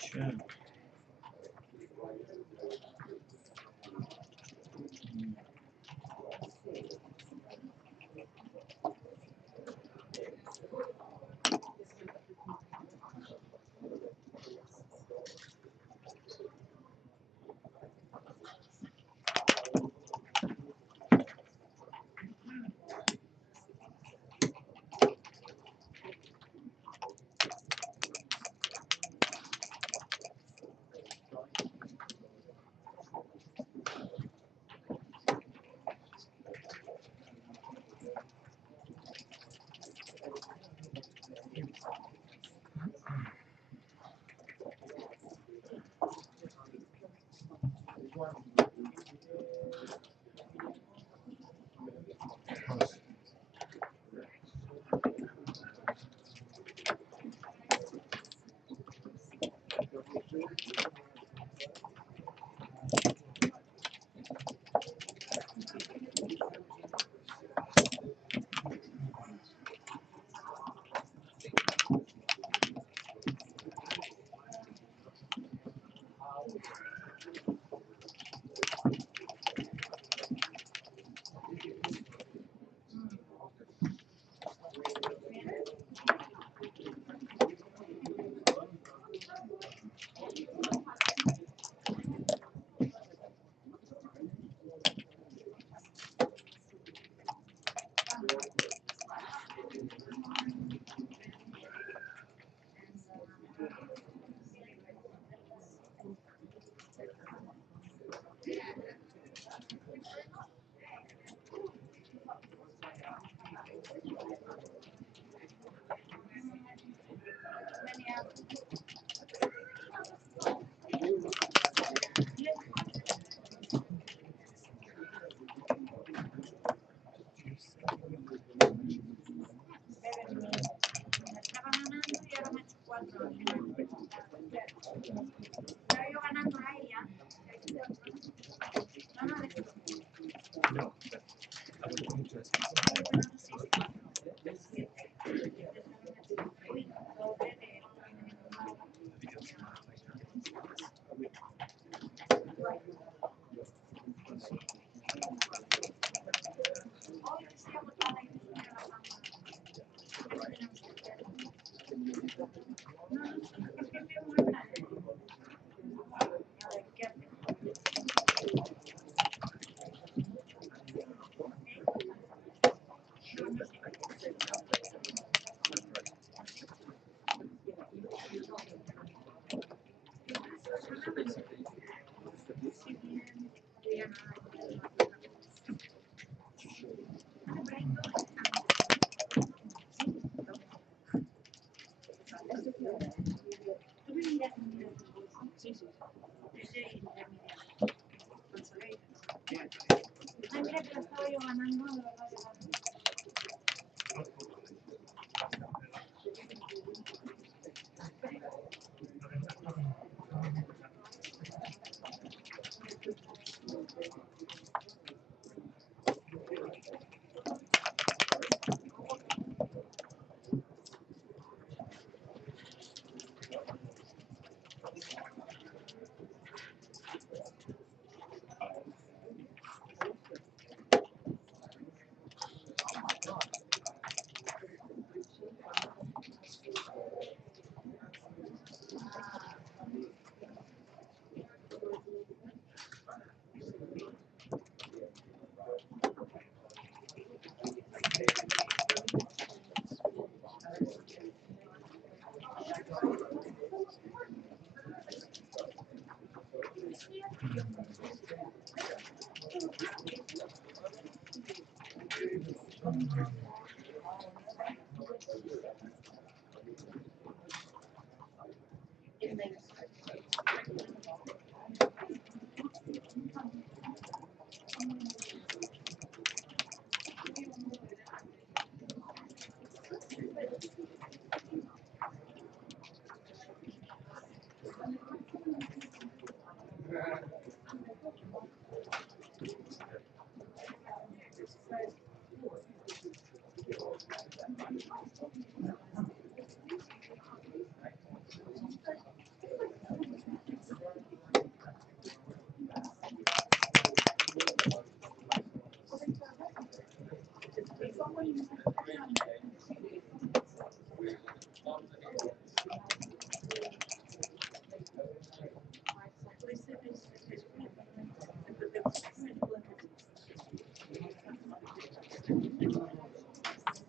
Sure. No, but I would be interested.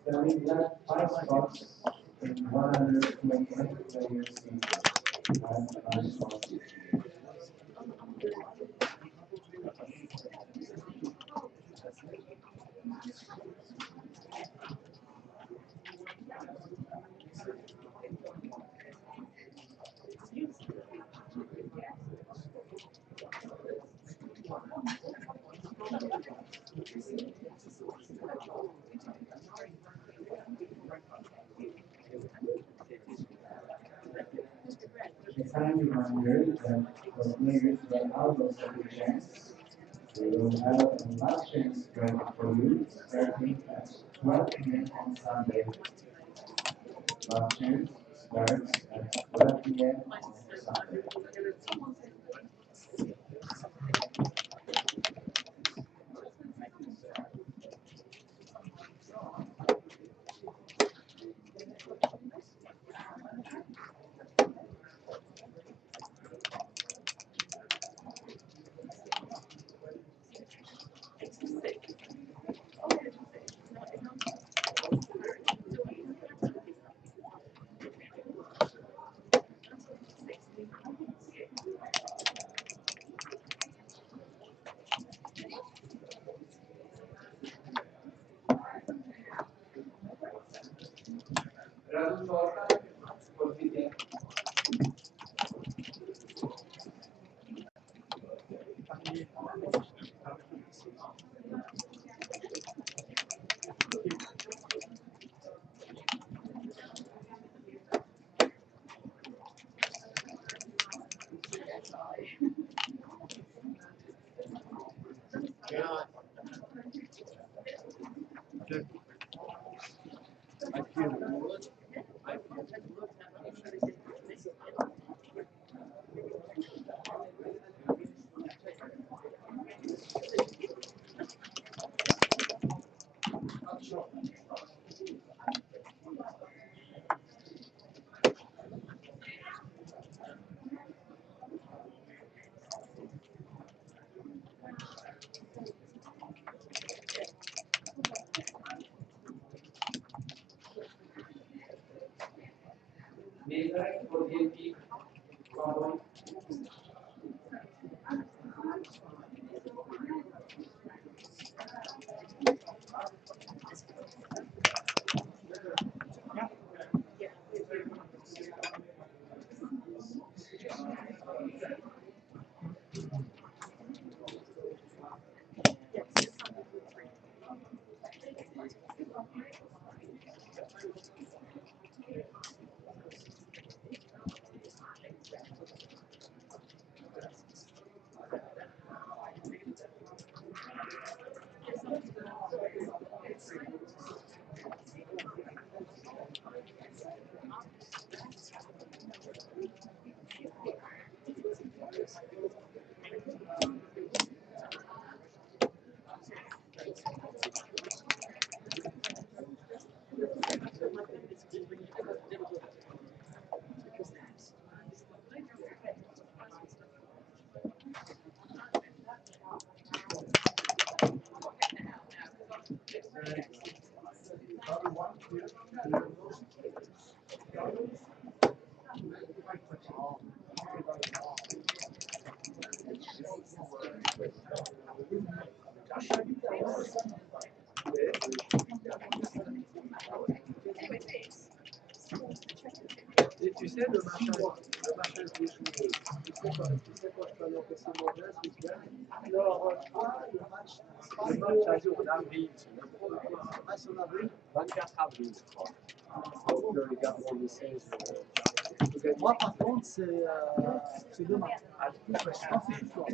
There is left 5 spots in 128 players season. 5 spots. A kind reminder that for players run out of second chance, we will have a last chance ready for you starting at 12 p.m. on Sunday. Last chance starts at 12 p.m. on Sunday. measure for the following. Et tu sais, le machin des joueurs, tu sais quoi, je peux aller encaisser mon gaz, je gagne. Alors, le match a lieu en avril, c'est n'importe quoi. Ah, c'est en avril 24 avril, je crois. Donc, le Gabon, le 16. Moi, par contre, c'est demain. Ah, du coup, je pense que c'est ce soir.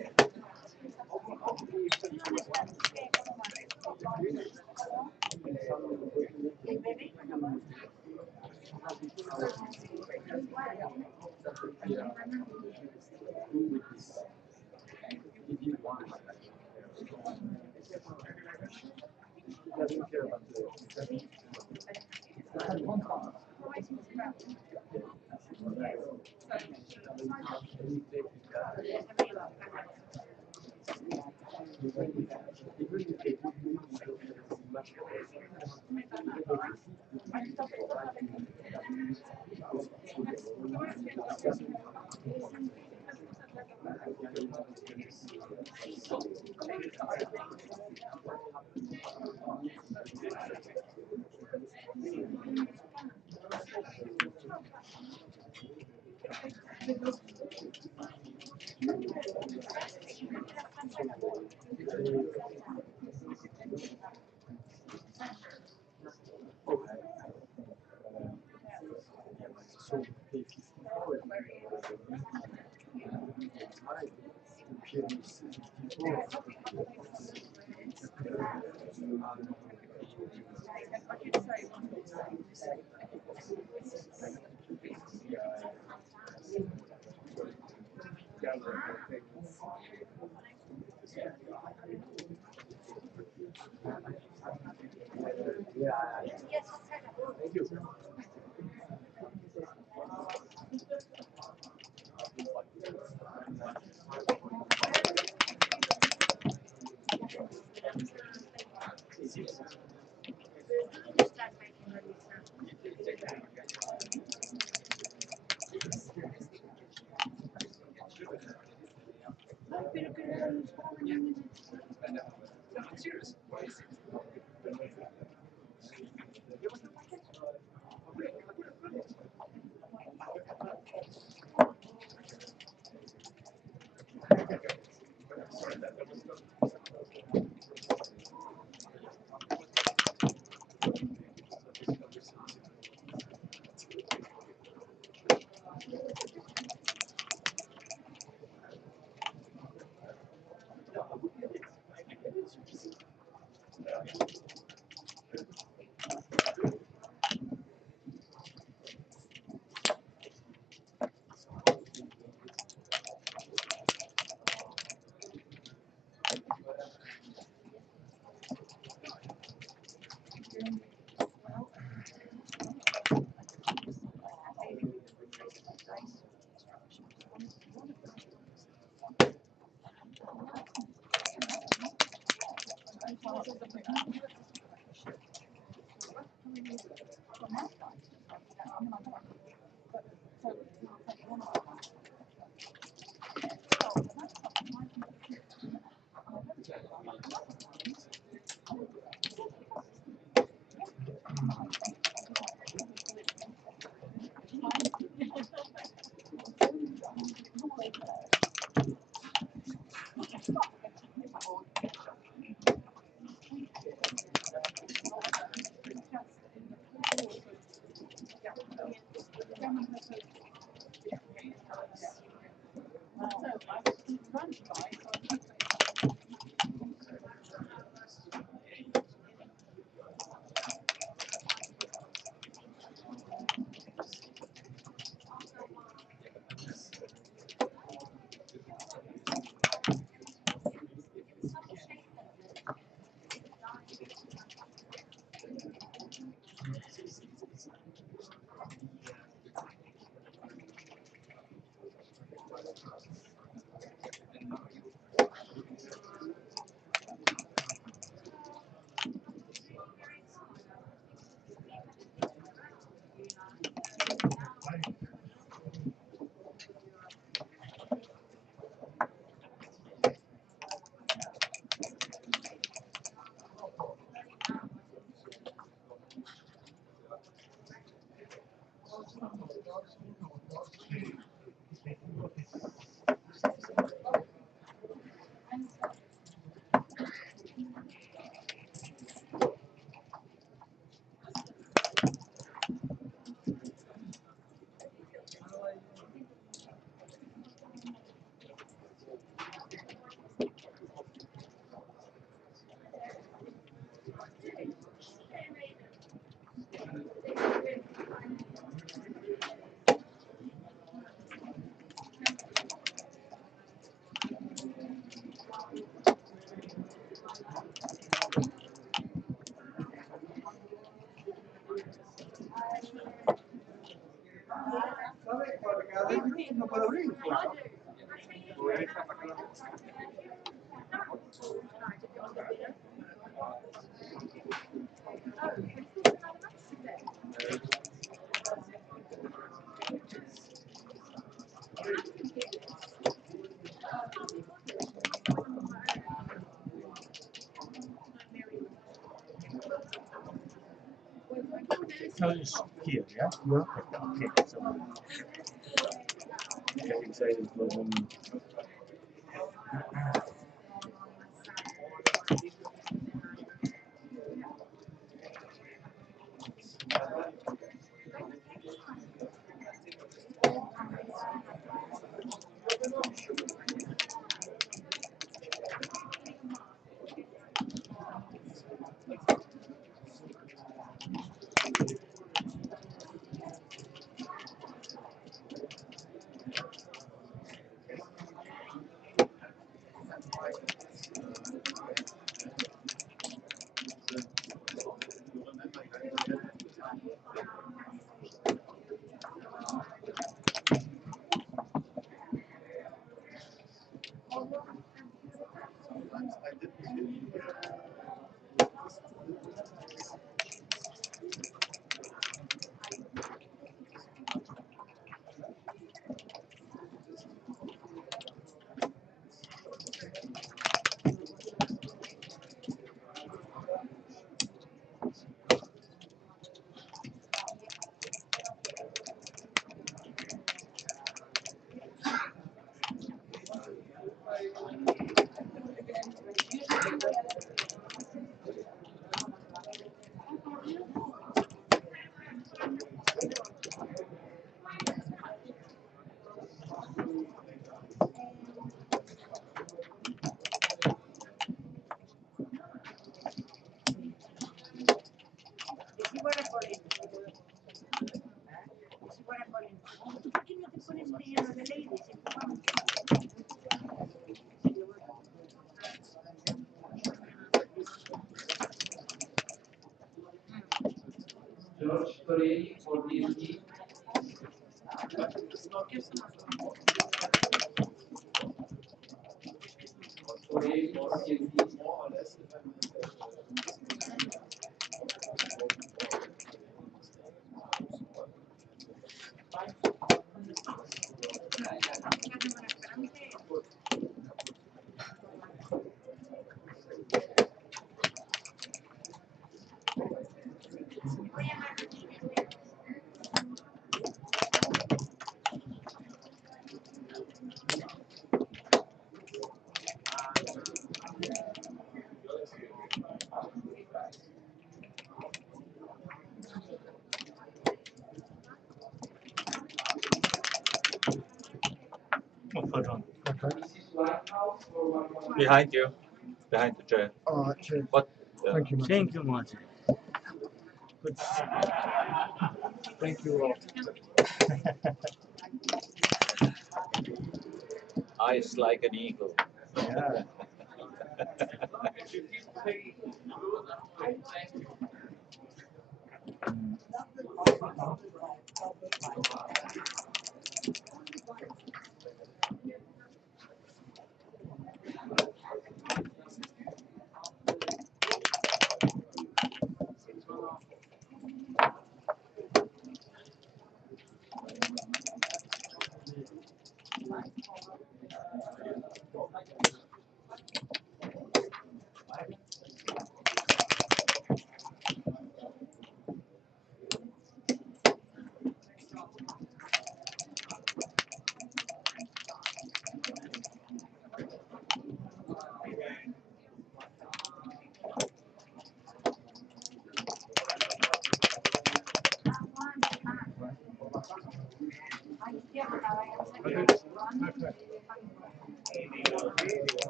no puedo abrir. So it's here, yeah? Yeah. Okay, so getting excited for the moment. George Torelli for DSD. Torelli for CSD. Oh, further on. Okay. Behind you, behind the chair. All right, cheers. What? Thank you, Martin. Thank you, Martin. Good. Thank you all. Eyes like an eagle.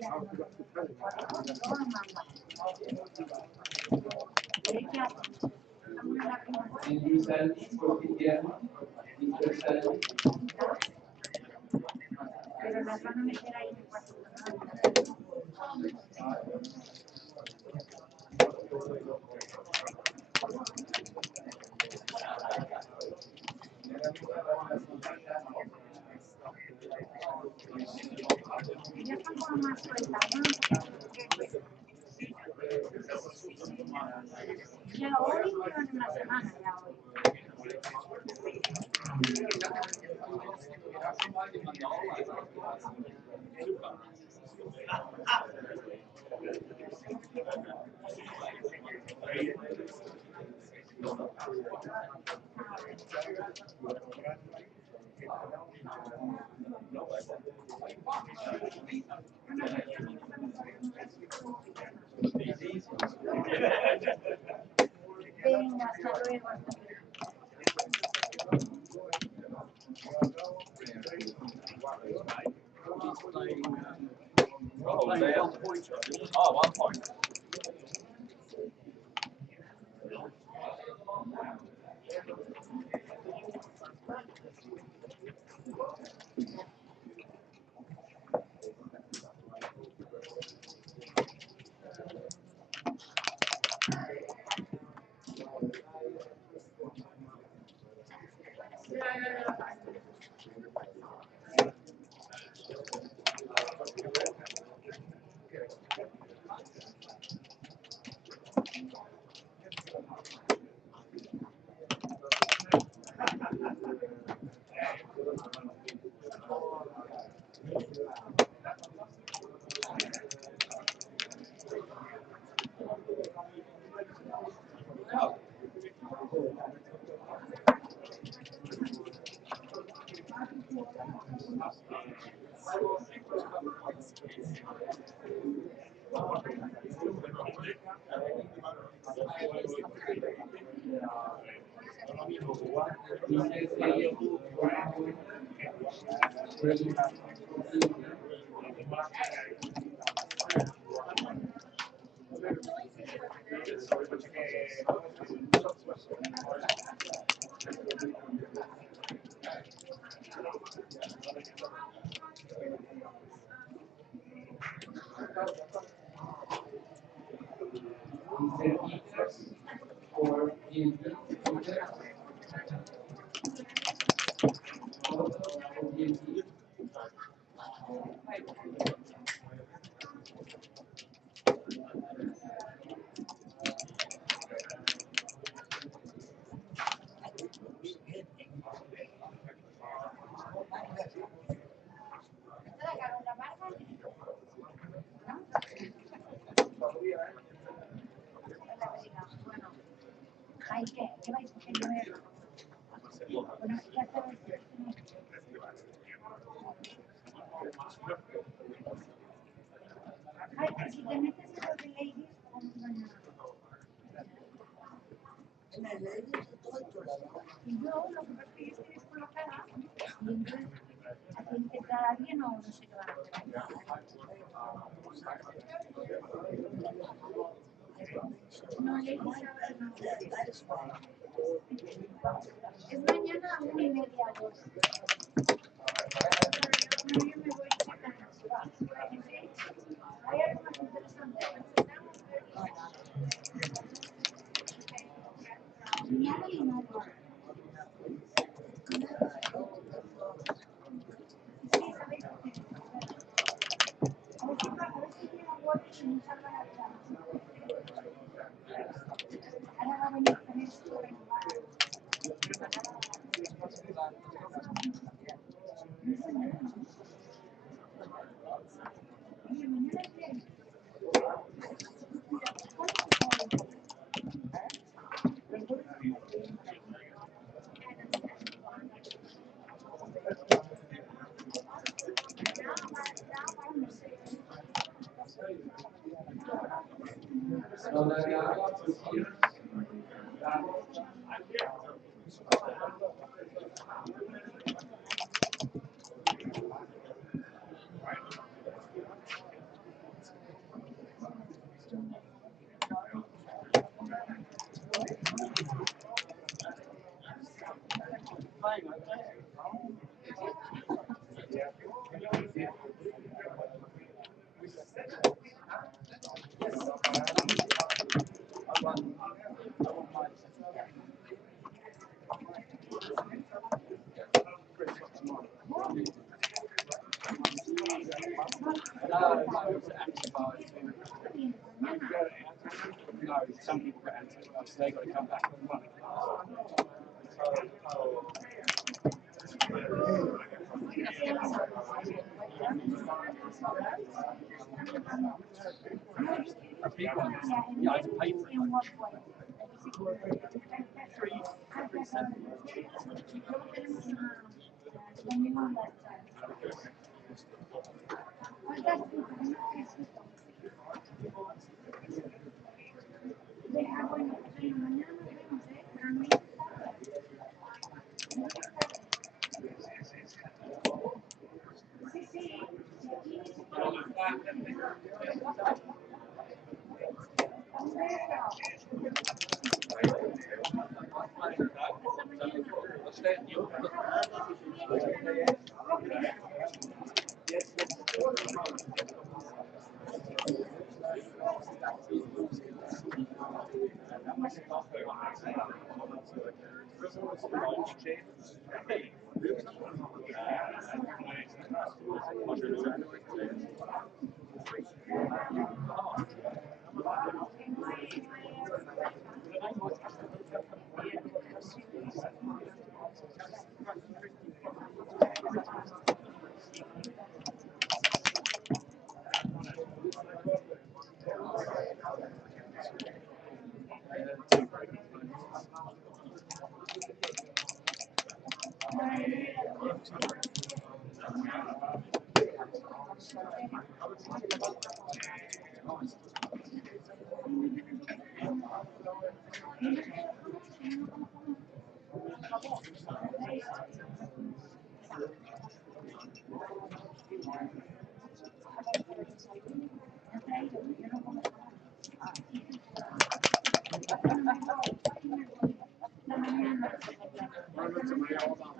Yeah. And you said for PTM, you just said Ya hoy llevan una semana ya hoy. Venga, hasta luego. Oh, they are. Oh, 1 point. Ay, ¿qué vais a hacer? Bueno, ya sabes. Ay, si te metes en los de ladies, vamos mañana. En el aire estoy chulada. Y yo lo que pasa es que yo estoy descolocada y entonces hacen que entra alguien o no sé qué van a hacer. No, ladies ahora no. Es mañana a 1:30, 2. No, yo me voy a hay algo más interesante. Nada y nada. Sí, sabéis lo que es. A ver si llega Watch y nos salva la vida. Ahora va a venir con esto. Oye, mañana es bien. some people get antibiotics, they got to come back and run. A big one. Yeah, I had to pay for it. Three seven.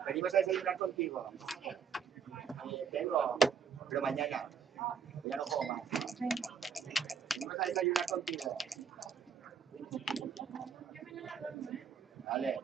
Venimos a desayunar contigo. Tengo, pero mañana. Ya no juego más. Venimos a desayunar contigo. Vale.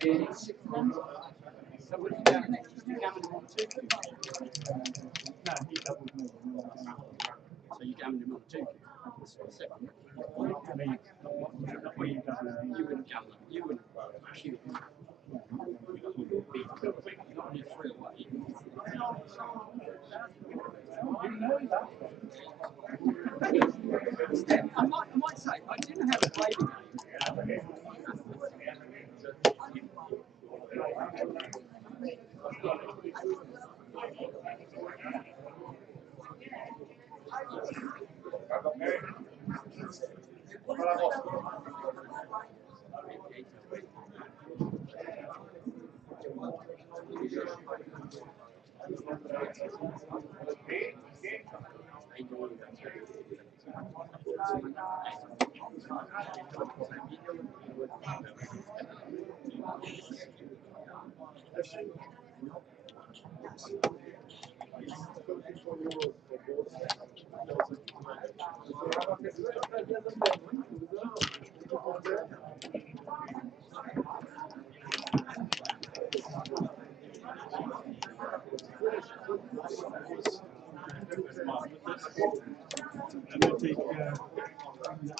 So would you gammon it? You gammon him on 2 cubes? No, he doubled me. So you gammon him on 2 cubes? Seven. I mean, not where you double me. You wouldn't gammon him. You wouldn't cube. Not on your 3 away. I might say, I do know how to play the game. I'm going to take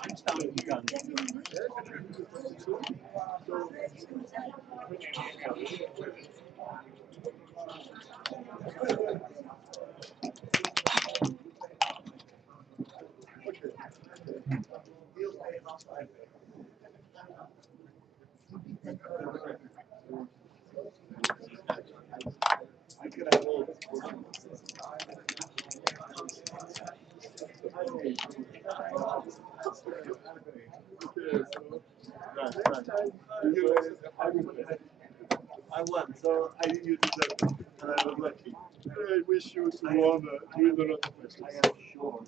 Einstein gun. I won, so I think you deserve it, and I was lucky. I wish you to win a lot of questions. I am sure.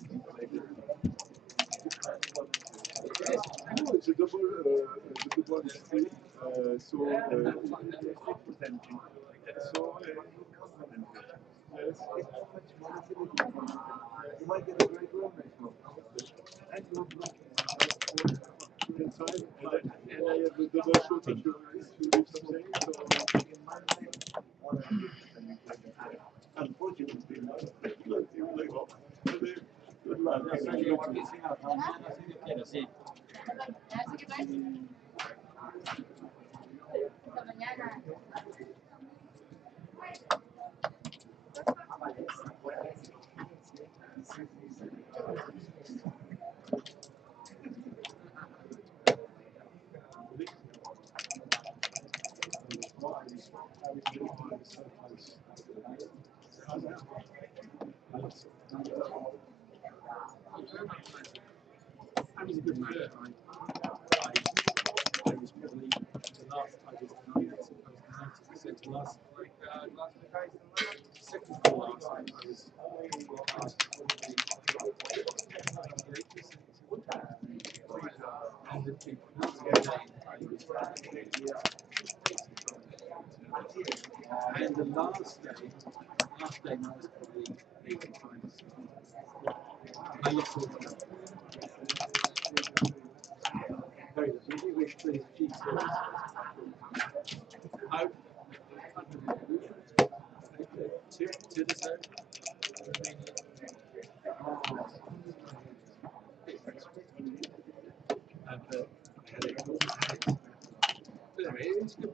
No, it's a double is free, so yes. You might get a great room next month. And you inside, and I have a double shot if you leave something. Unfortunately, good luck. That was a good match. I was probably the last. I was 90% last. Second to last. I was and the two and the last game I was probably 80 times. I lost all of them. Very good. Did you wish to achieve scores? Oh. Two to zero. And I had it. But anyway, it's good.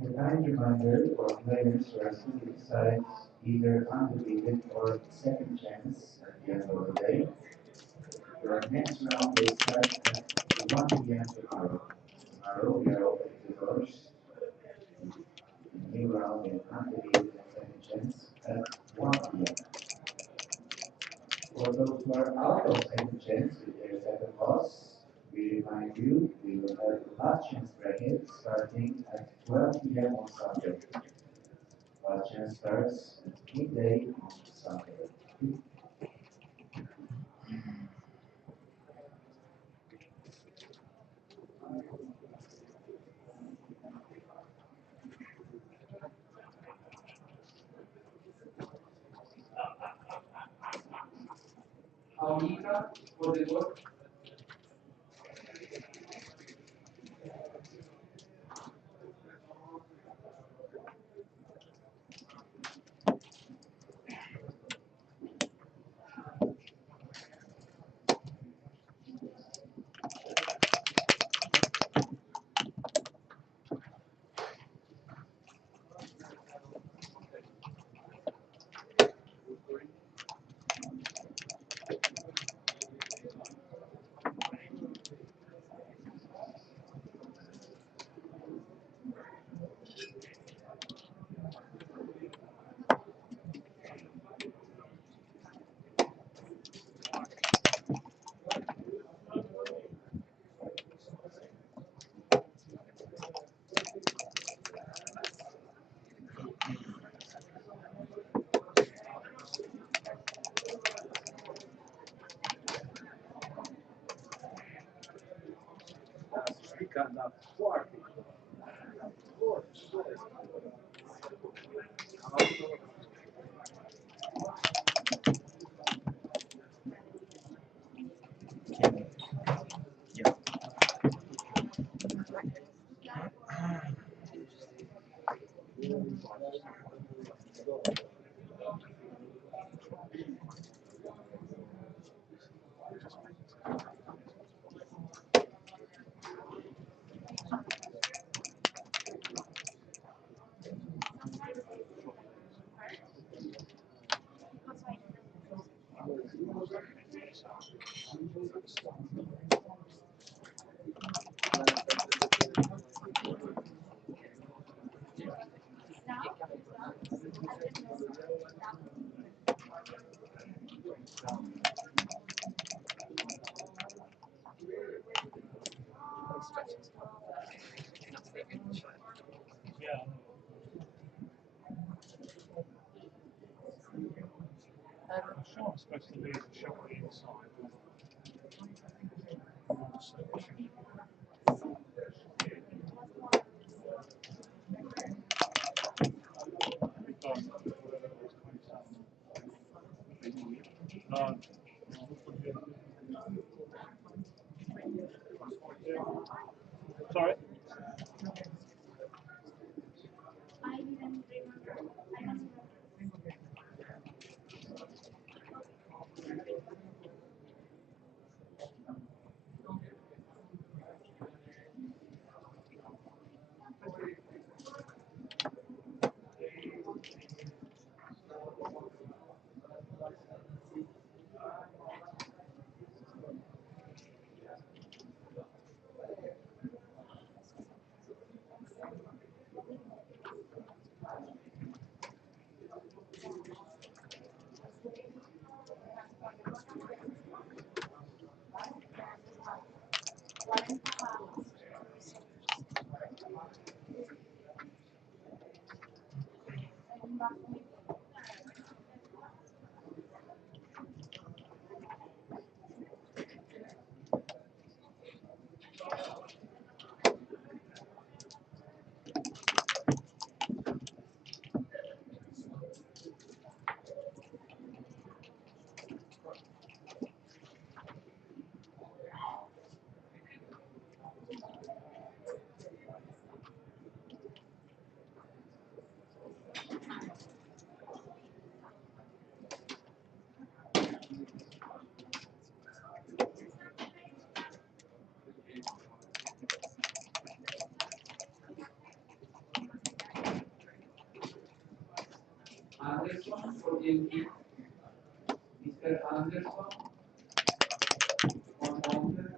The kind reminder for players who are seeking sides either undefeated or second chance at the end of the day. Your next round will start at 1 p.m. tomorrow. Tomorrow we are opening the doors. The new round in undefeated and second chance at 1 p.m. For those who are out of second chance with their second loss, we remind you we will have last chance bracket starting at 12 p.m. on Sunday. Last chance starts at midday on Sunday. Ahorita, por default, Fica na porta. I'm sure I'm supposed to leave the shop inside. Sorry? I didn't remember. I don't remember. Anderson for DMT. Mr. Anderson. One moment.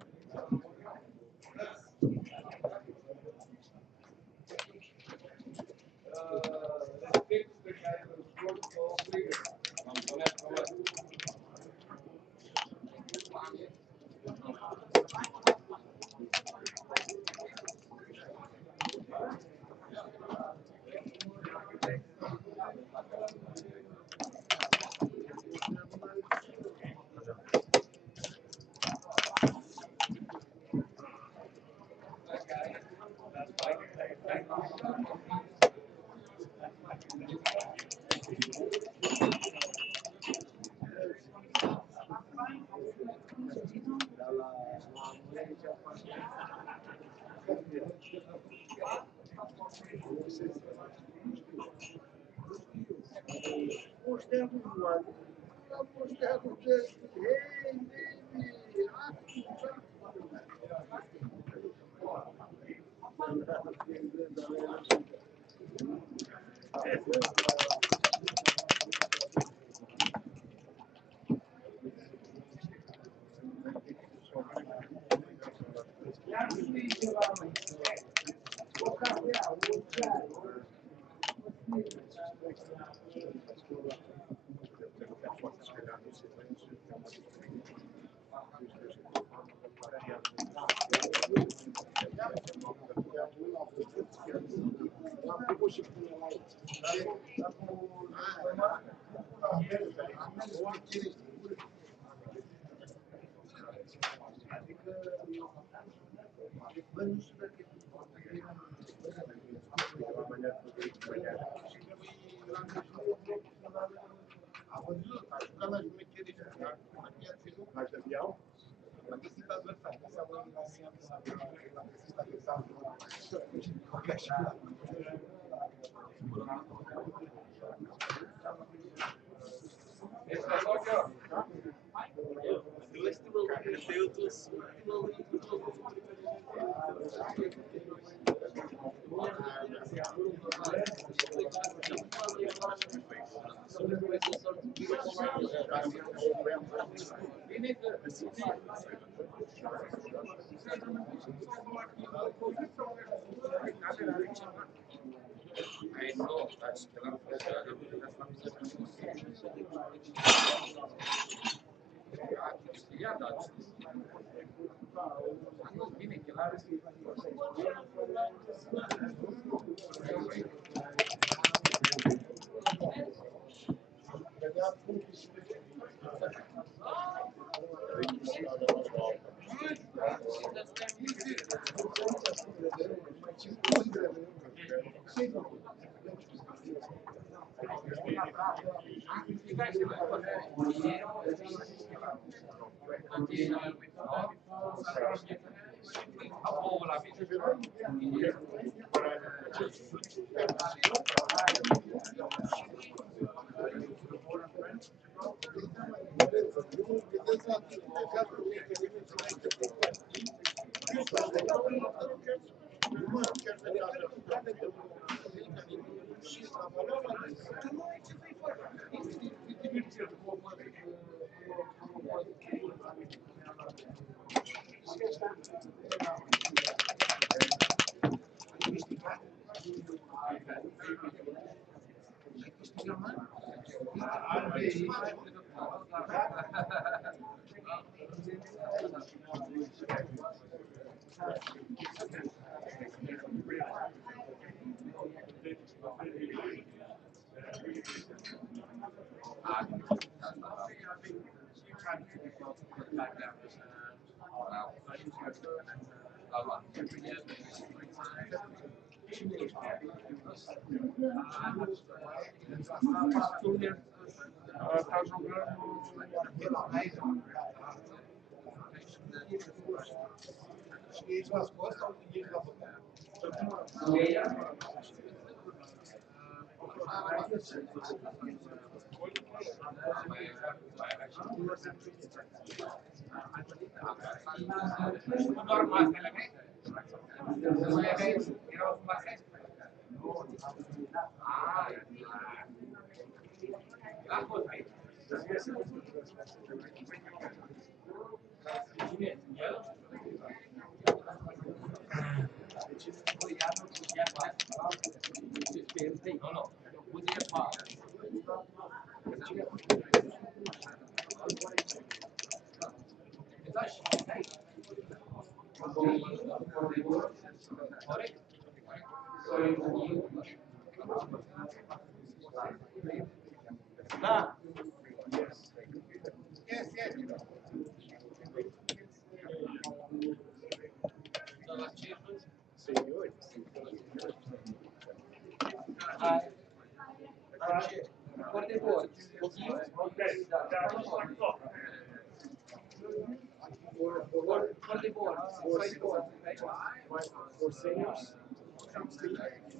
For seniors?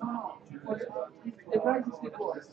No, the price is the course.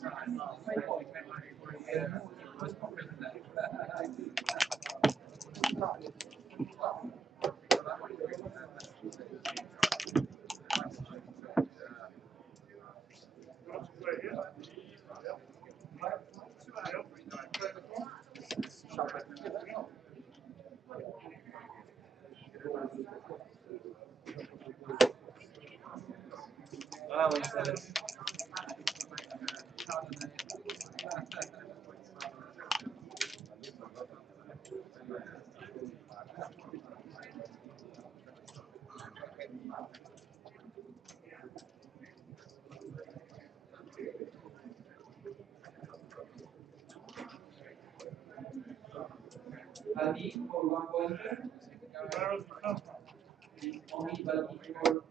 Baldi for 1 pointer. Only Baldi for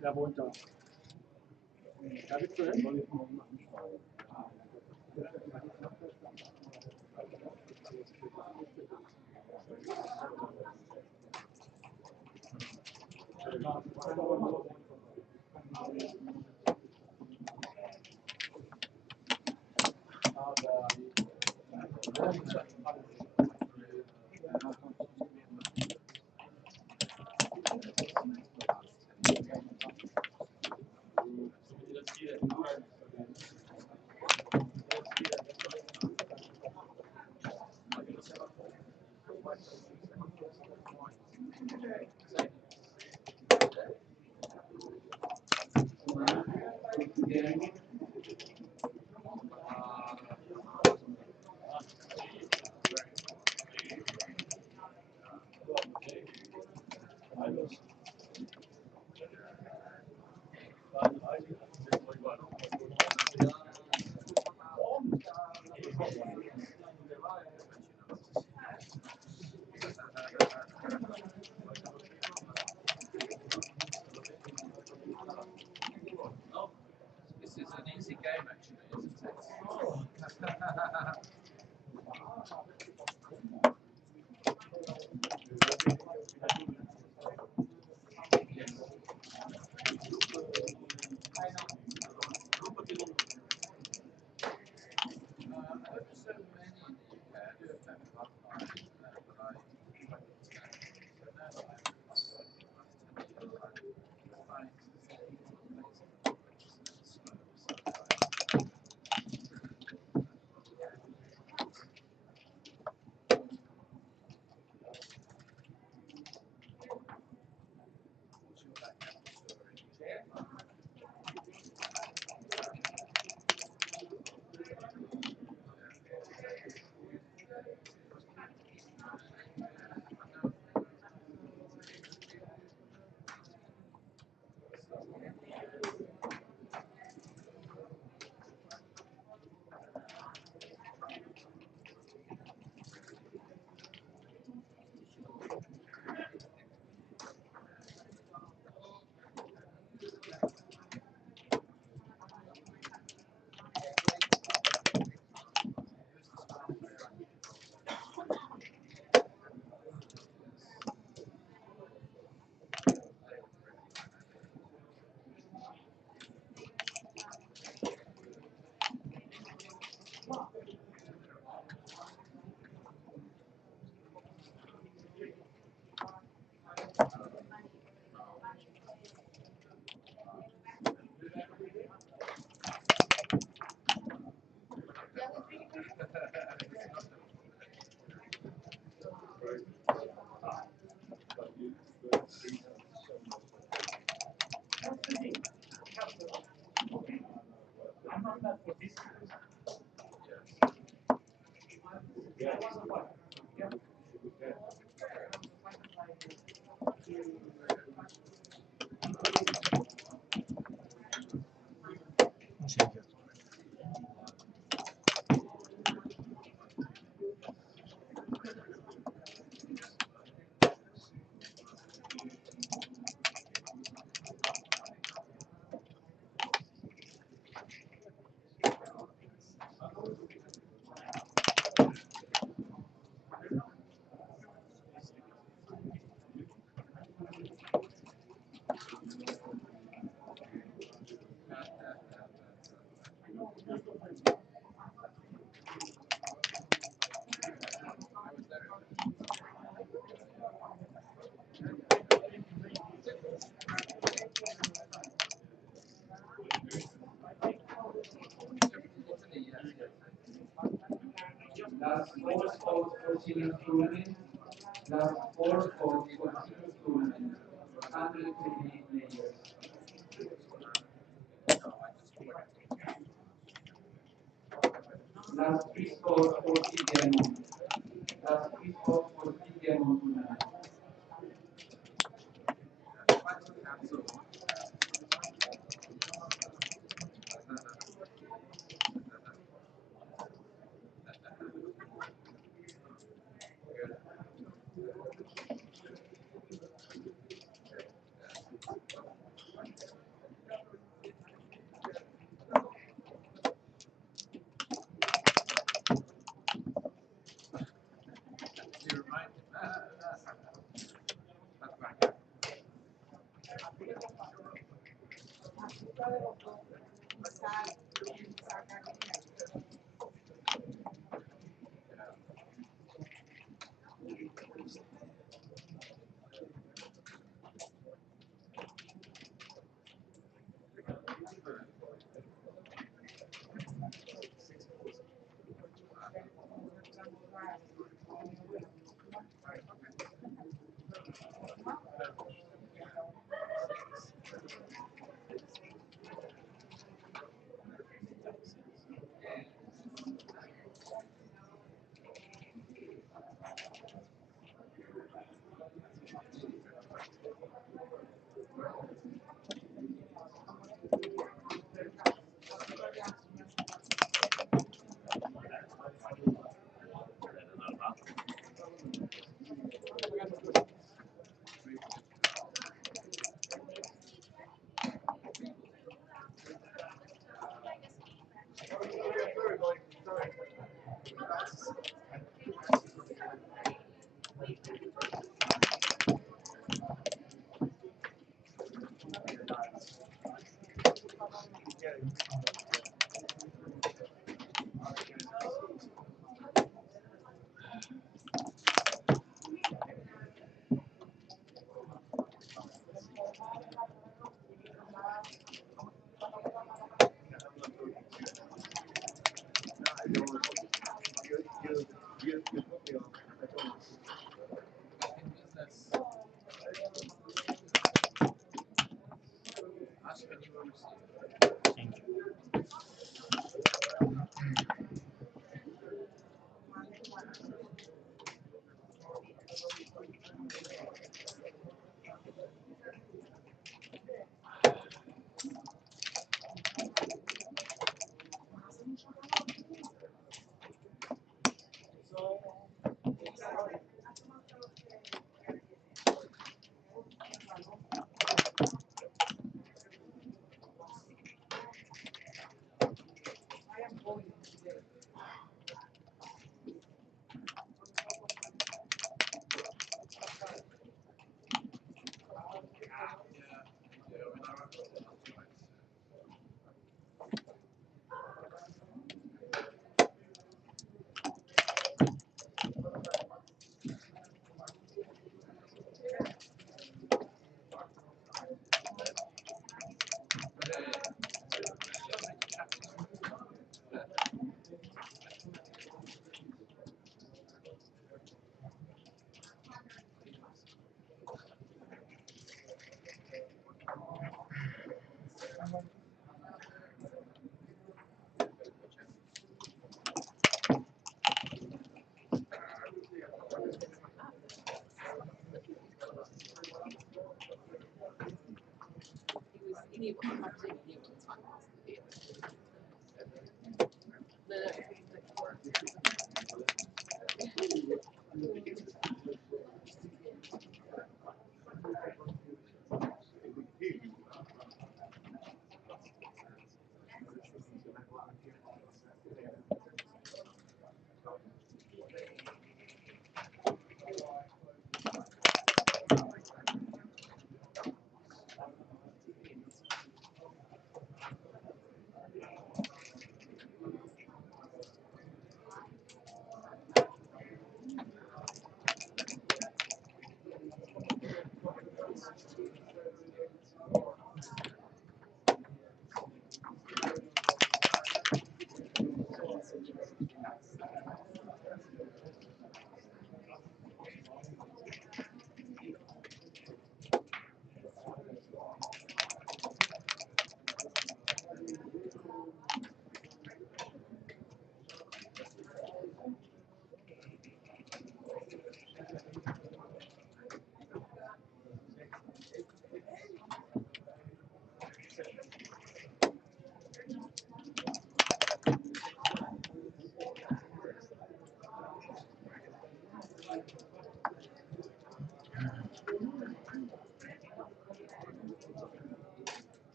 La bontà. Capito? This is an easy game, actually, isn't it? Last four spots for senior tournament. Last four spots for senior tournament. 128 players. Last three spots for Backgammon. Last three spots for Backgammon tournament.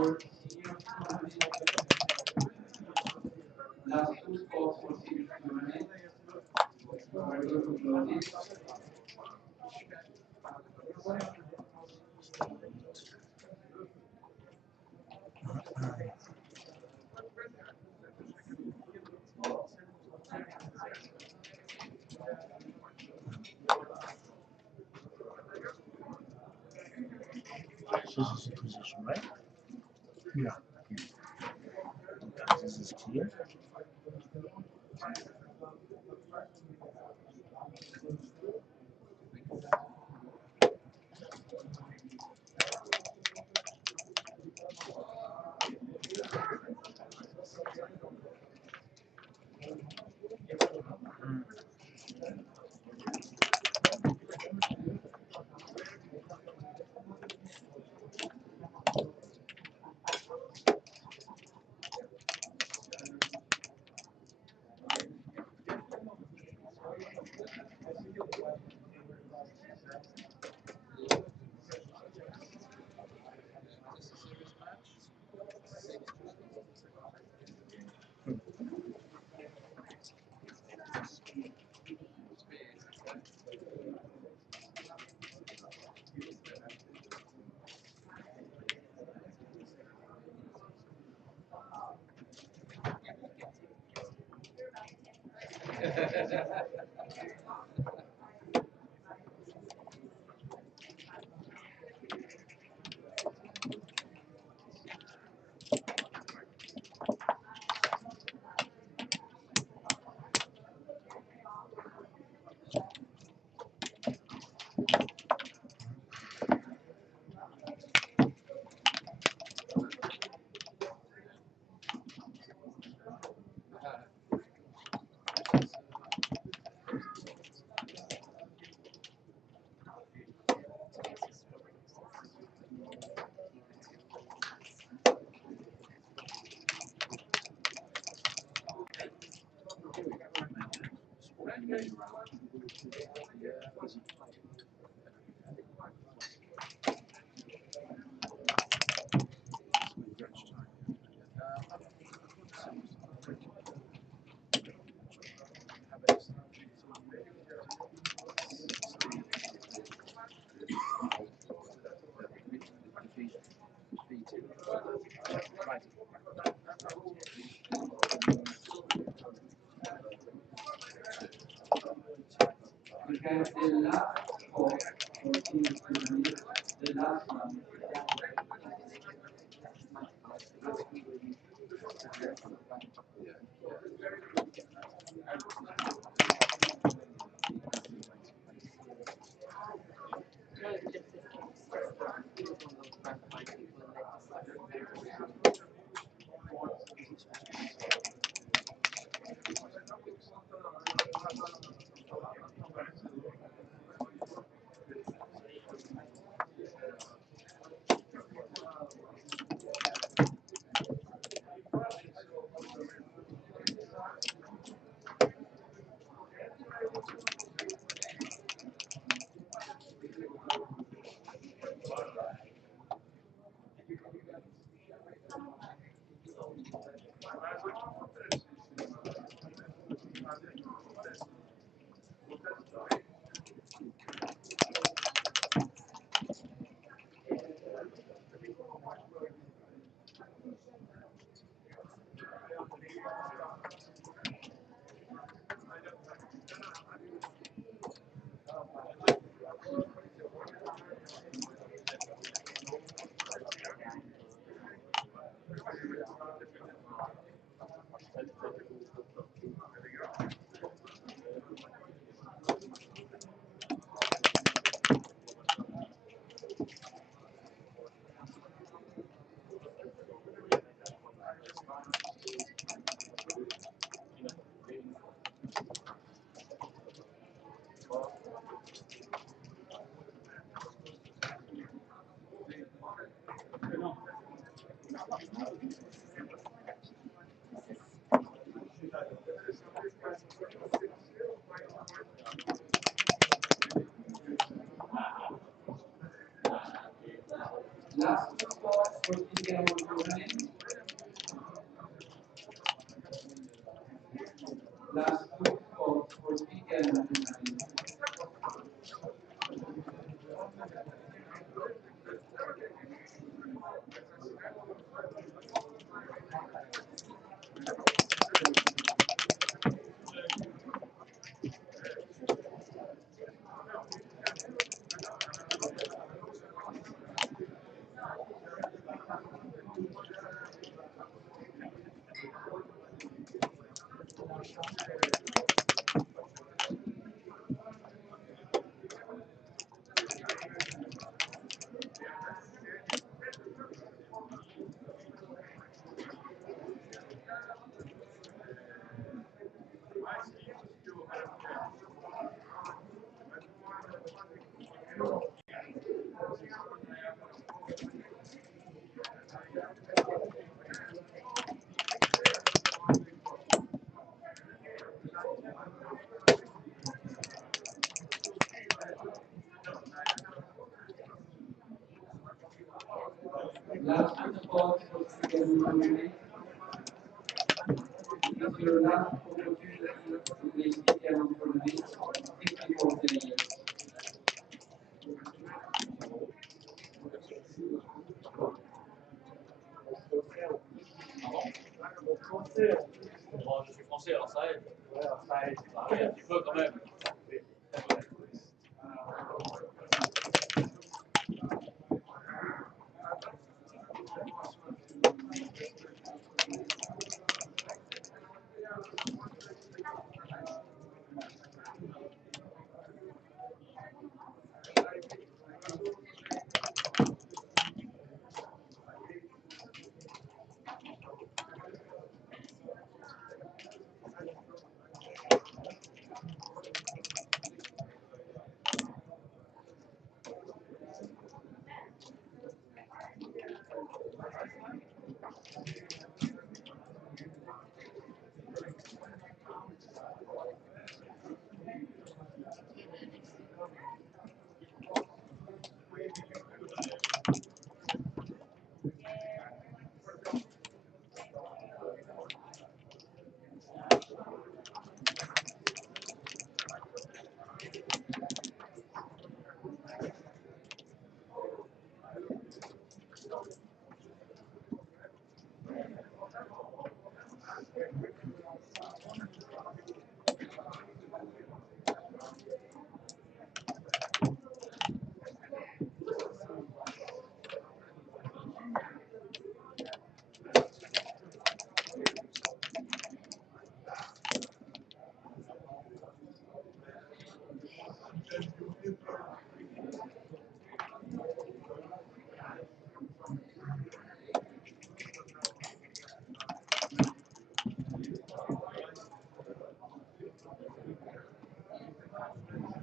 for senior tournament. Last two spots for senior tournament. We're going to close it. This is the position, right? Yeah. Okay, this is clear. We have the last spot for senior tournament, the last one. Last two spots for senior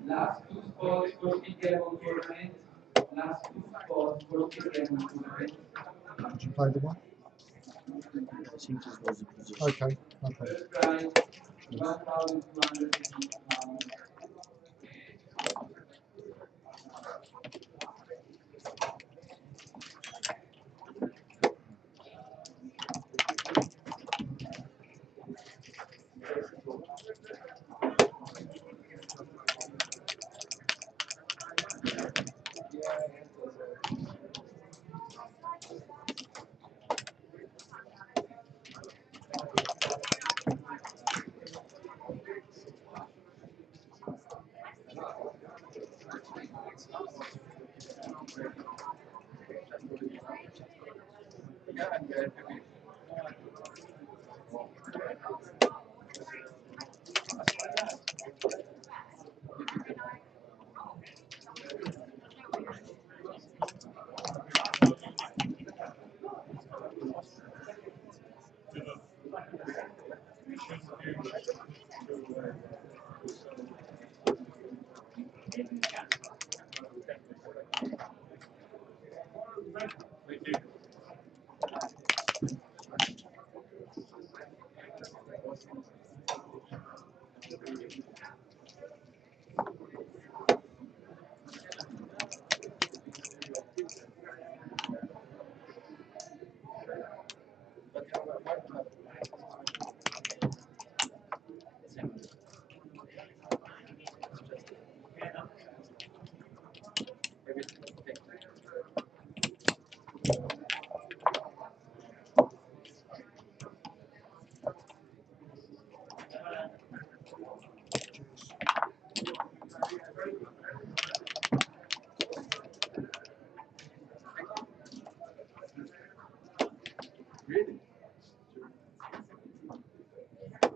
Last two spots for Backgammon tournament. Last two spots for Backgammon tournament. Did you play the one? Okay, no problem. First prize, 1,250 pounds.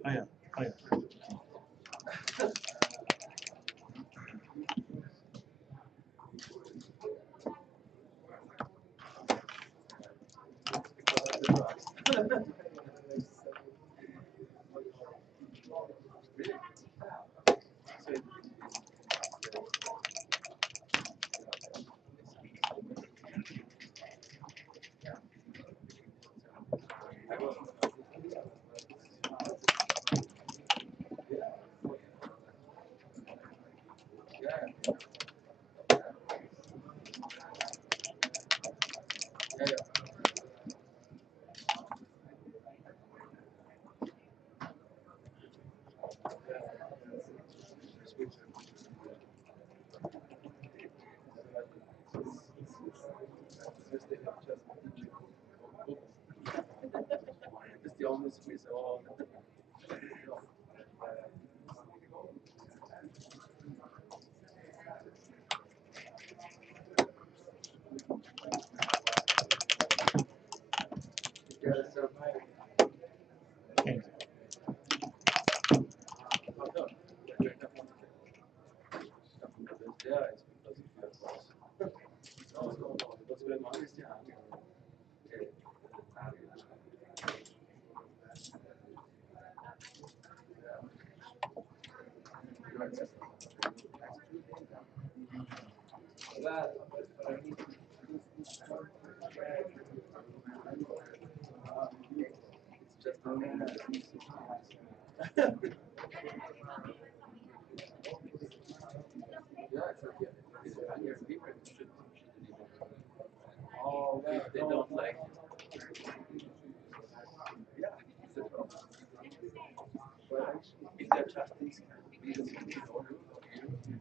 Higher, higher. It's the only squeeze of all. Okay. Oh, they don't like. Yeah, if they're just these because in order of you,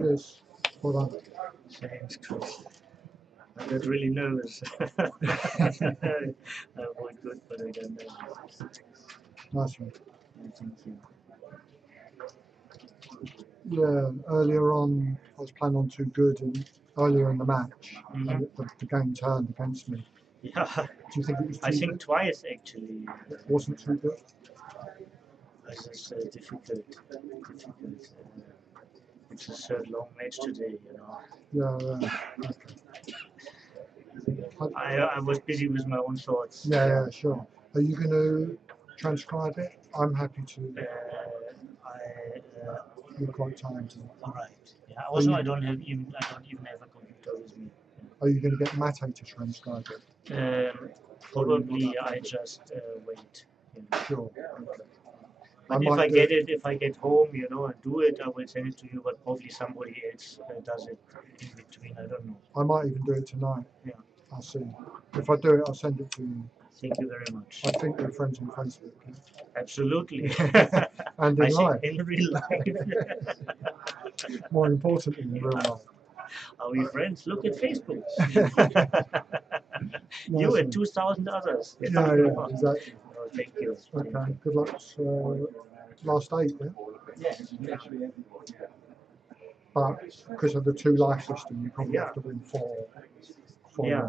Cheers. Well done. Thanks, Chris. I got really nervous. I went good, but I got nervous. Nice one. Thank you. Yeah, earlier on, I was playing on too good, and earlier in the match, and the game turned against me. Yeah. Do you think it was too I think good? twice actually. It wasn't too good. This is difficult. It's a third long match today, you know. Yeah. Okay. I was busy with my own thoughts. Yeah, sure. Are you going to transcribe it? I'm happy to. You're quite talented. All right. Yeah. Also, I don't even have a computer with me. Are you going to get Mate to transcribe it? Probably I just wait. You know. Sure. But if I get home, you know, and do it, I will send it to you. But probably somebody else does it in between. I don't know. I might even do it tonight. Yeah. I'll see. If I do it, I'll send it to you. Thank you very much. I think we're friends on Facebook. Yeah? Absolutely. And in life. In real life. More importantly, in real life. Are we friends? Look at Facebook. You and 2,000 others. Yeah, exactly. Oh, thank you. Okay, good luck. Last 8, yeah? Yeah. But because of the 2 life system, you probably have to win 4. Yeah.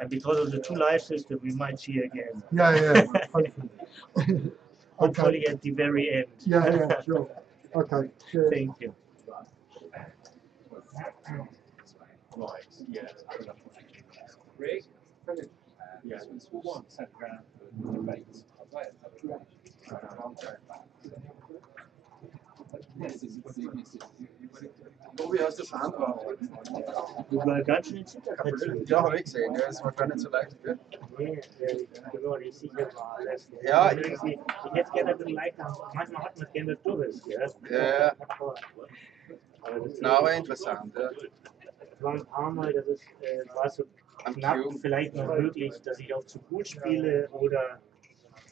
And because of the 2 life system, we might see again. Yeah, hopefully. Hopefully at the very end. Yeah, sure. Okay, cheers. Thank you. Right, yeah. Rick? Yeah, it's one set around debates. Tobi, hast du schon beantwortet? Du war ganz schön Zitterpartie. Ja, habe ich gesehen. Ja, es war gar nicht so leicht. Gell? Nee, ich war nicht sicher war alles. Ja, ich hätte gerne ein bisschen leichter. Manchmal hat man gerne durch. Ja. Na, aber interessant. Ja. Es war ein paar Mal, dass es war so knapp, vielleicht noch möglich, dass ich auch zu gut spiele oder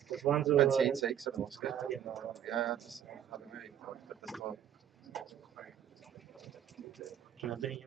das waren so. Bei 10-6 oder was, gell? Ja, genau. Ja, das habe ich mir gedacht. Das war. Und dann bin ich